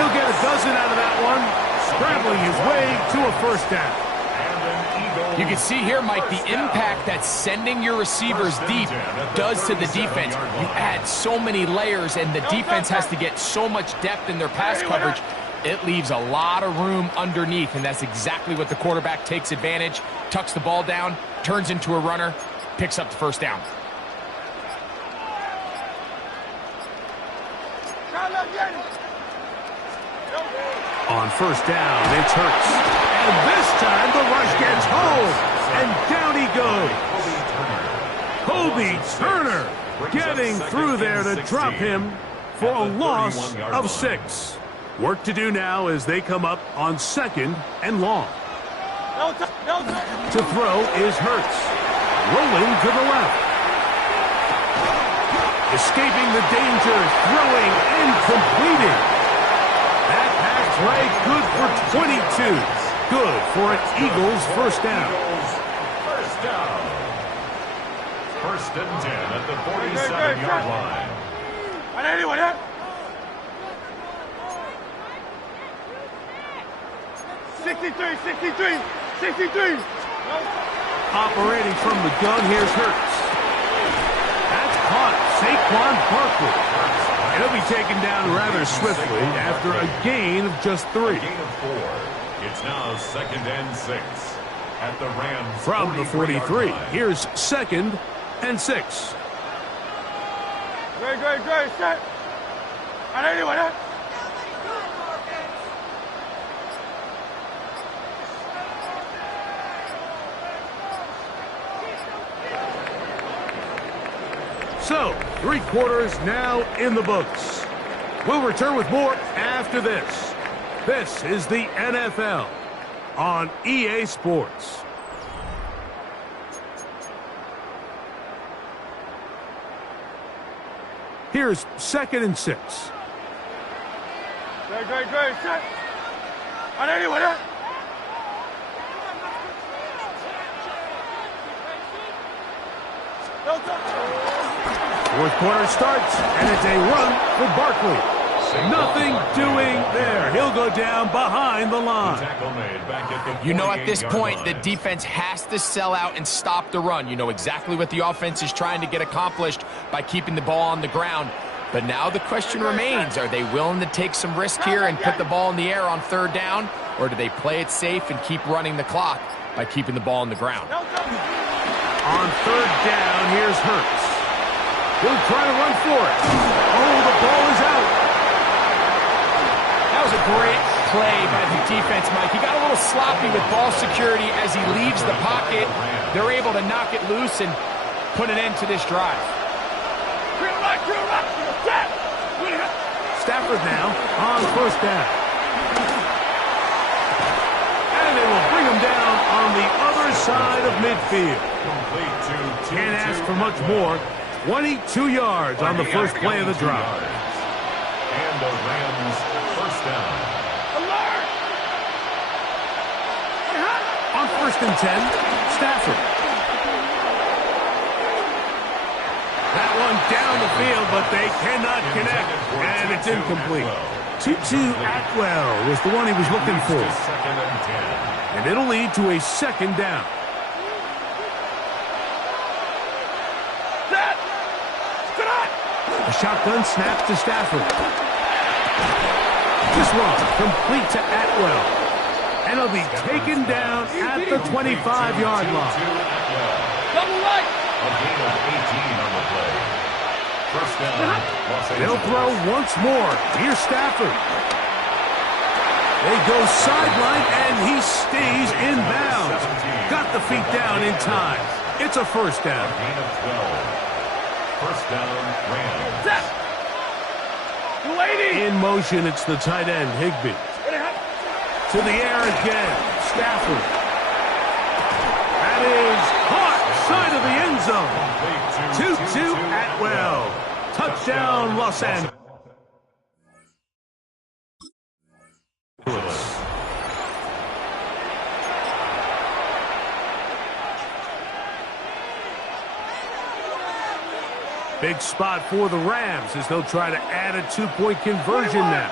He'll get a dozen out of that one, scrambling his way to a first down. You can see here, Mike, the impact that sending your receivers deep does to the defense. You add so many layers, and the defense has to get so much depth in their pass coverage. It leaves a lot of room underneath, and that's exactly what the quarterback takes advantage, tucks the ball down, turns into a runner, picks up the first down. On first down, it's Hurts. And this time the rush gets home. And down he goes. Kobe Turner getting through there to drop him for a loss of 6. Work to do now as they come up on second and long. To throw is Hurts. Rolling to the left. Escaping the danger, throwing and completing. That pass play good for 22. Good for an Eagles first down. First down. First and 10 at the 47-yard line. 63, 63, 63. Operating from the gun, here's Hurts. That's caught. Saquon Barkley. He'll be taken down rather swiftly after a gain of just 3. Gain of 4. It's now 2nd and 6 at the Rams. From the 43, here's 2nd and 6. Great, set. On anyone, huh? So, 3 quarters now in the books. We'll return with more after this. This is the NFL on EA Sports. Here's 2nd and 6. Great, set. On anyone, huh? Fourth quarter starts, and it's a run for Barkley. Nothing doing there. He'll go down behind the line. You know, at this point, the defense has to sell out and stop the run. You know exactly what the offense is trying to get accomplished by keeping the ball on the ground. But now the question remains, are they willing to take some risk here and put the ball in the air on 3rd down? Or do they play it safe and keep running the clock by keeping the ball on the ground? On 3rd down, here's Hurts. He'll try to run for it. Oh, the ball is out. That was a great play by the defense, Mike. He got a little sloppy with ball security as he leaves the pocket. They're able to knock it loose and put an end to this drive. Stafford now on 1st down. And they will bring him down on the other side of midfield. Can't ask for much more. 22 yards on the first play of the drive. And the Rams 1st down. Alert! On 1st and 10, Stafford. That one down the field, but they cannot connect, and it's incomplete. Tutu Atwell was the one he was looking for. 2nd and 10. And it'll lead to a 2nd down. A shotgun snap to Stafford. This one complete to Atwell. And he'll be taken down at the 25-yard line. Double right! A gain of 18 on the play. 1st down, Los Angeles. They'll throw once more. Here's Stafford. They go sideline, and he stays in bounds. Got the feet down in time. It's a 1st down. Gain of 12. 1st down, Rams. In motion, it's the tight end, Higbee. To the air again, Stafford. That is caught, side of the end zone. 2-2 Atwell. Touchdown, Los Angeles. Big spot for the Rams as they'll try to add a 2-point conversion now.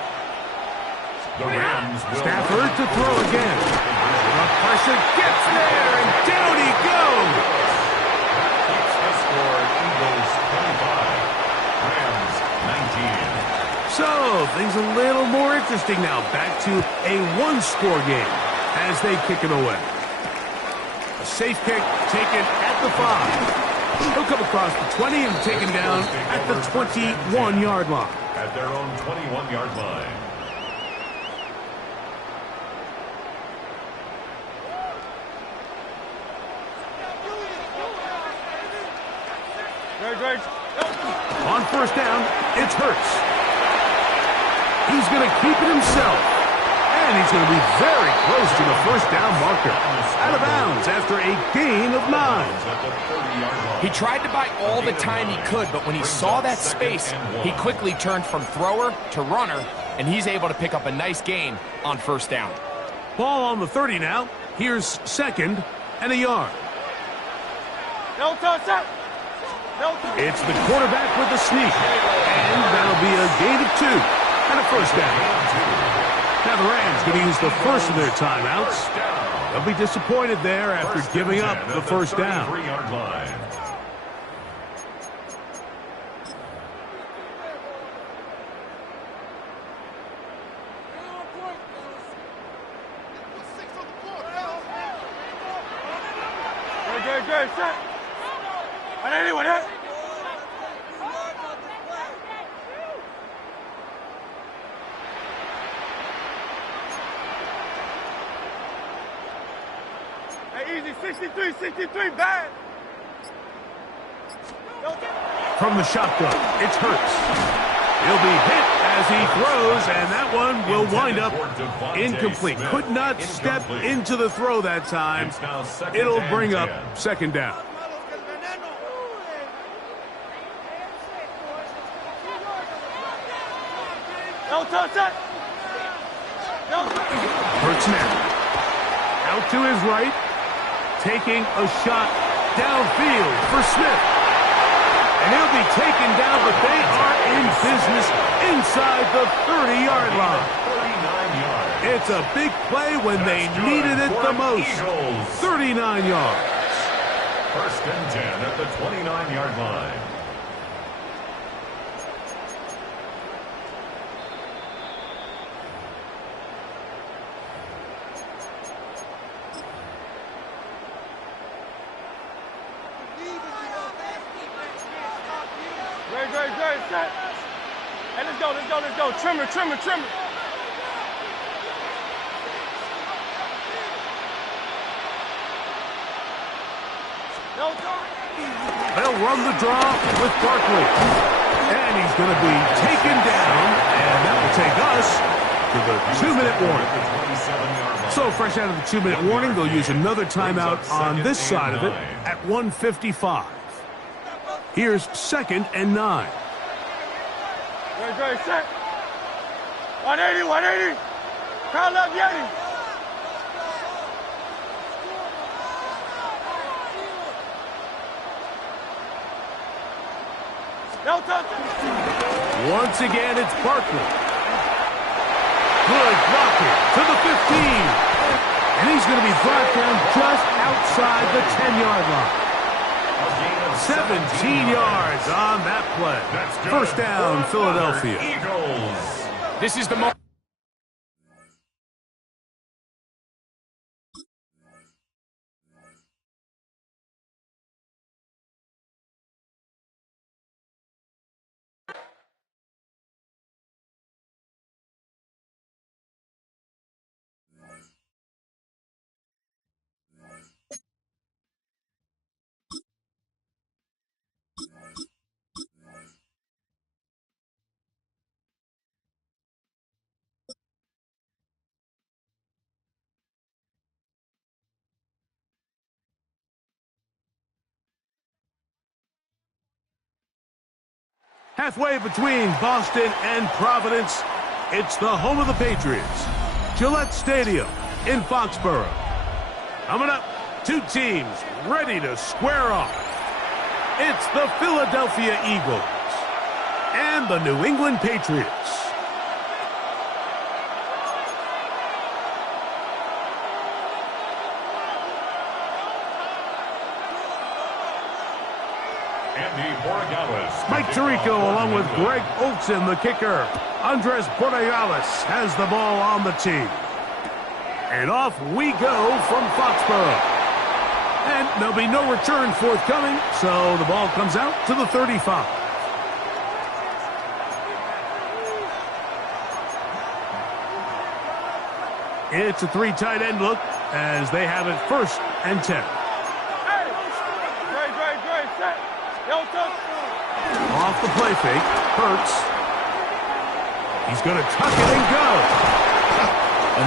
The Rams will Stafford to throw again. The pressure gets there, and down he goes. keeps the score. Eagles 25, Rams 19. So things a little more interesting now. Back to a 1-score game as they kick it away. A safe kick taken at the 5. He'll come across the 20 and taken down at the 21-yard line. At their own 21-yard line. Great. On 1st down, it's Hurts. He's going to keep it himself. And he's going to be very close to the 1st down marker. Out of bounds after a gain of 9. He tried to buy all the time he could, but when he saw that space, he quickly turned from thrower to runner, and he's able to pick up a nice gain on 1st down. Ball on the 30 now. Here's 2nd and a yard. No touch. It's the quarterback with the sneak. And that'll be a gain of 2 and a 1st down. Now the Rams going to use the first of their timeouts. They'll be disappointed there after giving up the first down. Good, set. On anyone, hit. Hey, easy, 63, bad. From the shotgun, it's Hurts. He'll be hit as he throws, and that one will wind up incomplete. Could not step into the throw that time. It'll bring up second down. Hurts now. Out to his right. Taking a shot downfield for Smith. And he'll be taken down, but they are in business inside the 30-yard line. It's a big play when they needed it the most. 39 yards. First and 10 at the 29-yard line. Great, set. Hey, let's go. Trimmer. They'll run the draw with Barkley. And he's going to be taken down, and that will take us to the 2-minute warning. So fresh out of the 2-minute warning, they'll use another timeout on this side of it at 1:55. Here's 2nd and 9. Great, set. 180. Call up Yeti. Once again, it's Barkley. Good blocking to the 15. And he's going to be brought down just outside the 10-yard line. 17 yards on that play. First down, Philadelphia. Eagles. This is the moment. Halfway between Boston and Providence, it's the home of the Patriots, Gillette Stadium in Foxborough. Coming up, two teams ready to square off. It's the Philadelphia Eagles and the New England Patriots. Mike Tirico along with Greg Olsen, the kicker. Andres Borregales has the ball on the tee. And off we go from Foxborough. And there'll be no return forthcoming, so the ball comes out to the 35. It's a three tight end look as they have it 1st and 10. Great, set. Off the play fake, Hurts. He's going to tuck it and go.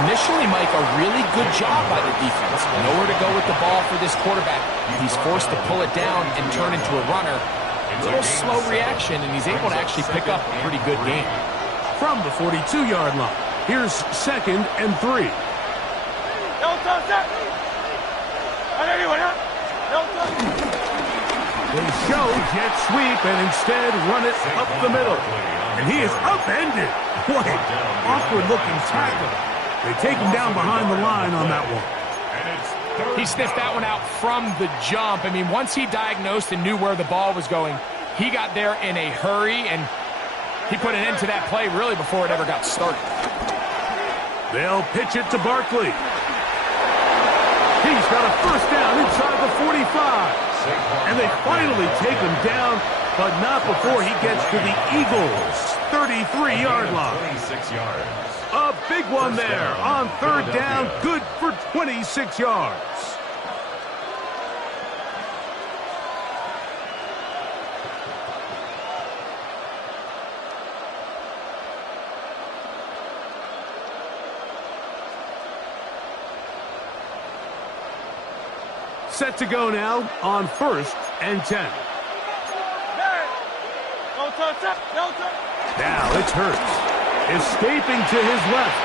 Initially, Mike, a really good job by the defense. Nowhere to go with the ball for this quarterback. He's forced to pull it down and turn into a runner. A little slow reaction, and he's able to actually pick up a pretty good game. From the 42-yard line, here's 2nd and 3. They show jet sweep and instead run it up the middle. And he is upended. What an awkward-looking tackle. They take him down behind the line on that one. He sniffed that one out from the jump. I mean, once he diagnosed and knew where the ball was going, he got there in a hurry, and he put an end to that play really before it ever got started. They'll pitch it to Barkley. He's got a first down inside the 45. And they finally take him down, but not before he gets to the Eagles' 33-yard line. 26 yards. A big one there on third down, good for 26 yards. Set to go now on 1st and 10. Now it's Hurts, escaping to his left.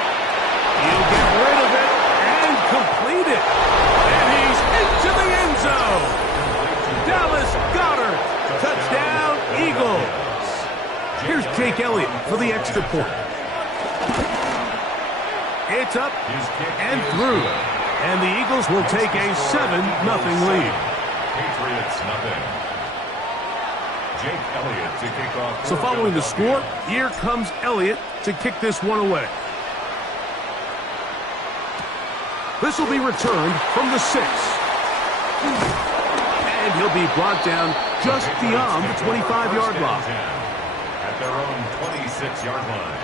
He'll get rid of it and complete it. And he's into the end zone. Dallas Goedert, touchdown Eagles. Here's Jake Elliott for the extra point. It's up and through. And the Eagles will take a 7-0 lead. Patriots nothing. Jake Elliott to kick off. So following the score, here comes Elliott to kick this one away. This will be returned from the 6. And he'll be brought down just beyond the 25-yard line. At their own 26-yard line.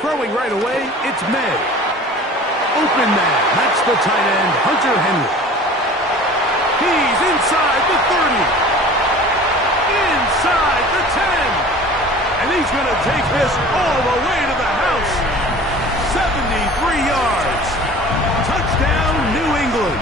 Throwing right away, it's May. Open man, that's the tight end, Hunter Henry. He's inside the 30. Inside the 10. And he's going to take this all the way to the house. 73 yards. Touchdown, New England.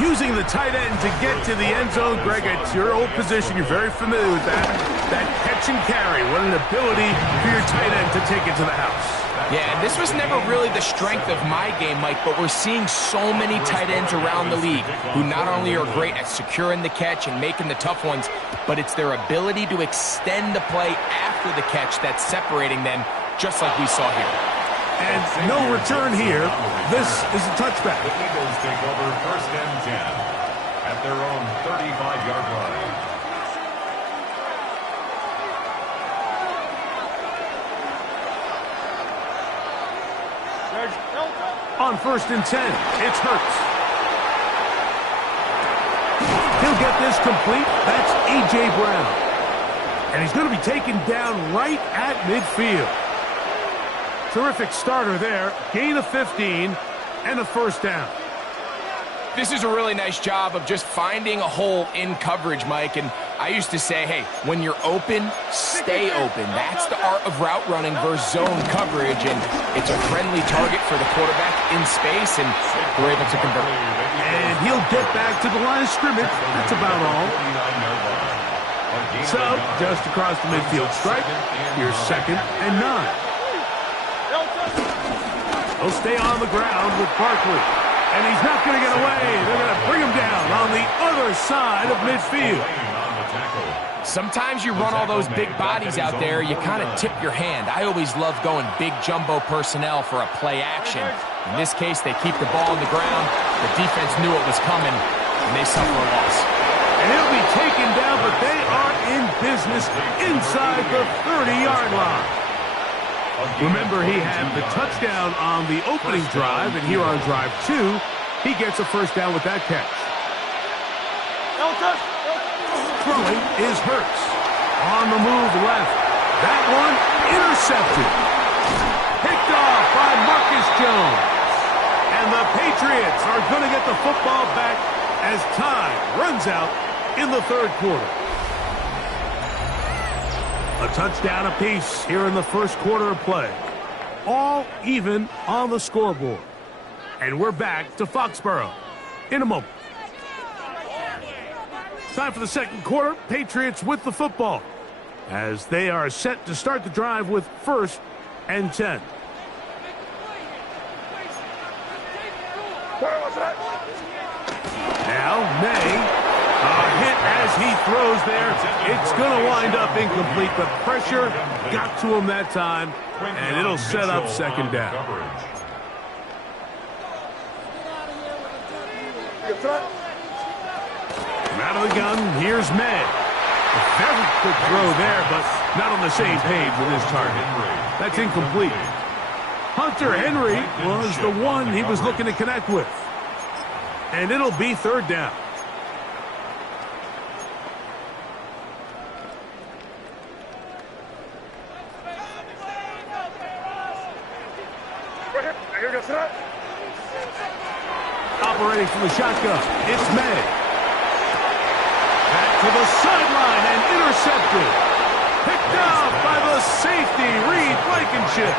Using the tight end to get to the end zone, Greg, it's your old position. You're very familiar with that. That catch and carry. What an ability for your tight end to take it to the house. Yeah, this was never really the strength of my game, Mike, but we're seeing so many tight ends around the league who not only are great at securing the catch and making the tough ones, but it's their ability to extend the play after the catch that's separating them, just like we saw here. And no return here. This is a touchback. The Eagles take over 1st and 10 at their own 35-yard line. On 1st and 10, it's Hurts. He'll get this complete. That's A.J. Brown. And he's going to be taken down right at midfield. Terrific starter there. Gain of 15 and a first down. This is a really nice job of just finding a hole in coverage, Mike. And I used to say, hey, when you're open, stay open. That's the art of route running versus zone coverage. And it's a friendly target for the quarterback in space, and we're able to convert. And he'll get back to the line of scrimmage. That's about all. So, just across the midfield stripe, here's 2nd and 9. He'll stay on the ground with Barkley. And he's not going to get away. They're going to bring him down on the other side of midfield. Sometimes you run all those big bodies out there, you kind of tip your hand. I always love going big jumbo personnel for a play action. In this case, they keep the ball on the ground. The defense knew it was coming, and they suffer a loss. And he'll be taken down, but they are in business inside the 30-yard line. Remember, he had the touchdown on the opening drive, and here on drive 2, he gets a first down with that catch. Throwing is Hurts. On the move left. That one intercepted. Picked off by Marcus Jones. And the Patriots are going to get the football back as time runs out in the 3rd quarter. A touchdown apiece here in the 1st quarter of play. All even on the scoreboard. And we're back to Foxborough in a moment. Time for the 2nd quarter. Patriots with the football as they are set to start the drive with 1st and 10. Now, May, a hit as he throws there. It's going to wind up incomplete. The pressure got to him that time, and it'll set up second down. Out of the gun, here's May. A very quick throw there, but not on the same page with his target. That's incomplete. Hunter Henry was the one he was looking to connect with. And it'll be third down. Operating from the shotgun, it's May. Back to the sideline and intercepted. Picked up by the safety, Reed Blankenship.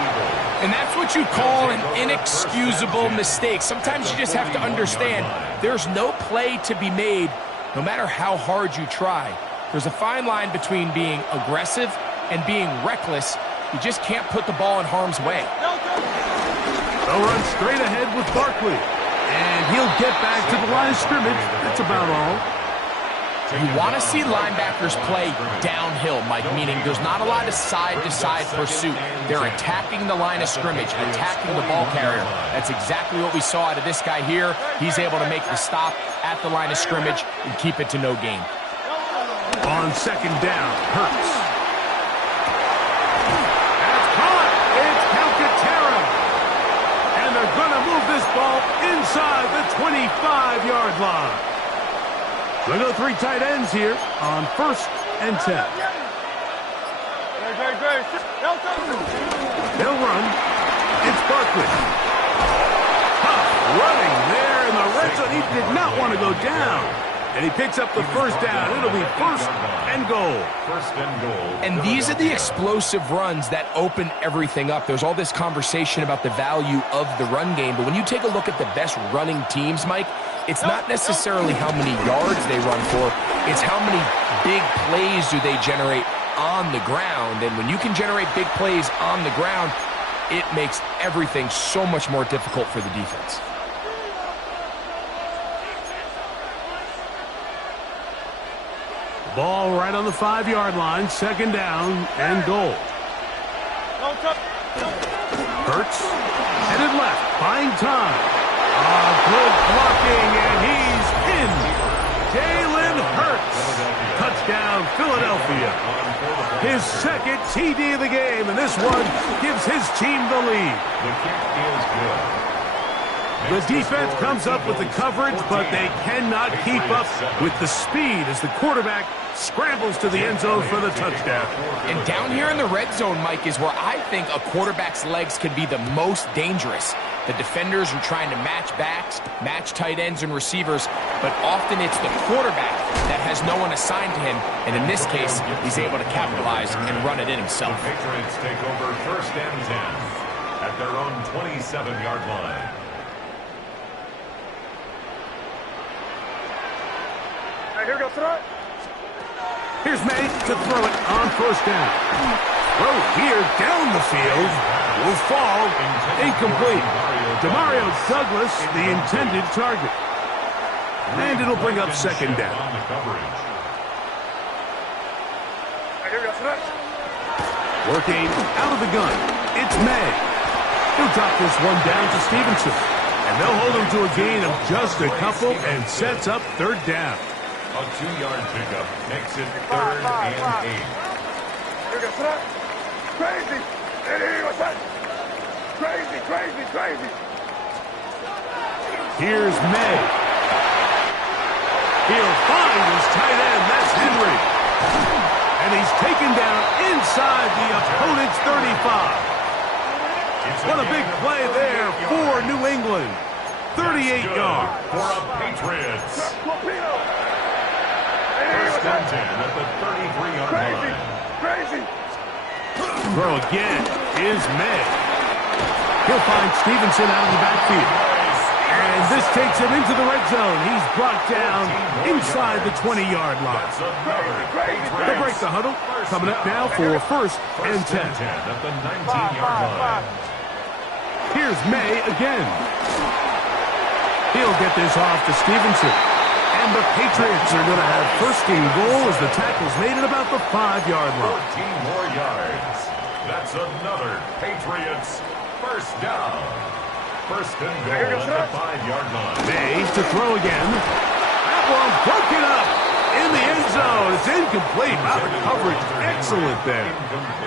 And that's what you call an inexcusable mistake. Sometimes you just have to understand there's no play to be made no matter how hard you try. There's a fine line between being aggressive and being reckless. You just can't put the ball in harm's way. They'll run straight ahead with Barkley. And he'll get back to the line of scrimmage. That's about all. You want to see linebackers play downhill, Mike, meaning there's not a lot of side-to-side pursuit. They're attacking the line of scrimmage, attacking the ball carrier. That's exactly what we saw out of this guy here. He's able to make the stop at the line of scrimmage and keep it to no gain. On second down, Hurts. That's caught. It's Calcaterra. And they're going to move this ball inside the 25-yard line. They'll go three tight ends here on 1st and 10. They'll run. It's Barkley. Tough running there in the red zone. He did not want to go down. And he picks up the first down. It'll be 1st and goal. 1st and goal. And these are the explosive runs that open everything up. There's all this conversation about the value of the run game. But when you take a look at the best running teams, Mike, it's not necessarily how many yards they run for. It's how many big plays do they generate on the ground. And when you can generate big plays on the ground, it makes everything so much more difficult for the defense. Ball right on the 5-yard line. 2nd down and goal. Hurts headed left, buying time. Good blocking, and he's in. Jalen Hurts. Touchdown, Philadelphia. His 2nd TD of the game, and this one gives his team the lead. The kick is good. The defense comes up with the coverage, but they cannot keep up with the speed as the quarterback scrambles to the end zone for the touchdown. And down here in the red zone, Mike, is where I think a quarterback's legs can be the most dangerous. The defenders are trying to match backs, match tight ends and receivers, but often it's the quarterback that has no one assigned to him, and in this case, he's able to capitalize and run it in himself. The Patriots take over 1st and 10 at their own 27-yard line. Here goes throw it. Here's May to throw it on 1st down. Throw here down the field. Will fall. Incomplete. Demario Douglas, the intended target. And it'll bring up 2nd down. Working out of the gun. It's May. He'll drop this one down to Stevenson. And they'll hold him to a gain of just a couple and sets up 3rd down. A 2-yard pickup makes it 3rd and 8. Crazy. What's that? Crazy, crazy, crazy. Here's May. He'll find his tight end. That's Henry. And he's taken down inside the opponent's 35. What a big play there for New England. 38 yards. For a Patriots. 1st and 10 at the 33-yard line. Crazy. Throw again is May. He'll find Stevenson out of the backfield. And this takes him into the red zone. He's brought down inside the 20-yard line. They'll break the huddle. Coming up now for 1st and 10. At the 19-yard line. Here's May again. He'll get this off to Stevenson. And the Patriots are going to have first and goal as the tackle's made at about the 5-yard line. 14 more yards. That's another Patriots first down. First and goal at the 5-yard line. May to throw again. That one broken up in the end zone. It's incomplete. Wow, the coverage excellent there.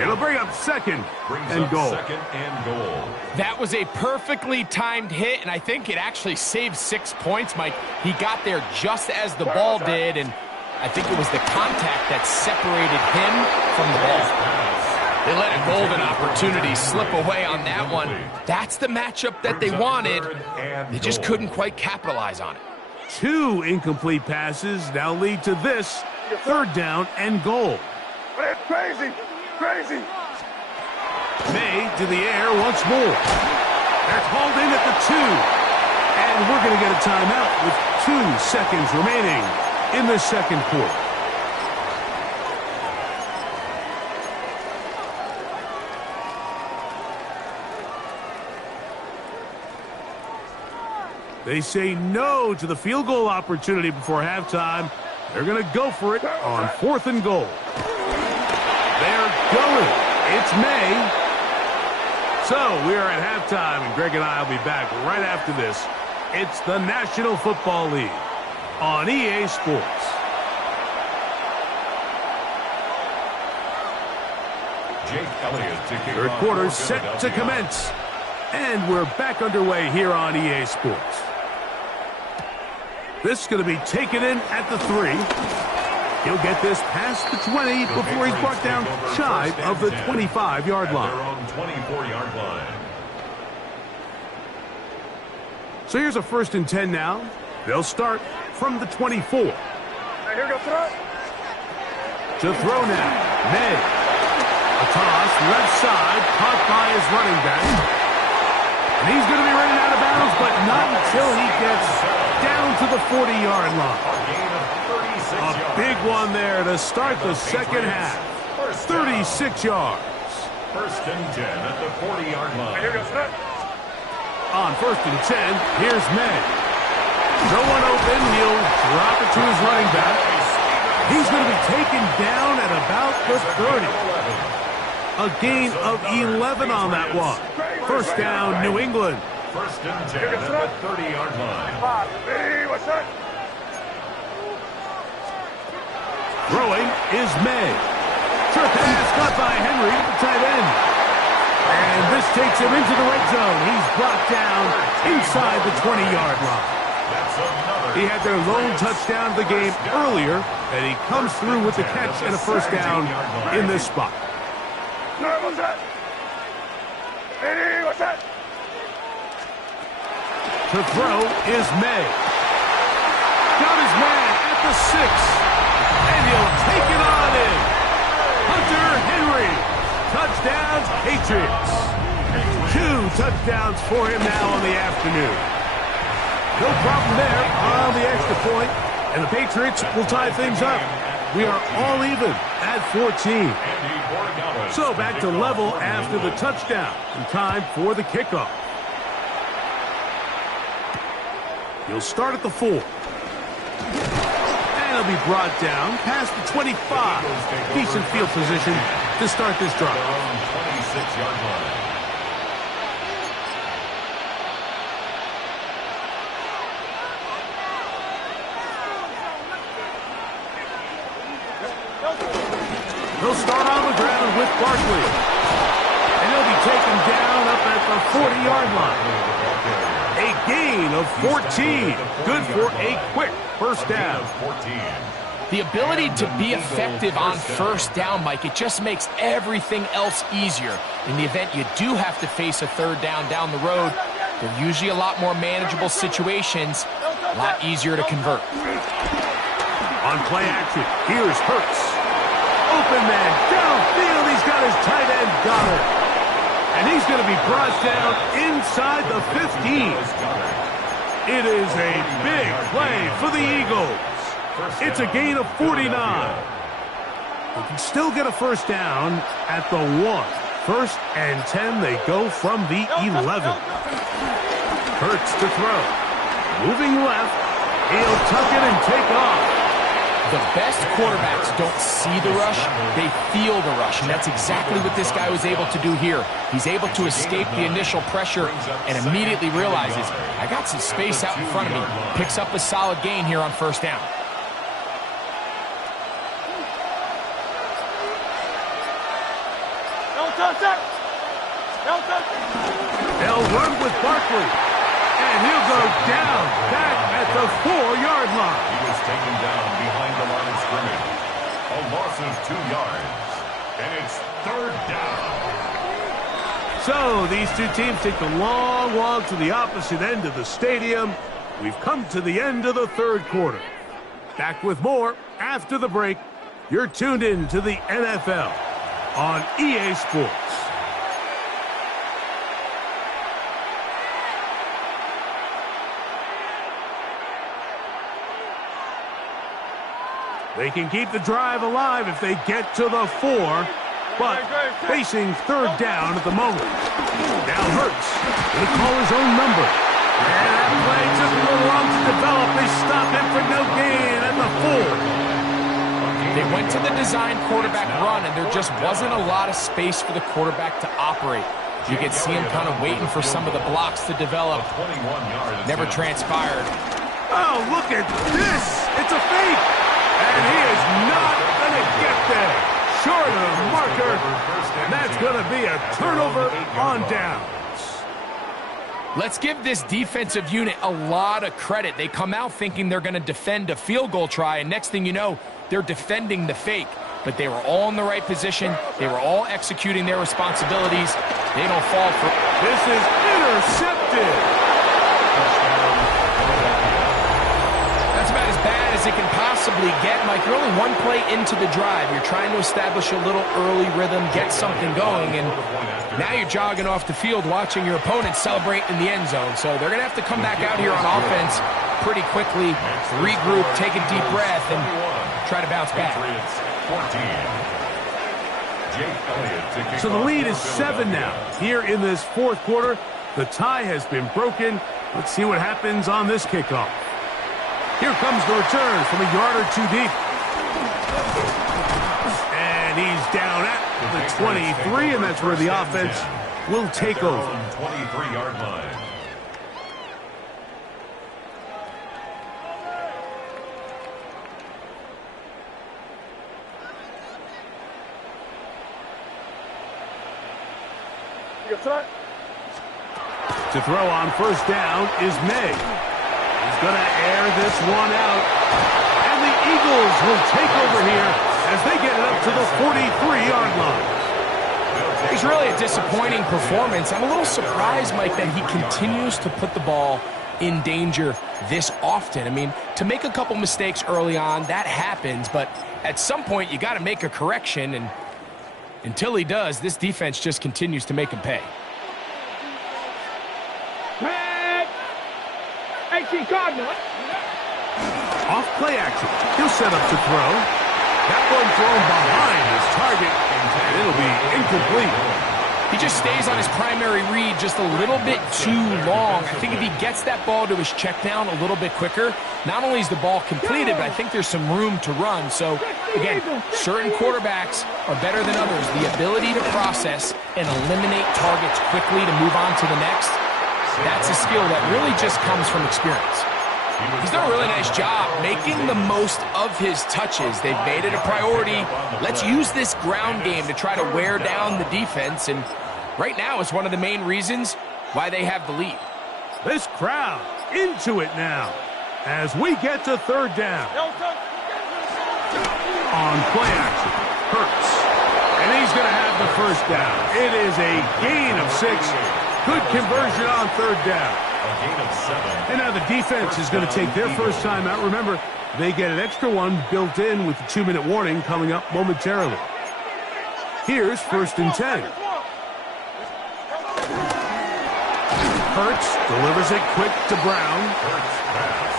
It'll bring up second and goal. Second and goal. That was a perfectly timed hit, and I think it actually saved 6 points, Mike. He got there just as the ball did, and I think it was the contact that separated him from the ball. They let a golden opportunity slip away on that one. That's the matchup that they wanted. They just couldn't quite capitalize on it. 2 incomplete passes now lead to this third down and goal. Crazy, crazy. May to the air once more. They're called in at the 2. And we're going to get a timeout with 2 seconds remaining in the second quarter. They say no to the field goal opportunity before halftime. They're going to go for it on 4th and goal. They're going. It's May. So we are at halftime, and Greg and I will be back right after this. It's the National Football League on EA Sports. Jake Elliott to kick Third off quarter for set to Philadelphia. commence. And we're back underway here on EA Sports. This is going to be taken in at the 3. He'll get this past the 20 before he's brought down shy of the 25-yard line. They're on 24-yard line. So here's a 1st and 10 now. They'll start from the 24. Here go throw. To throw now, May. A toss, left side, caught by his running back. And he's going to be running out of bounds, but not until he gets down to the 40-yard line. A big one there to start the second half. 36 yards. First and 10 at the 40-yard line. On 1st and 10, here's May. No one open. He'll drop it to his running back. He's going to be taken down at about the 30. A gain of 11 on that one. First down, New England. First and 10 at the 30-yard line. Throwing is May. Short pass caught by Henry at the tight end. And this takes him into the red zone. He's brought down inside the 20-yard line. He had their lone touchdown of the game earlier, and he comes through with the catch and a first down in this spot. To throw is May. Got his man at the 6. And he'll take it on in. Hunter Henry. Touchdowns, Patriots. 2 touchdowns for him now on the afternoon. No problem there on the extra point. And the Patriots will tie things up. We are all even at 14. So back to level after the touchdown. And time for the kickoff. He'll start at the 4. And he'll be brought down past the 25. Decent field position to start this drive. 26-yard line. He'll start on the ground with Barkley. And he'll be taken down up at the 40-yard line. A gain of 14. Good for a quick first down. The ability to be effective on first down, Mike, it just makes everything else easier. In the event you do have to face a third down the road, they're usually a lot more manageable situations, a lot easier to convert. On play action, here's Hurts. Open man, downfield, he's got his tight end Goddard. And he's going to be brought down inside the 15. It is a big play for the Eagles. It's a gain of 49. They can still get a first down at the 1. 1st and 10, they go from the 11. Hurts to throw. Moving left. He'll tuck it and take off. The best quarterbacks don't see the rush, they feel the rush, and that's exactly what this guy was able to do here. He's able to escape the initial pressure and immediately realizes, I got some space out in front of me. Picks up a solid gain here on first down. They'll run with Barkley, and he'll go down back at the 4-yard line. He was taken down behind the line of scrimmage. A loss of 2 yards, and it's 3rd down. So these two teams take the long walk to the opposite end of the stadium. We've come to the end of the 3rd quarter. Back with more after the break. You're tuned in to the NFL on EA Sports. They can keep the drive alive if they get to the 4, but facing 3rd down at the moment. Now Hurts going to call his own number. And that play took a little long to develop. They stopped him for no gain at the 4. They went to the design quarterback run, and there just wasn't a lot of space for the quarterback to operate. You could see him kind of waiting for some of the blocks to develop. Never transpired. Oh, look at this. It's a fake. And he is not going to get there. Short of the marker. And that's going to be a turnover on downs. Let's give this defensive unit a lot of credit. They come out thinking they're going to defend a field goal try, and next thing you know, they're defending the fake. But they were all in the right position. They were all executing their responsibilities. They don't fall for... This is intercepted. That's about as bad as it can possibly get, Mike. You're only one play into the drive. You're trying to establish a little early rhythm, get something going, and now you're jogging off the field watching your opponent celebrate in the end zone. So they're going to have to come back out here on offense pretty quickly, regroup, take a deep breath, and try to bounce back. So the lead is 7 now. Here in this 4th quarter, the tie has been broken. Let's see what happens on this kickoff. Here comes the return from a yard or 2 deep. And he's down at the 23, and that's where the offense will take over. 23-yard line. To throw on first down is May. He's going to air this one out. And the Eagles will take over here as they get it up to the 43-yard line. It's really a disappointing performance. I'm a little surprised, Mike, that he continues to put the ball in danger this often. I mean, to make a couple mistakes early on, that happens, but at some point you got to make a correction, and until he does, this defense just continues to make him pay. Off play action. He'll set up to throw. That one thrown behind his target, and it'll be incomplete. He just stays on his primary read just a little bit too long. I think if he gets that ball to his check down a little bit quicker, not only is the ball completed, but I think there's some room to run. So, again, certain quarterbacks are better than others. The ability to process and eliminate targets quickly to move on to the next, that's a skill that really just comes from experience. He's done a really nice job making the most of his touches. They've made it a priority. Let's use this ground game to try to wear down the defense, and right now it's one of the main reasons why they have the lead. This crowd into it now as we get to third down. On play action, Hurts. And he's going to have the first down. It is a gain of 6. Good conversion on third down. A gain of 7. And now the defense is going to take their first time out. Remember, they get an extra one built in with the 2-minute warning coming up momentarily. Here's 1st and 10. Hurts delivers it quick to Brown.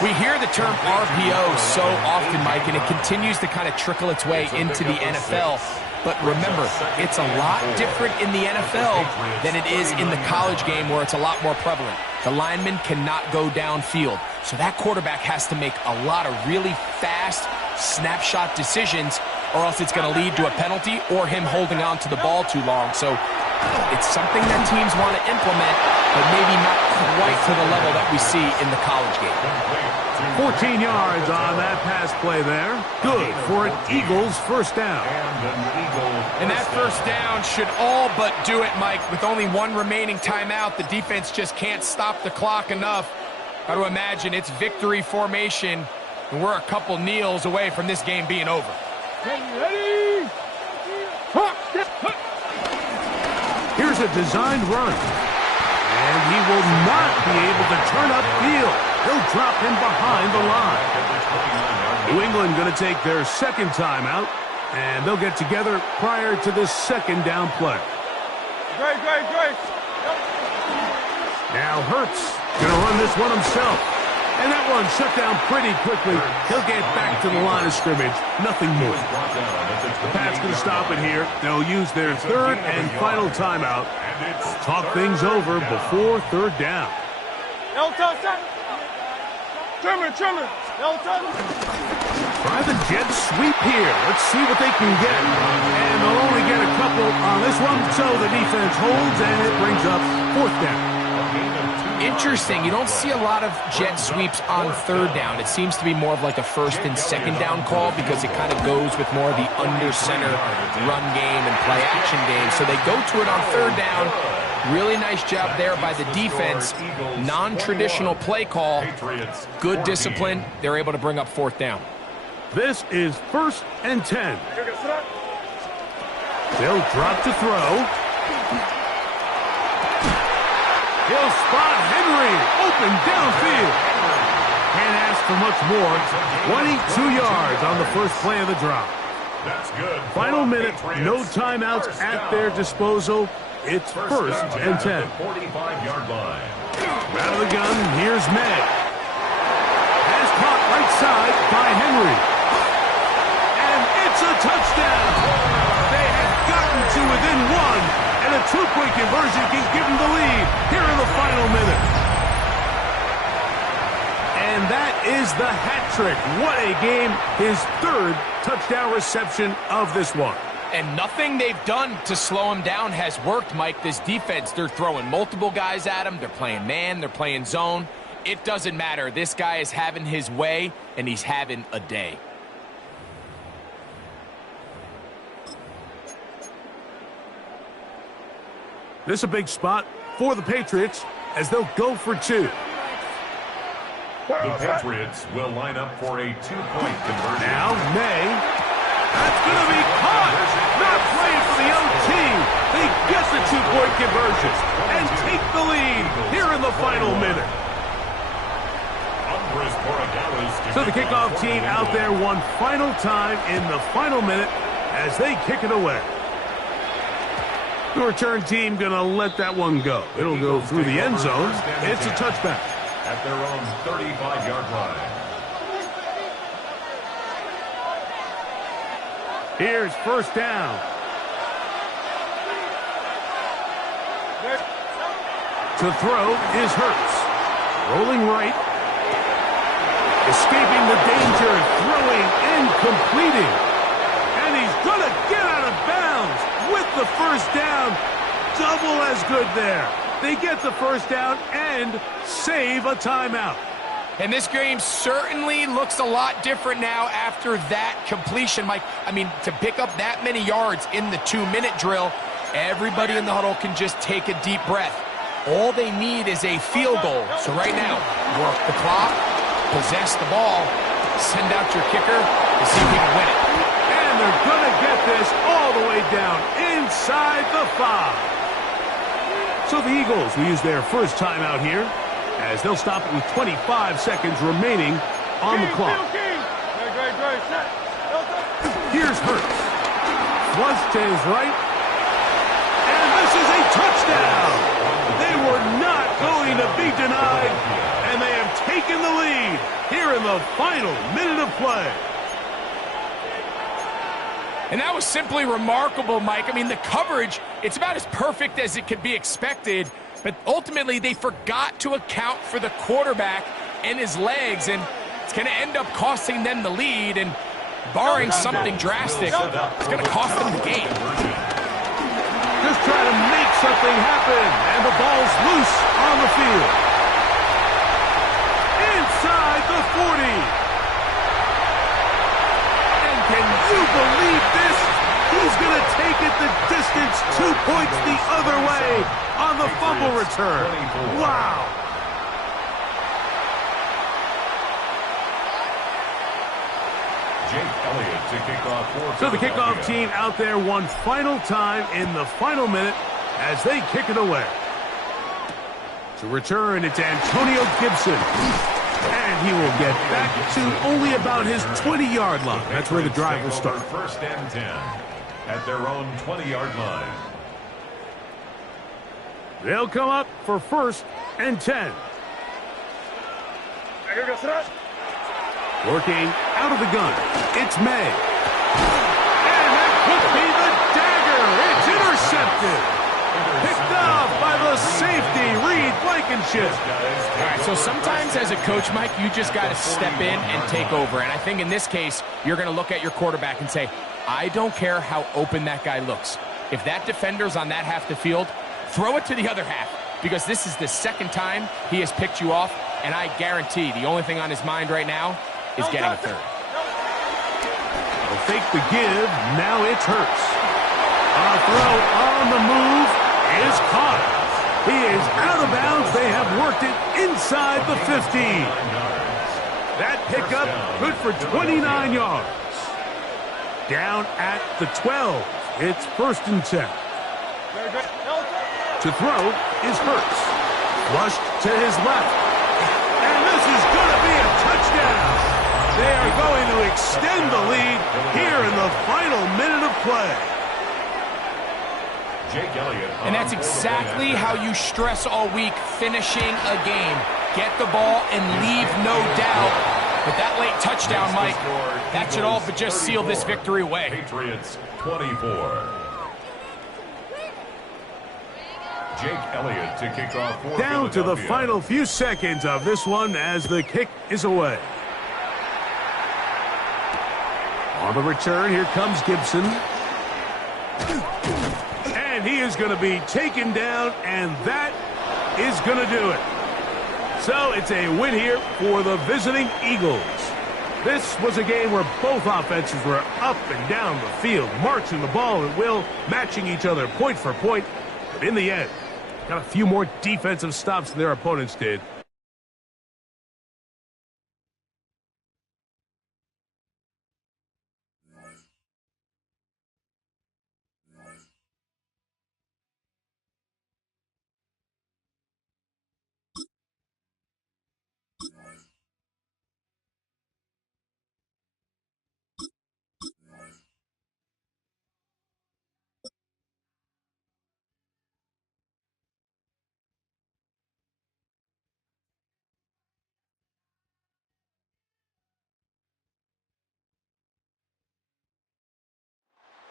We hear the term RPO so often, Mike, and it continues to kind of trickle its way into the NFL. But remember, it's a lot different in the NFL than it is in the college game where it's a lot more prevalent. The lineman cannot go downfield. So that quarterback has to make a lot of really fast snapshot decisions, or else it's going to lead to a penalty or him holding on to the ball too long. So it's something that teams want to implement, but maybe not quite to the level that we see in the college game. 14 yards on that pass play there. Good for an Eagles first down. And that first down should all but do it, Mike. With only one remaining timeout, the defense just can't stop the clock enough. Got to imagine it's victory formation, and we're a couple kneels away from this game being over. Ready? Here's a designed run. And he will not be able to turn upfield. He'll drop him behind the line. New England going to take their second timeout, and they'll get together prior to the second down play. Great. Now Hurts going to run this one himself. And that one shut down pretty quickly. He'll get back to the line of scrimmage. Nothing more. The Pats going to stop it here. They'll use their third and final timeout. Talk things over before third down. Trimmer. Try the jet sweep here. Let's see what they can get. And they'll only get a couple on this one, so the defense holds, and it brings up fourth down. Interesting. You don't see a lot of jet sweeps on third down. It seems to be more of like a first and second down call because it kind of goes with more of the under center run game and play action game. So they go to it on third down. Really nice job there by the defense. Non-traditional play call. Good discipline. They're able to bring up fourth down. This is 1st and 10. They'll drop to throw. He'll spot Henry open downfield. Can't ask for much more. 22 yards on the first play of the drop. That's good. Final minute, no timeouts at their disposal. It's 1st and 10. 45-yard line. Out of the gun, here's May. Pass caught right side by Henry. And it's a touchdown. They have gotten to within one, and a two-point conversion can give them the lead here in the final minute. And that is the hat trick. What a game. His third touchdown reception of this one. And nothing they've done to slow him down has worked, Mike. This defense, they're throwing multiple guys at him. They're playing man. They're playing zone. It doesn't matter. This guy is having his way, and he's having a day. This is a big spot for the Patriots as they'll go for two. The Patriots will line up for a two-point conversion. Now, May. That's going to be caught. Not playing for the young team. They get the two-point conversion and take the lead here in the final minute. So the kickoff team out there one final time in the final minute as they kick it away. The return team going to let that one go. It'll go through the end zone. It's a touchback. At their own 35-yard line. Here's first down. To throw is Hurts. Rolling right. Escaping the danger, throwing and completing. And he's going to get out of bounds with the first down. Double as good there. They get the first down and save a timeout. And this game certainly looks a lot different now after that completion, Mike. I mean, to pick up that many yards in the 2-minute drill, everybody in the huddle can just take a deep breath. All they need is a field goal. So right now, work the clock, possess the ball, send out your kicker to see if we can win it. And they're going to get this all the way down inside the 5. So the Eagles will use their first timeout here as they'll stop it with 25 seconds remaining on the clock. Here's Hurts. Flush to his right. And this is a touchdown. They were not going to be denied, and they have taken the lead here in the final minute of play. And that was simply remarkable, Mike. I mean, the coverage, it's about as perfect as it could be expected, but ultimately they forgot to account for the quarterback and his legs, and it's going to end up costing them the lead, and barring something drastic, it's going to cost them the game. Just trying to make something happen, and the ball's loose on the field. Inside the 40. Can you believe this? He's going to take it the distance, 2 points the other way on the fumble return. Wow. Jake Elliott to kick off. So the kickoff team out there one final time in the final minute as they kick it away. To return, it's Antonio Gibson. And he will get back to only about his 20-yard line. That's where the drive will start. First and 10 at their own 20-yard line. They'll come up for first and 10. Working out of the gun. It's May. And that could be the dagger. It's intercepted. Picked off by the safety, Reed Blankenship. All right, so sometimes as a coach, Mike, you just got to step in and take over. And I think in this case, you're going to look at your quarterback and say, I don't care how open that guy looks. If that defender's on that half the field, throw it to the other half, because this is the second time he has picked you off, and I guarantee the only thing on his mind right now is getting a third. They'll fake the give. Now it's Hurts. A throw on the move is caught. He is out of bounds. They have worked it inside the 15. That pickup good for 29 yards. Down at the 12. It's first and 10. To throw is Hurts. Flushed to his left. And this is going to be a touchdown. They are going to extend the lead here in the final minute of play. And that's exactly how you stress all week, finishing a game. Get the ball and leave no doubt. But that late touchdown, Mike, that should all but just seal this victory away. Patriots 24. Jake Elliott to kick off for down to the final few seconds of this one as the kick is away. On the return, here comes Gibson. And he is going to be taken down, and that is going to do it. So it's a win here for the visiting Eagles. This was a game where both offenses were up and down the field, marching the ball at will, matching each other point for point. But in the end, got a few more defensive stops than their opponents did.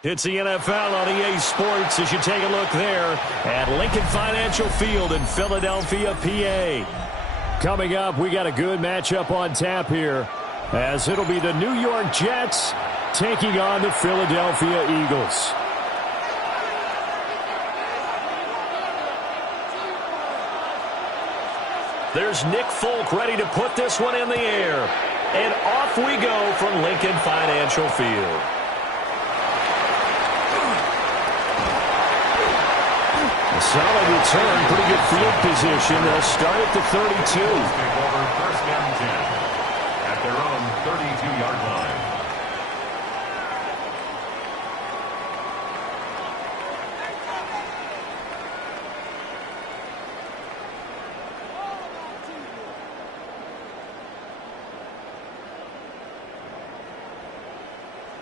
It's the NFL on EA Sports as you take a look there at Lincoln Financial Field in Philadelphia, PA. Coming up, we got a good matchup on tap here, as it'll be the New York Jets taking on the Philadelphia Eagles. There's Nick Folk ready to put this one in the air. And off we go from Lincoln Financial Field. A solid return, pretty good field position. They'll start at the 32. Take over first and 10 at their own 32-yard line.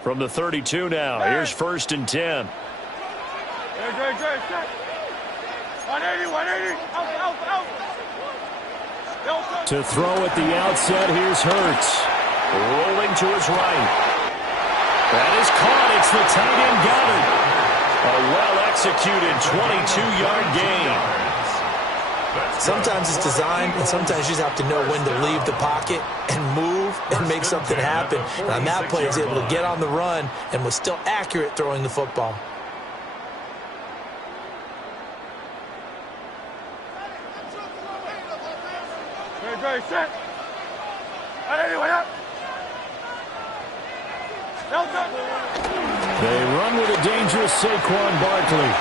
From the 32 now, here's first and 10. 180, 180. Out. To throw at the outset, here's Hurts. Rolling to his right. That is caught. It's the tight end Goddard. A well-executed 22-yard gain. Sometimes it's designed, and sometimes you just have to know when to leave the pocket and move and make something happen. And on that play, he was able to get on the run and was still accurate throwing the football. Very set. They run with a dangerous Saquon Barkley.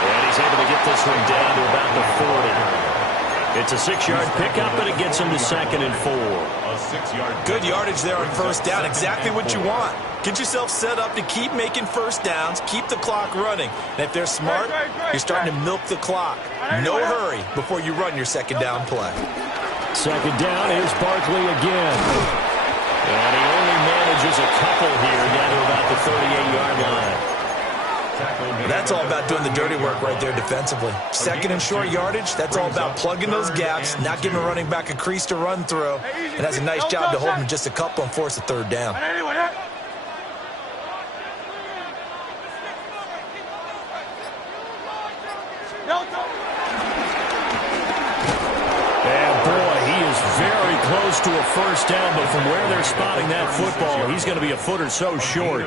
And he's able to get this one down to about the 40. It's a 6-yard pickup, and it gets him to 2nd and 4. Good yardage there on first down. Exactly what you want. Get yourself set up to keep making first downs, keep the clock running. And if they're smart, you're starting to milk the clock. No hurry before you run your second down play. Second down, here's Barkley again. And he only manages a couple here down to about the 38-yard line. That's all about doing the dirty work right there defensively. Second and short yardage, that's all about plugging those gaps, not giving a running back a crease to run through. And that's a nice job to hold him just a couple and force a third down. Very close to a first down, but from where they're spotting that football, he's going to be a foot or so short.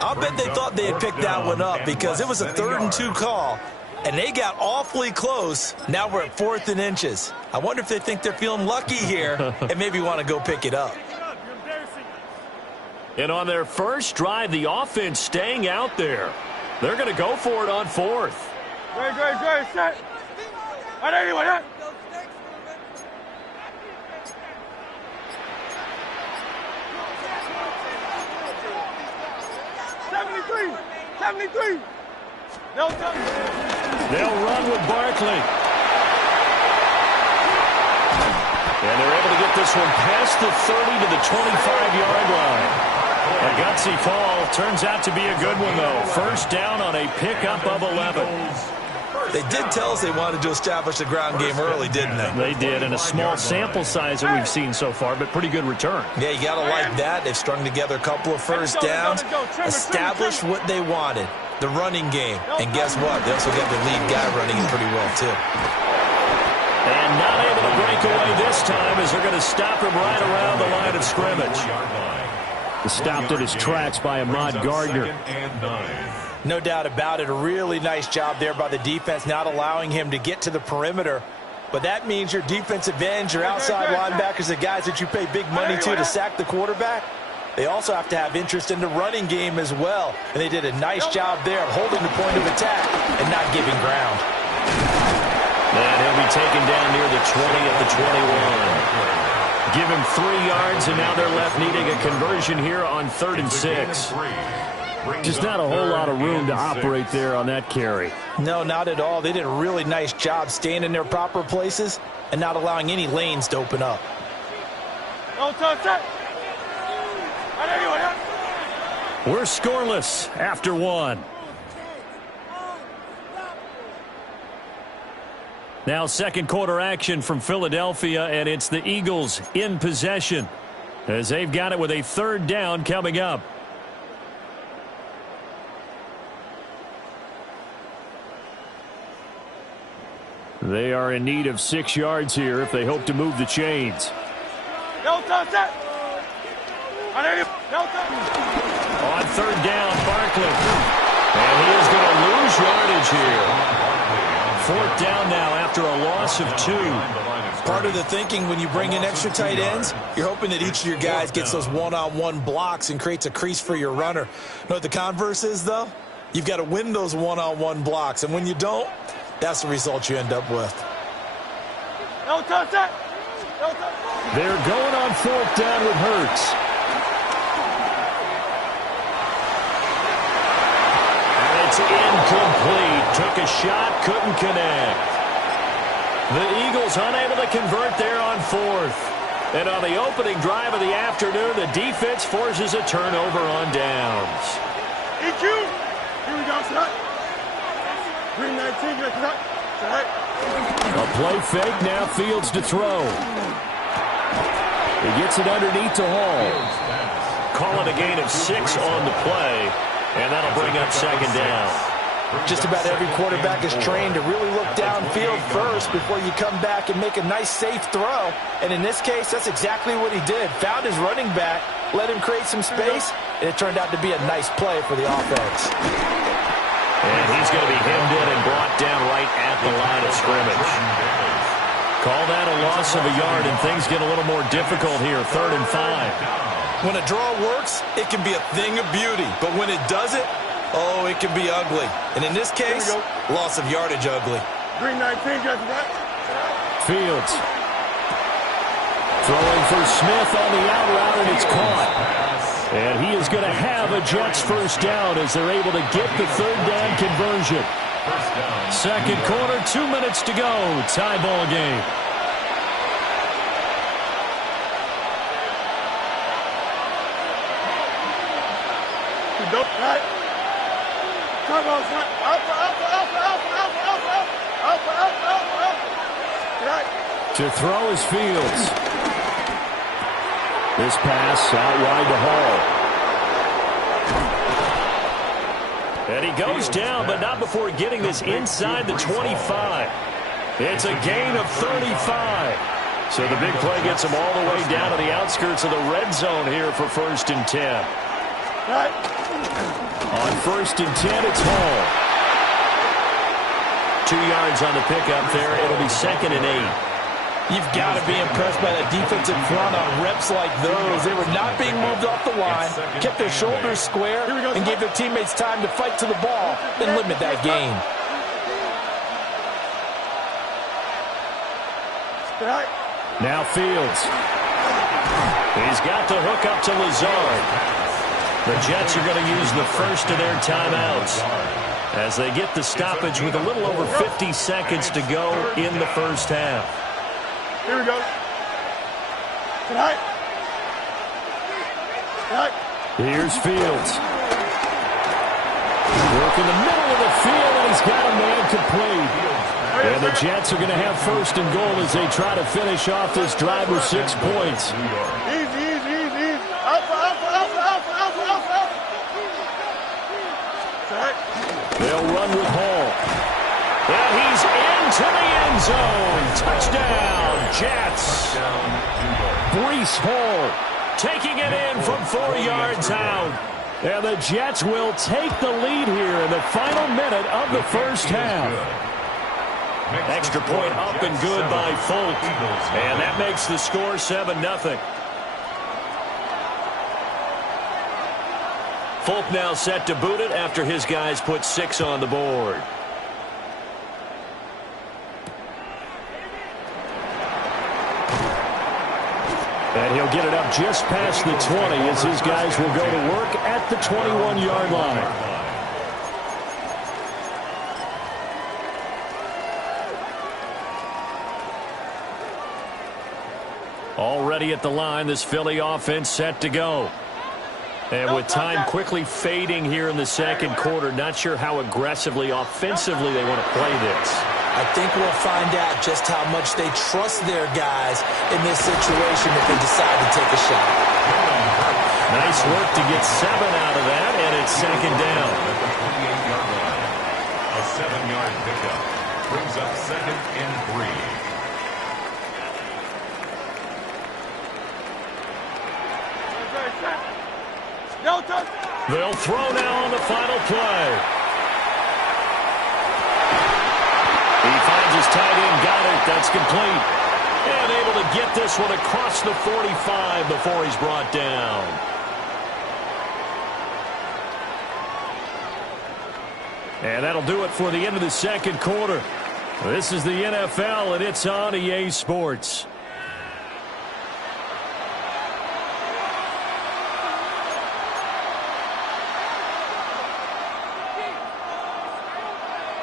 I'll bet they thought they had picked that one up because it was a 3rd and 2 call, and they got awfully close. Now we're at 4th and inches. I wonder if they think they're feeling lucky here and maybe want to go pick it up. And on their first drive, the offense staying out there. They're going to go for it on 4th. Great, set. 73. They'll run with Barkley. And they're able to get this one past the 30 to the 25-yard line. A gutsy call. Turns out to be a good one, though. First down on a pickup of 11. They did tell us they wanted to establish the ground game early, didn't they? They did, and a small sample size that we've seen so far, but pretty good return. Yeah, you got to like that. They've strung together a couple of first downs, established what they wanted, the running game. And guess what? They also got their lead guy running it pretty well, too. And not able to break away this time as they're going to stop him right around the line of scrimmage. Stopped at his tracks by Ahmad Gardner. No doubt about it. A really nice job there by the defense, not allowing him to get to the perimeter. But that means your defensive ends, your outside linebackers, the guys that you pay big money to sack the quarterback, they also have to have interest in the running game as well. And they did a nice job there of holding the point of attack and not giving ground. And he'll be taken down near the 20 at the 21. Give him 3 yards, and now they're left needing a conversion here on 3rd and 6. Just not a whole lot of room to operate there on that carry. No, not at all. They did a really nice job staying in their proper places and not allowing any lanes to open up. We're scoreless after 1. Now second quarter action from Philadelphia, and it's the Eagles in possession as they've got it with a 3rd down coming up. They are in need of 6 yards here if they hope to move the chains. On 3rd down, Barkley. And he is going to lose yardage here. 4th down now after a loss of 2. Part of the thinking when you bring in extra tight ends, you're hoping that each of your guys gets those one-on-one blocks and creates a crease for your runner. You know what the converse is, though? You've got to win those one-on-one blocks, and when you don't, that's the result you end up with. They're going on 4th down with Hurts. And it's incomplete. Took a shot, couldn't connect. The Eagles unable to convert there on 4th. And on the opening drive of the afternoon, the defense forces a turnover on downs. EQ. Here we go, son. 319, a play fake, now Fields to throw. He gets it underneath to Hall. call it a gain of 6 on the play, and that'll bring up second down. Just about every quarterback is trained to really look downfield first before you come back and make a nice, safe throw. And in this case, that's exactly what he did. Found his running back, let him create some space, and it turned out to be a nice play for the offense. And he's going to be hemmed in and brought down right at the line of scrimmage. Call that a loss of a yard, and things get a little more difficult here, 3rd and 5. When a draw works, it can be a thing of beauty. But when it doesn't, oh, it can be ugly. And in this case, loss of yardage ugly. 319, got that. Fields. Throwing for Smith on the out route, and it's caught. And he is going to have a Jets first down as they're able to get the 3rd down conversion. Second quarter, 2 minutes to go. Tie ball game. To throw is Fields. This pass out wide to Hall. And he goes down, but not before getting this inside the 25. It's a gain of 35. So the big play gets him all the way down to the outskirts of the red zone here for 1st and 10. On 1st and 10, it's Hall. 2 yards on the pickup there. It'll be 2nd and 8. You've got to be impressed by that defensive front on reps like those. They were not being moved off the line, kept their shoulders square, and gave their teammates time to fight to the ball and limit that gain. Now Fields. He's got the hook up to Lazard. The Jets are going to use the first of their timeouts as they get the stoppage with a little over 50 seconds to go in the first half. Here we go. Tonight. Here's Fields. Work in the middle of the field, and he's got a man complete. And the Jets are going to have 1st and goal as they try to finish off this drive with 6 points. Easy. They'll run with Hall. And he's into the end zone. Touchdown, Jets. Breece Hall Taking it in from 4 yards out. And the Jets will take the lead here in the final minute of the first half. Extra point up and good by Folk. And that makes the score 7-0. Folk now set to boot it after his guys put 6 on the board. And he'll get it up just past the 20 as his guys will go to work at the 21-yard line. Already at the line, this Philly offense set to go. And with time quickly fading here in the second quarter, not sure how aggressively, offensively they want to play this. I think we'll find out just how much they trust their guys in this situation if they decide to take a shot. Nice work to get 7 out of that, and it's second down. A 7-yard pickup brings up 2nd and 3. They'll throw now on the final play. He finds his tight end, got it. That's complete. And able to get this one across the 45 before he's brought down. And that'll do it for the end of the second quarter. This is the NFL, and it's on EA Sports.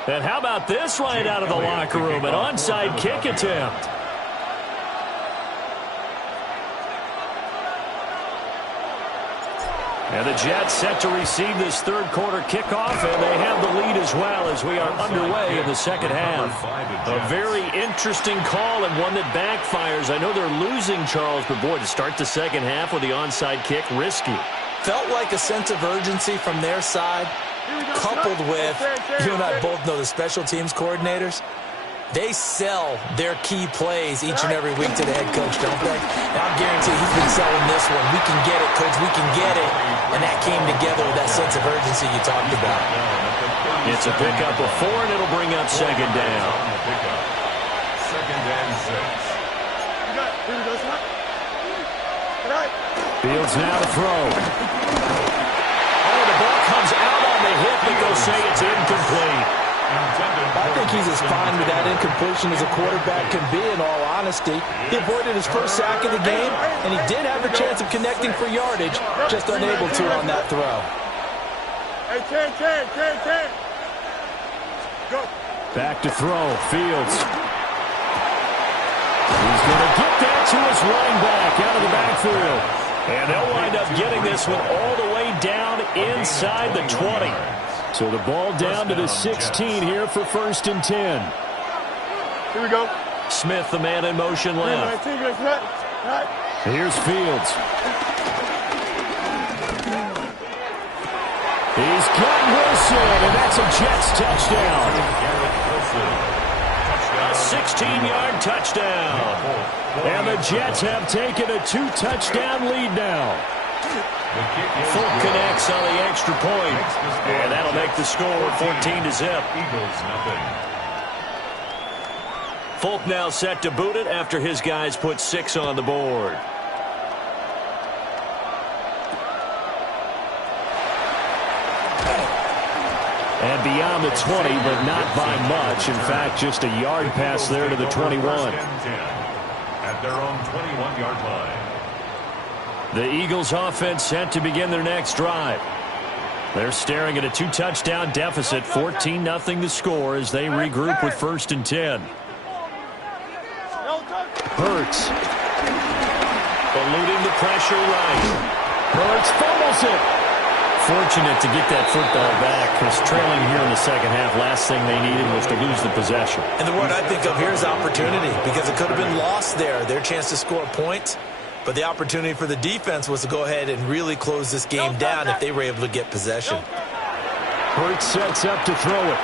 And how about this right out of the locker room? An onside kick attempt. And the Jets set to receive this third quarter kickoff, and they have the lead as well as we are underway in the second half. A very interesting call and one that backfires. I know they're losing, Charles, but boy, to start the second half with the onside kick, risky. Felt like a sense of urgency from their side, coupled with, you and I both know the special teams coordinators, they sell their key plays each and every week to the head coach, don't they? And I guarantee he's been selling this one. We can get it, coach, we can get it. And that came together with that sense of urgency you talked about. It's a pickup of 4, and it'll bring up second down. Second and 6. Fields now to throw. Oh, the ball comes out on the hit, but they'll say it's incomplete. I think he's as fine with that incompletion as a quarterback can be, in all honesty. He avoided his first sack of the game, and he did have a chance of connecting for yardage, just unable to on that throw. Hey, 10. Go. Back to throw. Fields. He's going to get that to his running back out of the backfield. And they'll wind up getting this one all the way down inside the 20. So the ball down to the 16 here for 1st and 10. Here we go. Smith, the man in motion left. Here's Fields. He's got Wilson, and that's a Jets touchdown. A 16-yard touchdown. And the Jets have taken a 2-touchdown lead now. Folk connects on the extra point. And that'll make the score 14-0. Eagles nothing. Folk now set to boot it after his guys put 6 on the board. And beyond the 20, but not by much. In fact, just a yard pass there to the 21. At their own 21-yard line. The Eagles offense set to begin their next drive. They're staring at a 2-touchdown deficit, 14-0 the score as they regroup with 1st and 10. Hurts. Eluding the pressure right. Hurts fumbles it. Fortunate to get that football back, because trailing here in the second half, last thing they needed was to lose the possession. And the word I think of here is opportunity, because it could have been lost there. Their chance to score points, but the opportunity for the defense was to go ahead and really close this game down if they were able to get possession. Hurts sets up to throw it.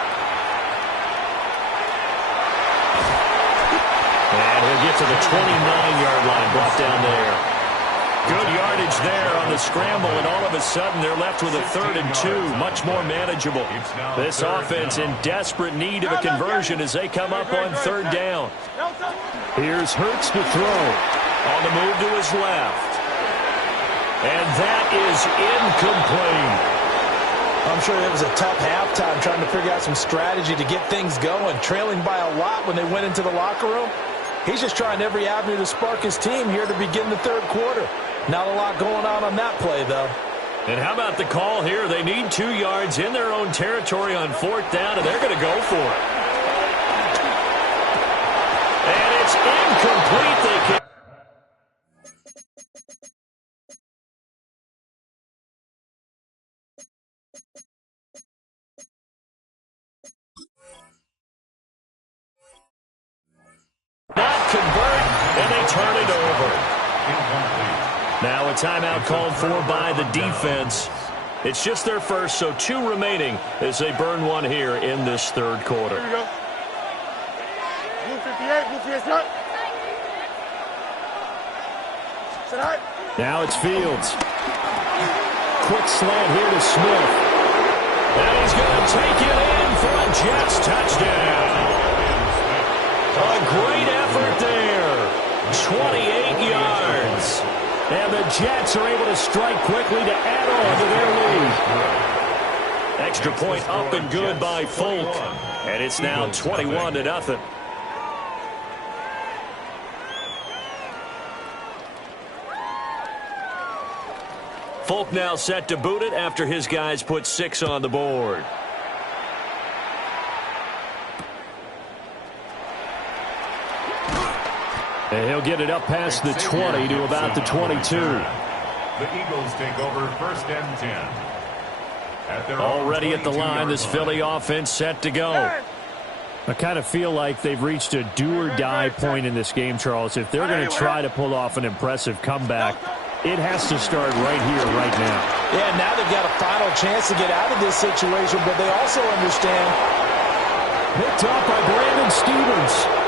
And he'll get to the 29-yard line, brought down there. Good yardage there on the scramble, and all of a sudden they're left with a 3rd and 2, much more manageable. This offense in desperate need of a conversion as they come up on 3rd down. Here's Hurts to throw. On the move to his left. And that is incomplete. I'm sure it was a tough halftime trying to figure out some strategy to get things going. Trailing by a lot when they went into the locker room. He's just trying every avenue to spark his team here to begin the 3rd quarter. Not a lot going on that play, though. And how about the call here? They need 2 yards in their own territory on 4th down, and they're going to go for it. And it's incomplete. They can. Not convert, and they turn it over. Now a timeout called for by the defense. It's just their first, so 2 remaining as they burn one here in this 3rd quarter. Here we go. Blue 58, blue 58, start. Sit high. Now it's Fields. Quick slant here to Smith. And he's going to take it in for a Jets touchdown. A great effort there. 28 yards. And the Jets are able to strike quickly to add on to their lead. Extra point up and good by Folk. And it's now 21-0. Folk now set to boot it after his guys put 6 on the board. And he'll get it up past the 20 to about the 22. The Eagles take over 1st and 10. Already at the line, this Philly offense set to go. I kind of feel like they've reached a do-or-die point in this game, Charles. If they're going to try to pull off an impressive comeback, It has to start right here, right now. Yeah, now they've got a final chance to get out of this situation, but they also understand. Picked up by Brandon Stevens.